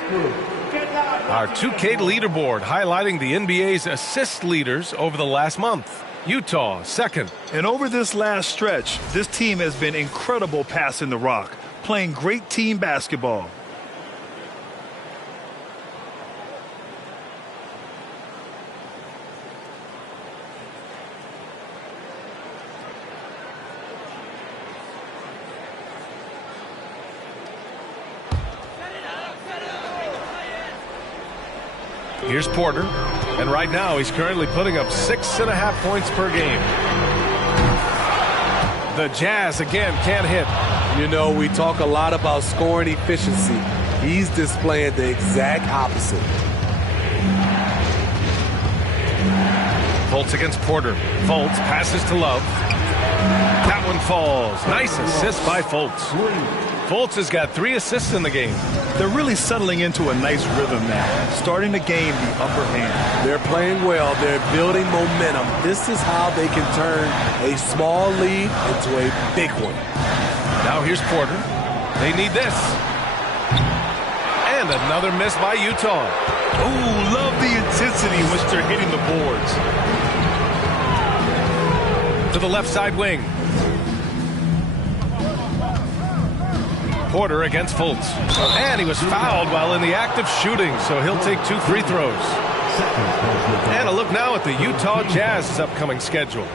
Our 2K leaderboard highlighting the NBA's assist leaders over the last month. Utah, second. And over this last stretch, this team has been incredible passing the rock, playing great team basketball. Here's Porter, and right now he's currently putting up 6.5 points per game. The Jazz again can't hit. You know, we talk a lot about scoring efficiency. He's displaying the exact opposite. Fultz against Porter. Fultz passes to Love. That one falls. Nice assist by Fultz. Fultz has got 3 assists in the game. They're really settling into a nice rhythm now, starting to gain the upper hand. They're playing well. They're building momentum. This is how they can turn a small lead into a big one. Now here's Porter. They need this. And another miss by Utah. Ooh, love the intensity in which they're hitting the boards. To the left side wing. Porter against Fultz. And he was fouled while in the act of shooting, so he'll take 2 free throws. And a look now at the Utah Jazz's upcoming schedule.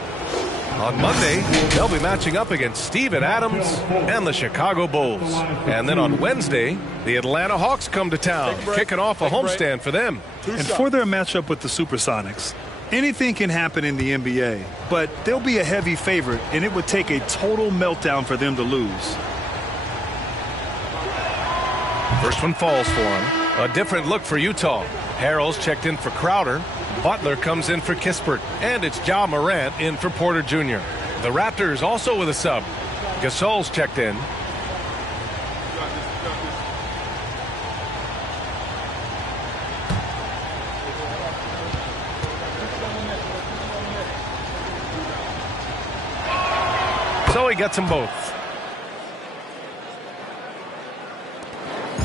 On Monday, they'll be matching up against Steven Adams and the Chicago Bulls. And then on Wednesday, the Atlanta Hawks come to town, kicking off a homestand for them. And for their matchup with the Supersonics, anything can happen in the NBA, but they'll be a heavy favorite, and it would take a total meltdown for them to lose. First one falls for him. A different look for Utah. Harrell's checked in for Crowder. Butler comes in for Kispert. And it's Ja Morant in for Porter Jr. The Raptors also with a sub. Gasol's checked in. So he gets them both.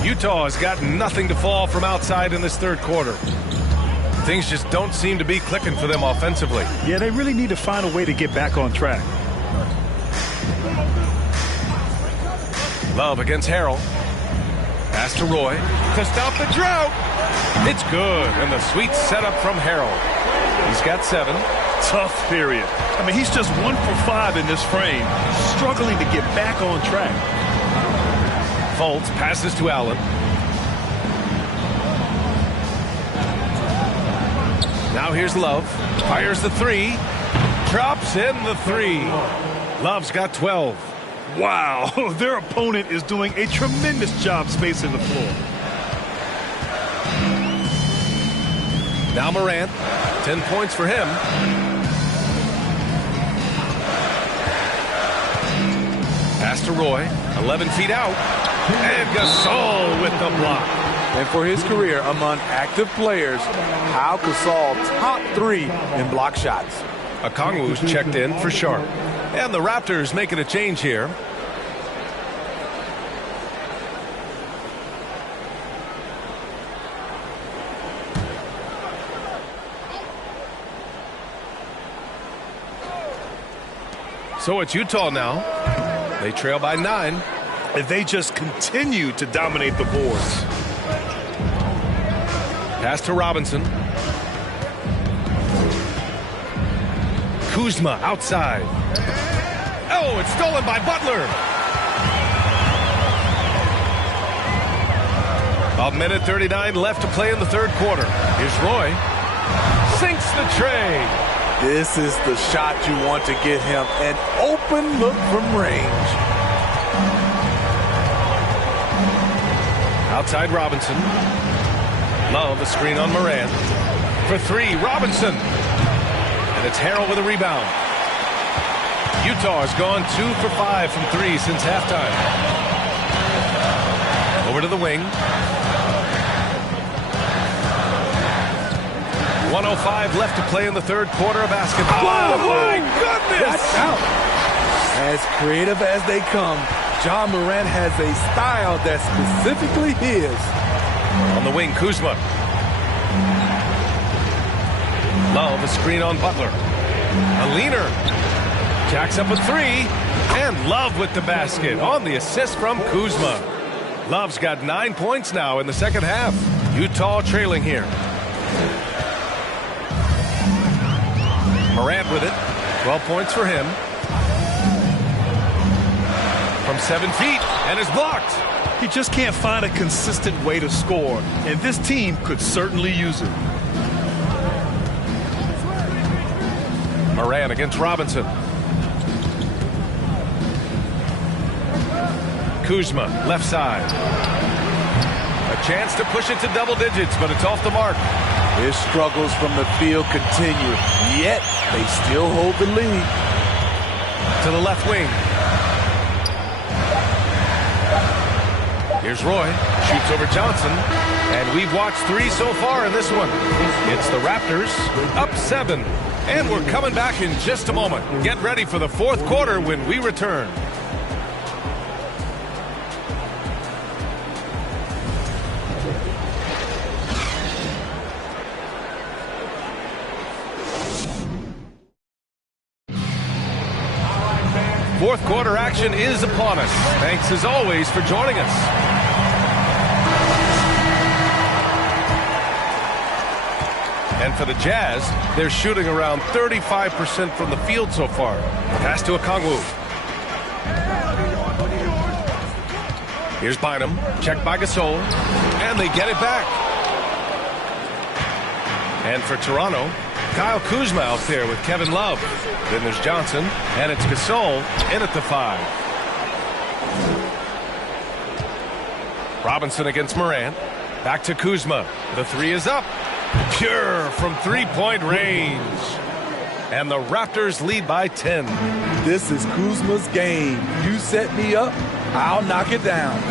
Utah has got nothing to fall from outside in this third quarter. Things just don't seem to be clicking for them offensively. Yeah, they really need to find a way to get back on track. Love against Harrell. Pass to Roy to stop the drought. It's good, and the sweet setup from Harrell. He's got 7. Tough period. I mean, he's just 1 for 5 in this frame, struggling to get back on track. Folds passes to Allen. Now here's Love. Fires the 3. Drops in the 3. Love's got 12. Wow, their opponent is doing a tremendous job spacing the floor. Now Morant, 10 points for him. Pass to Roy, 11 feet out. And Gasol with the block. And for his career among active players, Kyle Gasol top 3 in block shots. Okongwu's checked in for Sharp. And the Raptors making a change here. So it's Utah now. They trail by 9. And they just continue to dominate the boards. Pass to Robinson. Kuzma outside. Oh, it's stolen by Butler. A minute 39 left to play in the third quarter. Here's Roy. Sinks the tray. This is the shot you want to get him. An open look from range. Outside Robinson. Love a screen on Moran. For 3, Robinson. And it's Harrell with a rebound. Utah has gone 2 for 5 from 3 since halftime. Over to the wing. 1:05 left to play in the third quarter of basketball. Oh, my goodness! That's out. As creative as they come, John Morant has a style that's specifically his. On the wing, Kuzma. Love a screen on Butler. A leaner. Jacks up a 3. And Love with the basket on the assist from Kuzma. Love's got 9 points now in the second half. Utah trailing here. Morant with it. 12 points for him. From 7 feet, and is blocked. He just can't find a consistent way to score, and this team could certainly use it. Morant against Robinson. Kuzma, left side. A chance to push it to double digits, but it's off the mark. His struggles from the field continue, yet they still hold the lead. To the left wing. Here's Roy, shoots over Johnson, and we've watched 3 so far in this one. It's the Raptors, up 7, and we're coming back in just a moment. Get ready for the fourth quarter when we return. Fourth quarter action is upon us. Thanks as always for joining us. And for the Jazz, they're shooting around 35% from the field so far. Pass to Okongwu. Here's Bynum, checked by Gasol, and they get it back. And for Toronto, Kyle Kuzma out there with Kevin Love. Then there's Johnson, and it's Gasol in at the 5. Robinson against Morant. Back to Kuzma. The 3 is up. Pure from three-point range. And the Raptors lead by 10. This is Kuzma's game. You set me up, I'll knock it down.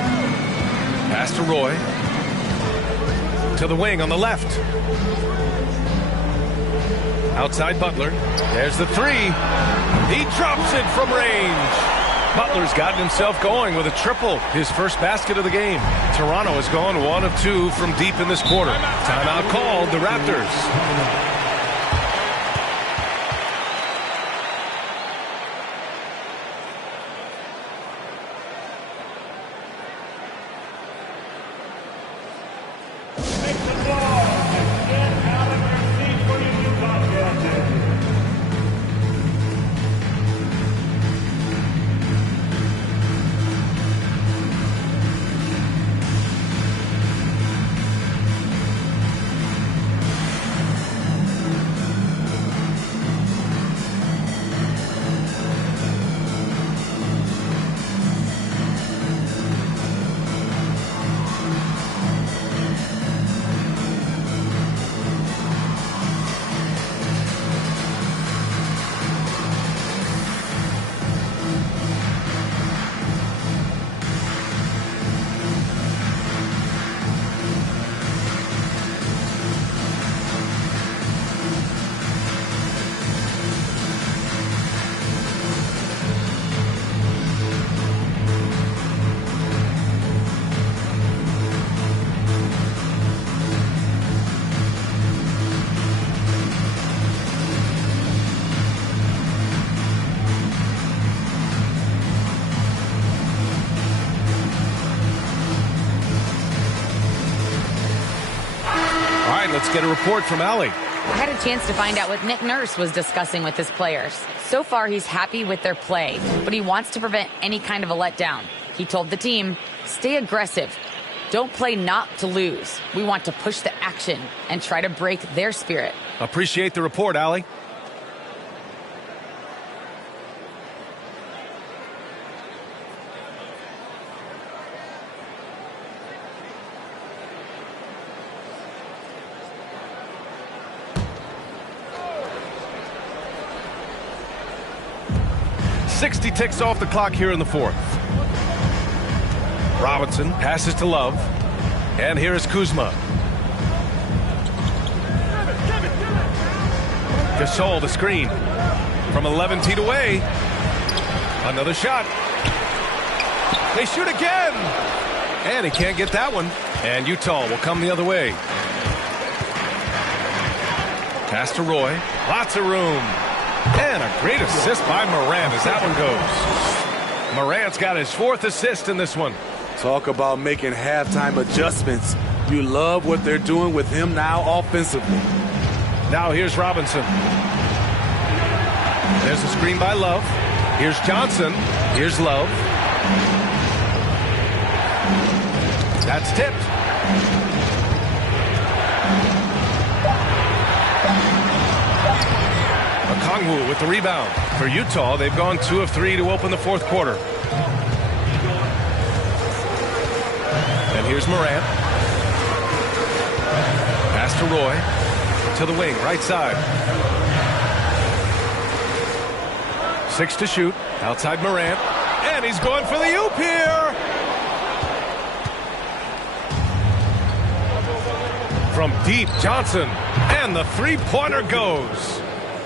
Pass to Roy. To the wing on the left. Outside Butler. There's the 3. He drops it from range. Butler's gotten himself going with a triple, his first basket of the game. Toronto has gone 1 of 2 from deep in this quarter. Timeout called, the Raptors. Let's get a report from Allie. I had a chance to find out what Nick Nurse was discussing with his players. So far, he's happy with their play, but he wants to prevent any kind of a letdown. He told the team, stay aggressive. Don't play not to lose. We want to push the action and try to break their spirit. Appreciate the report, Allie. .60 ticks off the clock here in the fourth. Robinson passes to Love. And here is Kuzma. Gasol, the screen. From 11 feet away. Another shot. They shoot again. And he can't get that one. And Utah will come the other way. Pass to Roy. Lots of room. And a great assist by Morant as that one goes. Morant's got his 4th assist in this one. Talk about making halftime adjustments. You love what they're doing with him now offensively. Now here's Robinson. There's a screen by Love. Here's Johnson. Here's Love. That's tipped. Okongwu with the rebound. For Utah, they've gone 2 of 3 to open the fourth quarter. And here's Morant. Pass to Roy. To the wing, right side. 6 to shoot. Outside Morant. And he's going for the oop here. From deep, Johnson. And the three-pointer goes.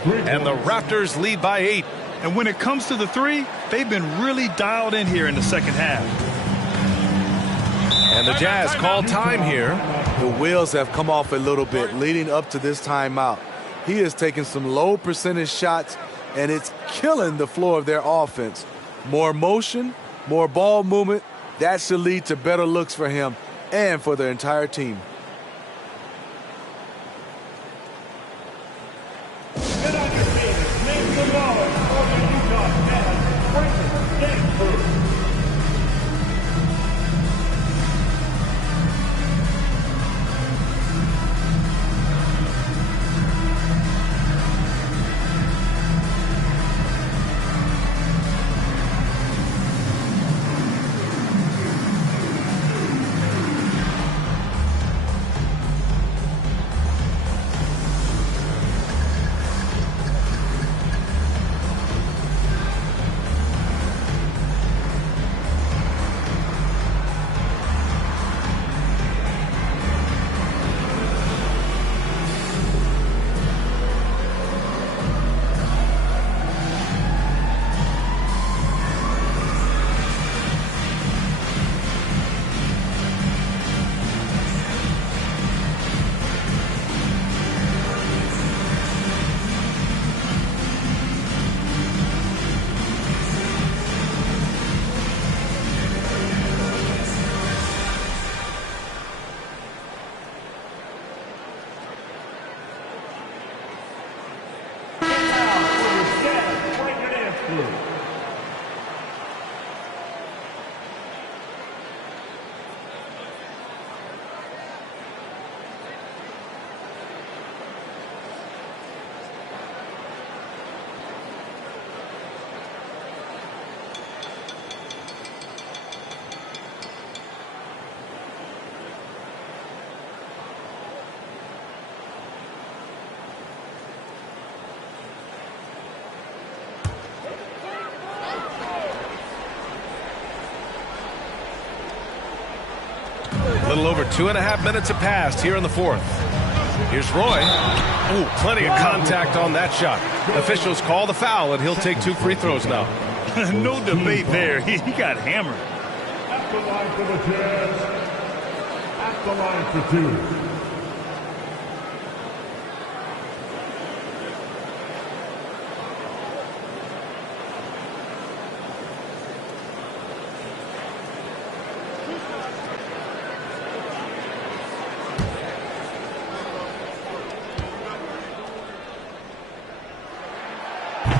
And the Raptors lead by 8. And when it comes to the three, they've been really dialed in here in the second half. And the Jazz call time here. The wheels have come off a little bit leading up to this timeout. He has taken some low percentage shots, and it's killing the floor of their offense. More motion, more ball movement, that should lead to better looks for him and for their entire team. Get on your feet. Make some noise for the Utah Jazz. Franklin Stanford. over 2.5 minutes have passed here in the fourth. Here's Roy. Ooh, plenty of contact on that shot. Officials call the foul, and he'll take 2 free throws now. No debate there. He got hammered. At the line for the Jazz. At the line for 2.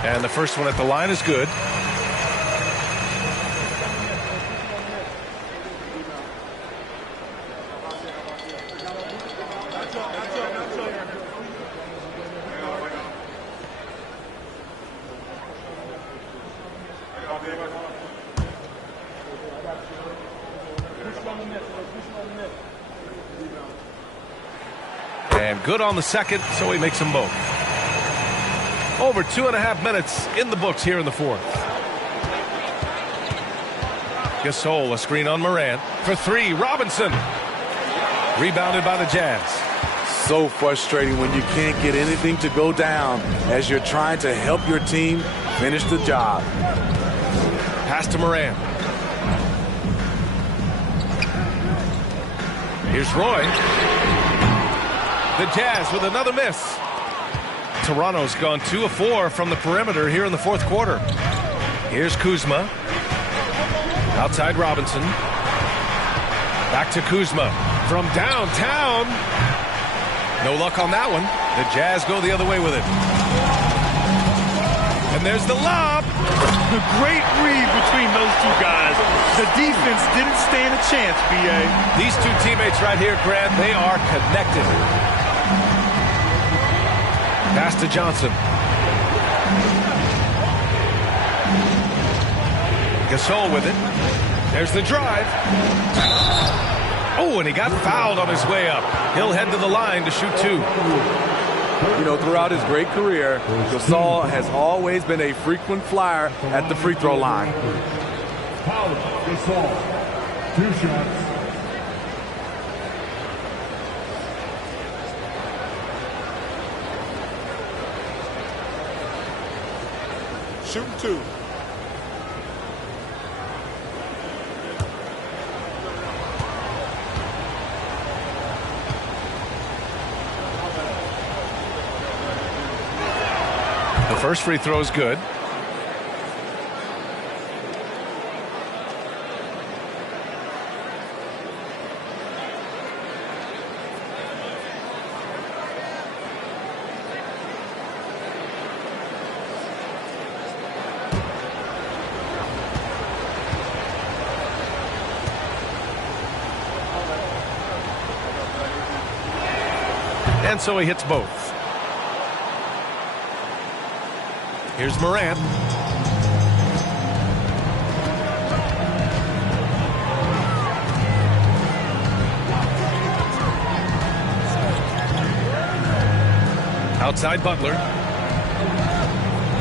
And the first one at the line is good. And good on the second, so he makes them both. Over 2.5 minutes in the books here in the fourth. Gasol, a screen on Morant. For 3, Robinson. Rebounded by the Jazz. So frustrating when you can't get anything to go down as you're trying to help your team finish the job. Pass to Morant. Here's Roy. The Jazz with another miss. Toronto's gone 2 of 4 from the perimeter here in the fourth quarter. Here's Kuzma. Outside Robinson. Back to Kuzma. From downtown. No luck on that one. The Jazz go the other way with it. And there's the lob. Great read between those 2 guys. The defense didn't stand a chance, B.A. These 2 teammates right here, Grant, they are connected. Pass to Johnson. Gasol with it. There's the drive. Oh, and he got fouled on his way up. He'll head to the line to shoot 2. You know, throughout his great career, Gasol has always been a frequent flyer at the free throw line. Gasol, 2 shots. Shooting 2. The first free throw is good. And so he hits both. Here's Morant. Outside Butler.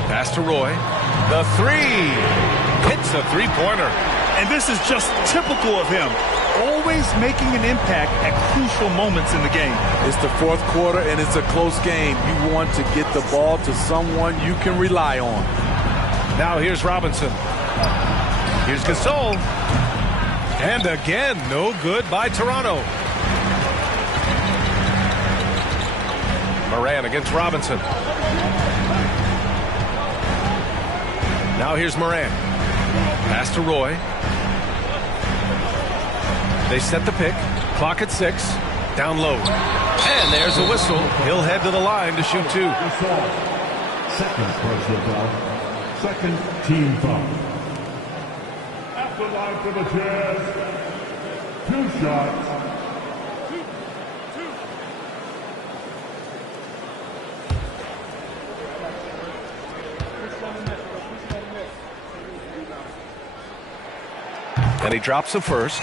Pass to Roy. The 3. Hits a 3-pointer. And this is just typical of him. Always making an impact at crucial moments in the game. It's the fourth quarter and it's a close game. You want to get the ball to someone you can rely on. Now here's Robinson. Here's Gasol. And again, no good by Toronto. Morant against Robinson. Now here's Morant. Pass to Roy. They set the pick. Clock at 6. Down low. And there's a whistle. He'll head to the line to shoot 2. Second personal foul. Second team foul. At the line for the Jazz. 2 shots. And he drops the first.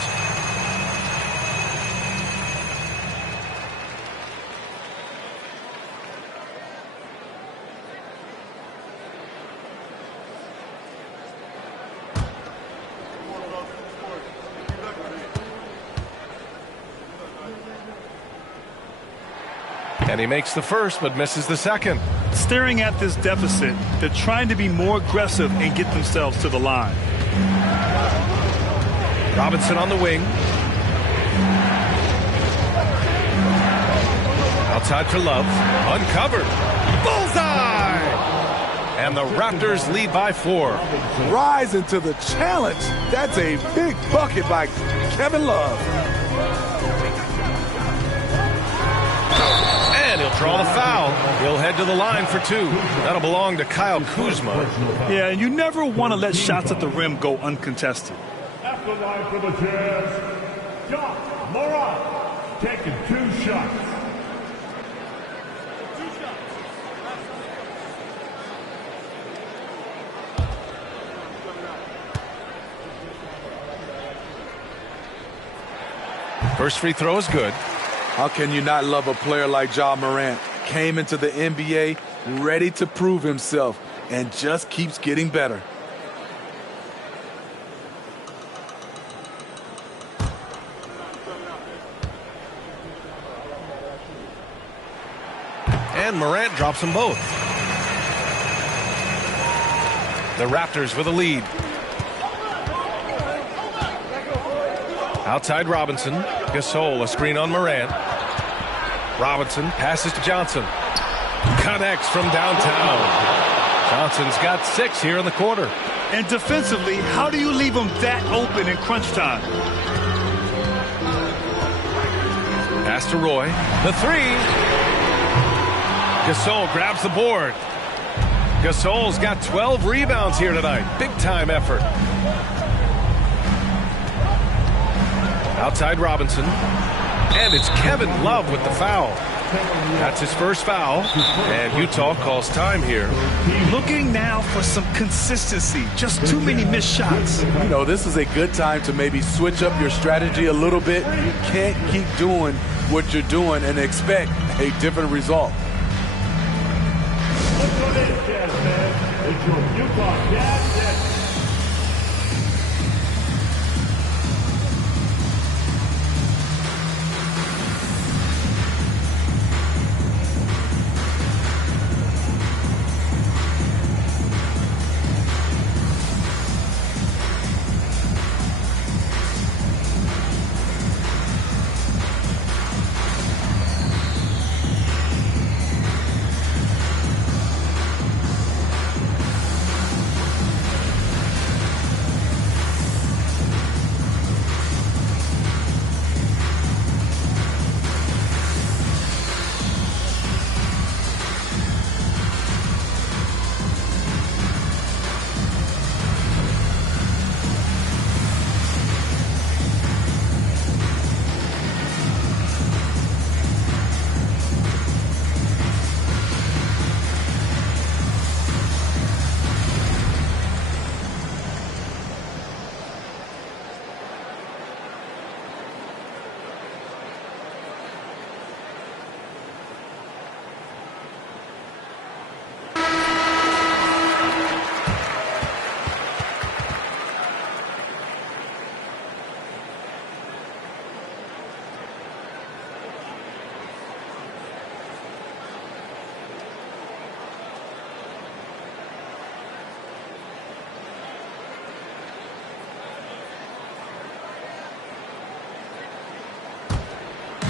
And he makes the first, but misses the second. Staring at this deficit, they're trying to be more aggressive and get themselves to the line. Robinson on the wing. Outside for Love. Uncovered. Bullseye! And the Raptors lead by 4. Rising to the challenge. That's a big bucket by Kevin Love. And he'll draw the foul. He'll head to the line for 2. That'll belong to Kyle Kuzma. Yeah, and you never want to let shots at the rim go uncontested. At the line for the Jazz, Ja Morant taking 2 shots. First free throw is good. How can you not love a player like Ja Morant? Came into the NBA ready to prove himself and just keeps getting better. And Morant drops them both. The Raptors with a lead. Outside Robinson. Gasol, a screen on Morant. Robinson passes to Johnson. Connects from downtown. Johnson's got 6 here in the quarter. And defensively, how do you leave them that open in crunch time? Pass to Roy. The 3. Gasol grabs the board. Gasol's got 12 rebounds here tonight. Big time effort. Outside Robinson. And it's Kevin Love with the foul. That's his first foul. And Utah calls time here. Looking now for some consistency. Just too many missed shots. You know, this is a good time to maybe switch up your strategy a little bit. You can't keep doing what you're doing and expect a different result. Let's go to the Jazz fans. It's your Utah Jazz.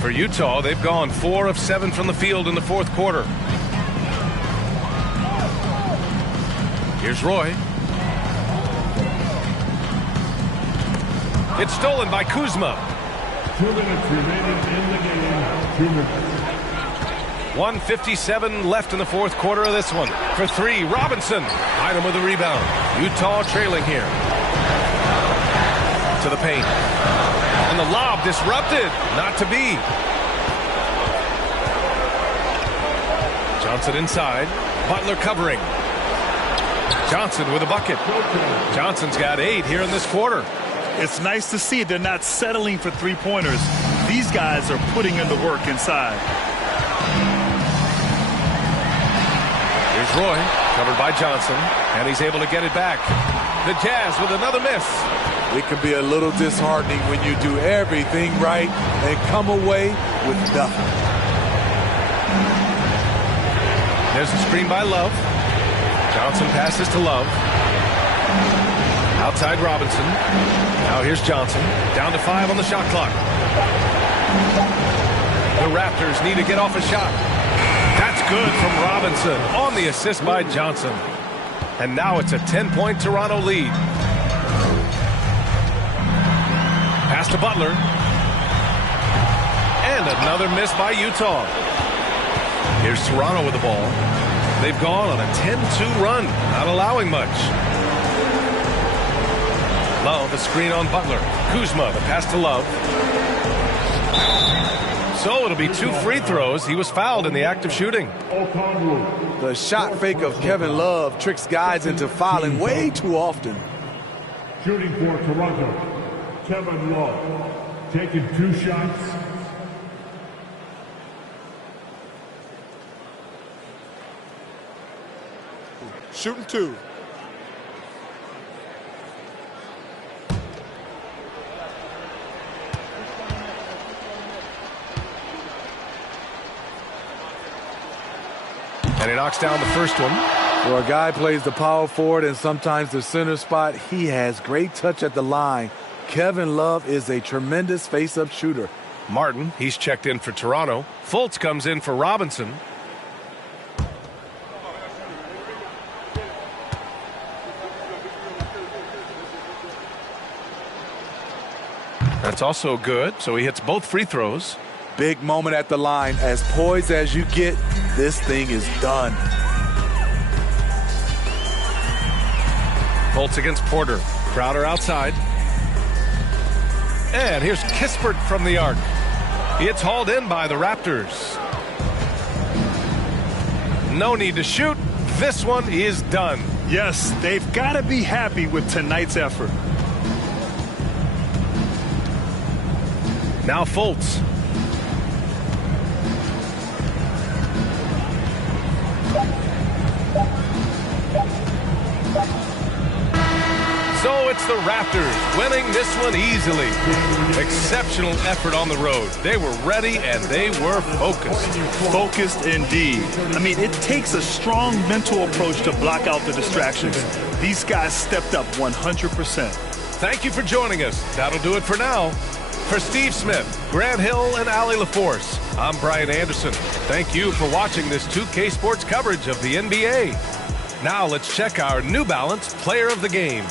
For Utah, they've gone 4 of 7 from the field in the fourth quarter. Here's Roy. It's stolen by Kuzma. 2 minutes remaining in the game. 2 minutes. 1:57 left in the fourth quarter of this one. For 3, Robinson. Item with a rebound. Utah trailing here. To the paint. And the lob disrupted. Not to be. Johnson inside. Butler covering. Johnson with a bucket. Johnson's got 8 here in this quarter. It's nice to see they're not settling for three-pointers. These guys are putting in the work inside. Here's Roy, covered by Johnson, and he's able to get it back. The Jazz with another miss. It can be a little disheartening when you do everything right and come away with nothing. There's the screen by Love. Johnson passes to Love. Outside Robinson. Now here's Johnson. Down to 5 on the shot clock. The Raptors need to get off a shot. That's good from Robinson on the assist by Johnson. And now it's a 10-point Toronto lead. Pass to Butler. And another miss by Utah. Here's Toronto with the ball. They've gone on a 10-2 run, not allowing much. Love, a screen on Butler. Kuzma, the pass to Love. So it'll be 2 free throws. He was fouled in the act of shooting. The shot fake of Kevin Love tricks guys into fouling way too often. Shooting for Toronto, Kevin Love, taking 2 shots. Shooting 2. And he knocks down the first one. For a guy plays the power forward and sometimes the center spot, he has great touch at the line. Kevin Love is a tremendous face-up shooter. Martin, he's checked in for Toronto. Fultz comes in for Robinson. That's also good, so he hits both free throws. Big moment at the line. As poised as you get, this thing is done. Fultz against Porter. Crowder outside. And here's Kispert from the arc. It's hauled in by the Raptors. No need to shoot. This one is done. Yes, they've got to be happy with tonight's effort. Now Fultz. So it's the Raptors winning this one easily. Exceptional effort on the road. They were ready and they were focused. Focused indeed. I mean, it takes a strong mental approach to block out the distractions. These guys stepped up 100%. Thank you for joining us. That'll do it for now. For Steve Smith, Grant Hill, and Allie LaForce, I'm Brian Anderson. Thank you for watching this 2K Sports coverage of the NBA. Now let's check our New Balance Player of the Game.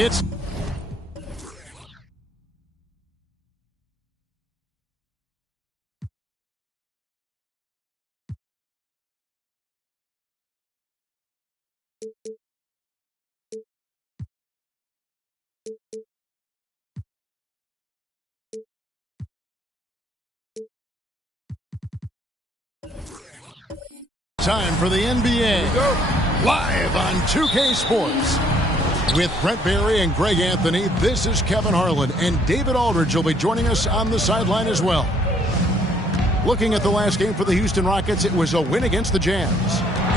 It's time for the NBA. Live on 2K Sports. With Brent Barry and Greg Anthony, this is Kevin Harlan, and David Aldridge will be joining us on the sideline as well. Looking at the last game for the Houston Rockets, it was a win against the Jazz.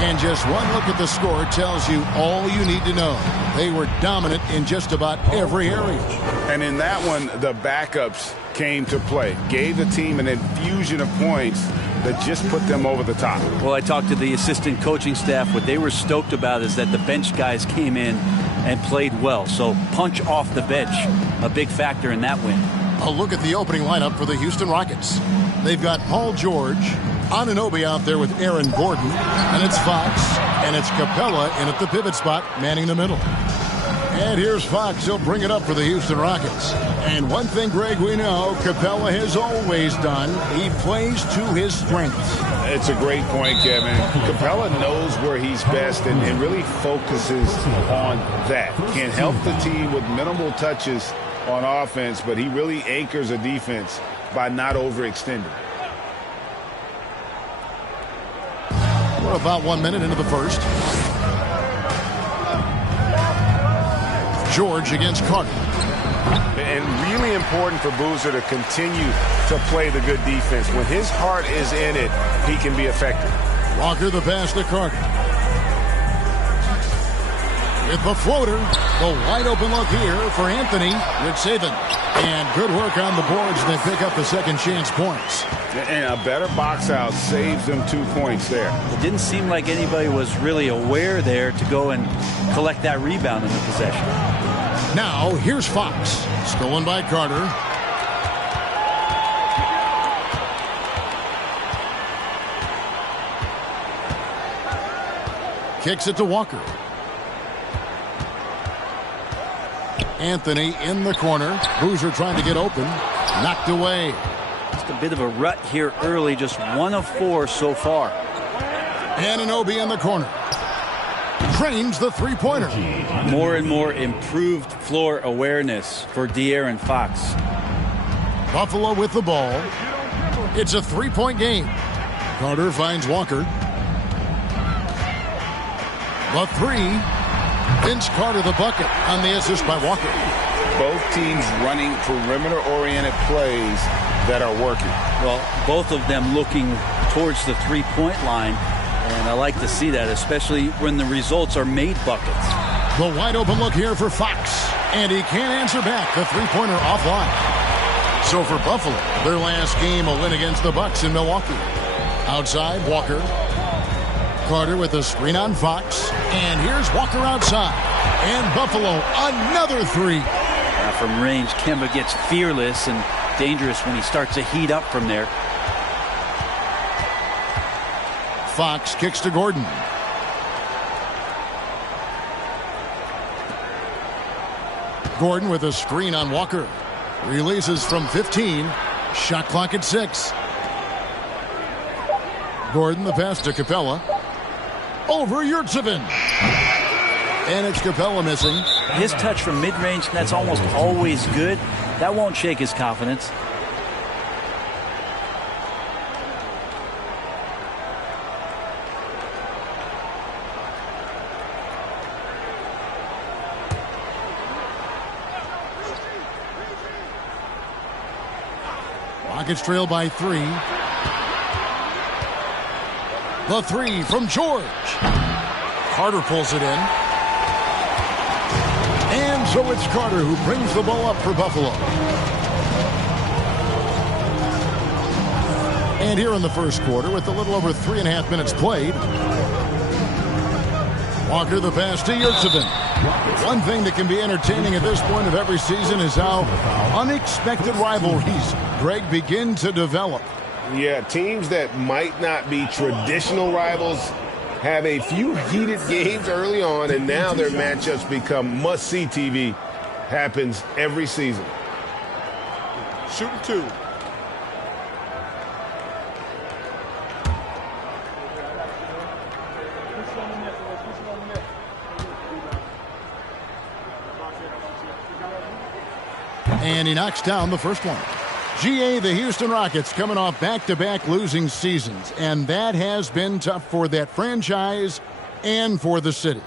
And just one look at the score tells you all you need to know. They were dominant in just about every area. And in that one, the backups came to play, gave the team an infusion of points that just put them over the top. Well, I talked to the assistant coaching staff. What they were stoked about is that the bench guys came in and played well. So punch off the bench, a big factor in that win. A look at the opening lineup for the Houston Rockets. They've got Paul George, Anunoby out there with Aaron Gordon, and it's Fox, and it's Capella in at the pivot spot, manning the middle. And here's Fox. He'll bring it up for the Houston Rockets. And one thing, Greg, we know Capella has always done. He plays to his strengths. It's a great point, Kevin. Capella knows where he's best and really focuses on that. Can help the team with minimal touches on offense, but he really anchors a defense by not overextending. We're about 1 minute into the first. George against Carter. And really important for Boozer to continue to play the good defense. When his heart is in it, he can be effective. Walker the pass to Carter. With the floater, the wide open look here for Anthony with Saban. And good work on the boards, and they pick up the second chance points. And a better box out saves them 2 points there. It didn't seem like anybody was really aware there to go and collect that rebound in the possession. Now, here's Fox. Stolen by Carter. Kicks it to Walker. Anthony in the corner. Boozer trying to get open. Knocked away. Just a bit of a rut here early. Just 1 of 4 so far. Anunoby in the corner. Trains the three-pointer. More and more improved floor awareness for De'Aaron Fox. Buffalo with the ball. It's a three-point game. Carter finds Walker. The three. Vince Carter the bucket on the assist by Walker. Both teams running perimeter-oriented plays that are working. Well, both of them looking towards the three-point line. And I like to see that, especially when the results are made buckets. The wide open look here for Fox. And he can't answer back. The three-pointer offline. So for Buffalo, their last game, a win against the Bucks in Milwaukee. Outside, Walker. Carter with a screen on Fox. And here's Walker outside. And Buffalo, another three. From range, Kemba gets fearless and dangerous when he starts to heat up from there. Fox kicks to Gordon. Gordon with a screen on Walker. Releases from 15. Shot clock at 6. Gordon the pass to Capella. Over Yurtseven. And it's Capella missing. His touch from mid-range, that's almost always good. That won't shake his confidence. Rockets trail by 3. The three from George. Carter pulls it in. And so it's Carter who brings the ball up for Buffalo. And here in the first quarter, with a little over 3.5 minutes played, Walker the pass to Yurtseven. One thing that can be entertaining at this point of every season is how unexpected rivalries, Greg, begin to develop. Yeah, teams that might not be traditional rivals have a few heated games early on, and now their matchups become must-see TV. Happens every season. Shooting 2. And he knocks down the first one. GA, the Houston Rockets coming off back-to-back losing seasons, and that has been tough for that franchise and for the city.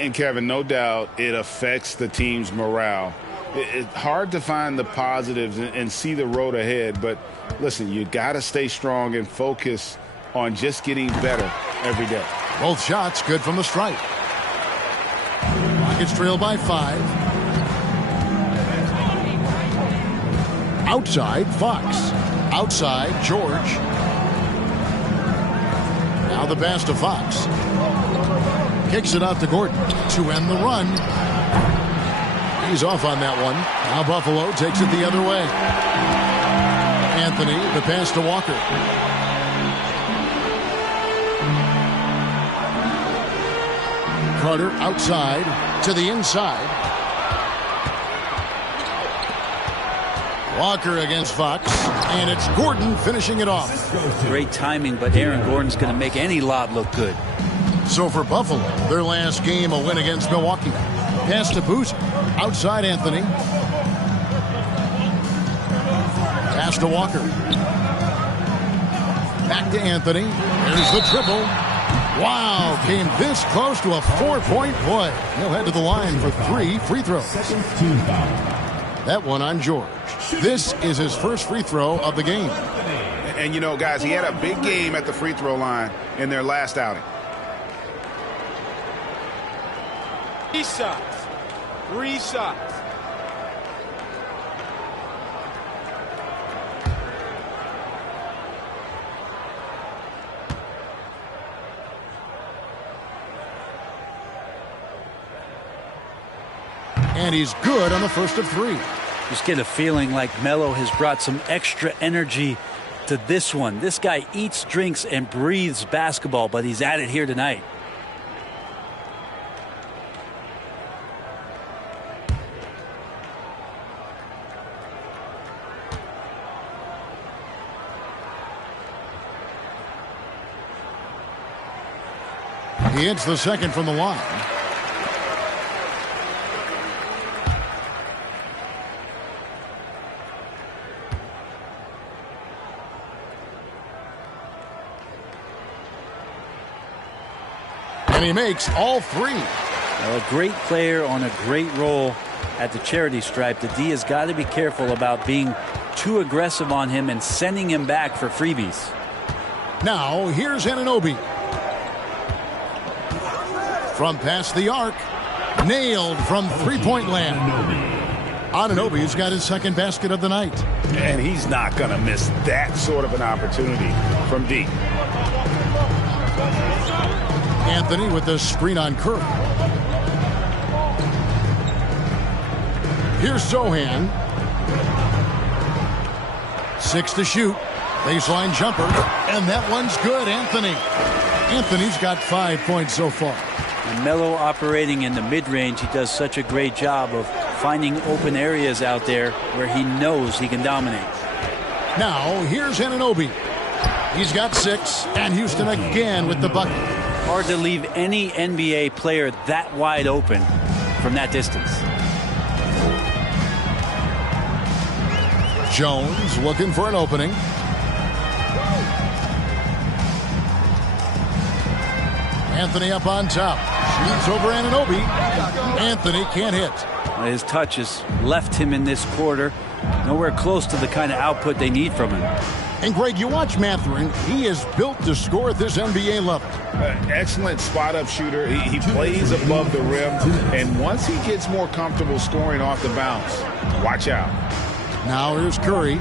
And Kevin, no doubt it affects the team's morale. It's hard to find the positives and see the road ahead, but listen, you got to stay strong and focus on just getting better every day. Both shots good from the stripe. Rockets trail by 5. Outside, Fox. Outside, George. Now the pass to Fox. Kicks it out to Gordon to end the run. He's off on that one. Now Buffalo takes it the other way. Anthony, the pass to Walker. Carter outside to the inside. Walker against Fox, and it's Gordon finishing it off. Great timing, but Aaron Gordon's going to make any lob look good. So for Buffalo, their last game, a win against Milwaukee. Pass to Boozer. Outside Anthony. Pass to Walker. Back to Anthony. There's the triple. Wow, came this close to a 4-point play. He'll head to the line for 3 free throws. That one on George. This is his first free throw of the game. And, you know, guys, he had a big game at the free throw line in their last outing. 3 shots. 3 shots. And he's good on the first of 3. Just get a feeling like Melo has brought some extra energy to this one. This guy eats, drinks, and breathes basketball, but he's at it here tonight. He hits the second from the line. And he makes all 3. Well, a great player on a great role at the charity stripe. The D has got to be careful about being too aggressive on him and sending him back for freebies. Now, here's Anunoby. From past the arc. Nailed from three-point land. Anunoby's got his second basket of the night. And he's not going to miss that sort of an opportunity from deep. Anthony with the screen on Curry. Here's Sohan. 6 to shoot. Baseline jumper. And that one's good, Anthony. Anthony's got 5 points so far. And Melo operating in the mid-range, he does such a great job of finding open areas out there where he knows he can dominate. Now, here's Anunoby. He's got 6, and Houston again with the bucket. Hard to leave any NBA player that wide open from that distance. Jones looking for an opening. Anthony up on top. Shoots over Anunoby. Anthony can't hit. His touch has left him in this quarter. Nowhere close to the kind of output they need from him. And Greg, you watch Mathurin. He is built to score at this NBA level. Excellent spot-up shooter. He plays above the rim. And once he gets more comfortable scoring off the bounce, watch out. Now here's Curry.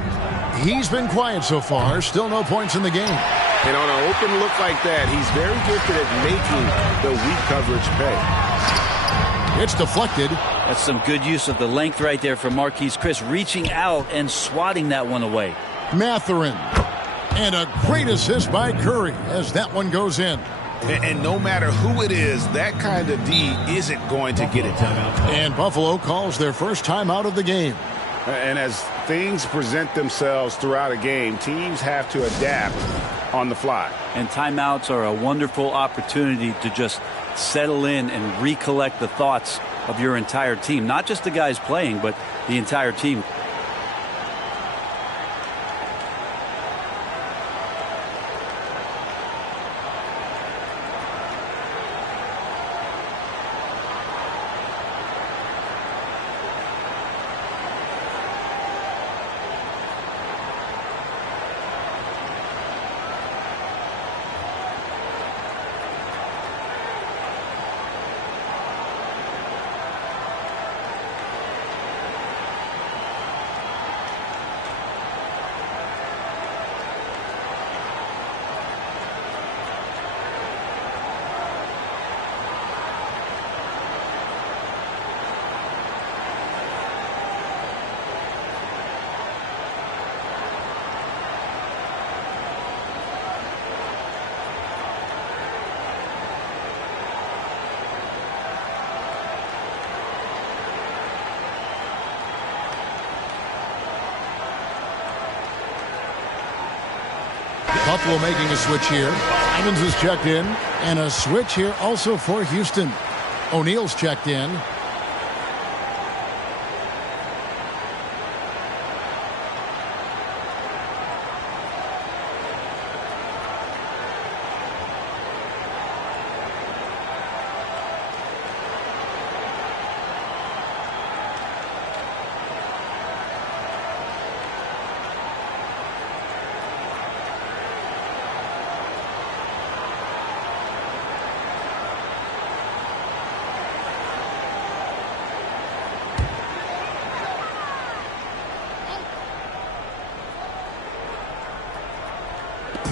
He's been quiet so far. Still no points in the game. And on an open look like that, he's very gifted at making the weak coverage pay. It's deflected. That's some good use of the length right there from Marquise Chris, reaching out and swatting that one away. Mathurin. And a great assist by Curry as that one goes in. And no matter who it is, that kind of D isn't going to get it done. And Buffalo calls their first timeout of the game. And as things present themselves throughout a game, teams have to adapt on the fly. And timeouts are a wonderful opportunity to just settle in and recollect the thoughts of your entire team. Not just the guys playing, but the entire team. Buffalo making a switch here. Simons is checked in. And a switch here also for Houston. O'Neal's checked in.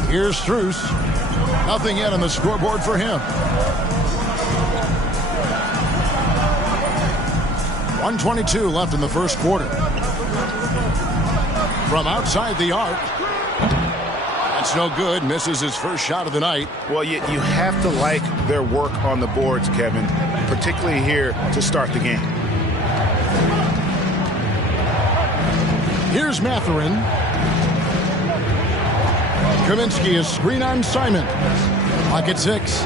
Here's Strus. Nothing yet on the scoreboard for him. 1:22 left in the first quarter. From outside the arc. That's no good. Misses his first shot of the night. Well, you have to like their work on the boards, Kevin, particularly here to start the game. Here's Mathurin. Kaminsky is screen on Simon. Pocket 6.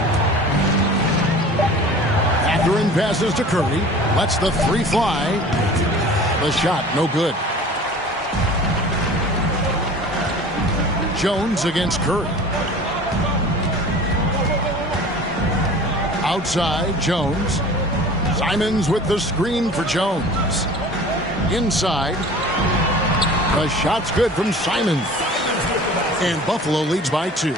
Mathurin passes to Curry. Lets the three fly. The shot, no good. Jones against Curry. Outside, Jones. Simons with the screen for Jones. Inside. The shot's good from Simons. And Buffalo leads by 2.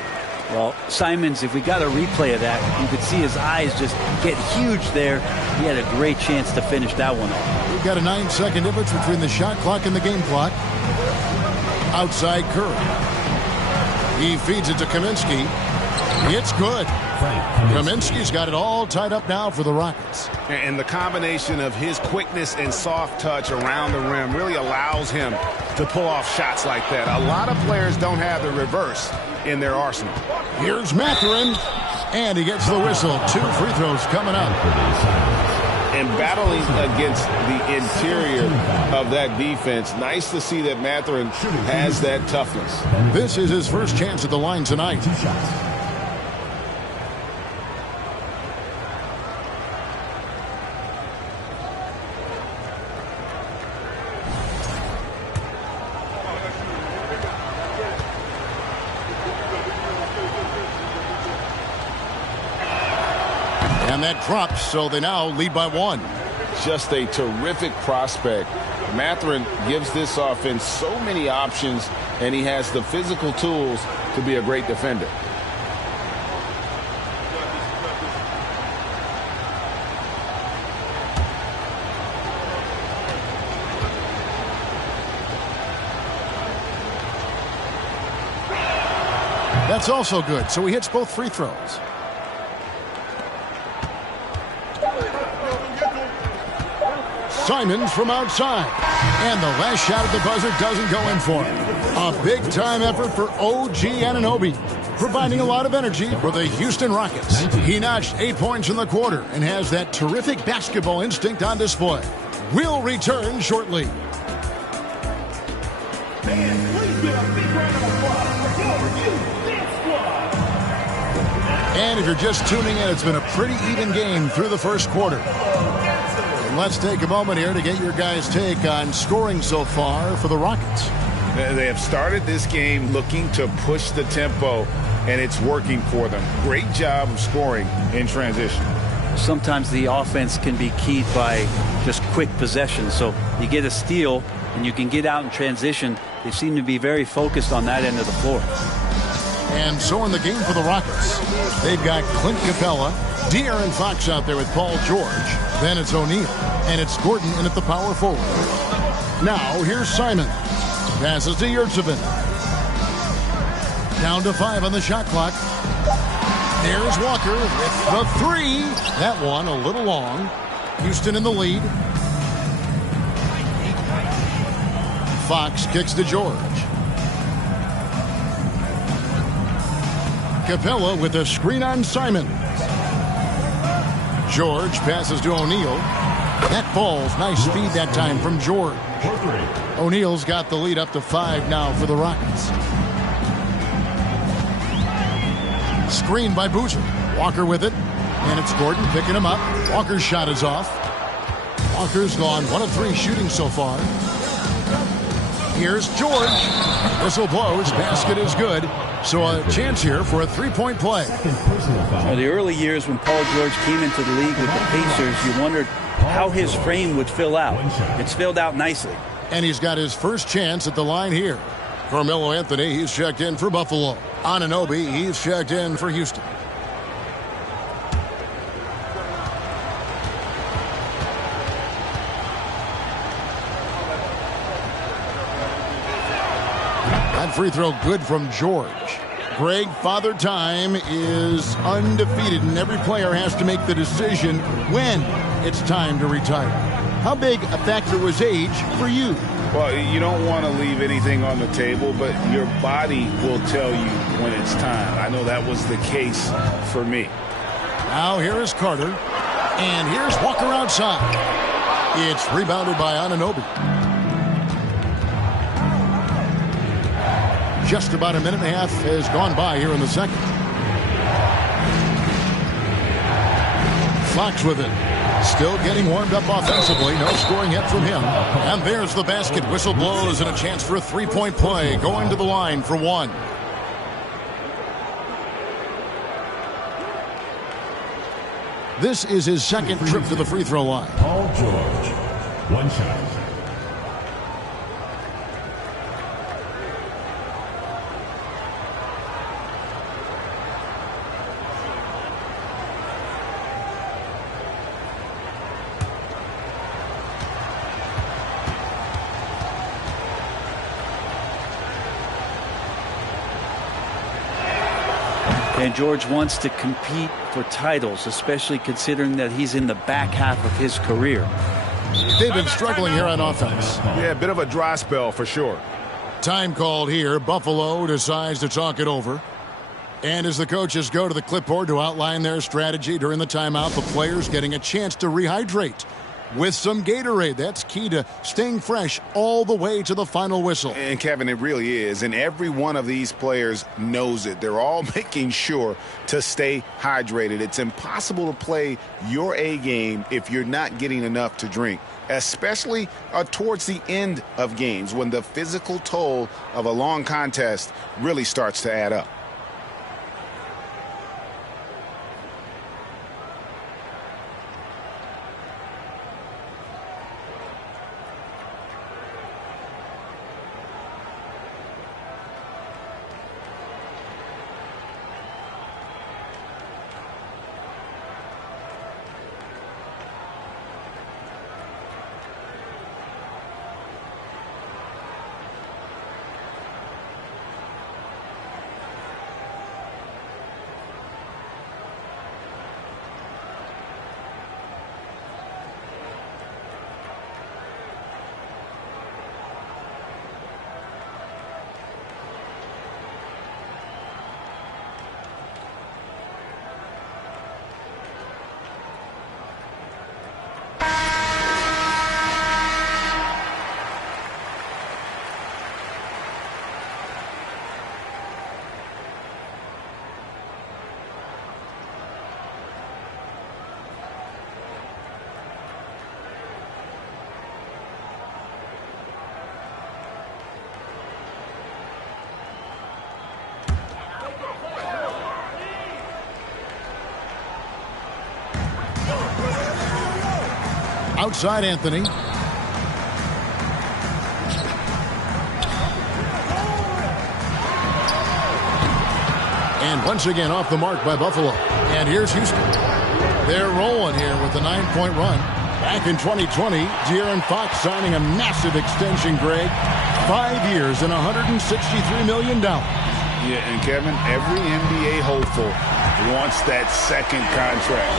Well, Simons, if we got a replay of that, you could see his eyes just get huge there. He had a great chance to finish that one off. We've got a 9-second difference between the shot clock and the game clock. Outside Curry. He feeds it to Kaminsky. It's good. Kaminsky's got it all tied up now for the Rockets. And the combination of his quickness and soft touch around the rim really allows him to pull off shots like that. A lot of players don't have the reverse in their arsenal. Here's Mathurin, and he gets the whistle. 2 free throws coming up. And battling against the interior of that defense, nice to see that Mathurin has that toughness. This is his first chance at the line tonight. 2 shots. And that drops, so they now lead by 1. Just a terrific prospect. Mathurin gives this offense so many options, and he has the physical tools to be a great defender. That's also good, so he hits both free throws. Simons from outside. And the last shot at the buzzer doesn't go in for him. A big-time effort for OG Anunoby, providing a lot of energy for the Houston Rockets. He notched 8 points in the quarter and has that terrific basketball instinct on display. We'll return shortly. And if you're just tuning in, it's been a pretty even game through the first quarter. Let's take a moment here to get your guys' take on scoring so far for the Rockets. They have started this game looking to push the tempo, and it's working for them. Great job of scoring in transition. Sometimes the offense can be keyed by just quick possession. So you get a steal, and you can get out in transition. They seem to be very focused on that end of the floor. And so in the game for the Rockets, they've got Clint Capella, De'Aaron Fox out there with Paul George. Then it's O'Neal, and it's Gordon in at the power forward. Now here's Simon. Passes to Yurtsevin. Down to 5 on the shot clock. There's Walker with the 3. That one a little long. Houston in the lead. Fox kicks to George. Capella with a screen on Simon. George passes to O'Neal. That falls. Nice speed that time from George. O'Neal's got the lead up to 5 now for the Rockets. Screen by Boozer. Walker with it. And it's Gordon picking him up. Walker's shot is off. Walker's gone 1 of 3 shooting so far. Here's George. Whistle blows. Basket is good. So a chance here for a 3-point play. Well, the early years when Paul George came into the league with the Pacers, you wondered how his frame would fill out. It's filled out nicely. And he's got his first chance at the line here. Carmelo Anthony, he's checked in for Buffalo. Anunoby, he's checked in for Houston. That free throw good from George. Greg, Father Time is undefeated, and every player has to make the decision when it's time to retire. How big a factor was age for you? Well, you don't want to leave anything on the table, but your body will tell you when it's time. I know that was the case for me. Now here is Carter, and here's Walker outside. It's rebounded by Anunoby. Just about a minute and a half has gone by here in the second. Fox with it. Still getting warmed up offensively. No scoring yet from him. And there's the basket. Whistle blows and a chance for a 3-point play. Going to the line for 1. This is his second trip to the free throw line. Paul George, 1 shot. And George wants to compete for titles, especially considering that he's in the back half of his career. They've been struggling here on offense. Yeah, a bit of a dry spell for sure. Time called here. Buffalo decides to talk it over. And as the coaches go to the clipboard to outline their strategy during the timeout, the players getting a chance to rehydrate with some Gatorade. That's key to staying fresh all the way to the final whistle. And Kevin, it really is. And every one of these players knows it. They're all making sure to stay hydrated. It's impossible to play your A game if you're not getting enough to drink, especially towards the end of games when the physical toll of a long contest really starts to add up. Outside Anthony. And once again off the mark by Buffalo. And here's Houston. They're rolling here with the 9-point run. Back in 2020, De'Aaron Fox signing a massive extension, Greg. 5 years and $163 million. Yeah, and Kevin, every NBA hopeful wants that second contract.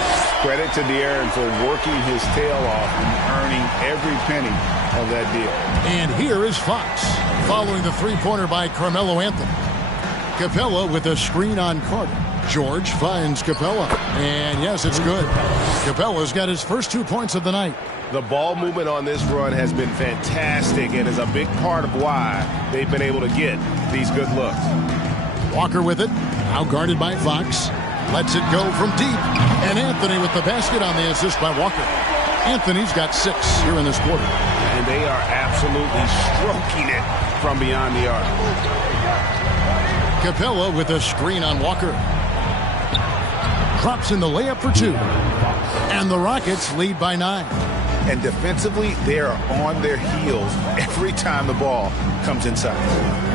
Credit to De'Aaron for working his tail off and earning every penny of that deal. And here is Fox, following the three-pointer by Carmelo Anthony. Capella with a screen on Carter. George finds Capella. And yes, it's good. Capella's got his first 2 points of the night. The ball movement on this run has been fantastic and is a big part of why they've been able to get these good looks. Walker with it, now guarded by Fox. Lets it go from deep. And Anthony with the basket on the assist by Walker. Anthony's got 6 here in this quarter. And they are absolutely stroking it from beyond the arc. Capella with a screen on Walker. Drops in the layup for 2. And the Rockets lead by 9. And defensively, they are on their heels every time the ball comes inside.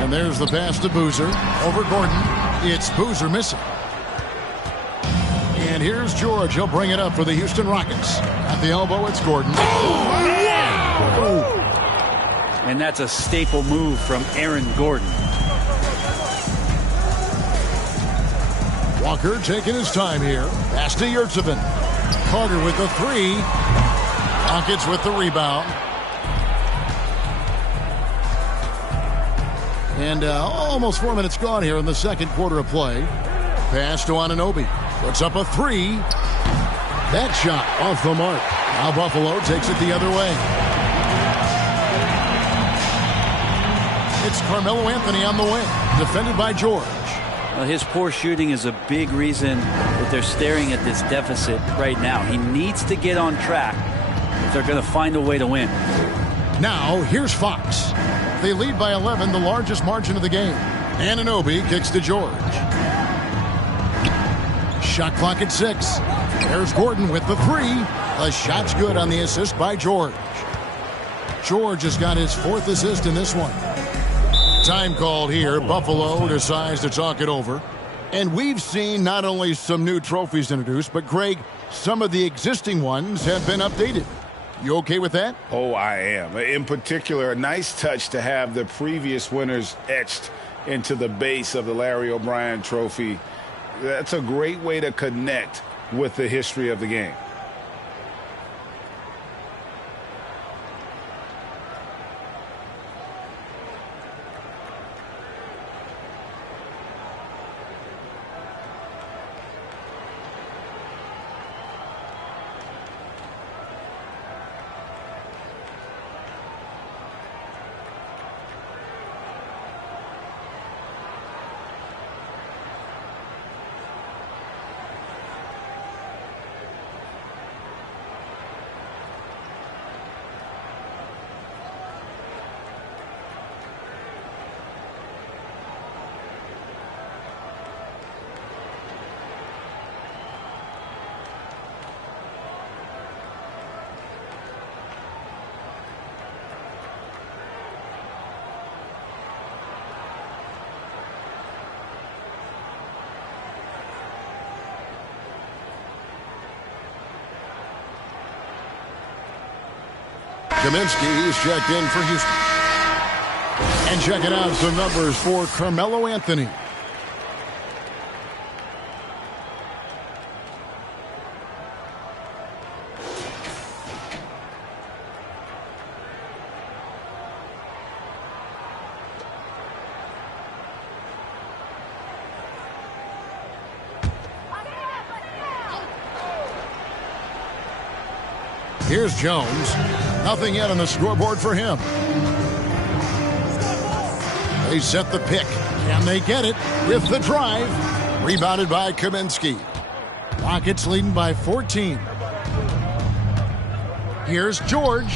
And there's the pass to Boozer. Over Gordon. It's Boozer missing. And here's George. He'll bring it up for the Houston Rockets. At the elbow, it's Gordon. Wow! And that's a staple move from Aaron Gordon. Walker taking his time here. Pass to Yurtsevin. Carter with the 3. Rockets with the rebound. And almost 4 minutes gone here in the second quarter of play. Pass to Anunoby. Puts up a 3. That shot off the mark. Now Buffalo takes it the other way. It's Carmelo Anthony on the wing. Defended by George. Well, his poor shooting is a big reason that they're staring at this deficit right now. He needs to get on track if they're going to find a way to win. Now, here's Fox. They lead by 11, the largest margin of the game. Anunoby kicks to George. Shot clock at 6. There's Gordon with the 3. The shot's good on the assist by George. George has got his 4th assist in this one. Time called here. Buffalo decides to talk it over. And we've seen not only some new trophies introduced, but Greg, some of the existing ones have been updated. You okay with that? Oh, I am. In particular, a nice touch to have the previous winners etched into the base of the Larry O'Brien trophy. That's a great way to connect with the history of the game. Kaminsky is checked in for Houston. And checking out some numbers for Carmelo Anthony. Here's Jones. Nothing yet on the scoreboard for him. They set the pick. Can they get it with the drive? Rebounded by Kaminsky. Rockets leading by 14. Here's George.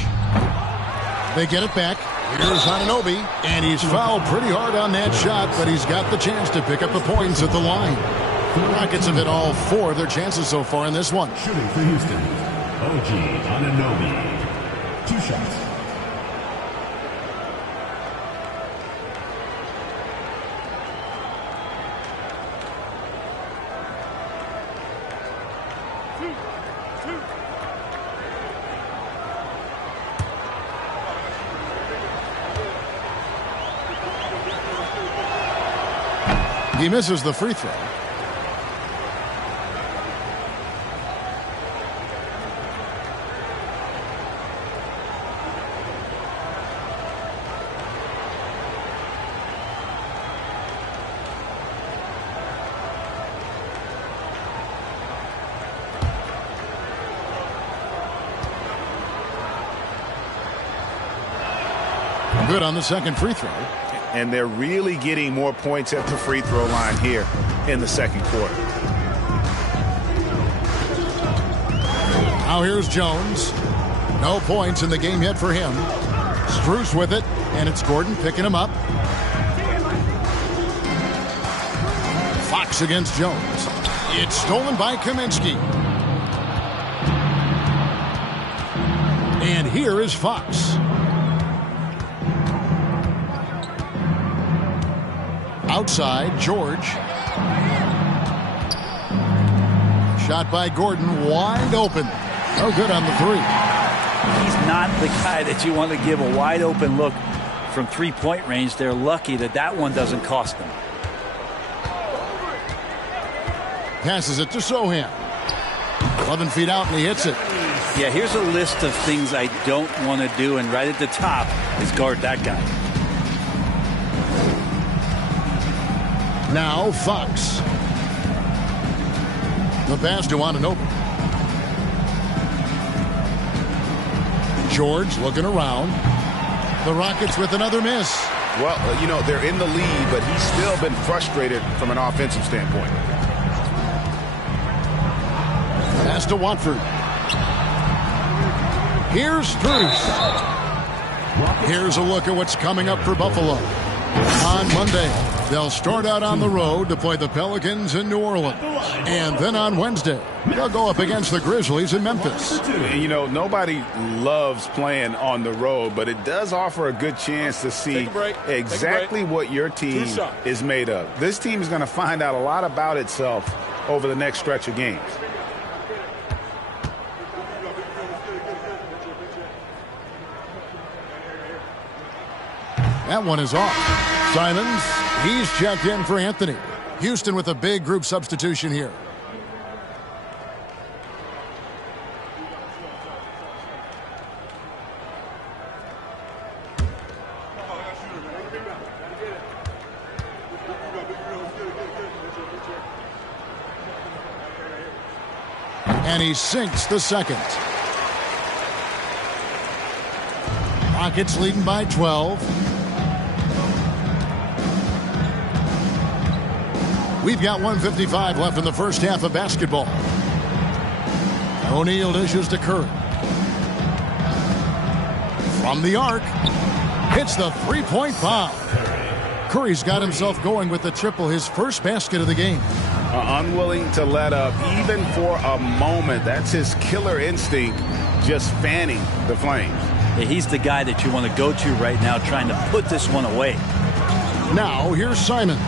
They get it back. Here's Anunoby. And he's fouled pretty hard on that shot, but he's got the chance to pick up the points at the line. The Rockets have hit all 4 of their chances so far in this one. Shooting for Houston, OG Anunoby. 2 shots. He misses the free throw. Good on the second free throw. And they're really getting more points at the free throw line here in the second quarter. Now here's Jones. No points in the game yet for him. Strus with it, and it's Gordon picking him up. Fox against Jones. It's stolen by Kaminsky. And here is Fox. Outside, George. Shot by Gordon, wide open. No good on the 3. He's not the guy that you want to give a wide open look from 3-point range. They're lucky that that one doesn't cost them. Passes it to Sohan. 11 feet out and he hits it. Yeah, here's a list of things I don't want to do, and right at the top is guard that guy. Now Fox. The pass to Anunoby. George looking around. The Rockets with another miss. Well, you know, they're in the lead, but he's still been frustrated from an offensive standpoint. Pass to Watford. Here's Strus. Here's a look at what's coming up for Buffalo. On Monday, they'll start out on the road to play the Pelicans in New Orleans. And then on Wednesday, they'll go up against the Grizzlies in Memphis. You know, nobody loves playing on the road, but it does offer a good chance to see exactly what your team is made of. This team is going to find out a lot about itself over the next stretch of games. That one is off. Simons, he's checked in for Anthony. Houston with a big group substitution here. And he sinks the second. Rockets leading by 12. We've got 1:55 left in the first half of basketball. O'Neal dishes to Curry. From the arc, hits the three-point foul. Curry's got himself going with the triple, his first basket of the game. Unwilling to let up even for a moment. That's his killer instinct, just fanning the flames. Yeah, he's the guy that you want to go to right now, trying to put this one away. Now here's Simons.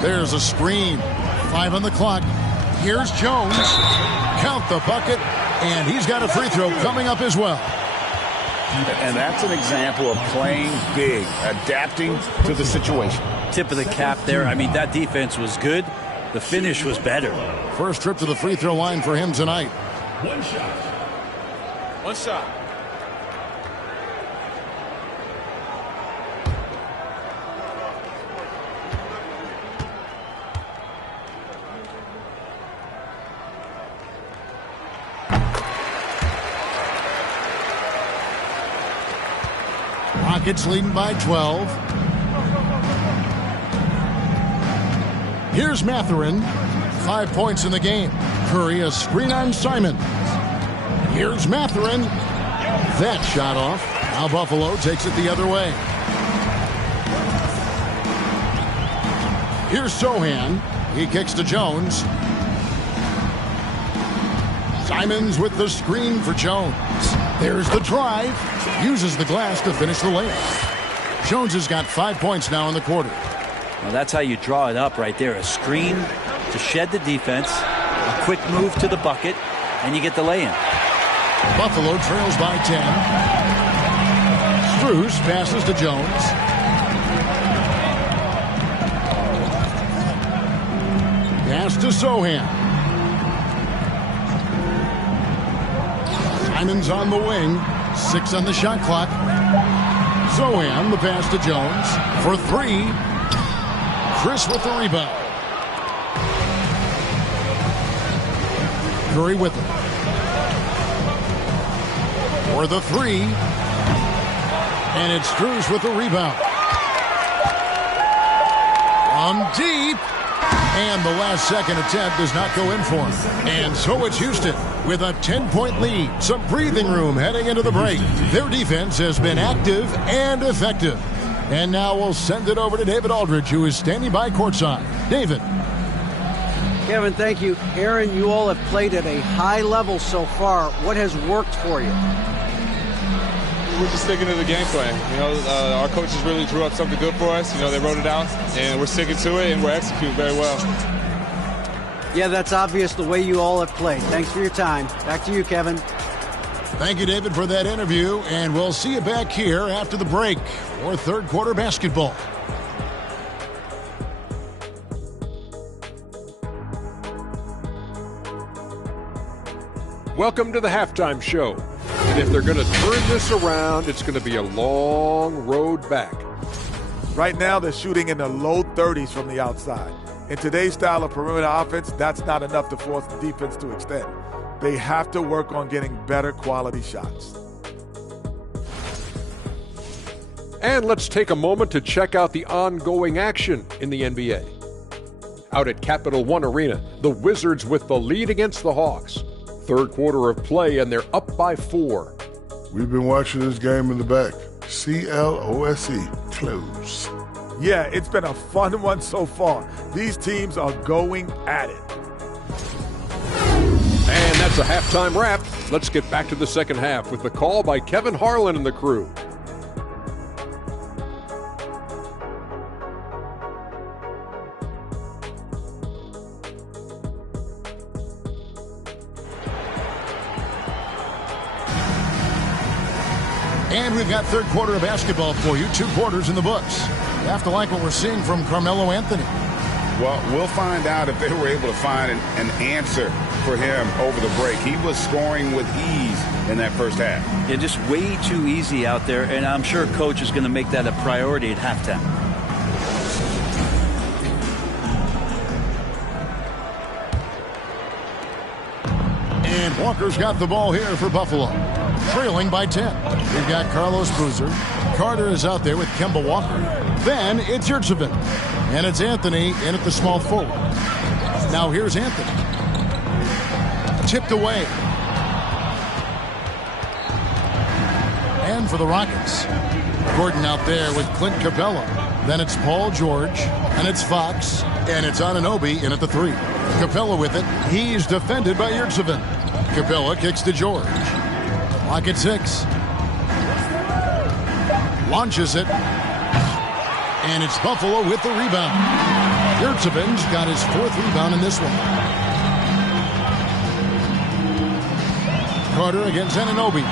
There's a screen. 5 on the clock. Here's Jones. Count the bucket, and he's got a free throw coming up as well. And that's an example of playing big, adapting to the situation. Tip of the cap there. I mean, that defense was good. The finish was better. First trip to the free throw line for him tonight. One shot. One shot. Rockets leading by 12. Here's Mathurin. 5 points in the game. Curry a screen on Simons. Here's Mathurin. That shot off. Now Buffalo takes it the other way. Here's Sohan. He kicks to Jones. Simons with the screen for Jones. There's the drive. Uses the glass to finish the layup. Jones has got 5 points now in the quarter. Well, that's how you draw it up right there. A screen to shed the defense, a quick move to the bucket, and you get the lay-in. Buffalo trails by 10. Strus passes to Jones. Pass to Sohan. Simons on the wing. 6 on the shot clock. Sohan, the pass to Jones. For 3. Chris with the rebound. Curry with it. For the 3. And it's Strus with the rebound. From deep. And the last second attempt does not go in for him. And so it's Houston with a 10-point lead. Some breathing room heading into the break. Their defense has been active and effective. And now we'll send it over to David Aldridge, who is standing by courtside. David. Kevin, thank you. Aaron, you all have played at a high level so far. What has worked for you? We're just sticking to the game plan. You know, our coaches really drew up something good for us. You know, they wrote it out, and we're sticking to it, and we're executing very well. Yeah, that's obvious the way you all have played. Thanks for your time. Back to you, Kevin. Thank you, David, for that interview, and we'll see you back here after the break for third quarter basketball. Welcome to the halftime show. And if they're going to turn this around, it's going to be a long road back. Right now, they're shooting in the low 30s from the outside. In today's style of perimeter offense, that's not enough to force the defense to extend. They have to work on getting better quality shots. And let's take a moment to check out the ongoing action in the NBA. Out at Capital One Arena, the Wizards with the lead against the Hawks. Third quarter of play, and they're up by 4. We've been watching this game in the back. C-L-O-S-E, close. Yeah, it's been a fun one so far. These teams are going at it. And that's a halftime wrap. Let's get back to the second half with the call by Kevin Harlan and the crew. And we've got third quarter of basketball for you. 2 quarters in the books. You have to like what we're seeing from Carmelo Anthony. Well, we'll find out if they were able to find an answer for him over the break. He was scoring with ease in that first half. Yeah, just way too easy out there, and I'm sure coach is going to make that a priority at halftime. And Walker's got the ball here for Buffalo, trailing by 10. We've got Carlos Boozer. Carter is out there with Kemba Walker. Then it's Yurtseven. And it's Anthony in at the small forward. Now here's Anthony. Tipped away. And for the Rockets, Gordon out there with Clint Capella. Then it's Paul George. And it's Fox. And it's Anunoby in at the 3. Capella with it. He's defended by Yurtseven. Capella kicks to George. Clock at 6. Launches it. And it's Buffalo with the rebound. Yurtseven's got his 4th rebound in this one. Carter against Anunoby.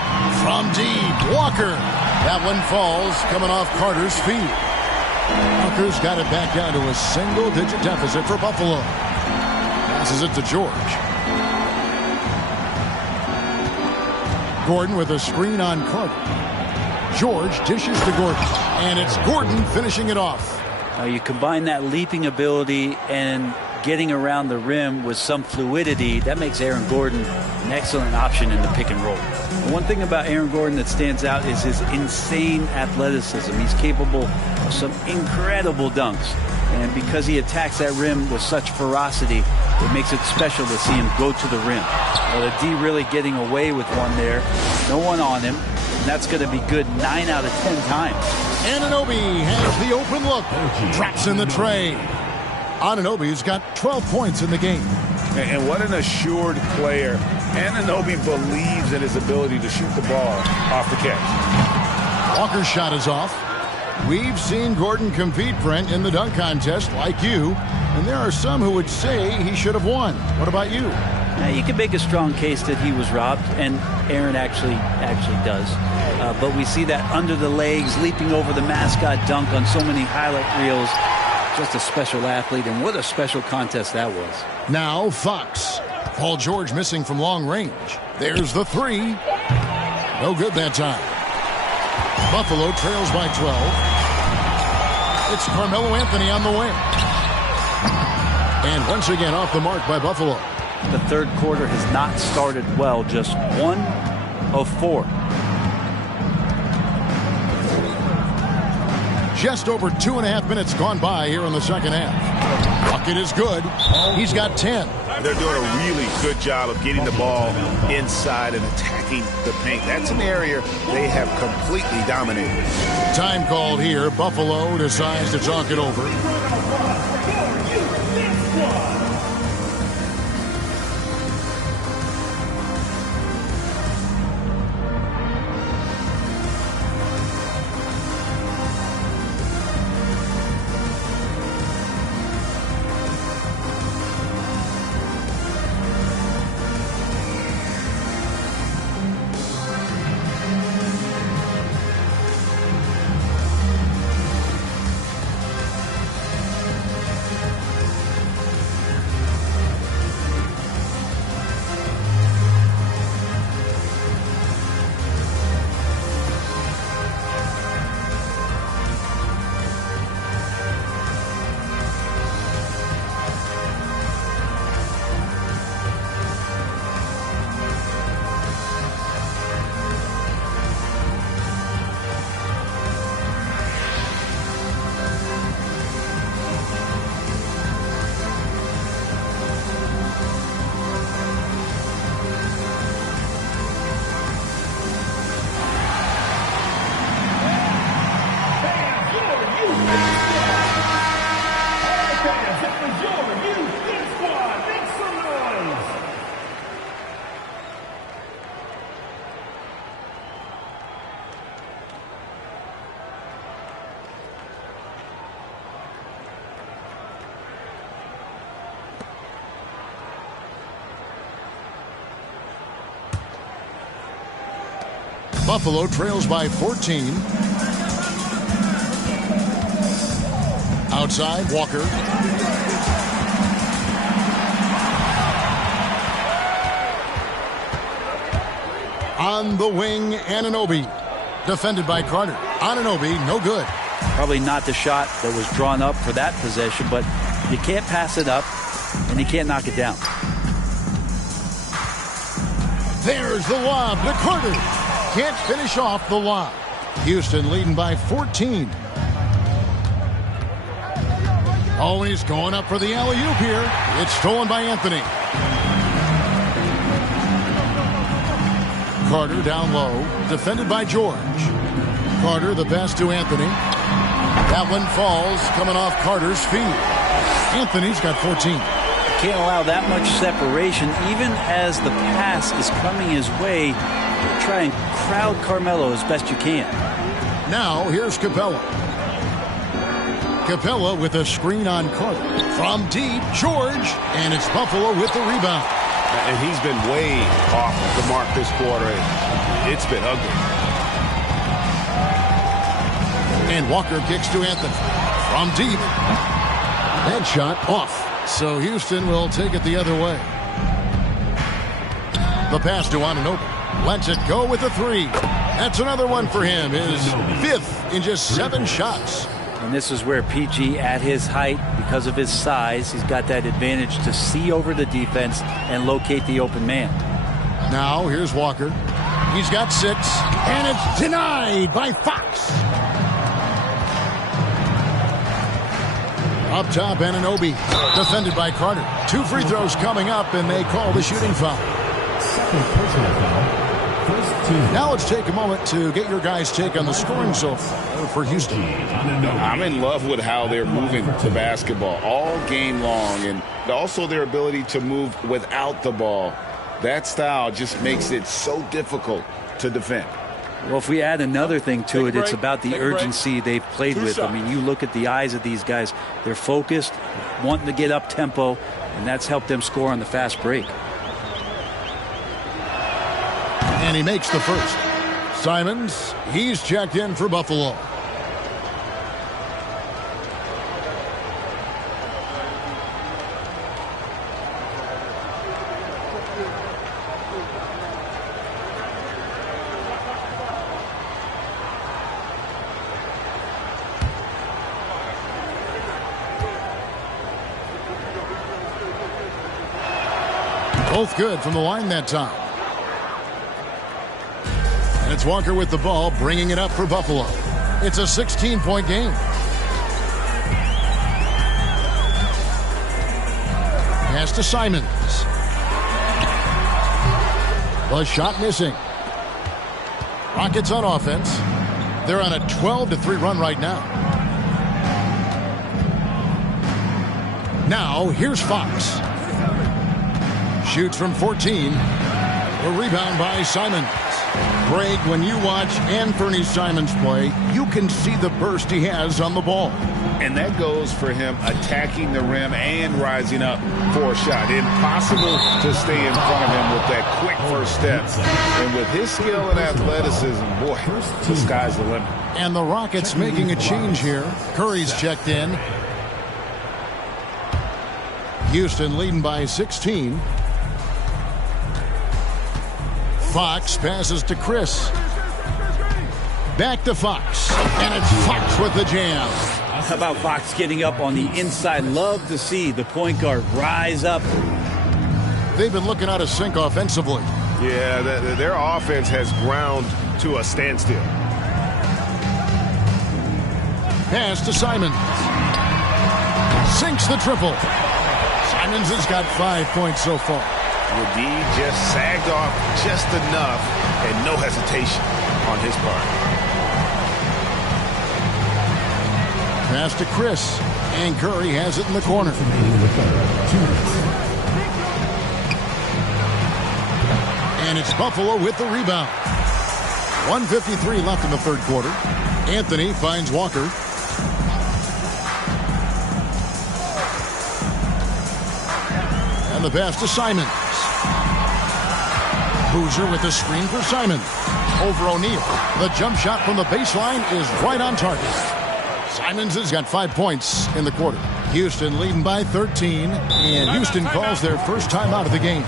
From deep, Walker. That one falls, coming off Carter's feet. Walker's got it back down to a single-digit deficit for Buffalo. Passes it to George. Gordon with a screen on Carter. George dishes to Gordon. And it's Gordon finishing it off. You combine that leaping ability and getting around the rim with some fluidity, that makes Aaron Gordon an excellent option in the pick and roll. And one thing about Aaron Gordon that stands out is his insane athleticism. He's capable of some incredible dunks. And because he attacks that rim with such ferocity, it makes it special to see him go to the rim. Well, the D really getting away with one there. No one on him. And that's going to be good 9 out of 10 times. Anunoby has the open look. Drops in the tray. Anunoby's got 12 points in the game. And what an assured player. Anunoby believes in his ability to shoot the ball off the catch. Walker's shot is off. We've seen Gordon compete, Brent, in the dunk contest like you. And there are some who would say he should have won. What about you? Now, you can make a strong case that he was robbed, and Aaron actually does. But we see that under the legs, leaping over the mascot dunk on so many highlight reels. Just a special athlete, and what a special contest that was. Now Fox. Paul George missing from long range. There's the 3. No good that time. Buffalo trails by 12. It's Carmelo Anthony on the wing. And once again off the mark by Buffalo. The third quarter has not started well, just 1 of 4. Just over 2.5 minutes gone by here in the second half. Bucket is good. He's got 10. They're doing a really good job of getting the ball inside and attacking the paint. That's an area they have completely dominated. Time called here. Buffalo decides to talk it over. Buffalo trails by 14. Outside, Walker. On the wing, Anunoby. Defended by Carter. Anunoby, no good. Probably not the shot that was drawn up for that possession, but you can't pass it up, and you can't knock it down. There's the lob to Carter. Can't finish off the lob. Houston leading by 14. Oh, and he's going up for the alley-oop here. It's stolen by Anthony. Carter down low, defended by George. Carter the pass to Anthony. That one falls, coming off Carter's feet. Anthony's got 14. Can't allow that much separation, even as the pass is coming his way. Try and crowd Carmelo as best you can. Now here's Capella. Capella with a screen on Carter. From deep, George, and it's Buffalo with the rebound. And he's been way off the mark this quarter. It's been ugly. And Walker kicks to Anthony. From deep. That shot off. So Houston will take it the other way. The pass to Anunoby. Lets it go with the three. That's another one for him. His fifth in just 7 shots. And this is where PG, at his height, because of his size, he's got that advantage to see over the defense and locate the open man. Now here's Walker. He's got 6, and it's denied by Fox. Up top, Anunoby, defended by Carter. 2 free throws coming up, and they call the shooting foul. Second personal foul. First team. Now let's take a moment to get your guys' take on the scoring so far for Houston. I'm in love with how they're moving the basketball all game long, and also their ability to move without the ball. That style just makes it so difficult to defend. Well, if we add another thing to it, it's about the urgency they've played with. I mean, you look at the eyes of these guys. They're focused, wanting to get up tempo, and that's helped them score on the fast break. And he makes the first. Simons, he's checked in for Buffalo. Both good from the line that time. And it's Walker with the ball, bringing it up for Buffalo. It's a 16-point game. Pass to Simons. The shot missing. Rockets on offense. They're on a 12-3 run right now. Now, here's Fox. Shoots from 14. A rebound by Simons. Greg, when you watch Anthony Simons play, you can see the burst he has on the ball. And that goes for him attacking the rim and rising up for a shot. Impossible to stay in front of him with that quick first step. And with his skill and athleticism, boy, the sky's the limit. And the Rockets making a change here. Curry's checked in. Houston leading by 16. Fox passes to Chris. Back to Fox. And it's Fox with the jam. How about Fox getting up on the inside? Love to see the point guard rise up. They've been looking out of sync offensively. Yeah, their offense has ground to a standstill. Pass to Simons. Sinks the triple. Simons has got 5 points so far. The D just sagged off just enough, and no hesitation on his part. Pass to Chris, and Curry has it in the corner. And it's Buffalo with the rebound. 1:53 left in the third quarter. Anthony finds Walker. And the pass to Simons. Boozer with the screen for Simon. over O'Neal. The jump shot from the baseline is right on target. Simons has got 5 points in the quarter. Houston leading by 13, and Houston calls their first time out of the game.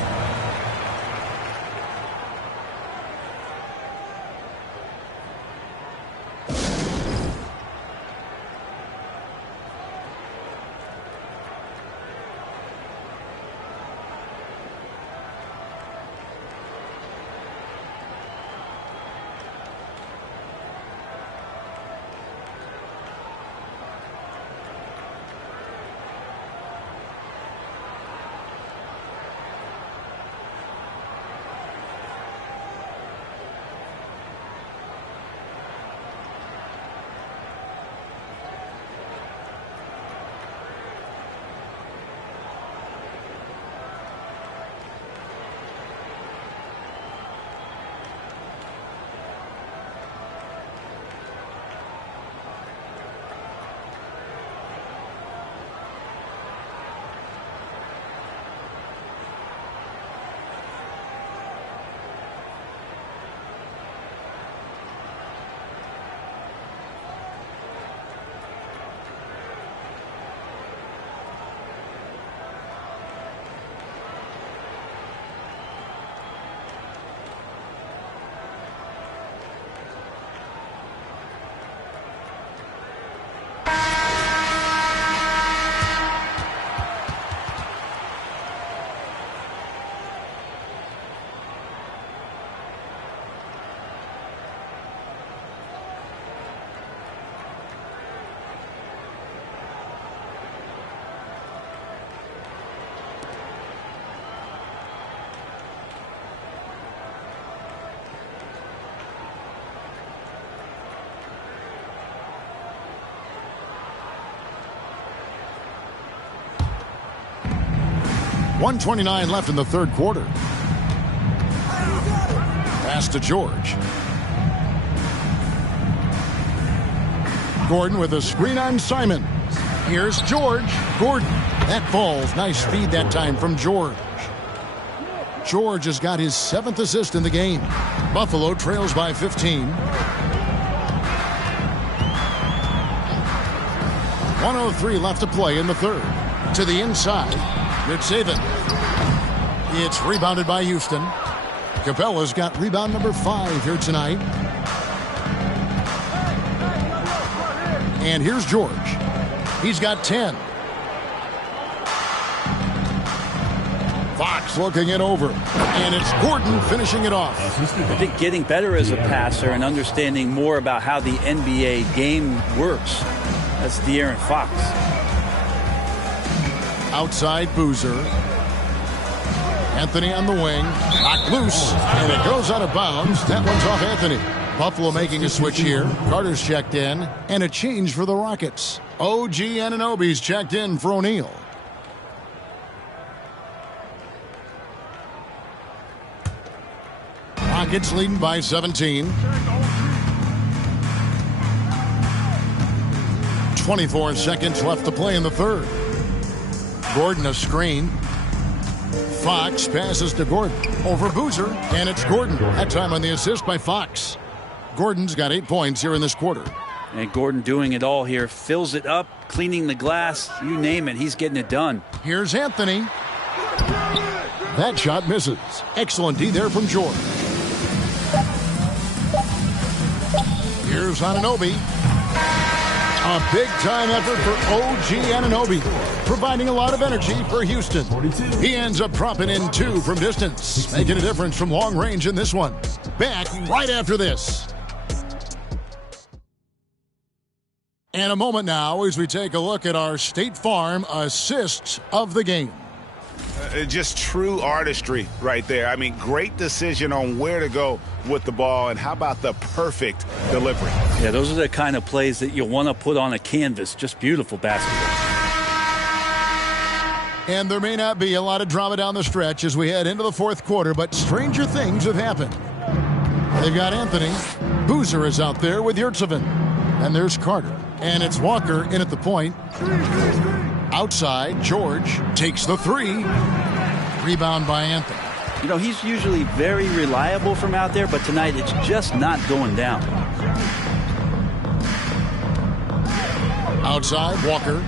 .129 left in the third quarter. Pass to George. Gordon with a screen on Simon. Here's George. Gordon. That falls. Nice feed that time from George. George has got his 7th assist in the game. Buffalo trails by 15. 1:03 left to play in the third. To the inside. Good saving. It's rebounded by Houston. Capella's got rebound number 5 here tonight. And here's George. He's got 10. Fox looking it over. And it's Gordon finishing it off. I think getting better as a passer and understanding more about how the NBA game works. That's De'Aaron Fox. Outside Boozer. Anthony on the wing. Knocked loose. And it goes out of bounds. That one's off Anthony. Buffalo making a switch here. Carter's checked in. And a change for the Rockets. OG Anunoby's checked in for O'Neal. Rockets leading by 17. 24 seconds left to play in the third. Gordon a screen. Fox passes to Gordon. Over Boozer. And it's Gordon. That time on the assist by Fox. Gordon's got 8 points here in this quarter. And Gordon doing it all here. Fills it up, cleaning the glass. You name it, he's getting it done. Here's Anthony. That shot misses. Excellent D there from George. Here's Anunoby. A big-time effort for OG Anunoby, providing a lot of energy for Houston. He ends up dropping in 2 from distance, making a difference from long range in this one. Back right after this. And a moment now as we take a look at our State Farm assists of the game. Just true artistry right there. I mean, great decision on where to go with the ball, and how about the perfect delivery? Yeah, those are the kind of plays that you want to put on a canvas. Just beautiful basketball. And there may not be a lot of drama down the stretch as we head into the fourth quarter, but stranger things have happened. They've got Anthony. Boozer is out there with Yurtseven. And there's Carter. And it's Walker in at the point. Outside, George takes the 3. Rebound by Anthony. You know, he's usually very reliable from out there, but tonight it's just not going down. Outside, Walker.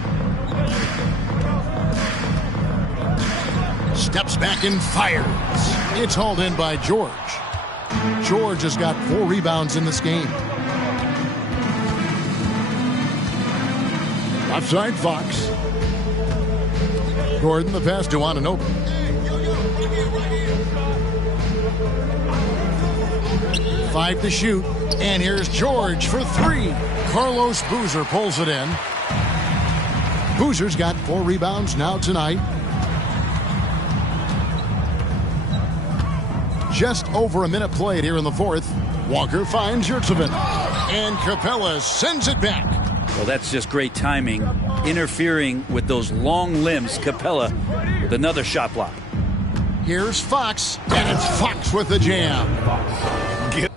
Steps back and fires. It's hauled in by George. George has got 4 rebounds in this game. Left side, Fox. Gordon, the pass to Anunoby. 5 to shoot. And here's George for 3. Carlos Boozer pulls it in. Boozer's got 4 rebounds now tonight. Just over a minute played here in the fourth. Walker finds Yurtsevin. And Capella sends it back. Well, that's just great timing. Interfering with those long limbs. Capella with another shot block. Here's Fox. And it's Fox with the jam. Get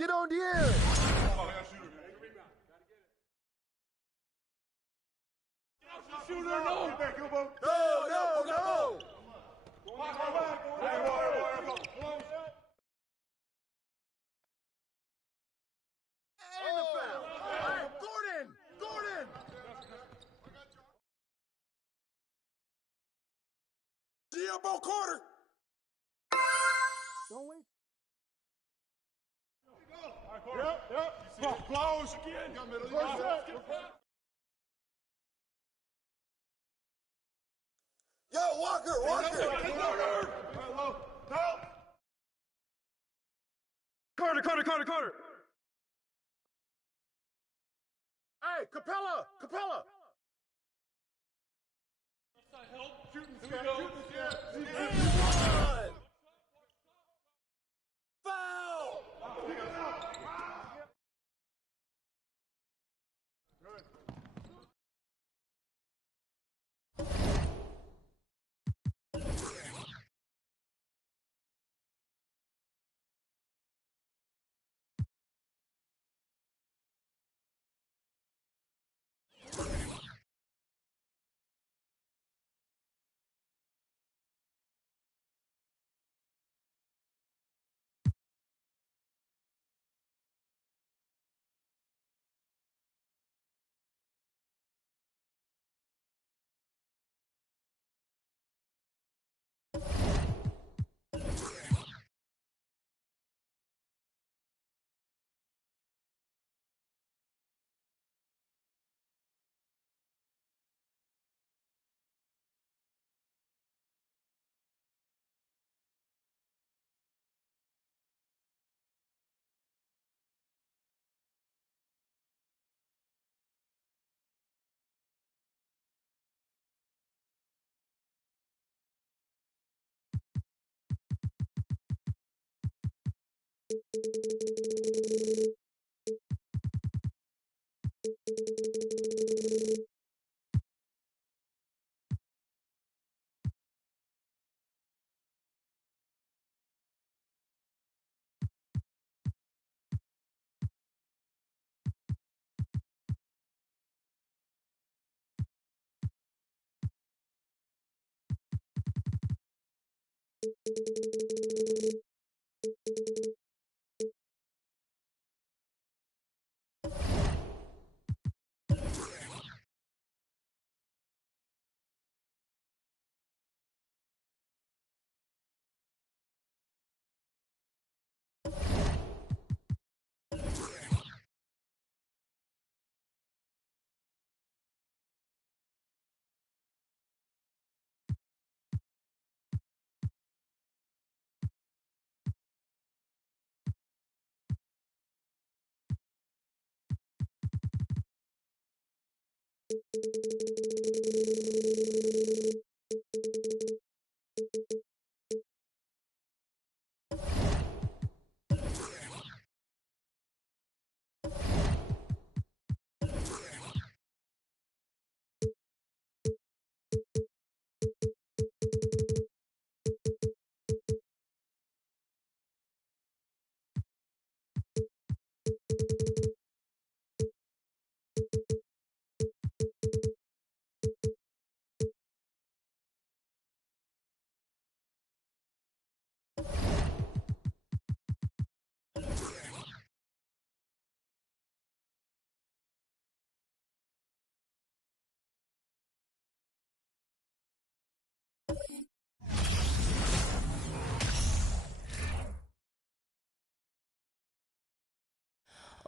Get on the air. No. Gordon. Giambo Carter. Don't wait. Yep. Close again. Yo, Walker. Carter. Hey, Capella. Foul.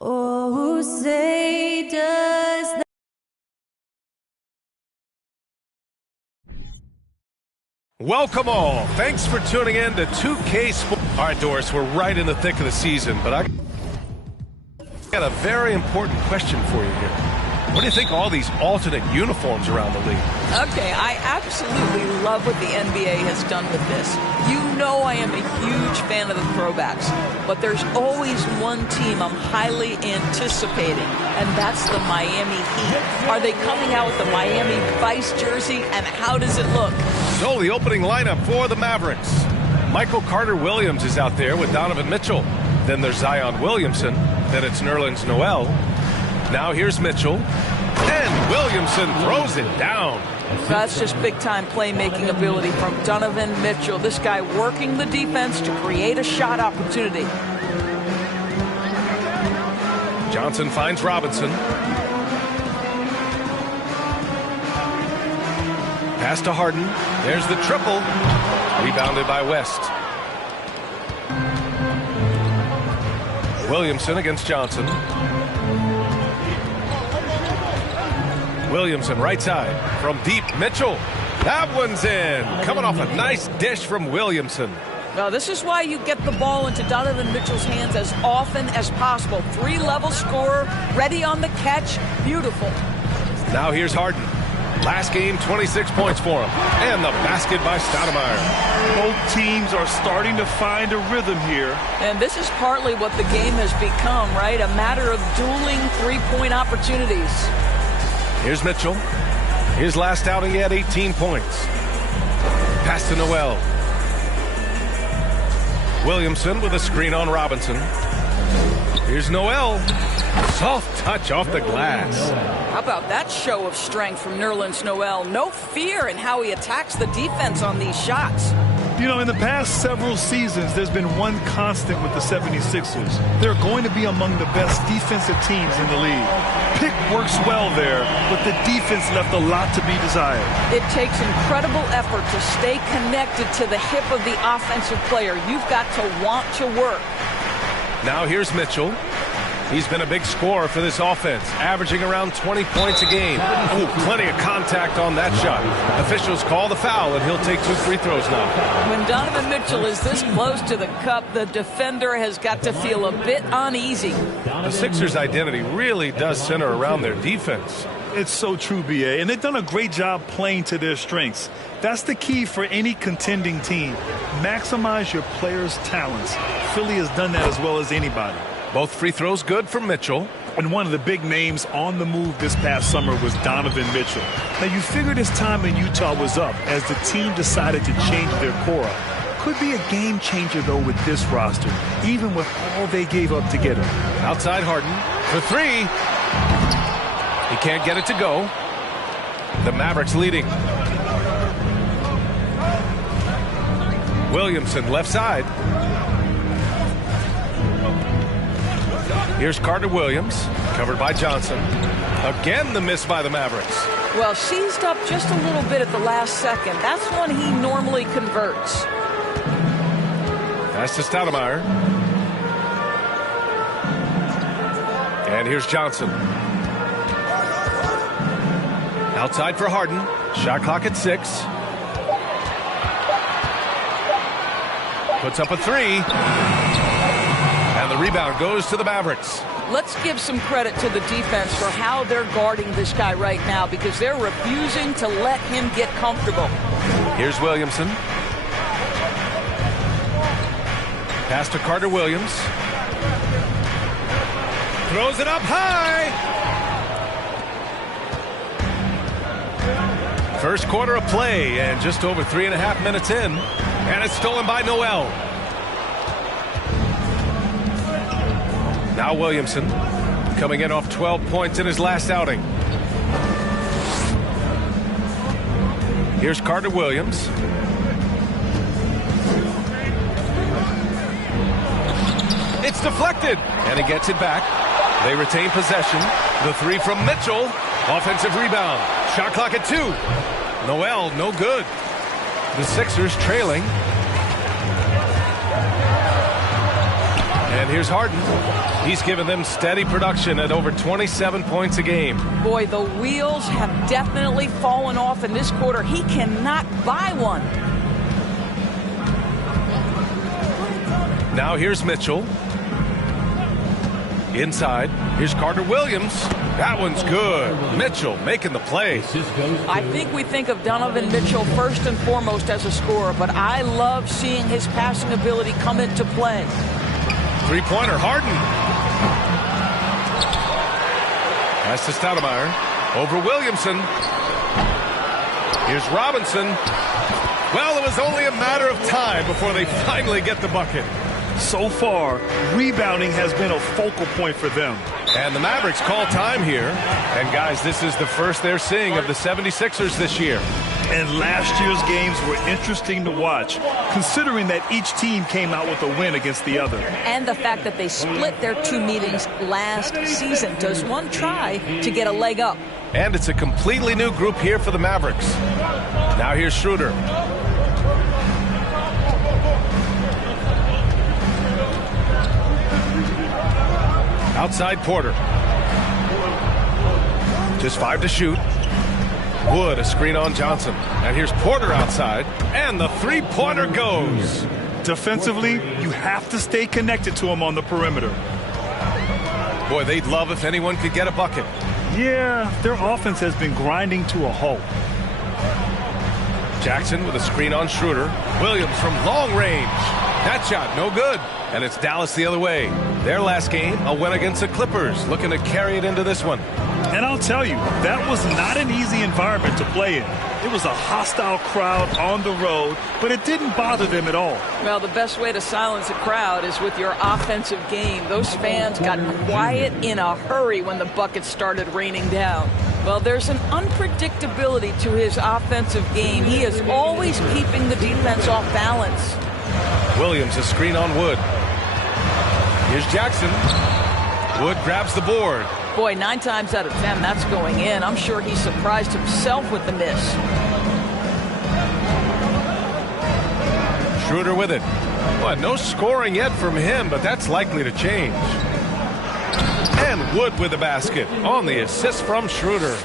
Oh, say does that. Welcome all. Thanks for tuning in to 2K Sports. All right, Doris, we're right in the thick of the season, but I got a very important question for you here. What do you think of all these alternate uniforms around the league? Okay, I absolutely love what the NBA has done with this. You know I am a huge fan of the throwbacks, but there's always one team I'm highly anticipating, and that's the Miami Heat. Are they coming out with the Miami Vice jersey, and how does it look? So the opening lineup for the Mavericks. Michael Carter-Williams is out there with Donovan Mitchell. Then there's Zion Williamson. Then it's Nerlens Noel. Now here's Mitchell. And Williamson throws it down. That's just big-time playmaking ability from Donovan Mitchell. This guy working the defense to create a shot opportunity. Johnson finds Robinson. Pass to Harden. There's the triple. Rebounded by West. Williamson against Johnson. Williamson right side from deep. Mitchell. That one's in. Coming off a nice dish from Williamson. Now, this is why you get the ball into Donovan Mitchell's hands as often as possible. Three-level scorer, ready on the catch. Beautiful. Now here's Harden. Last game, 26 points for him. And the basket by Stoudemire. Both teams are starting to find a rhythm here. And this is partly what the game has become, right? A matter of dueling three-point opportunities. Here's Mitchell. His last outing, he had 18 points. Pass to Noel. Williamson with a screen on Robinson. Here's Noel. Soft touch off the glass. How about that show of strength from Nerlens Noel? No fear in how he attacks the defense on these shots. You know, in the past several seasons, there's been one constant with the 76ers. They're going to be among the best defensive teams in the league. Pick works well there, but the defense left a lot to be desired. It takes incredible effort to stay connected to the hip of the offensive player. You've got to want to work. Now here's Mitchell. He's been a big scorer for this offense, averaging around 20 points a game. Ooh, plenty of contact on that shot. Officials call the foul, and he'll take 2 free throws now. When Donovan Mitchell is this close to the cup, the defender has got to feel a bit uneasy. The Sixers' identity really does center around their defense. It's so true, B.A., and they've done a great job playing to their strengths. That's the key for any contending team. Maximize your players' talents. Philly has done that as well as anybody. Both free throws good for Mitchell. And one of the big names on the move this past summer was Donovan Mitchell. Now, you figured his time in Utah was up as the team decided to change their core up. Could be a game changer, though, with this roster, even with all they gave up to get him. Outside Harden for 3. He can't get it to go. The Mavericks leading. Williamson left side. Here's Carter-Williams, covered by Johnson. Again, the miss by the Mavericks. Well, seized up just a little bit at the last second. That's when he normally converts. Pass to Stoudemire. And here's Johnson. Outside for Harden. Shot clock at 6. Puts up a 3. And the rebound goes to the Mavericks. Let's give some credit to the defense for how they're guarding this guy right now, because they're refusing to let him get comfortable. Here's Williamson. Pass to Carter-Williams. Throws it up high. First quarter of play, and just over 3.5 minutes in. And it's stolen by Noel. Now Williamson, coming in off 12 points in his last outing. Here's Carter-Williams. It's deflected, and he gets it back. They retain possession. The 3 from Mitchell. Offensive rebound. Shot clock at 2. Noel, no good. The Sixers trailing. And here's Harden. He's given them steady production at over 27 points a game. Boy, the wheels have definitely fallen off in this quarter. He cannot buy one. Now here's Mitchell. Inside. Here's Carter Williams. That one's good. Mitchell making the play. I think we think of Donovan Mitchell first and foremost as a scorer, but I love seeing his passing ability come into play. Three-pointer, Harden. Pass to Stoudemire. Over Williamson. Here's Robinson. Well, it was only a matter of time before they finally get the bucket. So far, rebounding has been a focal point for them. And the Mavericks call time here. And guys, this is the first they're seeing of the 76ers this year. And last year's games were interesting to watch, considering that each team came out with a win against the other. And the fact that they split their two meetings last season. Does one try to get a leg up? And it's a completely new group here for the Mavericks. Now here's Schroeder. Outside Porter. Just 5 to shoot. Wood, a screen on Johnson. And here's Porter outside. And the three-pointer goes. Defensively, you have to stay connected to him on the perimeter. Boy, they'd love if anyone could get a bucket. Yeah, their offense has been grinding to a halt. Jackson with a screen on Schroeder. Williams from long range. That shot, no good. And it's Dallas the other way. Their last game, a win against the Clippers, looking to carry it into this one. And I'll tell you, that was not an easy environment to play in. It was a hostile crowd on the road, but it didn't bother them at all. Well, the best way to silence a crowd is with your offensive game. Those fans got quiet in a hurry when the buckets started raining down. Well, there's an unpredictability to his offensive game. He is always keeping the defense off balance. Williams, a screen on Wood. Here's Jackson. Wood grabs the board. Boy, 9 times out of 10, that's going in. I'm sure he surprised himself with the miss. Schroeder with it. Well, no scoring yet from him, but that's likely to change. And Wood with the basket on the assist from Schroeder.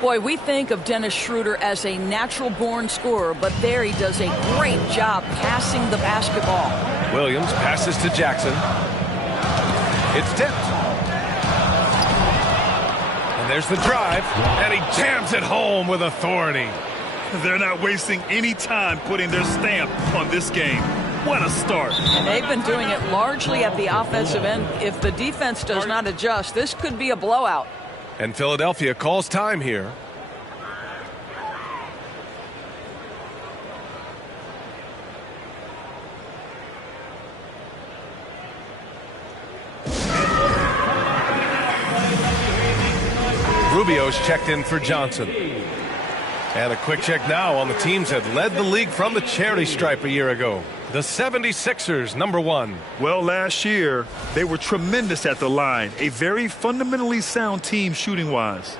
Boy, we think of Dennis Schroeder as a natural-born scorer, but there he does a great job passing the basketball. Williams passes to Jackson. It's tipped. And there's the drive, and he jams it home with authority. They're not wasting any time putting their stamp on this game. What a start. And they've been doing it largely at the offensive end. If the defense does not adjust, this could be a blowout. And Philadelphia calls time here. Rubio's checked in for Johnson. And a quick check now on the teams that led the league from the charity stripe a year ago. The 76ers, #1. Well, last year, they were tremendous at the line. A very fundamentally sound team shooting-wise.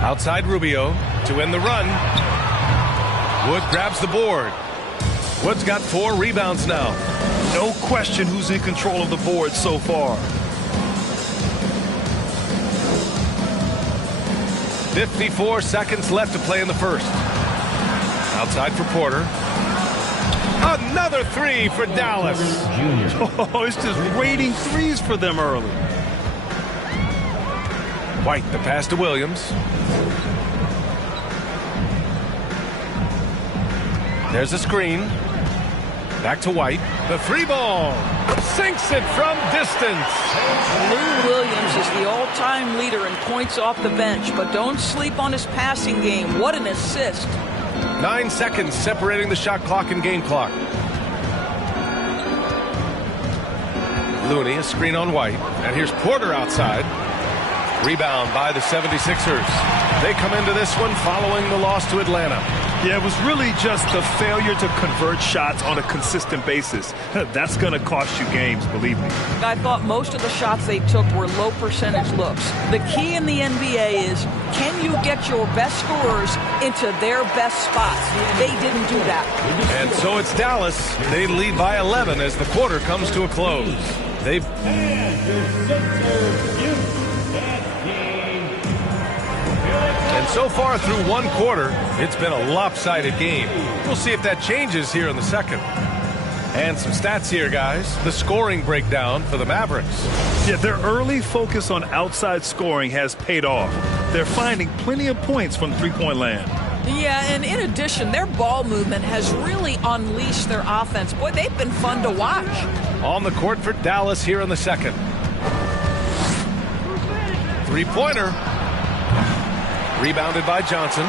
Outside Rubio to win the run. Wood grabs the board. Wood's got 4 rebounds now. No question who's in control of the board so far. 54 seconds left to play in the first. Outside for Porter. Another 3 for Dallas. Oh, it's just raining threes for them early. White, the pass to Williams. There's a screen. Back to White. The 3-ball. Sinks it from distance. Lou Williams is the all-time leader in points off the bench, but don't sleep on his passing game. What an assist. 9 seconds separating the shot clock and game clock. Looney, a screen on White. And here's Porter outside. Rebound by the 76ers. They come into this one following the loss to Atlanta. Yeah, it was really just the failure to convert shots on a consistent basis. That's going to cost you games, believe me. I thought most of the shots they took were low percentage looks. The key in the NBA is, can you get your best scorers into their best spots? They didn't do that. And so it's Dallas. They lead by 11 as the quarter comes to a close. They've... And so far through one quarter, it's been a lopsided game. We'll see if that changes here in the second. And some stats here, guys. The scoring breakdown for the Mavericks. Yeah, their early focus on outside scoring has paid off. They're finding plenty of points from three-point land. Yeah, and in addition, their ball movement has really unleashed their offense. Boy, they've been fun to watch. On the court for Dallas here in the second. Three-pointer. Rebounded by Johnson.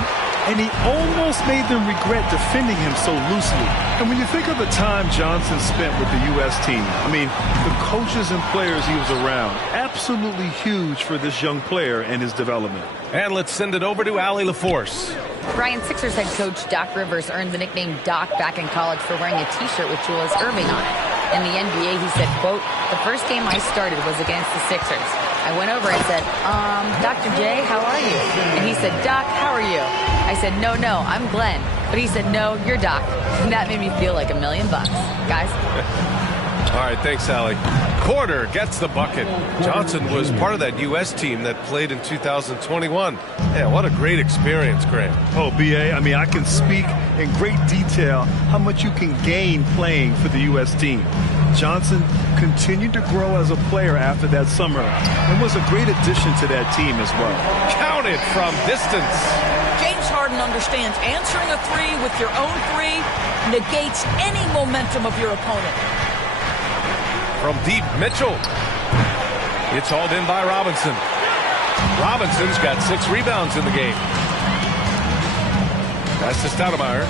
And he almost made them regret defending him so loosely. And when you think of the time Johnson spent with the U.S. team, I mean, the coaches and players he was around, absolutely huge for this young player and his development. And let's send it over to Allie LaForce. Brian, Sixers head coach Doc Rivers earned the nickname Doc back in college for wearing a T-shirt with Julius Erving on it. In the NBA, he said, quote, "The first game I started was against the Sixers. I went over and said, Dr. J, how are you?" And he said, "Doc, how are you?" I said, no, I'm Glenn. But he said, "No, you're Doc." And that made me feel like $1 million. Guys. All right, thanks, Allie. Porter gets the bucket. Johnson was part of that U.S. team that played in 2021. Yeah, what a great experience, Grant. Oh, B.A., I mean, I can speak in great detail how much you can gain playing for the U.S. team. Johnson continued to grow as a player after that summer and was a great addition to that team as well. Counted from distance. James Harden understands answering a three with your own three negates any momentum of your opponent. From deep, Mitchell. It's hauled in by Robinson. Robinson's got 6 rebounds in the game. Pass to Stoudemire.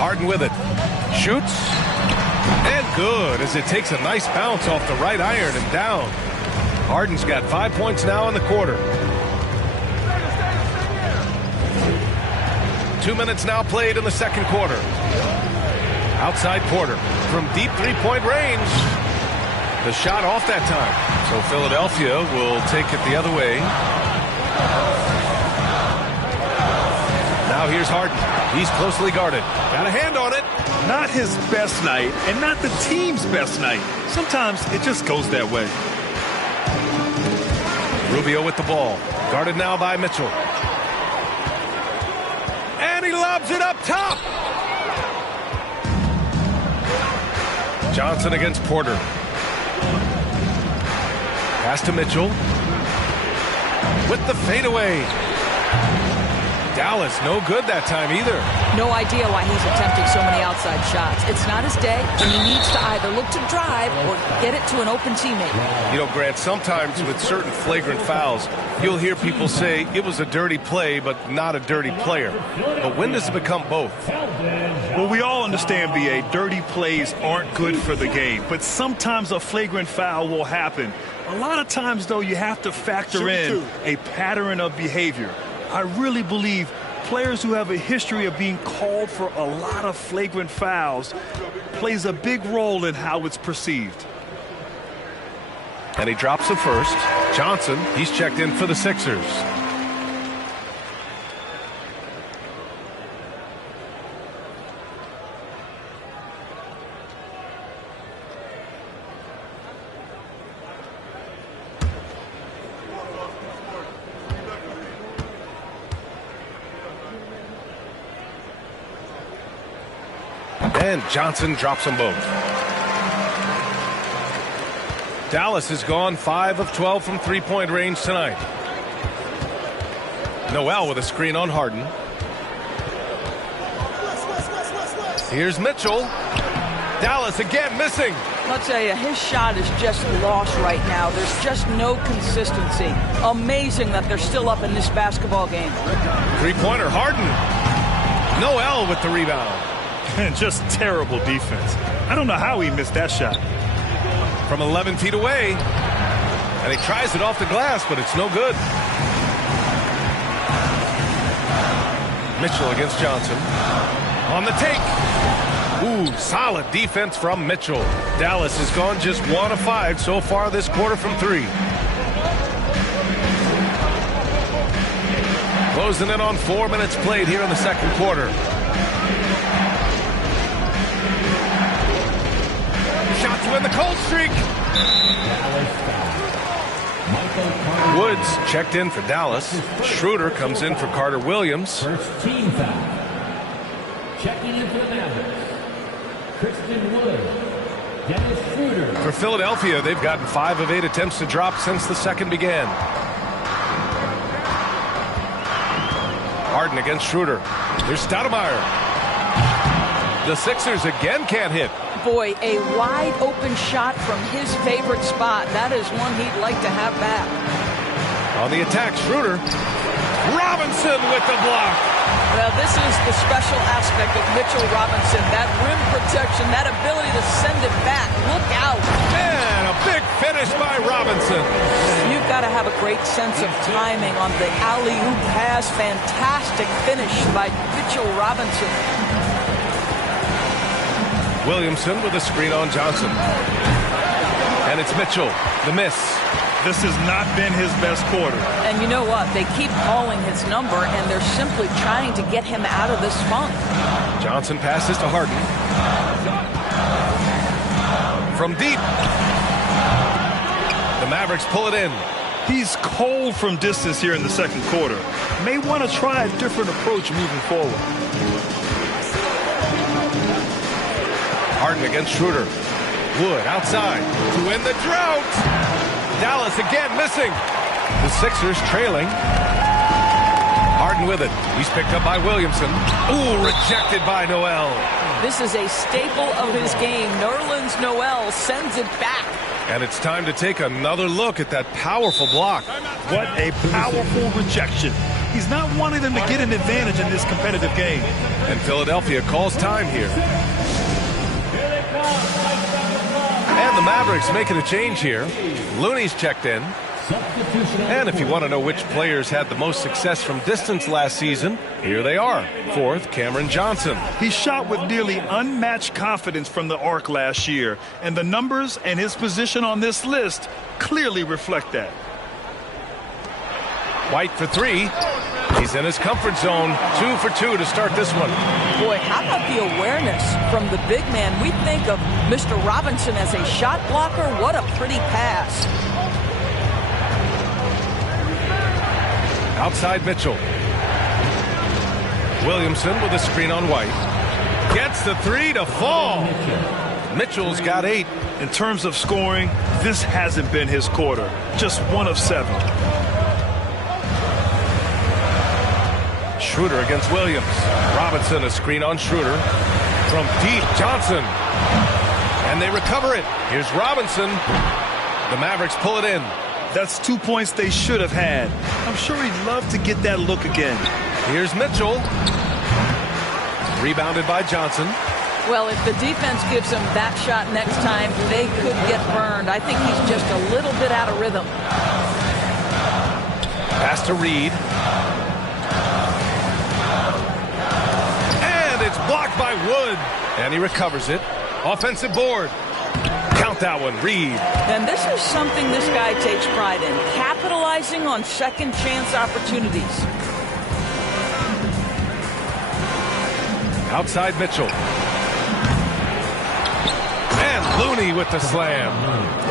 Harden with it. Shoots. And good as it takes a nice bounce off the right iron and down. Harden's got 5 points now in the quarter. 2 minutes now played in the second quarter. Outside Porter from deep three-point range. The shot off that time. So Philadelphia will take it the other way. Now here's Harden. He's closely guarded. Got a hand on it. Not his best night and not the team's best night. Sometimes it just goes that way. Rubio with the ball. Guarded now by Mitchell. And he lobs it up top. Johnson against Porter. Pass to Mitchell. With the fadeaway. Dallas, no good that time either. No idea why he's attempting so many outside shots. It's not his day, and he needs to either look to drive or get it to an open teammate. You know, Grant, sometimes with certain flagrant fouls, you'll hear people say it was a dirty play, but not a dirty player. But when does it become both? Well, we all understand, B.A., dirty plays aren't good for the game, but sometimes a flagrant foul will happen. A lot of times, though, you have to factor in a pattern of behavior. I really believe players who have a history of being called for a lot of flagrant fouls plays a big role in how it's perceived. And he drops the first. Johnson, he's checked in for the Sixers. And Johnson drops them both. Dallas has gone 5 of 12 from three-point range tonight. Noel with a screen on Harden. Here's Mitchell. Dallas again missing. I'll tell you, his shot is just lost right now. There's just no consistency. Amazing that they're still up in this basketball game. Three-pointer, Harden. Noel with the rebound. And just terrible defense. I don't know how he missed that shot. From 11 feet away. And he tries it off the glass, but it's no good. Mitchell against Johnson. On the take. Ooh, solid defense from Mitchell. Dallas has gone just 1 of 5 so far this quarter from 3. Closing in on 4 minutes played here in the second quarter. Shots win the cold streak. Woods checked in for Dallas. Schroeder comes in for Carter Williams. First team foul. Checking in for the Mavericks, Christian Wood, Dennis Schroeder. For Philadelphia, they've gotten 5 of 8 attempts to drop since the second began. Harden against Schroeder. Here's Stoudemire. The Sixers again can't hit. Boy, a wide open shot from his favorite spot. That is one he'd like to have back. On the attack, Schroeder. Robinson with the block. Well, this is the special aspect of Mitchell Robinson. That rim protection, that ability to send it back. Look out. And a big finish by Robinson. You've got to have a great sense of timing on the alley-oop pass. Fantastic finish by Mitchell Robinson. Williamson with a screen on Johnson. And it's Mitchell. The miss. This has not been his best quarter. And you know what? They keep calling his number, and they're simply trying to get him out of this funk. Johnson passes to Harden. From deep. The Mavericks pull it in. He's cold from distance here in the second quarter. May want to try a different approach moving forward. Harden against Schroeder. Wood outside to win the drought. Dallas again missing. The Sixers trailing. Harden with it. He's picked up by Williamson. Ooh, rejected by Noel. This is a staple of his game. Nerlens Noel sends it back. And it's time to take another look at that powerful block. What a powerful rejection. He's not wanting them to get an advantage in this competitive game. And Philadelphia calls time here. And the Mavericks making a change here. Looney's checked in. And if you want to know which players had the most success from distance last season, here they are. Fourth, Cameron Johnson. He shot with nearly unmatched confidence from the arc last year, and the numbers and his position on this list clearly reflect that. White for 3. He's in his comfort zone. 2 for 2 to start this one. Boy, how about the awareness from the big man? We think of Mr. Robinson as a shot blocker. What a pretty pass. Outside Mitchell. Williamson with a screen on White. Gets the 3 to fall. Mitchell's got 8. In terms of scoring, this hasn't been his quarter. Just 1 of 7. Schroeder against Williams. Robinson a screen on Schroeder. From deep, Johnson. And they recover it. Here's Robinson. The Mavericks pull it in. That's 2 points they should have had. I'm sure he'd love to get that look again. Here's Mitchell. Rebounded by Johnson. Well, if the defense gives him that shot next time, they could get burned. I think he's just a little bit out of rhythm. Pass to Reed. And it's blocked by Wood. And he recovers it. Offensive board. Count that one, Reed. And this is something this guy takes pride in, capitalizing on second chance opportunities. Outside Mitchell. And Looney with the slam.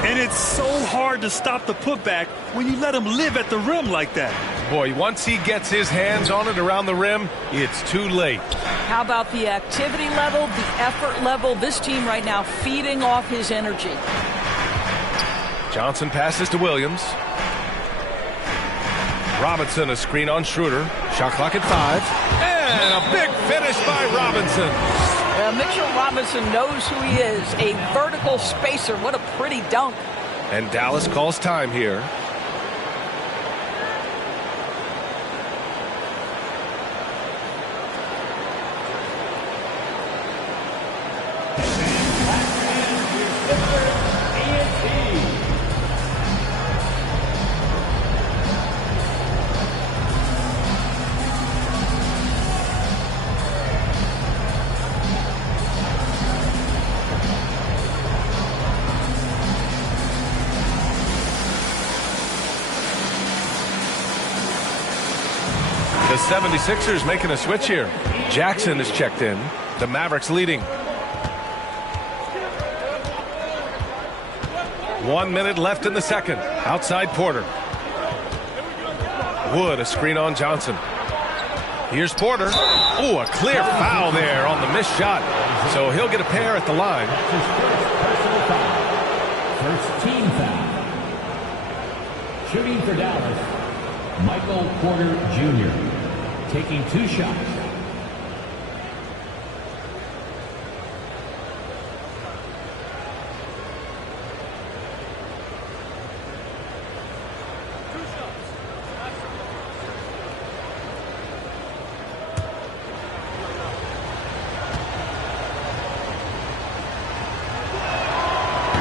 And it's so hard to stop the putback when you let him live at the rim like that. Boy, once he gets his hands on it around the rim, it's too late. How about the activity level, the effort level? This team right now feeding off his energy. Johnson passes to Williams. Robinson a screen on Schroeder. Shot clock at 5. And a big finish by Robinson. Mitchell Robinson knows who he is. A vertical spacer. What a pretty dunk. And Dallas calls time here. The 76ers making a switch here. Jackson is checked in. The Mavericks leading. 1 minute left in the second. Outside Porter. Wood, a screen on Johnson. Here's Porter. Oh, a clear foul there on the missed shot. So he'll get a pair at the line. First team foul. Shooting for Dallas, Michael Porter Jr. taking 2 shots.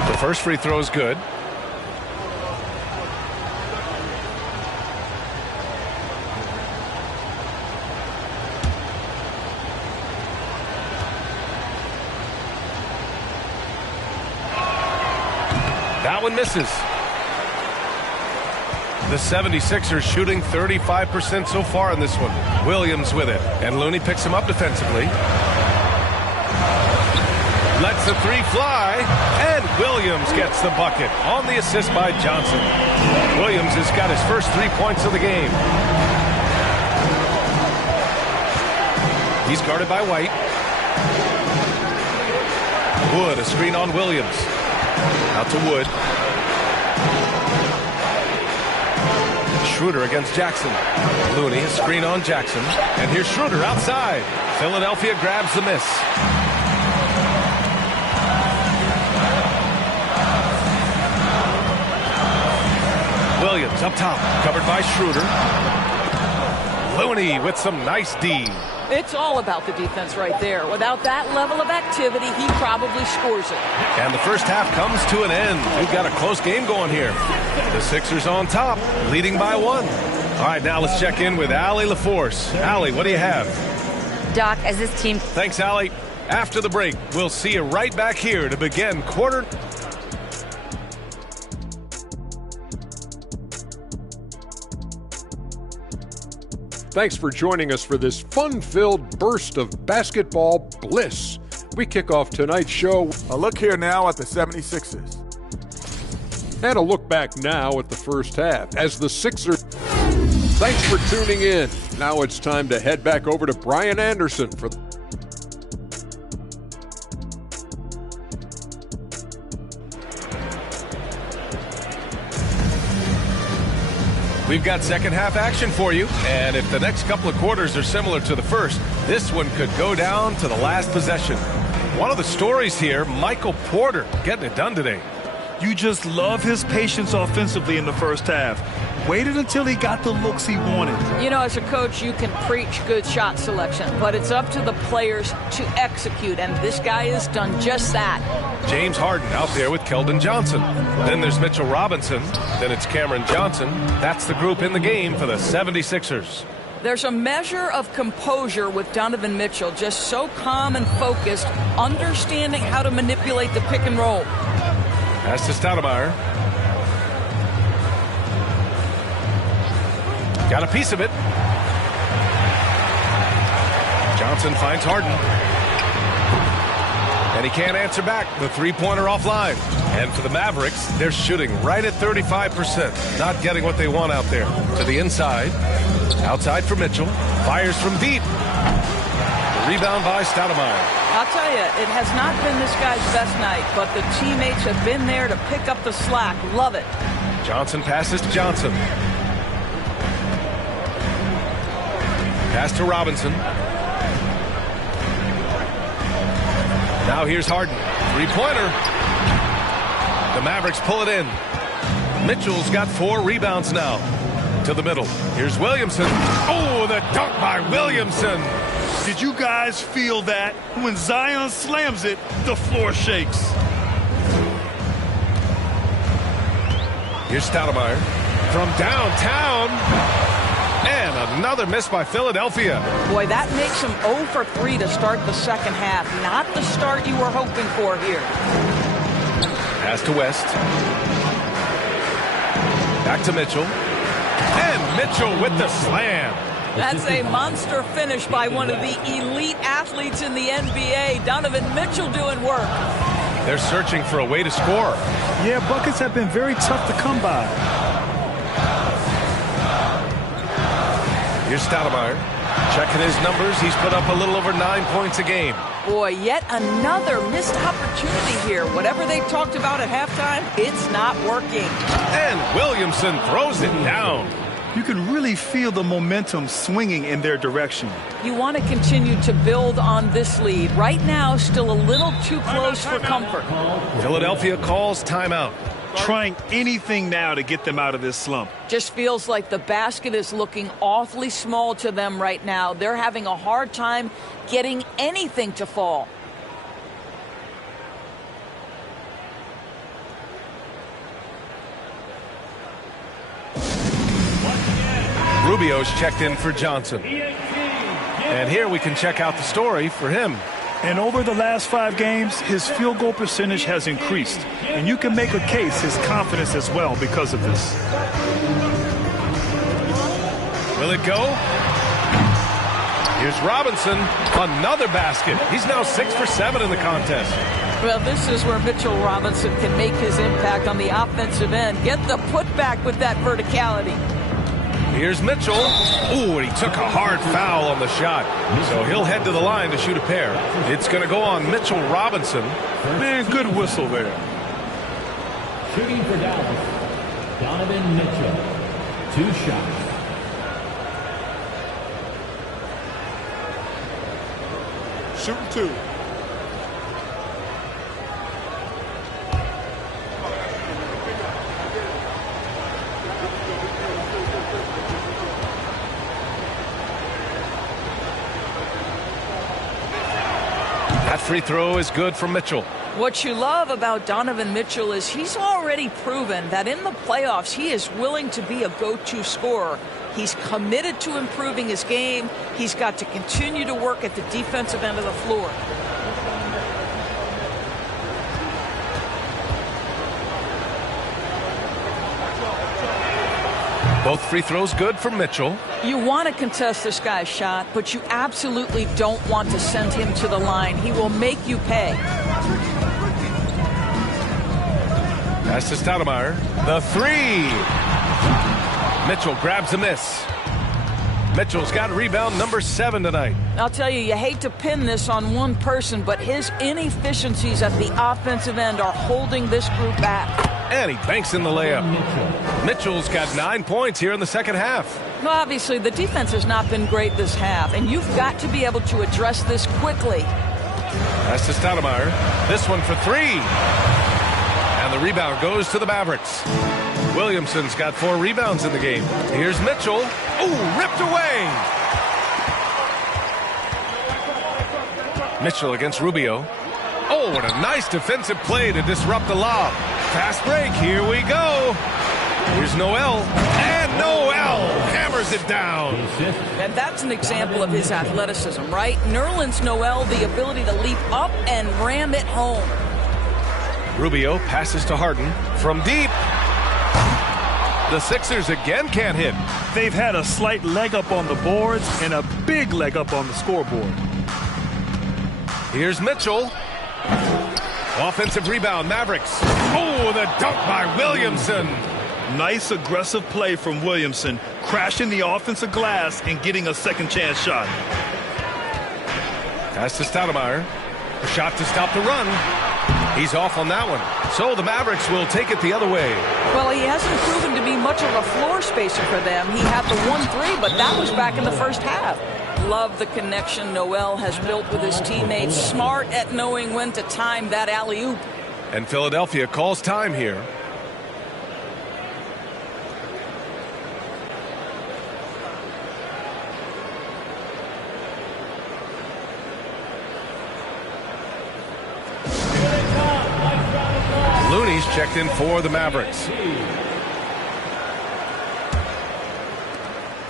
The first free throw is good. That one misses. The 76ers shooting 35% so far in this one. Williams with it, and Looney picks him up defensively. Lets the three fly, and Williams gets the bucket on the assist by Johnson. Williams has got his first 3 points of the game. He's guarded by White. Wood, a screen on Williams. Out to Wood. Schroeder against Jackson. Looney, a screen on Jackson. And here's Schroeder outside. Philadelphia grabs the miss. Williams up top, covered by Schroeder. Looney with some nice D. It's all about the defense right there. Without that level of activity, he probably scores it. And the first half comes to an end. We've got a close game going here. The Sixers on top, leading by 1. All right, now let's check in with Allie LaForce. Allie, what do you have? Doc, as this team... Thanks, Allie. After the break, we'll see you right back here to begin quarter... Thanks for joining us for this fun-filled burst of basketball bliss. We kick off tonight's show. A look here now at the 76ers. And a look back now at the first half as the Sixers. Thanks for tuning in. Now it's time to head back over to Brian Anderson for the... We've got second half action for you, and if the next couple of quarters are similar to the first, this one could go down to the last possession. One of the stories here, Michael Porter getting it done today. You just love his patience offensively in the first half. Waited until he got the looks he wanted. You know, as a coach, you can preach good shot selection, but it's up to the players to execute, and this guy has done just that. James Harden out there with Keldon Johnson. Then there's Mitchell Robinson. Then it's Cameron Johnson. That's the group in the game for the 76ers. There's a measure of composure with Donovan Mitchell, just so calm and focused, understanding how to manipulate the pick and roll. Pass to Stoudemire. Got a piece of it. Johnson finds Harden. And he can't answer back. The three-pointer offline. And for the Mavericks, they're shooting right at 35%. Not getting what they want out there. To the inside. Outside for Mitchell. Fires from deep. The rebound by Stoudemire. I'll tell you, it has not been this guy's best night, but the teammates have been there to pick up the slack. Love it. Johnson passes to Johnson. Pass to Robinson. Now here's Harden. Three-pointer. The Mavericks pull it in. Mitchell's got 4 rebounds now. To the middle. Here's Williamson. Oh, the dunk by Williamson. Did you guys feel that? When Zion slams it, the floor shakes. Here's Stoudemire. From downtown. And another miss by Philadelphia. Boy, that makes them 0 for 3 to start the second half. Not the start you were hoping for here. Pass to West. Back to Mitchell. And Mitchell with the slam. That's a monster finish by one of the elite athletes in the NBA. Donovan Mitchell doing work. They're searching for a way to score. Yeah, buckets have been very tough to come by. Here's Stoudemire. Checking his numbers. He's put up a little over 9 points a game. Boy, yet another missed opportunity here. Whatever they talked about at halftime, it's not working. And Williamson throws it down. You can really feel the momentum swinging in their direction. You want to continue to build on this lead. Right now, still a little too close for comfort. Philadelphia calls timeout. Trying anything now to get them out of this slump. Just feels like the basket is looking awfully small to them right now. They're having a hard time getting anything to fall. Rubio's checked in for Johnson. And here we can check out the story for him. And over the last 5 games, his field goal percentage has increased. And you can make a case his confidence as well because of this. Will it go? Here's Robinson. Another basket. He's now 6 for 7 in the contest. Well, this is where Mitchell Robinson can make his impact on the offensive end. Get the putback with that verticality. Here's Mitchell. Ooh, and he took a hard foul on the shot. So he'll head to the line to shoot a pair. It's going to go on Mitchell Robinson. Man, good whistle there. Shooting for Dallas, Donovan Mitchell. 2 shots. Shooting 2. That free throw is good for Mitchell. What you love about Donovan Mitchell is he's already proven that in the playoffs he is willing to be a go-to scorer. He's committed to improving his game. He's got to continue to work at the defensive end of the floor. Both free throws good for Mitchell. You want to contest this guy's shot, but you absolutely don't want to send him to the line. He will make you pay. Pass to Stoudemire. The 3. Mitchell grabs a miss. Mitchell's got rebound number 7 tonight. I'll tell you, you hate to pin this on one person, but his inefficiencies at the offensive end are holding this group back. And he banks in the layup. Mitchell's got 9 points here in the second half. Well, obviously, the defense has not been great this half, and you've got to be able to address this quickly. Pass to Stoudemire. This one for 3. And the rebound goes to the Mavericks. Williamson's got 4 rebounds in the game. Here's Mitchell. Ooh, ripped away. Mitchell against Rubio. Oh, what a nice defensive play to disrupt the lob. Fast break. Here we go. Here's Noel. And Noel hammers it down. And that's an example of his athleticism, right? Nerlens Noel, the ability to leap up and ram it home. Rubio passes to Harden from deep. The Sixers again can't hit. They've had a slight leg up on the boards and a big leg up on the scoreboard. Here's Mitchell. Offensive rebound, Mavericks. Oh, the dunk by Williamson. Nice aggressive play from Williamson, crashing the offensive glass and getting a second chance shot. Pass to Stoudemire. A shot to stop the run. He's off on that one. So the Mavericks will take it the other way. Well, he hasn't proven to be much of a floor spacer for them. He had the 1-3, but that was back in the first half. Love the connection Noel has built with his teammates. Smart at knowing when to time that alley-oop. And Philadelphia calls time here. Looney's checked in for the Mavericks.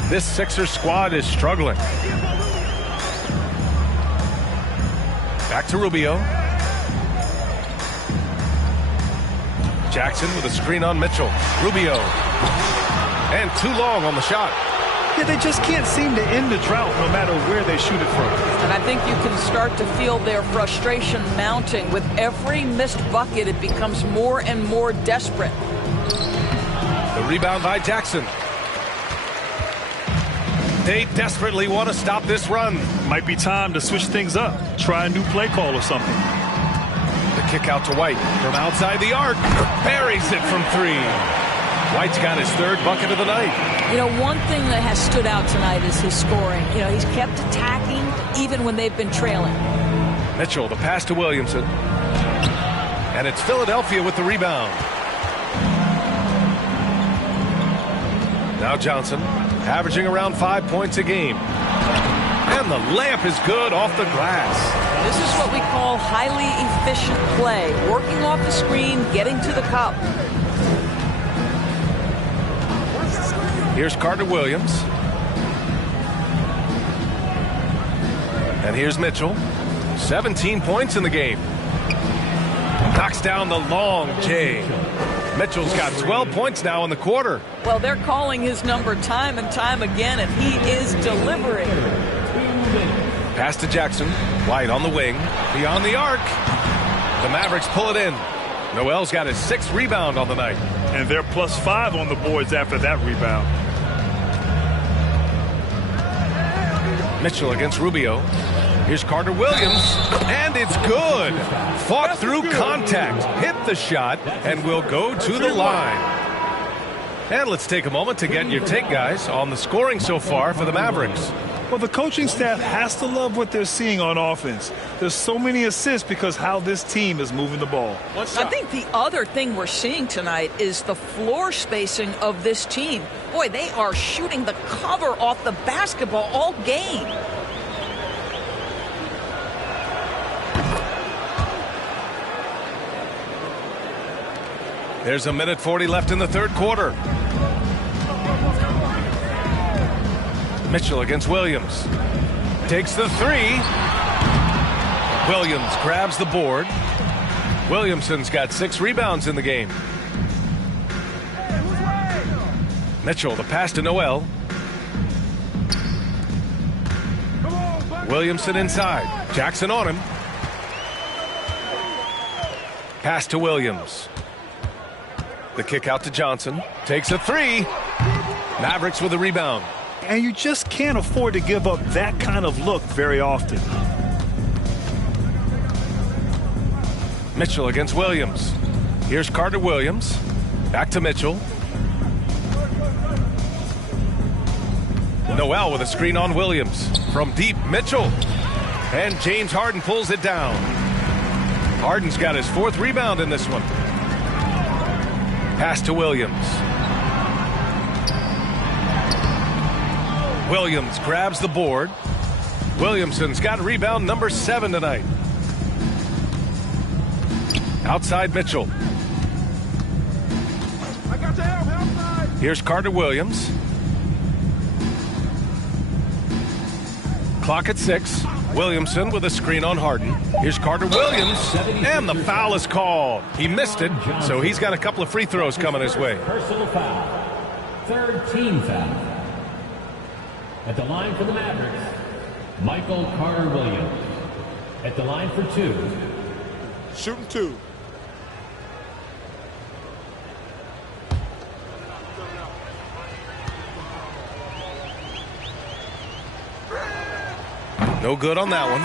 This Sixers squad is struggling. Back to Rubio. Jackson with a screen on Mitchell. Rubio. And too long on the shot. Yeah, they just can't seem to end the drought no matter where they shoot it from. And I think you can start to feel their frustration mounting. With every missed bucket, it becomes more and more desperate. The rebound by Jackson. They desperately want to stop this run. Might be time to switch things up. Try a new play call or something. The kick out to White from outside the arc. Buries it from 3. White's got his 3rd bucket of the night. You know, one thing that has stood out tonight is his scoring. You know, he's kept attacking even when they've been trailing. Mitchell, the pass to Williamson. And it's Philadelphia with the rebound. Now Johnson, averaging around 5 points a game. And the layup is good off the glass. This is what we call highly efficient play. Working off the screen, getting to the cup. Here's Carter Williams. And here's Mitchell. 17 points in the game. Knocks down the long J. Mitchell's got 12 points now in the quarter. Well, they're calling his number time and time again, and he is delivering. Pass to Jackson. White on the wing. Beyond the arc. The Mavericks pull it in. Noel's got his 6th rebound on the night. And they're +5 on the boards after that rebound. Mitchell against Rubio. Here's Carter Williams, and it's good. Fought through contact, hit the shot, and will go to the line. And let's take a moment to get your take, guys, on the scoring so far for the Mavericks. Well, the coaching staff has to love what they're seeing on offense. There's so many assists because how this team is moving the ball. I think the other thing we're seeing tonight is the floor spacing of this team. Boy, they are shooting the cover off the basketball all game. There's 1:40 left in the 3rd quarter. Mitchell against Williams. Takes the 3. Williams grabs the board. Williamson's got 6 rebounds in the game. Mitchell, the pass to Noel. Williamson inside. Jackson on him. Pass to Williams. The kick out to Johnson. Takes a 3. Mavericks with a rebound. And you just can't afford to give up that kind of look very often. Mitchell against Williams. Here's Carter Williams. Back to Mitchell. Noel with a screen on Williams. From deep, Mitchell. And James Harden pulls it down. Harden's got his 4th rebound in this one. Pass to Williams. Williams grabs the board. Williamson's got rebound number 7 tonight. Outside Mitchell. Here's Carter Williams. Clock at 6. Williamson with a screen on Harden. Here's Carter Williams, and the foul is called. He missed it, so he's got a couple of free throws coming his way. Personal foul. 3rd team foul. At the line for the Mavericks, Michael Carter Williams. At the line for 2. Shooting 2. No good on that one.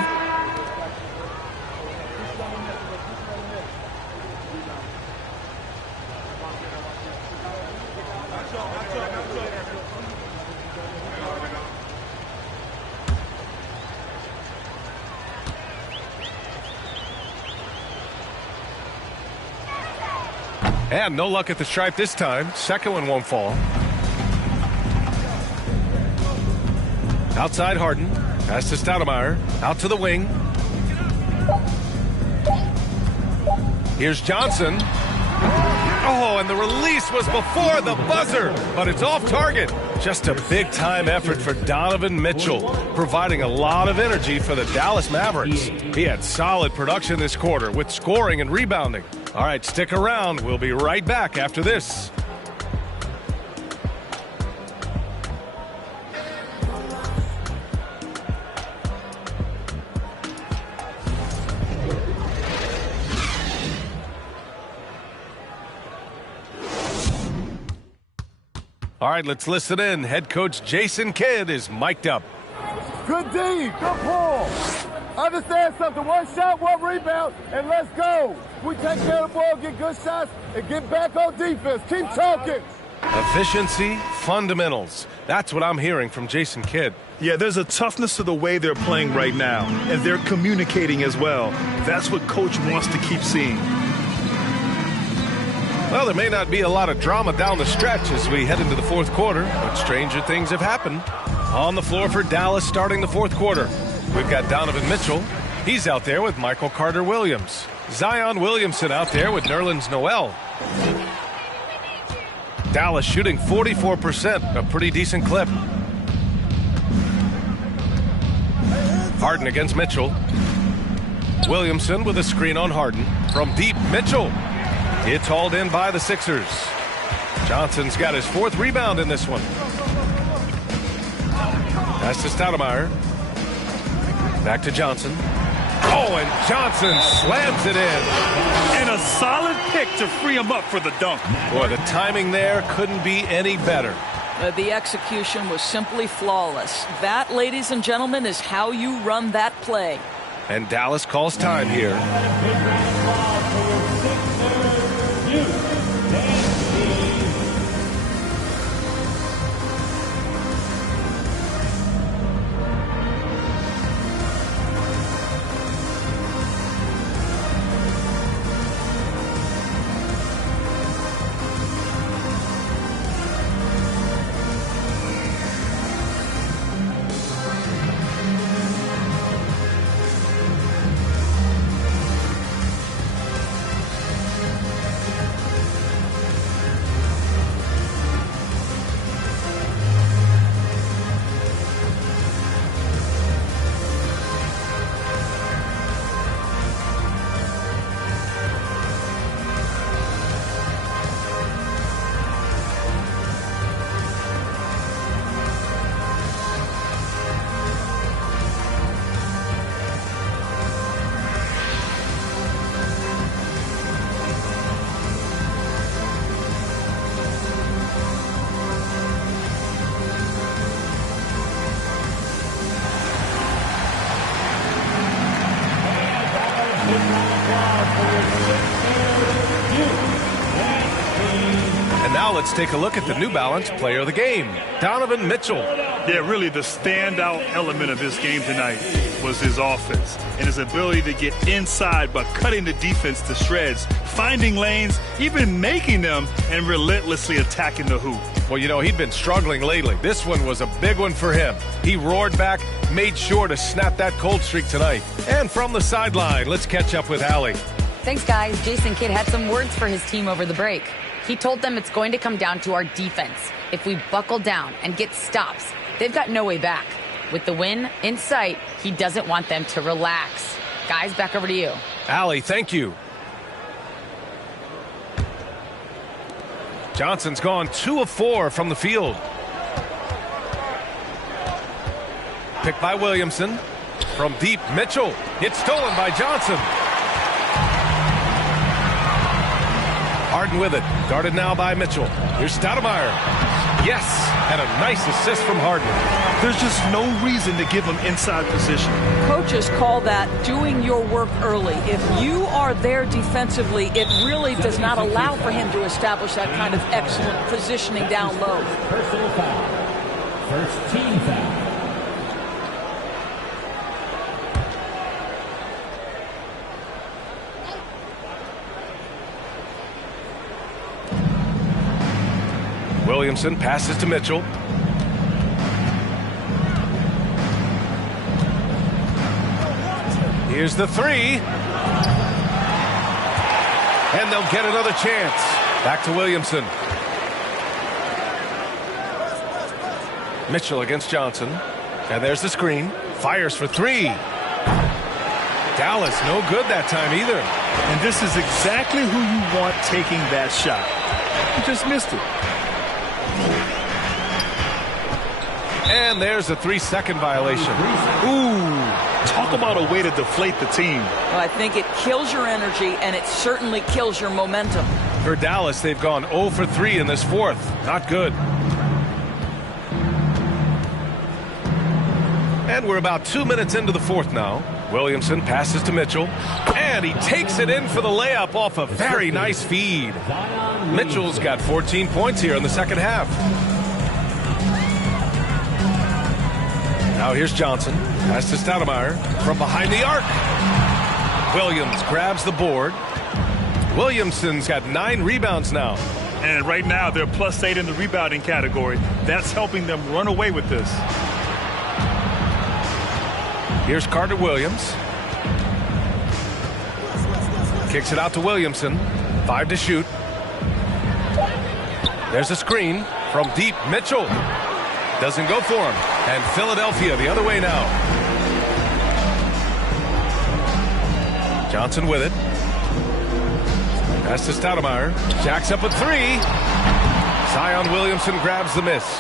And no luck at the stripe this time. 2nd one won't fall. Outside Harden. Pass to Stoudemire. Out to the wing. Here's Johnson. Oh, and the release was before the buzzer, but it's off target. Just a big-time effort for Donovan Mitchell, providing a lot of energy for the Dallas Mavericks. He had solid production this quarter with scoring and rebounding. All right, stick around. We'll be right back after this. All right, let's listen in. Head coach Jason Kidd is mic'd up. Good D, good pull. Understand something, one shot, one rebound, and let's go. We take care of the ball, get good shots, and get back on defense. Keep talking. Efficiency, fundamentals. That's what I'm hearing from Jason Kidd. Yeah, there's a toughness to the way they're playing right now, and they're communicating as well. That's what Coach wants to keep seeing. Well, there may not be a lot of drama down the stretch as we head into the fourth quarter, but stranger things have happened. On the floor for Dallas starting the fourth quarter, we've got Donovan Mitchell. He's out there with Michael Carter-Williams. Zion Williamson out there with Nerlens Noel. Dallas shooting 44%, a pretty decent clip. Harden against Mitchell. Williamson with a screen on Harden. From deep, Mitchell. It's hauled in by the Sixers. Johnson's got his fourth rebound in this one. That's to Stoudemire. Back to Johnson. Oh, and Johnson slams it in. And a solid pick to free him up for the dunk. Boy, the timing there couldn't be any better. The execution was simply flawless. That, ladies and gentlemen, is how you run that play. And Dallas calls time here. And now let's take a look at the New Balance player of the game, Donovan Mitchell. Yeah, really the standout element of his game tonight was his offense and his ability to get inside by cutting the defense to shreds, finding lanes, even making them, and relentlessly attacking the hoop. Well, you know, he'd been struggling lately. This one was a big one for him. He roared back, made sure to snap that cold streak tonight. And from the sideline, let's catch up with Allie. Thanks, guys. Jason Kidd had some words for his team over the break. He told them it's going to come down to our defense. If we buckle down and get stops, they've got no way back. With the win in sight, he doesn't want them to relax. Guys, back over to you. Allie, thank you. Johnson's gone 2 of 4 from the field. Picked by Williamson. From deep, Mitchell. It's stolen by Johnson. Harden with it. Guarded now by Mitchell. Here's Stoudemire. Yes, and a nice assist from Harden. There's just no reason to give him inside position. Coaches call that doing your work early. If you are there defensively, it really does not allow for him to establish that kind of excellent positioning down low. Personal foul. First team foul. Williamson passes to Mitchell. Here's the three. And they'll get another chance. Back to Williamson. Mitchell against Johnson. And there's the screen. Fires for three. Dallas, no good that time either. And this is exactly who you want taking that shot. He just missed it. And there's a 3-second violation. Ooh, talk about a way to deflate the team. Well, I think it kills your energy, and it certainly kills your momentum. For Dallas, they've gone 0 for 3 in this fourth. Not good. And we're about 2 minutes into the fourth now. Williamson passes to Mitchell, and he takes it in for the layup off a very nice feed. Mitchell's got 14 points here in the second half. Now here's Johnson. Pass to Stoudemire from behind the arc. Williams grabs the board. Williamson's got 9 rebounds now. And right now they're +8 in the rebounding category. That's helping them run away with this. Here's Carter Williams. Kicks it out to Williamson. 5 to shoot. There's a screen from deep. Mitchell doesn't go for him. And Philadelphia the other way now. Johnson with it. Pass to Stoudemire. Jacks up a 3. Zion Williamson grabs the miss.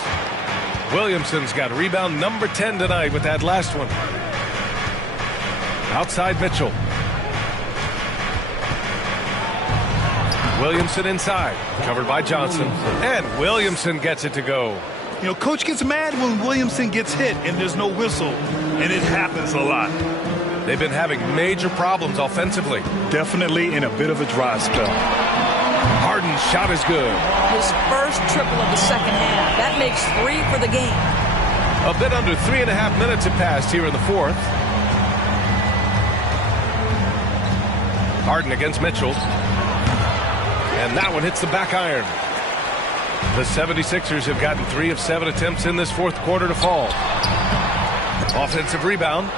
Williamson's got rebound number 10 tonight with that last one. Outside Mitchell. Williamson inside. Covered by Johnson. And Williamson gets it to go. You know, coach gets mad when Williamson gets hit and there's no whistle. And it happens a lot. They've been having major problems offensively. Definitely in a bit of a dry spell. Harden's shot is good. His first triple of the second half. That makes 3 for the game. A bit under 3.5 minutes have passed here in the fourth. Harden against Mitchell. And that one hits the back iron. The 76ers have gotten 3 of 7 attempts in this fourth quarter to fall. Offensive rebound.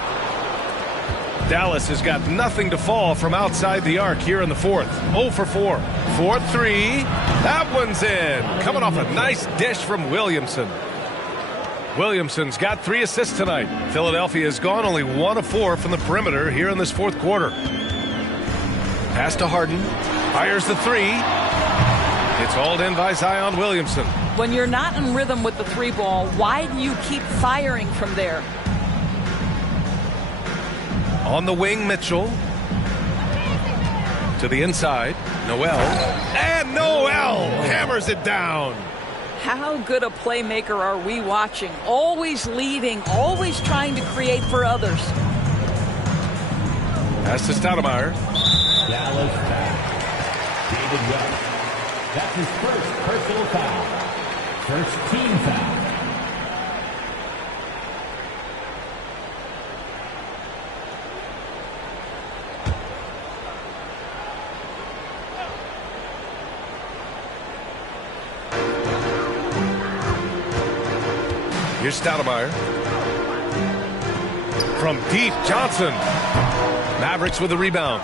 Dallas has got nothing to fall from outside the arc here in the fourth. 0 for 4. 4-3. That one's in. Coming off a nice dish from Williamson. Williamson's got 3 assists tonight. Philadelphia has gone only 1 of 4 from the perimeter here in this fourth quarter. Pass to Harden. Fires the 3. It's hauled in by Zion Williamson. When you're not in rhythm with the 3 ball, why do you keep firing from there? On the wing, Mitchell. To the inside, Noel. And Noel hammers it down. How good a playmaker are we watching? Always leading, always trying to create for others. Pass to Stoudemire. Dallas foul. David West. That's his first personal foul. First team foul. Here's Stoudemire. From deep, Johnson. Mavericks with the rebound.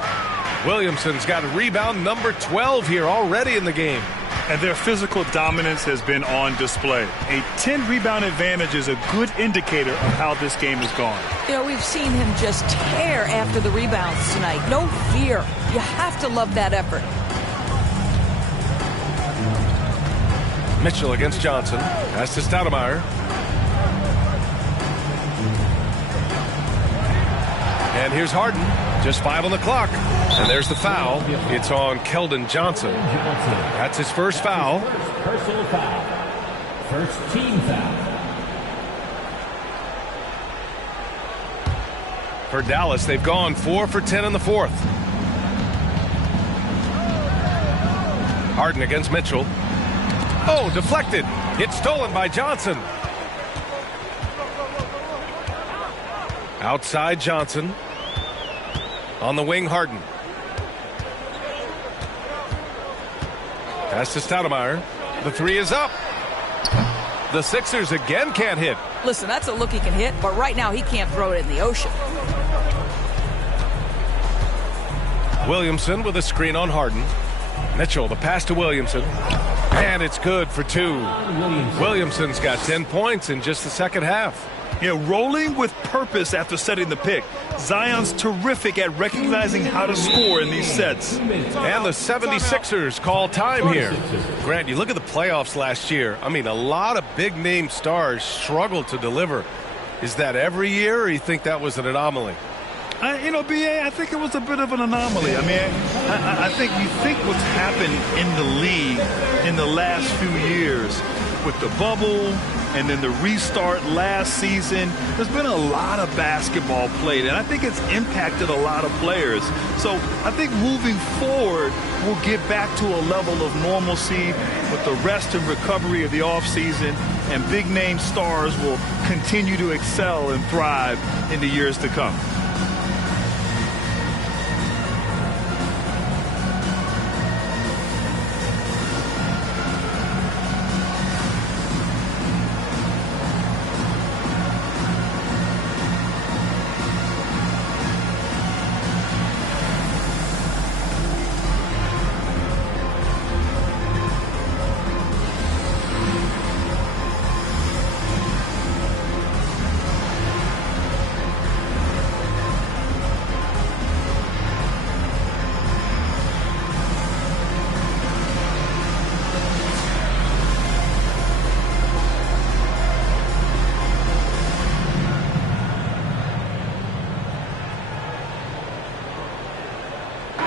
Williamson's got a rebound number 12 here already in the game. And their physical dominance has been on display. A 10-rebound advantage is a good indicator of how this game has gone. You know, we've seen him just tear after the rebounds tonight. No fear. You have to love that effort. Mitchell against Johnson. Pass to Stoudemire. And here's Harden. Just 5 on the clock. And there's the foul. It's on Keldon Johnson. That's his first foul. Personal foul. First team foul. For Dallas, they've gone 4 for 10 in the fourth. Harden against Mitchell. Oh, deflected. It's stolen by Johnson. Outside Johnson. On the wing, Harden. Pass to Stoudemire. The 3 is up. The Sixers again can't hit. Listen, that's a look he can hit, but right now he can't throw it in the ocean. Williamson with a screen on Harden. Mitchell, the pass to Williamson. And it's good for 2. Williamson's got 10 points in just the second half. Yeah, rolling with purpose after setting the pick. Zion's terrific at recognizing how to score in these sets. And the 76ers call time here. Grant, you look at the playoffs last year. I mean, a lot of big-name stars struggled to deliver. Is that every year, or you think that was an anomaly? You know, B.A., I think it was a bit of an anomaly. I mean, I think you think what's happened in the league in the last few years with the bubble and then the restart last season. There's been a lot of basketball played, and I think it's impacted a lot of players. So I think moving forward, we'll get back to a level of normalcy with the rest and recovery of the offseason, and big-name stars will continue to excel and thrive in the years to come.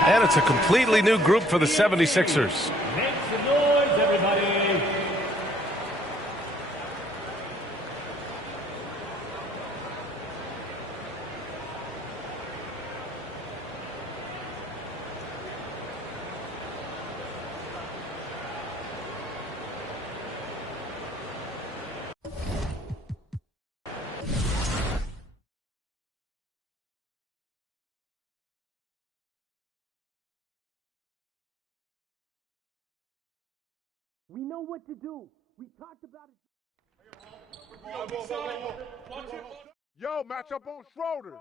And it's a completely new group for the 76ers. Make some noise, everybody. We know what to do. We talked about it. Yo, match up on Schroeder.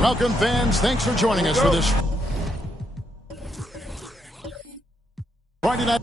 Welcome, fans. Thanks for joining us for this Friday night.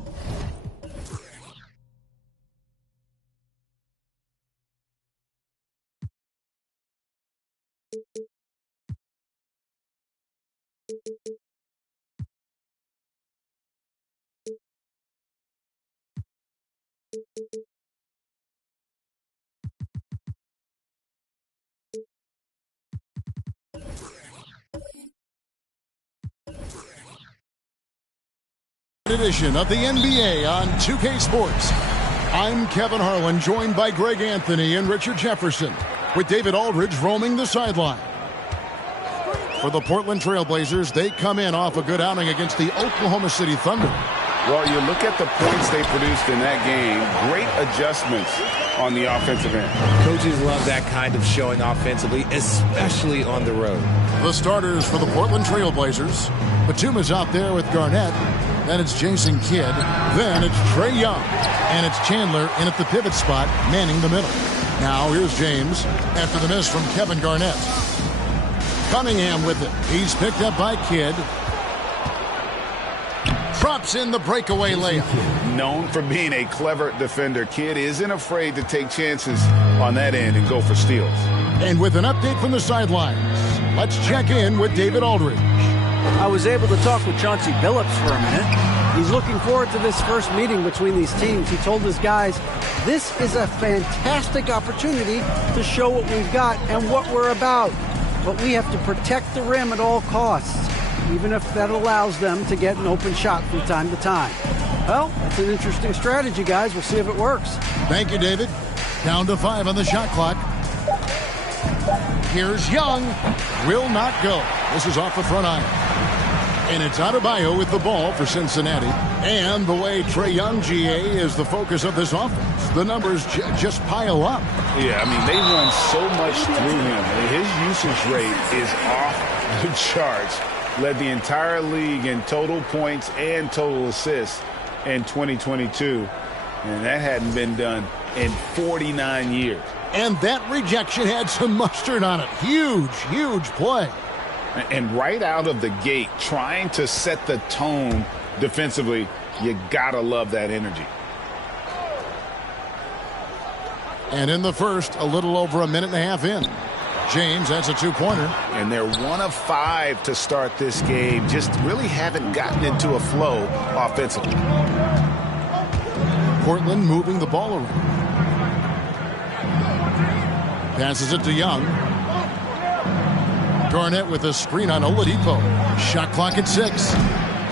Edition of the NBA on 2K Sports. I'm Kevin Harlan, joined by Greg Anthony and Richard Jefferson, with David Aldridge roaming the sideline. For the Portland Trailblazers, they come in off a good outing against the Oklahoma City Thunder. Well, you look at the points they produced in that game. Great adjustments on the offensive end. Coaches love that kind of showing offensively, especially on the road. The starters for the Portland Trailblazers. Batuma's out there with Garnett. Then it's Jason Kidd. Then it's Trae Young. And it's Chandler in at the pivot spot, manning the middle. Now here's James after the miss from Kevin Garnett. Cunningham with it. He's picked up by Kidd. Drops in the breakaway layup. Known for being a clever defender, Kidd isn't afraid to take chances on that end and go for steals. And with an update from the sidelines, let's check in with David Aldridge. I was able to talk with Chauncey Billups for a minute. He's looking forward to this first meeting between these teams. He told his guys, this is a fantastic opportunity to show what we've got and what we're about. But we have to protect the rim at all costs, even if that allows them to get an open shot from time to time. Well, that's an interesting strategy, guys. We'll see if it works. Thank you, David. Down to 5 on the shot clock. Here's Young. Will not go. This is off the front iron. And it's Adebayo with the ball for Cincinnati. And the way Trae Young, GA, is the focus of this offense. The numbers just pile up. Yeah, I mean, they run so much through him. His usage rate is off the charts. Led the entire league in total points and total assists in 2022. And that hadn't been done in 49 years. And that rejection had some mustard on it. Huge, huge play. And right out of the gate, trying to set the tone defensively, you gotta love that energy. And in the first, a little over a minute and a half in. James, that's a two-pointer. And they're 1 of 5 to start this game. Just really haven't gotten into a flow offensively. Portland moving the ball around. Passes it to Young. Garnett with a screen on Oladipo. Shot clock at 6.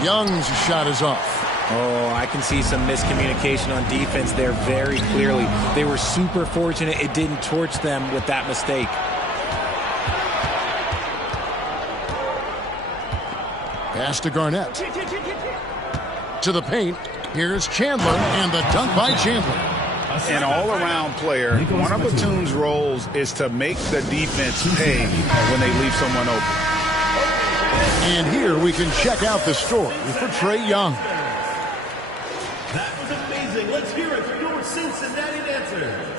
Young's shot is off. Oh, I can see some miscommunication on defense there very clearly. They were super fortunate it didn't torch them with that mistake. Pass to Garnett. To the paint. Here's Chandler, and the dunk by Chandler. An all-around player, one of Batum's roles is to make the defense pay when they leave someone open. And here we can check out the story for Trae Young. That was amazing. Let's hear it for your Cincinnati dancers.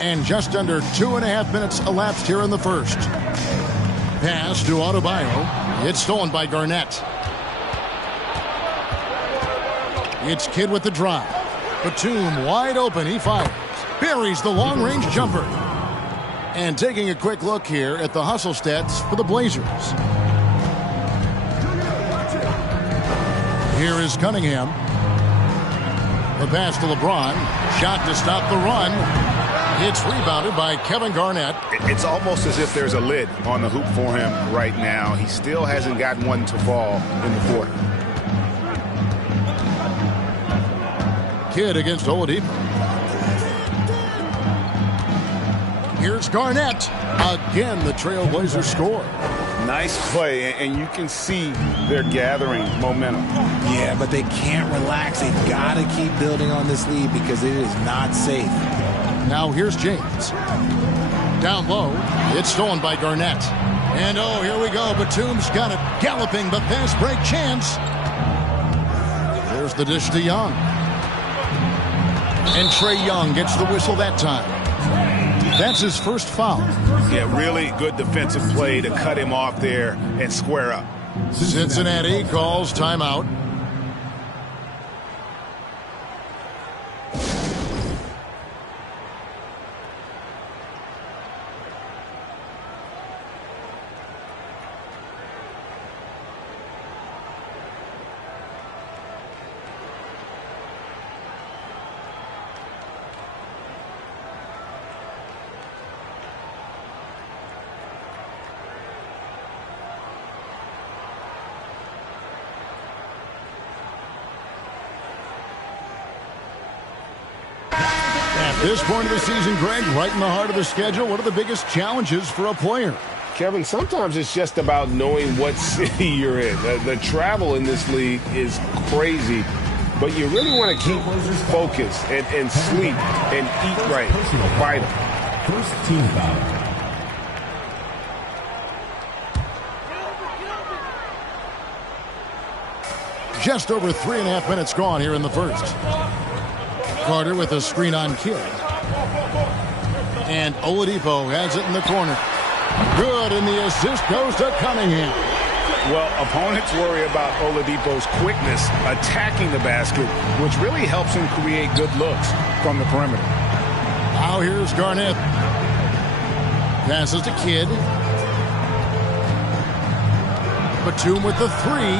And just under 2.5 minutes elapsed here in the first. Pass to Adebayo. It's stolen by Garnett. It's Kidd with the drive. Batum wide open. He fires. Buries the long-range jumper. And taking a quick look here at the hustle stats for the Blazers. Here is Cunningham. The pass to LeBron. Shot to stop the run. It's rebounded by Kevin Garnett. It's almost as if there's a lid on the hoop for him right now. He still hasn't gotten one to fall in the quarter. Kidd against Oladipo. Here's Garnett. Again, the Trailblazers score. Nice play, and you can see they're gathering momentum. Yeah, but they can't relax. They've got to keep building on this lead because it is not safe. Now here's James. Down low. It's stolen by Garnett. And oh, here we go. Batum's got it. Galloping, but fast break chance. There's the dish to Young. And Trae Young gets the whistle that time. That's his first foul. Yeah, really good defensive play to cut him off there and square up. Cincinnati calls timeout. This point of the season, Greg, right in the heart of the schedule, what are the biggest challenges for a player? Kevin, sometimes it's just about knowing what city you're in. The travel in this league is crazy, but you really want to keep focused and sleep and eat right. Vital. First team foul. Just over 3.5 minutes gone here in the first. Carter with a screen on Kidd. And Oladipo has it in the corner. Good, and the assist goes to Cunningham. Well, opponents worry about Oladipo's quickness attacking the basket, which really helps him create good looks from the perimeter. Now here's Garnett. Passes to Kidd. Batum with the three.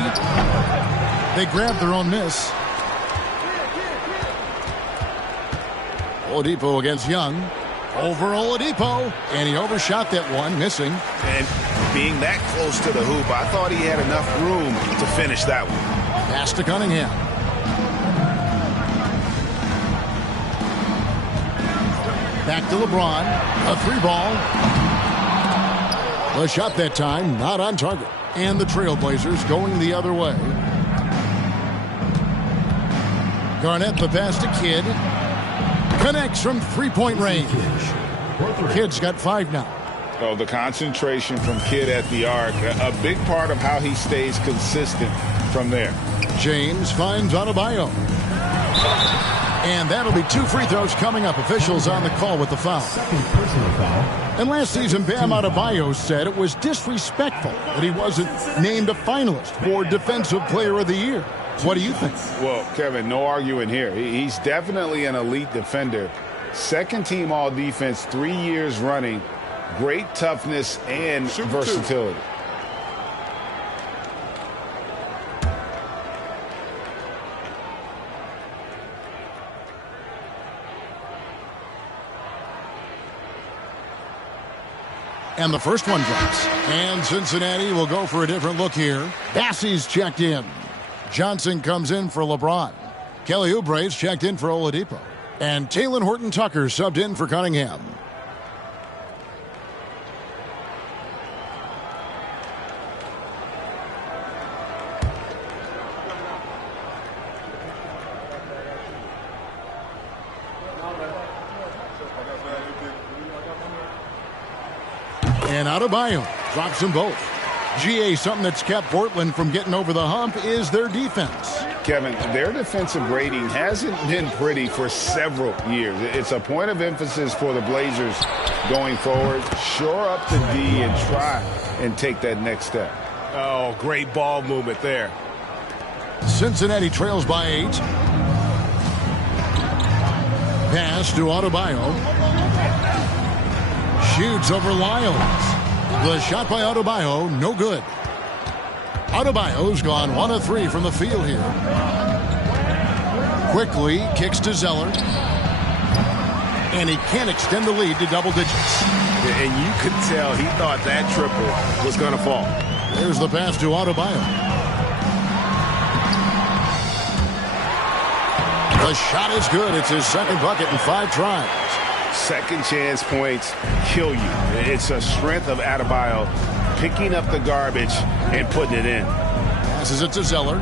They grab their own miss. Oladipo against Young. Over Oladipo. And he overshot that one, missing. And being that close to the hoop, I thought he had enough room to finish that one. Pass to Cunningham. Back to LeBron. A three ball. The shot that time, not on target. And the Trailblazers going the other way. Garnett, the pass to Kidd. Connects from three-point range. Kidd's got 5 now. Oh, the concentration from Kidd at the arc, a big part of how he stays consistent from there. James finds Adebayo. And that'll be 2 free throws coming up. Officials on the call with the foul. Second personal foul. And last season, Bam Adebayo said it was disrespectful that he wasn't named a finalist for Defensive Player of the Year. What do you think? Well, Kevin, no arguing here. He's definitely an elite defender. Second team all defense 3 years running. Great toughness and versatility. And the first one drops. And Cincinnati will go for a different look here. Bassey's checked in. Johnson comes in for LeBron. Kelly Oubre's checked in for Oladipo. And Talen Horton-Tucker subbed in for Cunningham. And Adebayo drops them both. GA, something that's kept Portland from getting over the hump is their defense. Kevin, their defensive rating hasn't been pretty for several years. It's a point of emphasis for the Blazers going forward. Shore up the D and try and take that next step. Oh, great ball movement there. Cincinnati trails by 8. Pass to Adebayo. Shoots over Lyles. The shot by Adebayo, no good. Adebayo's gone 1 of 3 from the field here. Quickly kicks to Zeller. And he can't extend the lead to double digits. And you could tell he thought that triple was going to fall. There's the pass to Adebayo. The shot is good. It's his second bucket in 5 tries. Second chance points kill you. It's a strength of Adebayo picking up the garbage and putting it in. Passes it to Zeller.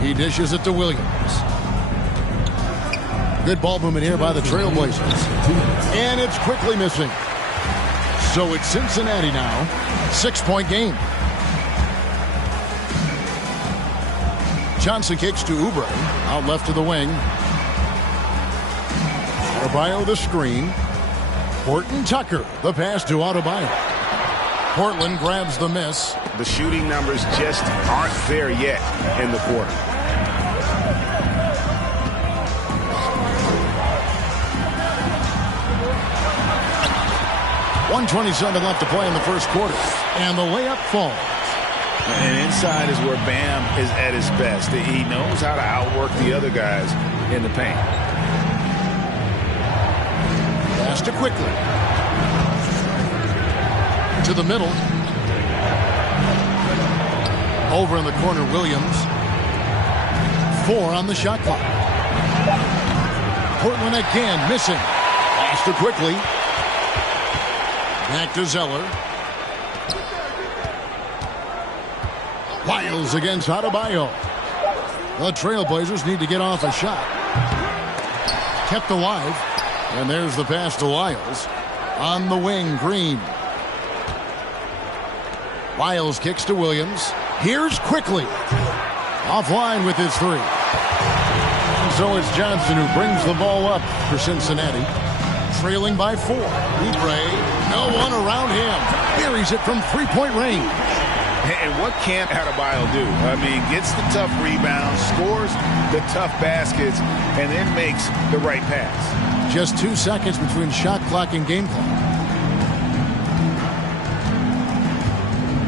He dishes it to Williams. Good ball movement here by the Trailblazers. And it's quickly missing. So it's Cincinnati now. 6-point game. Johnson kicks to Oubre. Out left to the wing. Adebayo the screen. Horton-Tucker, the pass to Adebayo. Portland grabs the miss. The shooting numbers just aren't there yet in the quarter. .127 left to play in the first quarter. And the layup falls. And inside is where Bam is at his best. He knows how to outwork the other guys in the paint. Pass to Quickly. To the middle. Over in the corner, Williams. 4 on the shot clock. Portland again missing. Pass to Quickly. Back to Zeller. Lyles against Adebayo. The Trailblazers need to get off a shot. Kept alive. And there's the pass to Lyles. On the wing, Green. Lyles kicks to Williams. Here's Quickly. Offline with his three. And so it's Johnson who brings the ball up for Cincinnati. Trailing by 4. Oubre, no one around him. Buries it from three-point range. And what can't Adebayo do? I mean, gets the tough rebounds, scores the tough baskets, and then makes the right pass. Just 2 seconds between shot clock and game clock.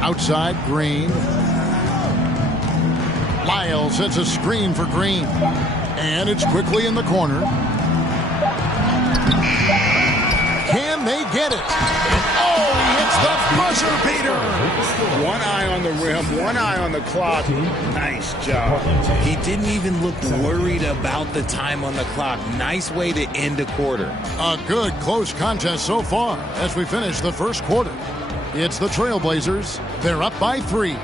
Outside, Green. Lyles sets a screen for Green. And it's Quickly in the corner. Can they get it? Oh, he hits the buzzer beater. One eye on the rim, one eye on the clock. Nice job. He didn't even look worried about the time on the clock. Nice way to end a quarter. A good close contest so far as we finish the first quarter. It's the Trailblazers. They're up by 3.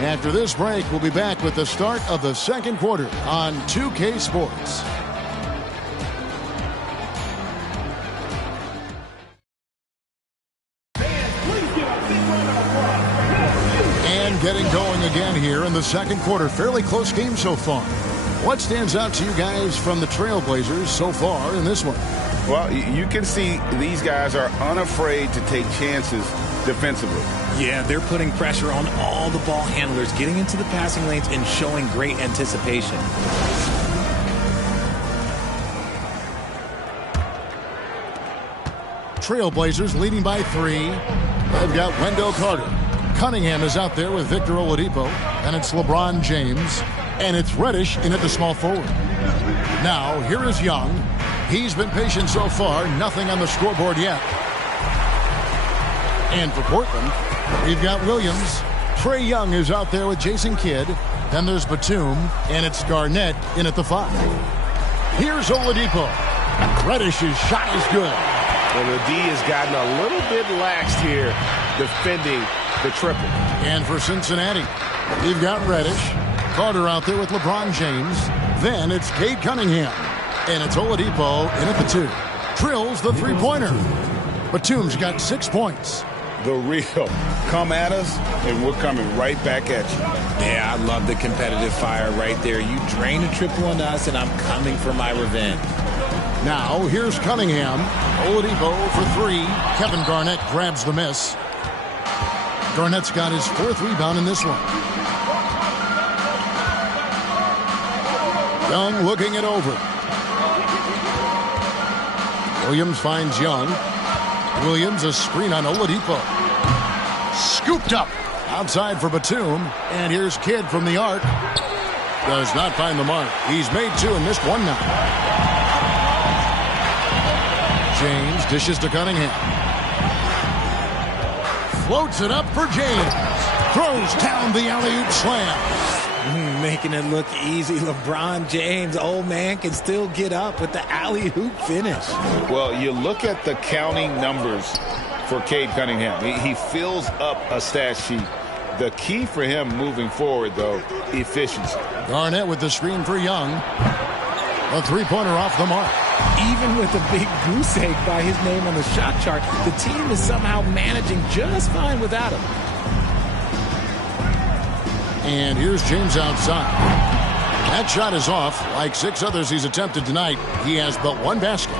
After this break, we'll be back with the start of the second quarter on 2K Sports. And getting going again here in the second quarter. Fairly close game so far. What stands out to you guys from the Trailblazers so far in this one? Well, you can see these guys are unafraid to take chances defensively. Yeah, they're putting pressure on all the ball handlers, getting into the passing lanes and showing great anticipation. Trailblazers leading by 3. They've got Wendell Carter. Cunningham is out there with Victor Oladipo. And it's LeBron James. And it's Reddish in at the small forward. Now, here is Young. He's been patient so far. Nothing on the scoreboard yet. And for Portland, we've got Williams. Trae Young is out there with Jason Kidd. Then there's Batum. And it's Garnett in at the 5. Here's Oladipo. Reddish's shot is good. Well, the D has gotten a little bit laxed here defending the triple. And for Cincinnati, we've got Reddish. Carter out there with LeBron James. Then it's Cade Cunningham. And it's Oladipo in at the 2. Drills the three-pointer. Batum's got 6 points. The real. Come at us, and we're coming right back at you. Yeah, I love the competitive fire right there. You drain a triple on us, and I'm coming for my revenge. Now, here's Cunningham. Oladipo for 3. Kevin Garnett grabs the miss. Garnett's got his 4th rebound in this one. Young looking it over. Williams finds Young. Williams a screen on Oladipo. Scooped up. Outside for Batum. And here's Kidd from the arc. Does not find the mark. He's made 2 and missed 1 now. James dishes to Cunningham. Floats it up for James. Throws down the alley-oop slam. Making it look easy. LeBron James, old man, can still get up with the alley-oop finish. Well, you look at the counting numbers for Cade Cunningham. He fills up a stat sheet. The key for him moving forward, though, efficiency. Garnett with the screen for Young. A three-pointer off the mark. Even with a big goose egg by his name on the shot chart, the team is somehow managing just fine without him. And here's James outside. That shot is off. Like 6 others he's attempted tonight, he has but 1 basket.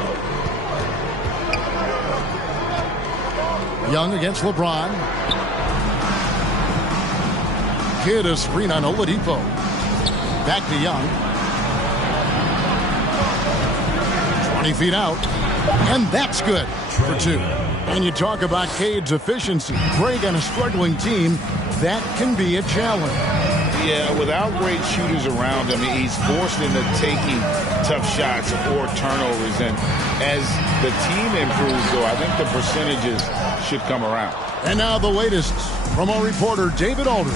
Young against LeBron. Kidd a screen on Oladipo. Back to Young. 20 feet out. And that's good for 2. And you talk about Cade's efficiency. Greg on a struggling team, that can be a challenge. Yeah, without great shooters around him, he's forced into taking tough shots or turnovers. And as the team improves, though, I think the percentages should come around. And now the latest from our reporter, David Aldridge.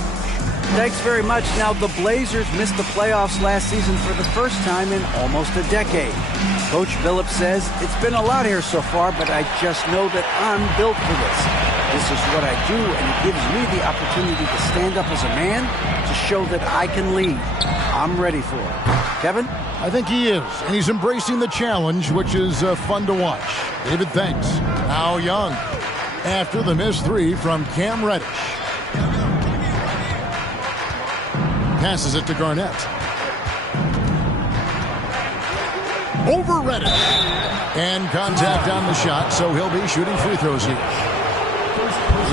Thanks very much. Now, the Blazers missed the playoffs last season for the first time in almost a decade. Coach Phillips says, it's been a lot here so far, but I just know that I'm built for this. This is what I do, and it gives me the opportunity to stand up as a man to show that I can lead. I'm ready for it. Kevin? I think he is, and he's embracing the challenge, which is fun to watch. David thanks. Now Young. After the missed three from Cam Reddish. Passes it to Garnett. Over Reddish. And contact on the shot, so he'll be shooting free throws here.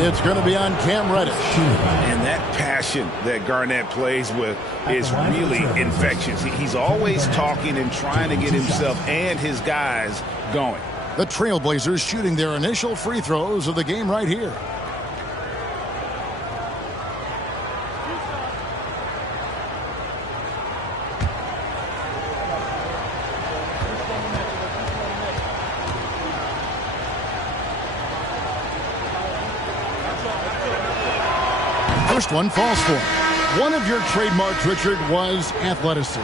It's going to be on Cam Reddish. And that passion that Garnett plays with is really infectious. He's always talking and trying to get himself and his guys going. The Trailblazers shooting their initial free throws of the game right here. First one falls for him. One of your trademarks, Richard, was athleticism.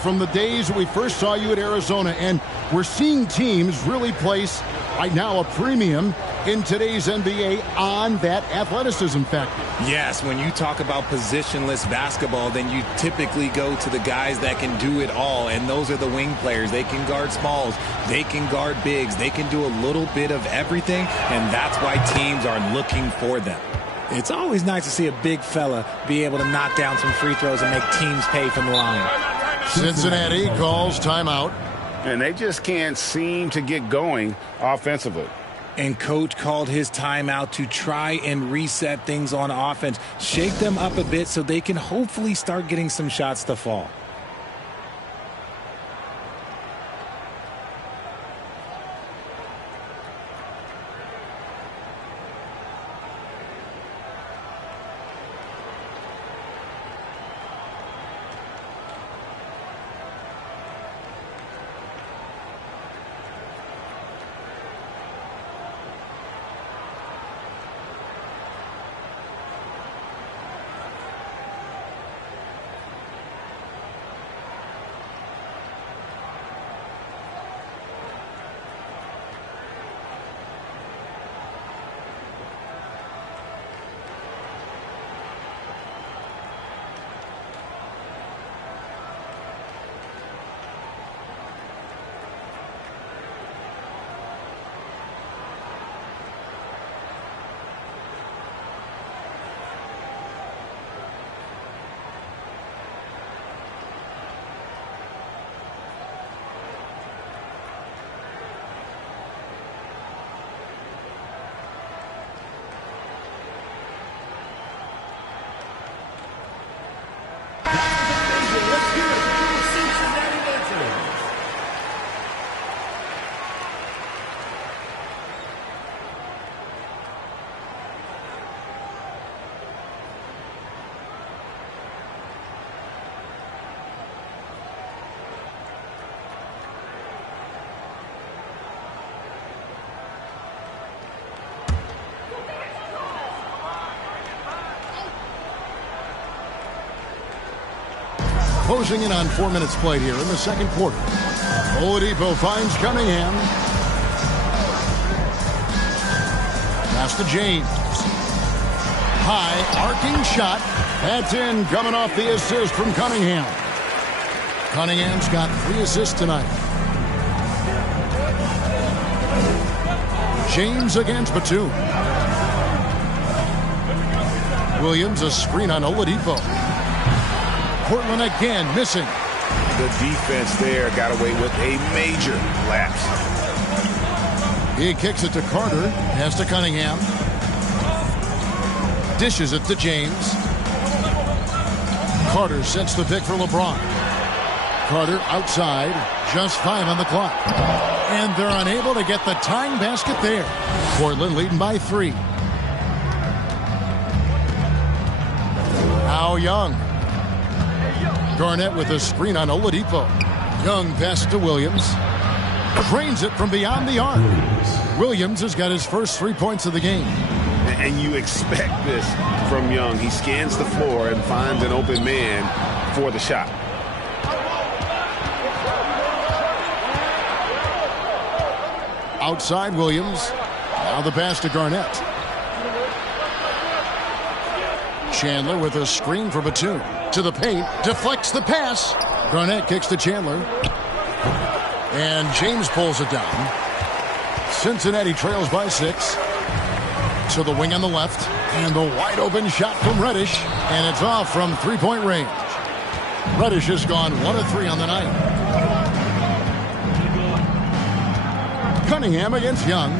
From the days we first saw you at Arizona, and we're seeing teams really place right now a premium in today's NBA on that athleticism factor. Yes, when you talk about positionless basketball, then you typically go to the guys that can do it all, and those are the wing players. They can guard smalls, they can guard bigs, they can do a little bit of everything, and that's why teams are looking for them. It's always nice to see a big fella be able to knock down some free throws and make teams pay from the line. Cincinnati calls timeout. And they just can't seem to get going offensively. And coach called his timeout to try and reset things on offense. Shake them up a bit so they can hopefully start getting some shots to fall. Closing in on 4 minutes played here in the second quarter. Oladipo finds Cunningham. Pass to James. High arcing shot. That's in, coming off the assist from Cunningham. Cunningham's got 3 assists tonight. James against Batum. Williams a screen on Oladipo. Portland again missing. The defense there got away with a major lapse. He kicks it to Carter. Pass to Cunningham. Dishes it to James. Carter sets the pick for LeBron. Carter outside. Just 5 on the clock. And they're unable to get the tying basket there. Portland leading by 3. Now Young. Garnett with a screen on Oladipo. Young passes to Williams. Drains it from beyond the arc. Williams has got his first 3 points of the game. And you expect this from Young. He scans the floor and finds an open man for the shot. Outside Williams. Now the pass to Garnett. Chandler with a screen for Batum. To the paint. Deflects the pass. Garnett kicks to Chandler. And James pulls it down. Cincinnati trails by 6. To the wing on the left. And the wide open shot from Reddish. And it's off from three-point range. Reddish has gone 1 of 3 on the night. Cunningham against Young.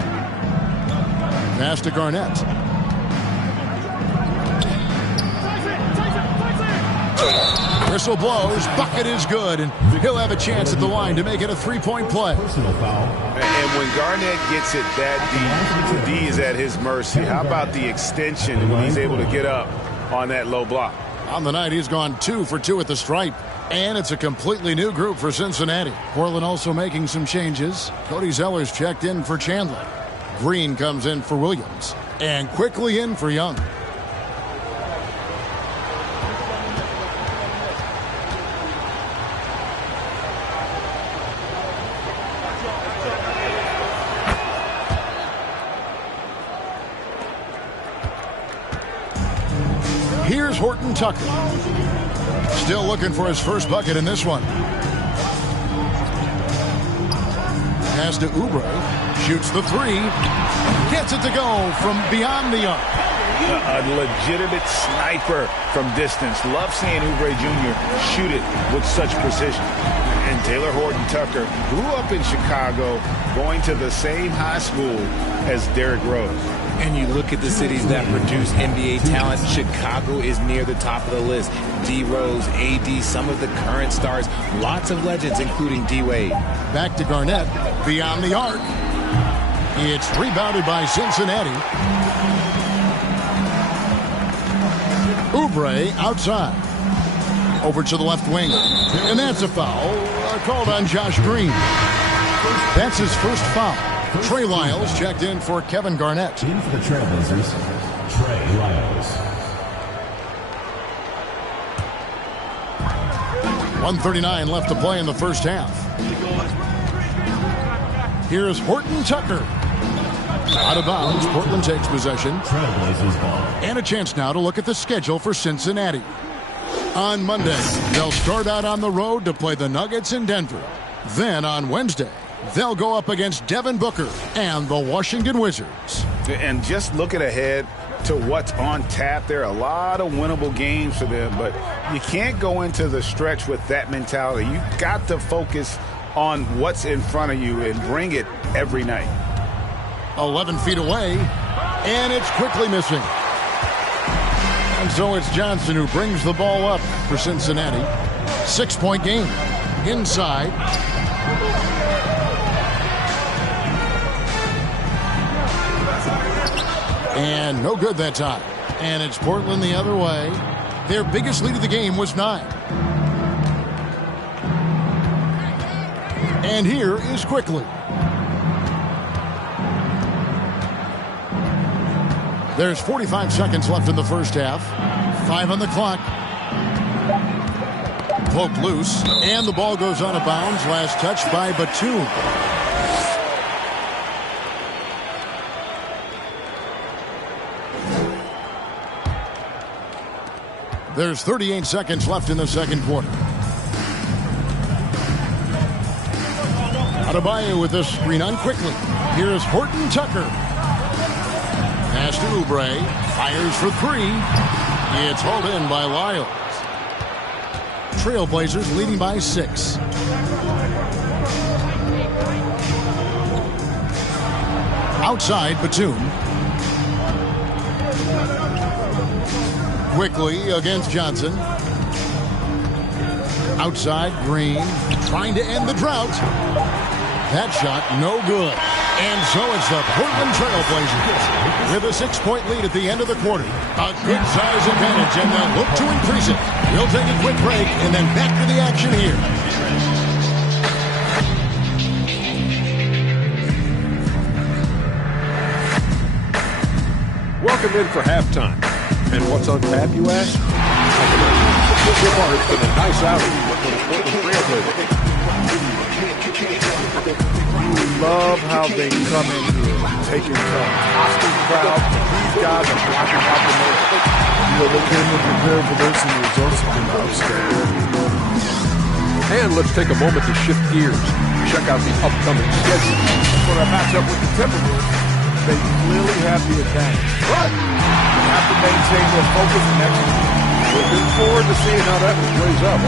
Pass to Garnett. Whistle blows. Bucket is good. And he'll have a chance at the line to make it a three-point play. And when Garnett gets it that deep, the D is at his mercy. How about the extension when he's able to get up on that low block? On the night, he's gone 2 for 2 at the stripe. And it's a completely new group for Cincinnati. Portland also making some changes. Cody Zeller's checked in for Chandler. Green comes in for Williams. And quickly in for Young. Here's Horton Tucker. Still looking for his first bucket in this one. Pass to Oubre. Shoots the 3. Gets it to go from beyond the arc. A legitimate sniper from distance. Love seeing Oubre Jr. shoot it with such precision. And Taylor Horton Tucker grew up in Chicago, going to the same high school as Derrick Rose. And you look at the cities that produce NBA talent, Chicago is near the top of the list. D. Rose, AD, some of the current stars, lots of legends, including D. Wade. Back to Garnett, beyond the arc. It's rebounded by Cincinnati. Oubre outside. Over to the left wing. And that's a foul called on Josh Green. That's his first foul. Trey Lyles checked in for Kevin Garnett. In for the Trailblazers, Trey Lyles. 1:39 left to play in the first half. Here's Horton Tucker. Out of bounds, Portland takes possession. Trailblazers ball. And a chance now to look at the schedule for Cincinnati. On Monday, they'll start out on the road to play the Nuggets in Denver. Then on Wednesday, they'll go up against Devin Booker and the Washington Wizards. And just looking ahead to what's on tap, there are a lot of winnable games for them, but you can't go into the stretch with that mentality. You got to focus on what's in front of you and bring it every night. 11 feet away, and it's quickly missing. And so it's Johnson who brings the ball up for Cincinnati. 6-point game. Inside. And no good that time. And it's Portland the other way. Their biggest lead of the game was 9. And here is Quickly. There's 45 seconds left in the first half. 5 on the clock. Poked loose, and the ball goes out of bounds. Last touch by Batum. There's 38 seconds left in the second quarter. Adebayo with this screen on Quickly. Here's Horton Tucker. Pass to Oubre. Fires for 3. It's hauled in by Lyles. Trailblazers leading by 6. Outside, Batum. Quickly against Johnson. Outside, Green. Trying to end the drought. That shot, no good. And so it's the Portland Trailblazers with a 6-point lead at the end of the quarter. A good size advantage, and they'll look to increase it. We'll take a quick break and then back to the action here. Welcome in for halftime. And what's on tap, you ask? So far, it's been a nice outing for the Portland Trailblazers. Love how they come in here, taking turns. Hostile crowd, these guys are blocking out the middle. They came in prepared for this, and the results have been outstanding. And let's take a moment to shift gears. Check out the upcoming schedule. For that matchup with the Timberwolves, they clearly have the advantage. But they have to maintain their focus next week. Looking forward to seeing how that one plays out.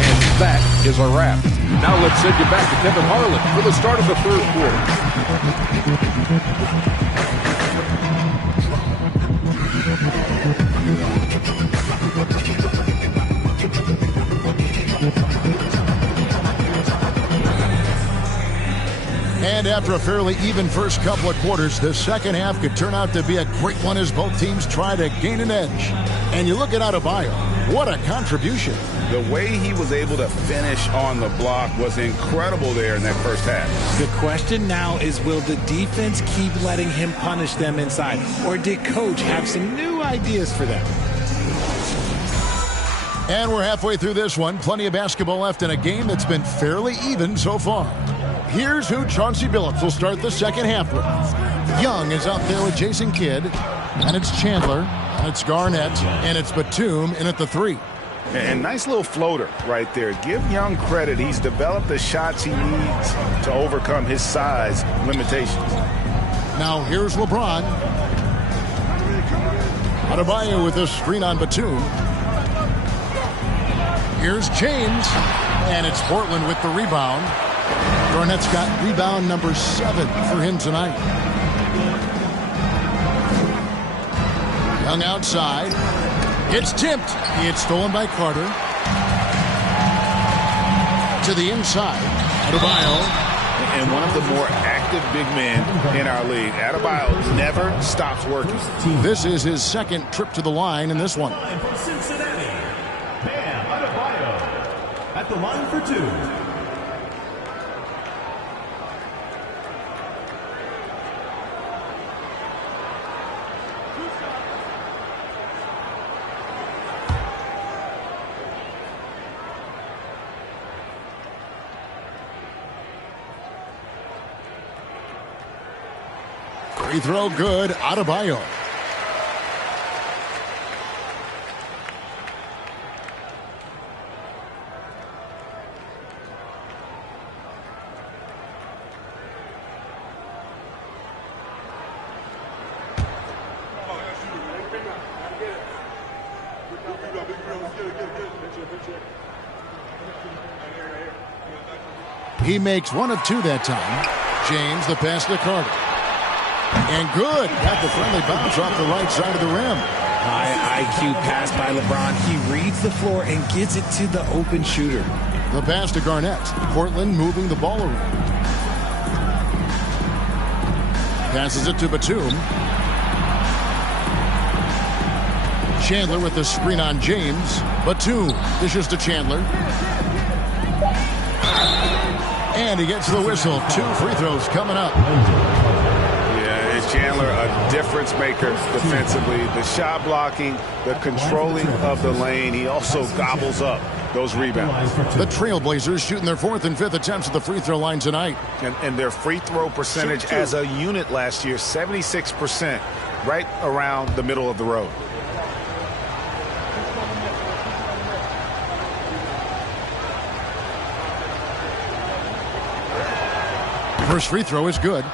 And that is a wrap. Now let's send you back to Kevin Harlan for the start of the third And after a fairly even first couple of quarters, the second half could turn out to be a great one as both teams try to gain an edge. And you look at Adebayo, what a contribution. The way he was able to finish on the block was incredible there in that first half. The question now is, will the defense keep letting him punish them inside? Or did Coach have some new ideas for them? And we're halfway through this one. Plenty of basketball left in a game that's been fairly even so far. Here's who Chauncey Billups will start the second half with. Young is out there with Jason Kidd, and it's Chandler, and it's Garnett, and it's Batum in at the 3. And nice little floater right there. Give Young credit. He's developed the shots he needs to overcome his size limitations. Now here's LeBron. Adebayo with a screen on Batum. Here's James, and it's Portland with the rebound. Garnett's got rebound number 7 for him tonight. Young outside. It's tipped. It's stolen by Carter. To the inside. Adebayo. And one of the more active big men in our league. Adebayo never stops working. This is his second trip to the line in this one. From Cincinnati, Bam Adebayo at the line for 2. Free throw good. Adebayo. He makes 1 of 2 that time. James, the pass to Carter. And good. Got the friendly bounce off the right side of the rim. High IQ pass by LeBron. He reads the floor and gets it to the open shooter. The pass to Garnett. Portland moving the ball around. Passes it to Batum. Chandler with the screen on James. Batum dishes to Chandler. And he gets the whistle. 2 free throws coming up. Chandler, a difference maker defensively. The shot blocking, the controlling of the lane. He also gobbles up those rebounds. The Trailblazers shooting their 4th and 5th attempts at the free throw line tonight. And their free throw percentage as a unit last year, 76%, right around the middle of the road. First free throw is good.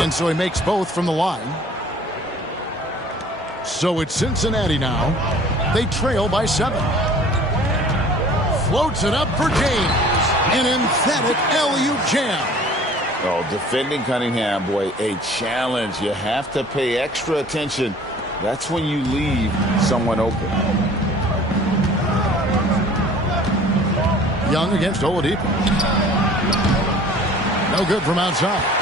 And so he makes both from the line. So it's Cincinnati now. They trail by 7. Floats it up for James. An emphatic alley-oop jam. Oh, defending Cunningham, boy, a challenge. You have to pay extra attention. That's when you leave someone open. Young against Oladipo. No good from outside.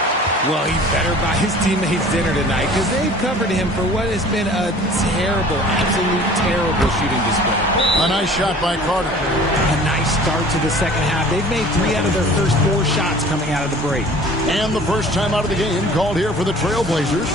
Well, he better buy his teammates dinner tonight because they've covered him for what has been a terrible, absolute terrible shooting display. A nice shot by Carter. A nice nice start to the second half. They've made 3 out of their first 4 shots coming out of the break. And the first time out of the game called here for the Trailblazers.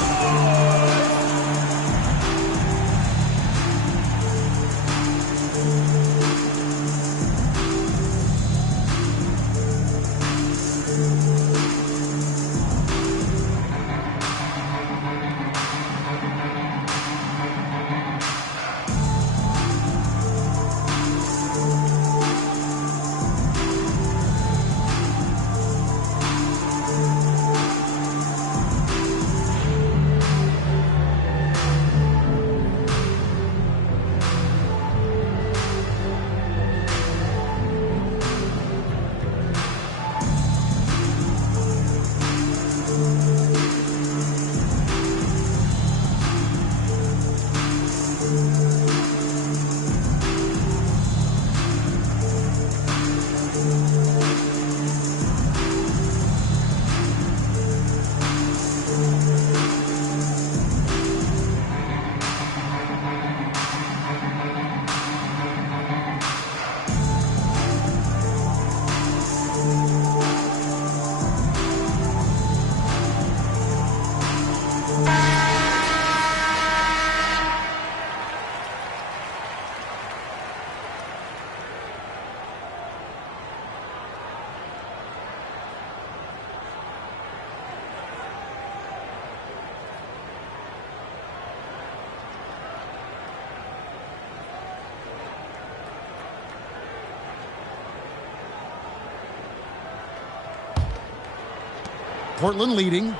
Portland leading.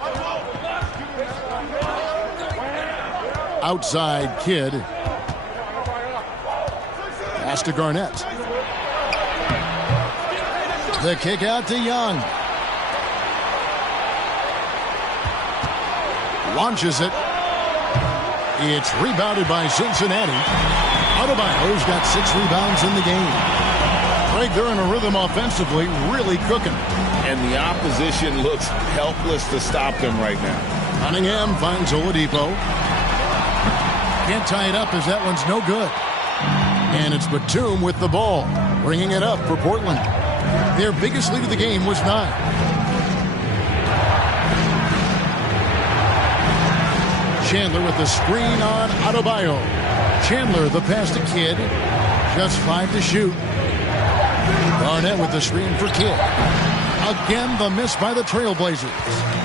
Outside Kidd. Pass to Garnett. The kick out to Young. Launches it. It's rebounded by Cincinnati. Adebayo's got 6 rebounds in the game. Craig, they're in a rhythm offensively, really cooking. And the opposition looks helpless to stop them right now. Cunningham finds Oladipo. Can't tie it up as that one's no good. And it's Batum with the ball, bringing it up for Portland. Their biggest lead of the game was 9. Chandler with the screen on Adebayo. Chandler the pass to Kidd. Just 5 to shoot. Garnett with the screen for Kidd. Again, the miss by the Trailblazers.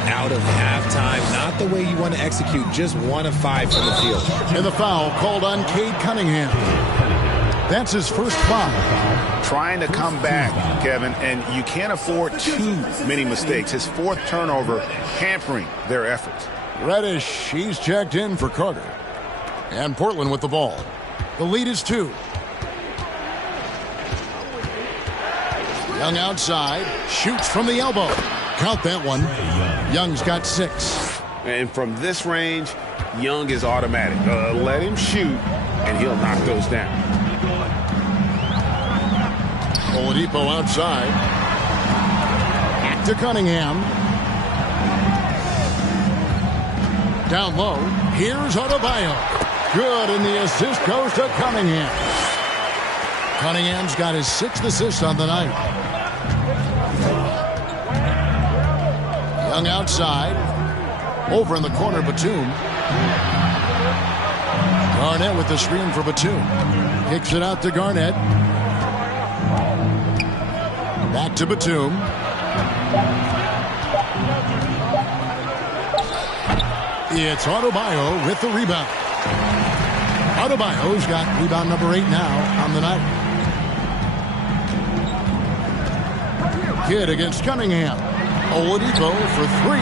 Out of halftime, not the way you want to execute, just 1 of 5 from the field. And the foul called on Cade Cunningham. That's his first foul. Trying to come back, Kevin, and you can't afford too many mistakes. His 4th turnover hampering their efforts. Reddish, he's checked in for Carter. And Portland with the ball. The lead is 2. Young outside, shoots from the elbow. Count that one. Young's got 6. And from this range, Young is automatic. Let him shoot, and he'll knock those down. Oladipo outside. Back to Cunningham. Down low. Here's Adebayo. Good, and the assist goes to Cunningham. Cunningham's got his 6th assist on the night. Young outside. Over in the corner, Batum. Garnett with the screen for Batum. Kicks it out to Garnett. Back to Batum. It's Adebayo with the rebound. Adebayo's got rebound number 8 now on the night. Kidd against Cunningham. Oladipo for 3.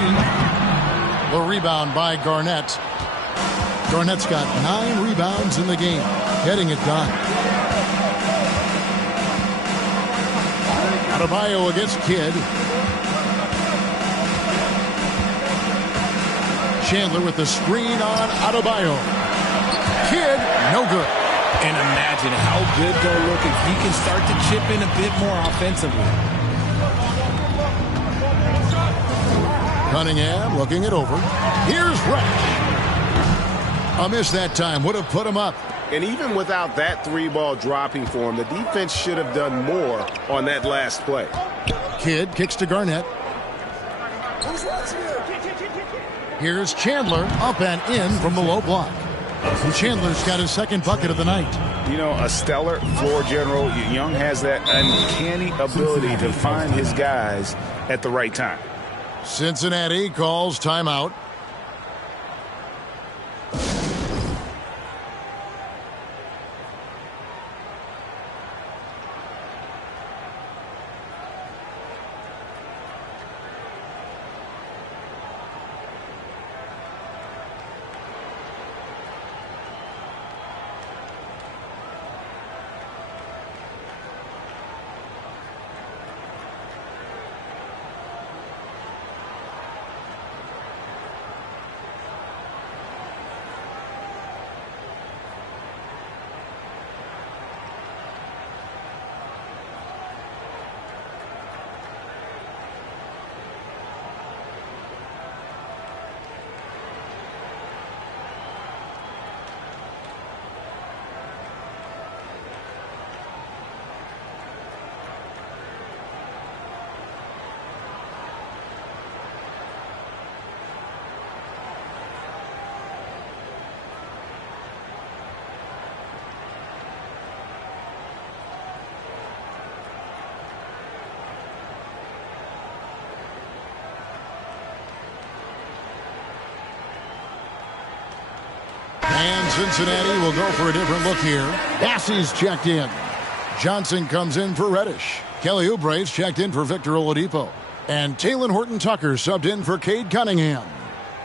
The rebound by Garnett. Garnett's got 9 rebounds in the game, getting it done. Adebayo against Kidd. Chandler with the screen on Adebayo. Kidd, no good. And imagine how good they'll look if he can start to chip in a bit more offensively. Cunningham looking it over. Here's Reddish. A miss that time would have put him up. And even without that 3-ball dropping for him, the defense should have done more on that last play. Kidd kicks to Garnett. Here's Chandler up and in from the low block. Chandler's got his second bucket of the night. You know, a stellar floor general. Young has that uncanny ability to find his guys at the right time. Cincinnati calls timeout. And Cincinnati will go for a different look here. Bassey's checked in. Johnson comes in for Reddish. Kelly Oubre's checked in for Victor Oladipo. And Talen Horton-Tucker subbed in for Cade Cunningham.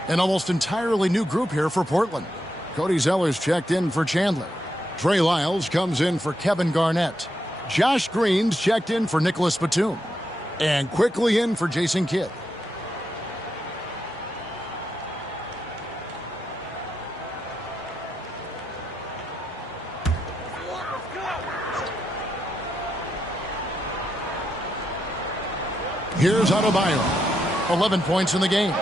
An almost entirely new group here for Portland. Cody Zeller's checked in for Chandler. Trey Lyles comes in for Kevin Garnett. Josh Green's checked in for Nicholas Batum. And quickly in for Jason Kidd. Here's Adebayo. 11 points in the game.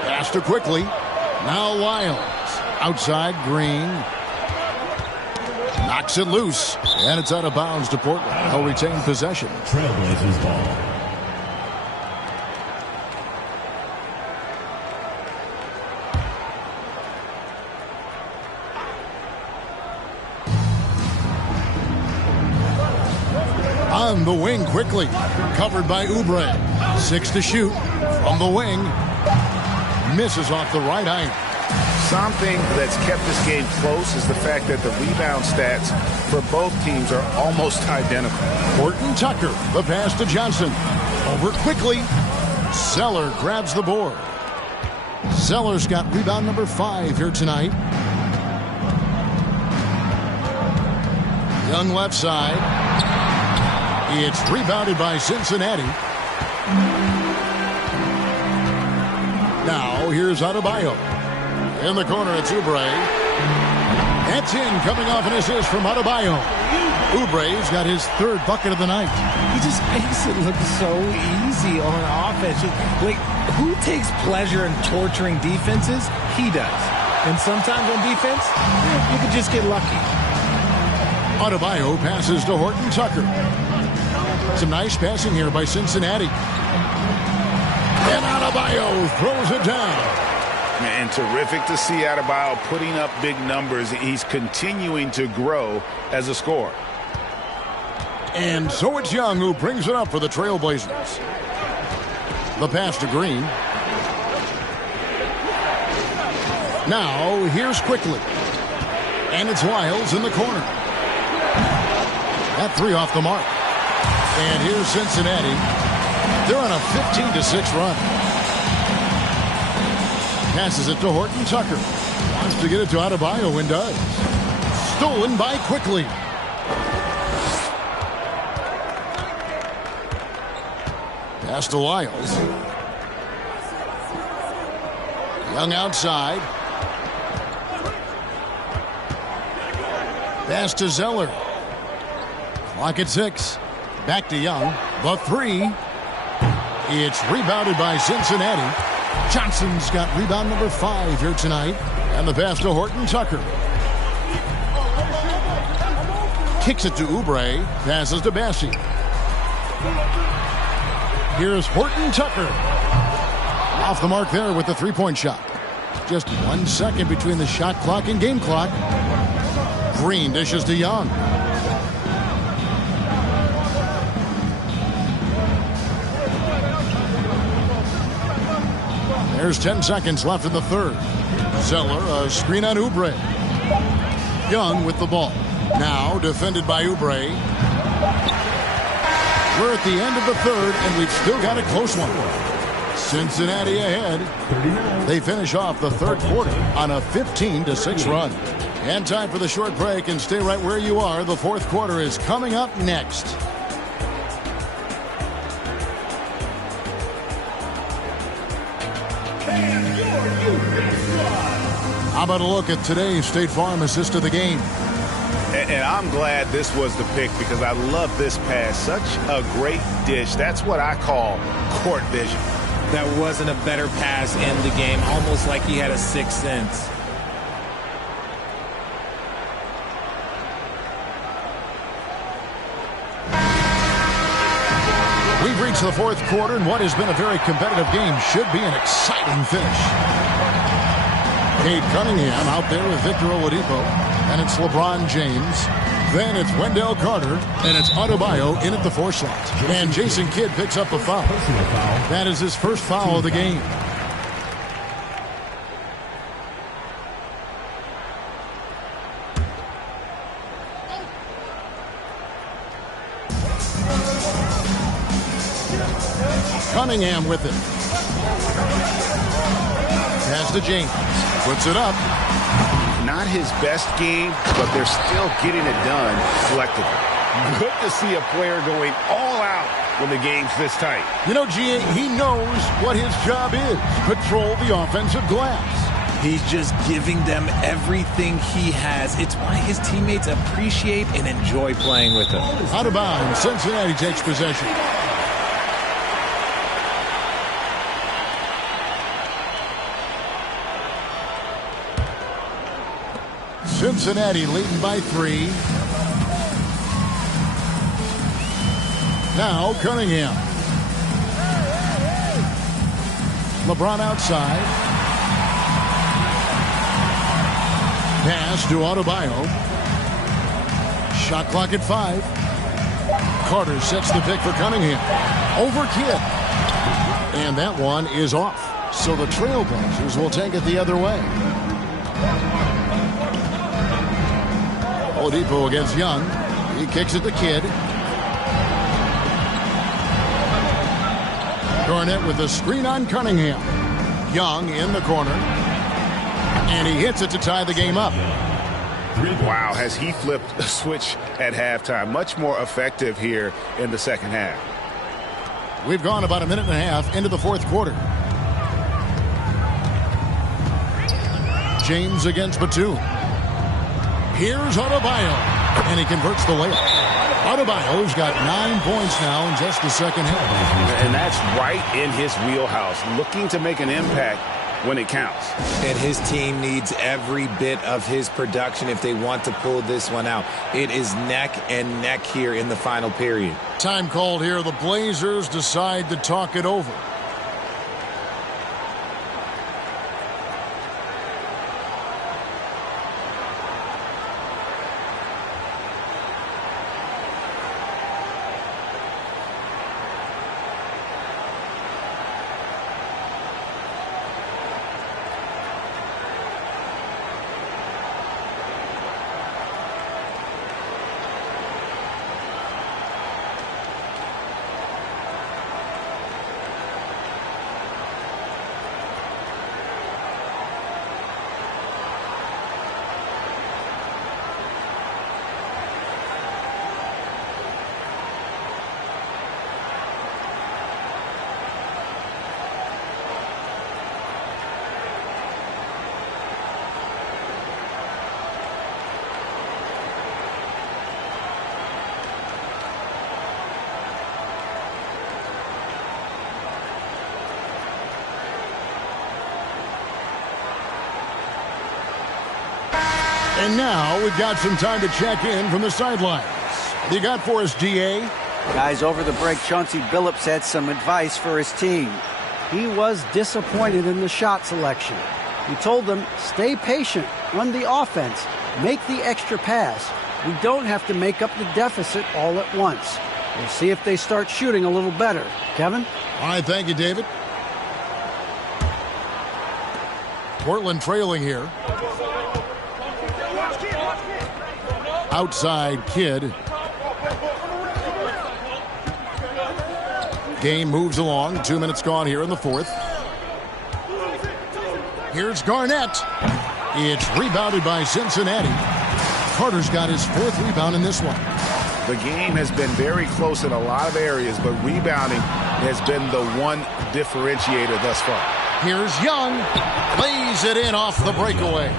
Pass to quickly. Now Lyles. Outside Green. Knocks it loose. And it's out of bounds to Portland. They'll retain possession. Trailblazers ball. On the wing quickly. Covered by Oubre. 6 to shoot. From the wing. Misses off the right eye. Something that's kept this game close is the fact that the rebound stats for both teams are almost identical. Horton-Tucker. The pass to Johnson. Over quickly. Zeller grabs the board. Zeller's got rebound number 5 here tonight. Young left side. It's rebounded by Cincinnati. Now here's Adebayo. In the corner, it's Oubre. That's in, coming off an assist from Adebayo. Oubre's got his 3rd bucket of the night. He just makes it look so easy on offense. Like, who takes pleasure in torturing defenses? He does. And sometimes on defense, you could just get lucky. Adebayo passes to Horton-Tucker. Some nice passing here by Cincinnati. And Adebayo throws it down. And terrific to see Adebayo putting up big numbers. He's continuing to grow as a scorer. And so it's Young who brings it up for the Trailblazers. The pass to Green. Now here's quickly. And it's Lyles in the corner. That 3 off the mark. And here's Cincinnati. They're on a 15-6 run. Passes it to Horton-Tucker. Wants to get it to Adebayo and does. Stolen by quickly. Pass to Lyles. Young outside. Pass to Zeller. Clock at 6. Back to Young. The 3. It's rebounded by Cincinnati. Johnson's got rebound number 5 here tonight. And the pass to Horton Tucker. Kicks it to Oubre. Passes to Bassi. Here's Horton Tucker. Off the mark there with the three-point shot. Just 1 second between the shot clock and game clock. Green dishes to Young. There's 10 seconds left in the third. Zeller, a screen on Oubre. Young with the ball. Now defended by Oubre. We're at the end of the third, and we've still got a close one. Cincinnati ahead. They finish off the third quarter on a 15-6 run. And time for the short break, and stay right where you are. The fourth quarter is coming up next. How about a look at today's State Farm assist of the game? And I'm glad this was the pick because I love this pass. Such a great dish. That's what I call court vision. That wasn't a better pass in the game, almost like he had a sixth sense. We've reached the fourth quarter, and what has been a very competitive game should be an exciting finish. Cade Cunningham out there with Victor Oladipo, and it's LeBron James. Then it's Wendell Carter, and it's Adebayo in at the 4 slot. And Jason Kidd picks up a foul. That is his first foul of the game. Cunningham with it. Pass to James. Puts it up. Not his best game, but they're still getting it done collectively. Good to see a player going all out when the game's this tight. You know, G.A., he knows what his job is. Control the offensive glass. He's just giving them everything he has. It's why his teammates appreciate and enjoy playing with him. Out of bounds, Cincinnati takes possession. Cincinnati leading by 3. Now Cunningham. LeBron outside. Pass to Adebayo. Shot clock at 5. Carter sets the pick for Cunningham. Over Kidd. And that one is off. So the Trailblazers will take it the other way. Oladipo against Young. He kicks it to Kidd. Garnett with the screen on Cunningham. Young in the corner. And he hits it to tie the game up. Wow, has he flipped a switch at halftime. Much more effective here in the second half. We've gone about a minute and a half into the fourth quarter. James against Batum. Here's Adebayo, and he converts the layup. Adebayo's got 9 points now in just the second half. And that's right in his wheelhouse, looking to make an impact when it counts. And his team needs every bit of his production if they want to pull this one out. It is neck and neck here in the final period. Time called here. The Blazers decide to talk it over. And now we've got some time to check in from the sidelines. What do you got for us, DA? Guys, over the break, Chauncey Billups had some advice for his team. He was disappointed in the shot selection. He told them, stay patient, run the offense, make the extra pass. We don't have to make up the deficit all at once. We'll see if they start shooting a little better. Kevin? All right, thank you, David. Portland trailing here. Outside Kidd. Game moves along. 2 minutes gone here in the fourth. Here's Garnett. It's rebounded by Cincinnati. Carter's got his fourth rebound in this one. The game has been very close in a lot of areas, but rebounding has been the one differentiator thus far. Here's Young. Lays it in off the breakaway.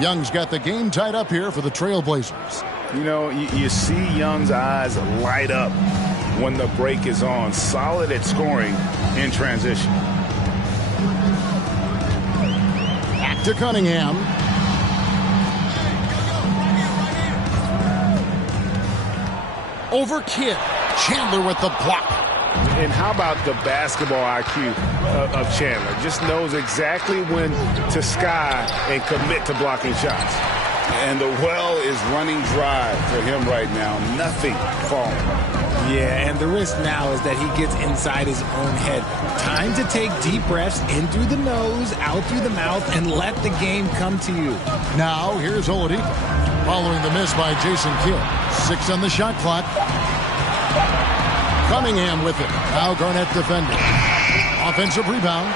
Young's got the game tied up here for the Trailblazers. You know, you see Young's eyes light up when the break is on. Solid at scoring in transition. Back to Cunningham. Over Kidd. Chandler with the block. And how about the basketball IQ of Chandler? Just knows exactly when to sky and commit to blocking shots. And the well is running dry for him right now. Nothing falling. Yeah, and the risk now is that he gets inside his own head. Time to take deep breaths in through the nose, out through the mouth, and let the game come to you. Now, here's Oladipo. Following the miss by Jason Kidd. 6 on the shot clock. Cunningham with it. Now Garnett defending. Offensive rebound.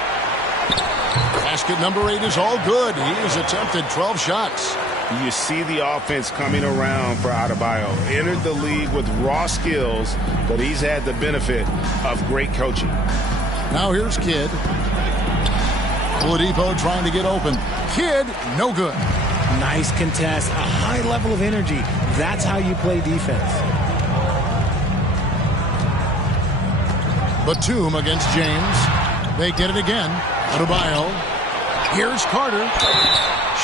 Basket number 8 is all good. He has attempted 12 shots. You see the offense coming around for Adebayo. Entered the league with raw skills, but he's had the benefit of great coaching. Now here's Kidd. Oladipo trying to get open. Kidd, no good. Nice contest. A high level of energy. That's how you play defense. Batum against James. They get it again. Adebayo. Here's Carter.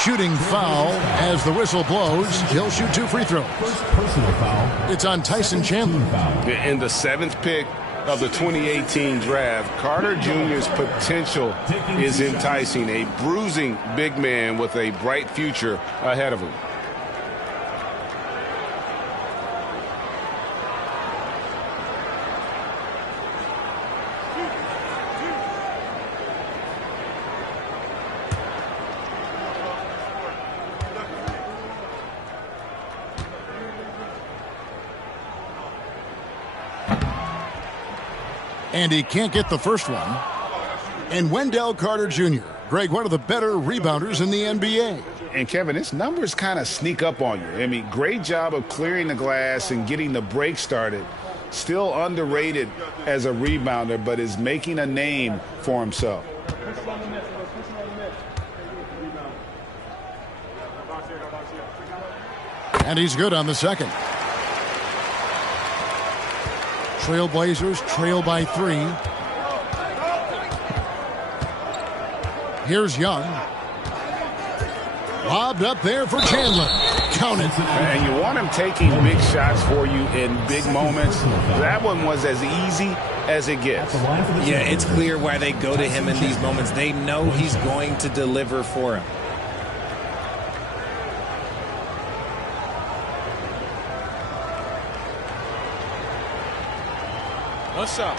Shooting foul as the whistle blows. He'll shoot 2 free throws. Personal foul. It's on Tyson Chandler. In the 7th pick of the 2018 draft, Carter Jr.'s potential is enticing. A bruising big man with a bright future ahead of him. And he can't get the first one. And Wendell Carter Jr., Greg, one of the better rebounders in the NBA. And, Kevin, his numbers kind of sneak up on you. I mean, great job of clearing the glass and getting the break started. Still underrated as a rebounder, but is making a name for himself. And he's good on the second. Trailblazers trail by 3. Here's Young. Lobbed up there for Chandler. Count it. And you want him taking big shots for you in big moments. That one was as easy as it gets. Yeah, it's clear why they go to him in these moments. They know he's going to deliver for him. What's up?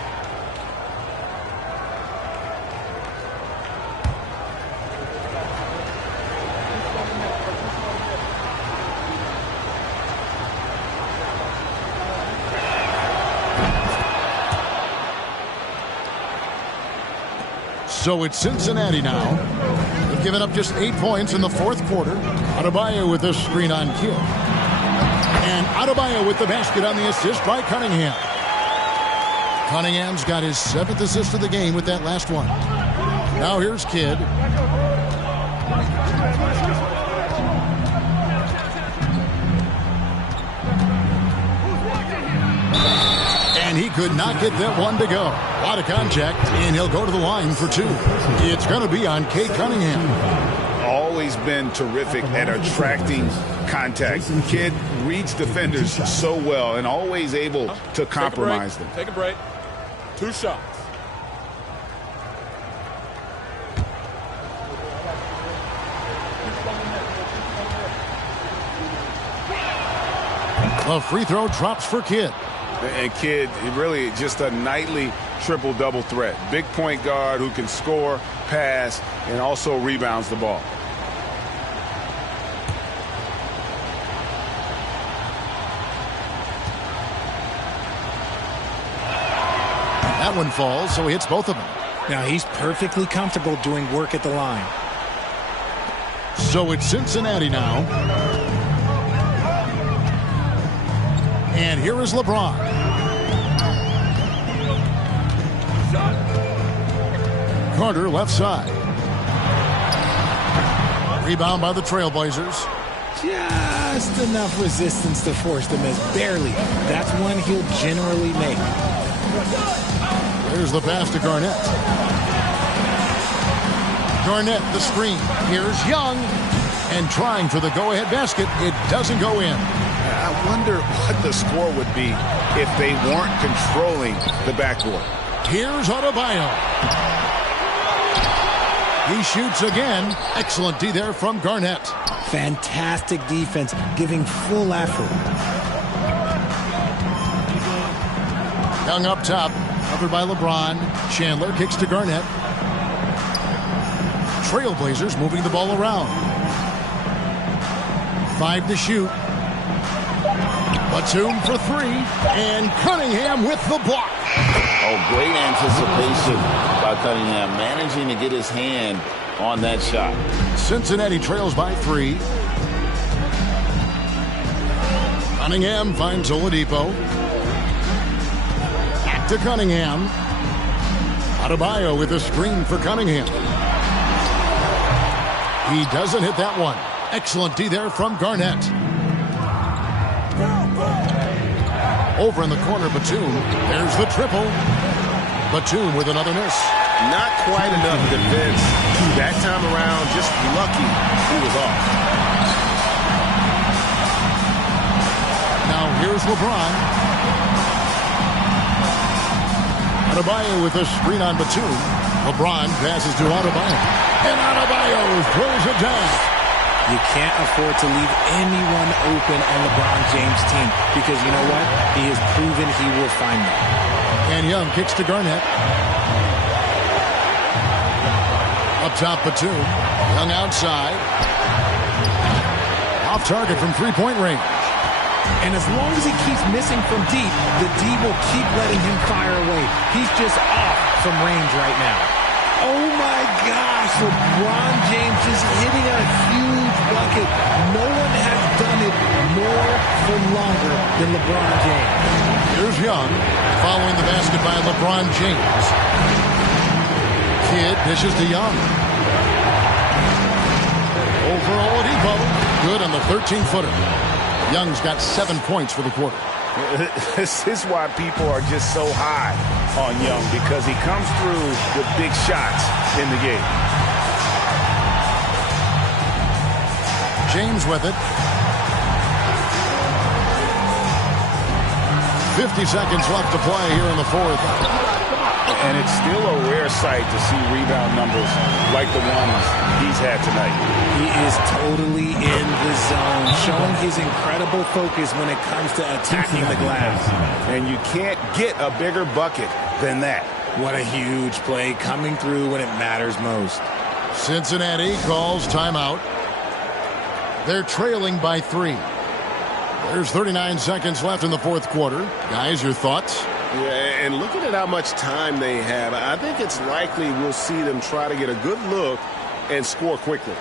So it's Cincinnati now. They've given up just 8 points in the fourth quarter. Adebayo with the screen on Kidd. And Adebayo with the basket on the assist by Cunningham. Cunningham's got his 7th assist of the game with that last one. Now here's Kidd. And he could not get that one to go. A lot of contact, and he'll go to the line for 2. It's going to be on Kate Cunningham. always been terrific at attracting contact. Kid reads defenders so well and always able to compromise them. Take a break. 2 shots. A free throw drops for Kidd. And Kidd, really just a nightly triple-double threat. Big point guard who can score, pass, and also rebounds the ball. That one falls, so he hits both of them. Now he's perfectly comfortable doing work at the line. So it's Cincinnati now. And here is LeBron. Carter left side. Rebound by the Trailblazers. Just enough resistance to force the miss. Barely. That's one he'll generally make. There's the pass to Garnett. Garnett, the screen. Here's Young. And trying for the go-ahead basket. It doesn't go in. I wonder what the score would be if they weren't controlling the backboard. Here's Adebayo. He shoots again. Excellent D there from Garnett. Fantastic defense, giving full effort. Young up top, covered by LeBron. Chandler kicks to Garnett. Trailblazers moving the ball around. 5 to shoot. Batum for 3, and Cunningham with the block. Oh, great anticipation by Cunningham, managing to get his hand on that shot. Cincinnati trails by 3. Cunningham finds Oladipo. Back to Cunningham. Adebayo with a screen for Cunningham. He doesn't hit that one. Excellent D there from Garnett. Over in the corner, Batum. There's the triple. Batum with another miss. Not quite enough defense. That time around, just lucky he was off. Now here's LeBron. Adebayo with a screen on Batum. LeBron passes to Adebayo. And Adebayo throws it down. You can't afford to leave anyone open on LeBron James' team because you know what? He has proven he will find them. And Young kicks to Garnett. Up top, Batum. Young outside. Off target from three-point range. And as long as he keeps missing from deep, the D will keep letting him fire away. He's just off from range right now. Oh my gosh, LeBron James is hitting a huge bucket. No one has done it more for longer than LeBron James. Here's Young, following the basket by LeBron James. Kidd dishes to Young. Over Oladipo, good on the 13-footer. Young's got 7 points for the quarter. This is why people are just so high on Young, because he comes through with big shots in the game. James with it. 50 seconds left to play here in the fourth. And it's still a rare sight to see rebound numbers like the ones he's had tonight. He is totally in the zone, showing his incredible focus when it comes to attacking the glass. And you can't get a bigger bucket than that. What a huge play coming through when it matters most. Cincinnati calls timeout. They're trailing by 3. There's 39 seconds left in the fourth quarter. Guys, your thoughts? Yeah, and looking at how much time they have, I think it's likely we'll see them try to get a good look and score quickly.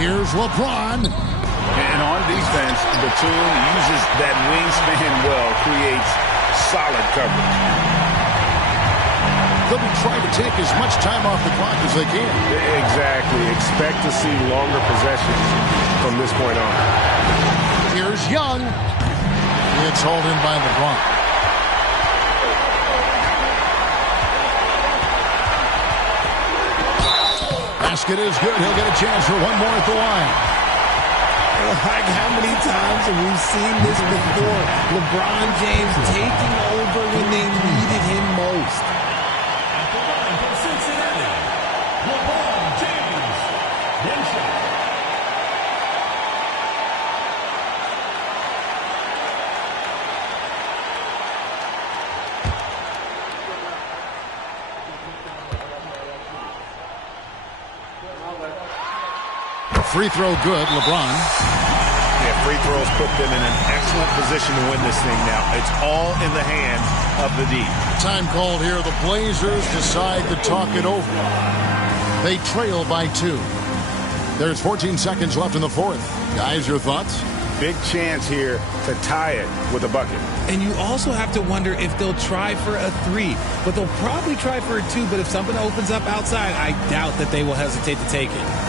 Here's LeBron. And on defense, Batum uses that wingspan well, creates solid coverage. They'll be trying to take as much time off the clock as they can. Exactly. Expect to see longer possessions from this point on. Here's Young. It's hauled in by LeBron. Basket is good. He'll get a chance for one more at the line. Like, how many times have we seen this before? LeBron James taking over when they needed him most. Free throw good, LeBron. Yeah, free throws put them in an excellent position to win this thing now. It's all in the hands of the D. Time called here. The Blazers decide to talk it over. They trail by 2. There's 14 seconds left in the fourth. Guys, your thoughts? Big chance here to tie it with a bucket. And you also have to wonder if they'll try for a 3. But they'll probably try for a 2. But if something opens up outside, I doubt that they will hesitate to take it.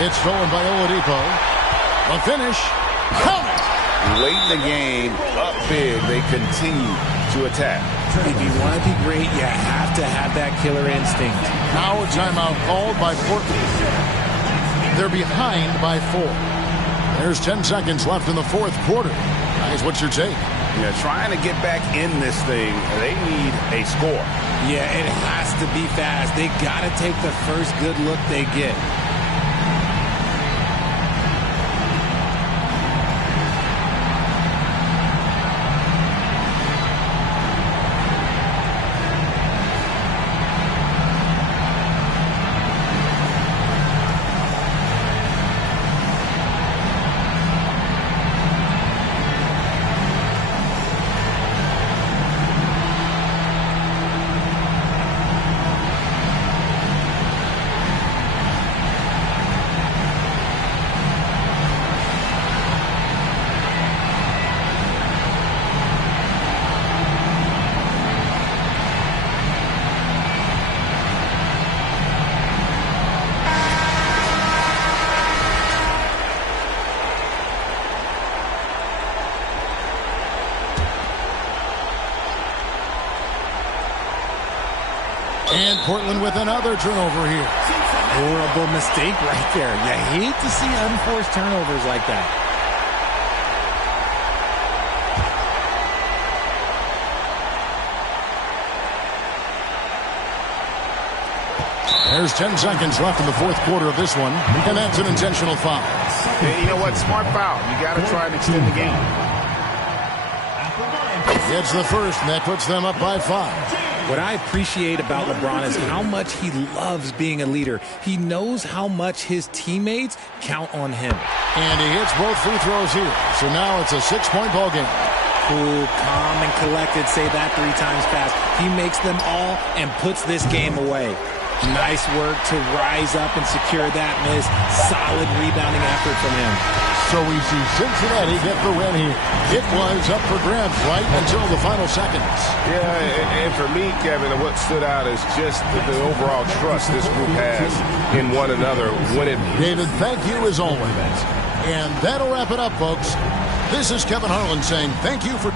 It's stolen by Oladipo. The finish. Count it. Late in the game, up big, they continue to attack. If you want to be great, you have to have that killer instinct. Now a timeout called by Portland. They're behind by 4. There's 10 seconds left in the fourth quarter. Guys, what's your take? Yeah, trying to get back in this thing, they need a score. Yeah, it has to be fast. They got to take the first good look they get. And Portland with another turnover here. Horrible mistake right there. You hate to see unforced turnovers like that. There's 10 seconds left in the fourth quarter of this one, and that's an intentional foul. Hey, you know what? Smart foul. You got to try and extend the game. It's the first, and that puts them up by 5. What I appreciate about LeBron is how much he loves being a leader. He knows how much his teammates count on him. And he hits both free throws here. So now it's a 6-point ball game. Cool, calm, and collected. Say that 3 times fast. He makes them all and puts this game away. Nice work to rise up and secure that miss. Solid rebounding effort from him. So we see Cincinnati get the win here. It was up for grabs right until the final seconds. Yeah, and for me, Kevin, what stood out is just the overall trust this group has in one another. David, thank you as always. And that'll wrap it up, folks. This is Kevin Harlan saying thank you for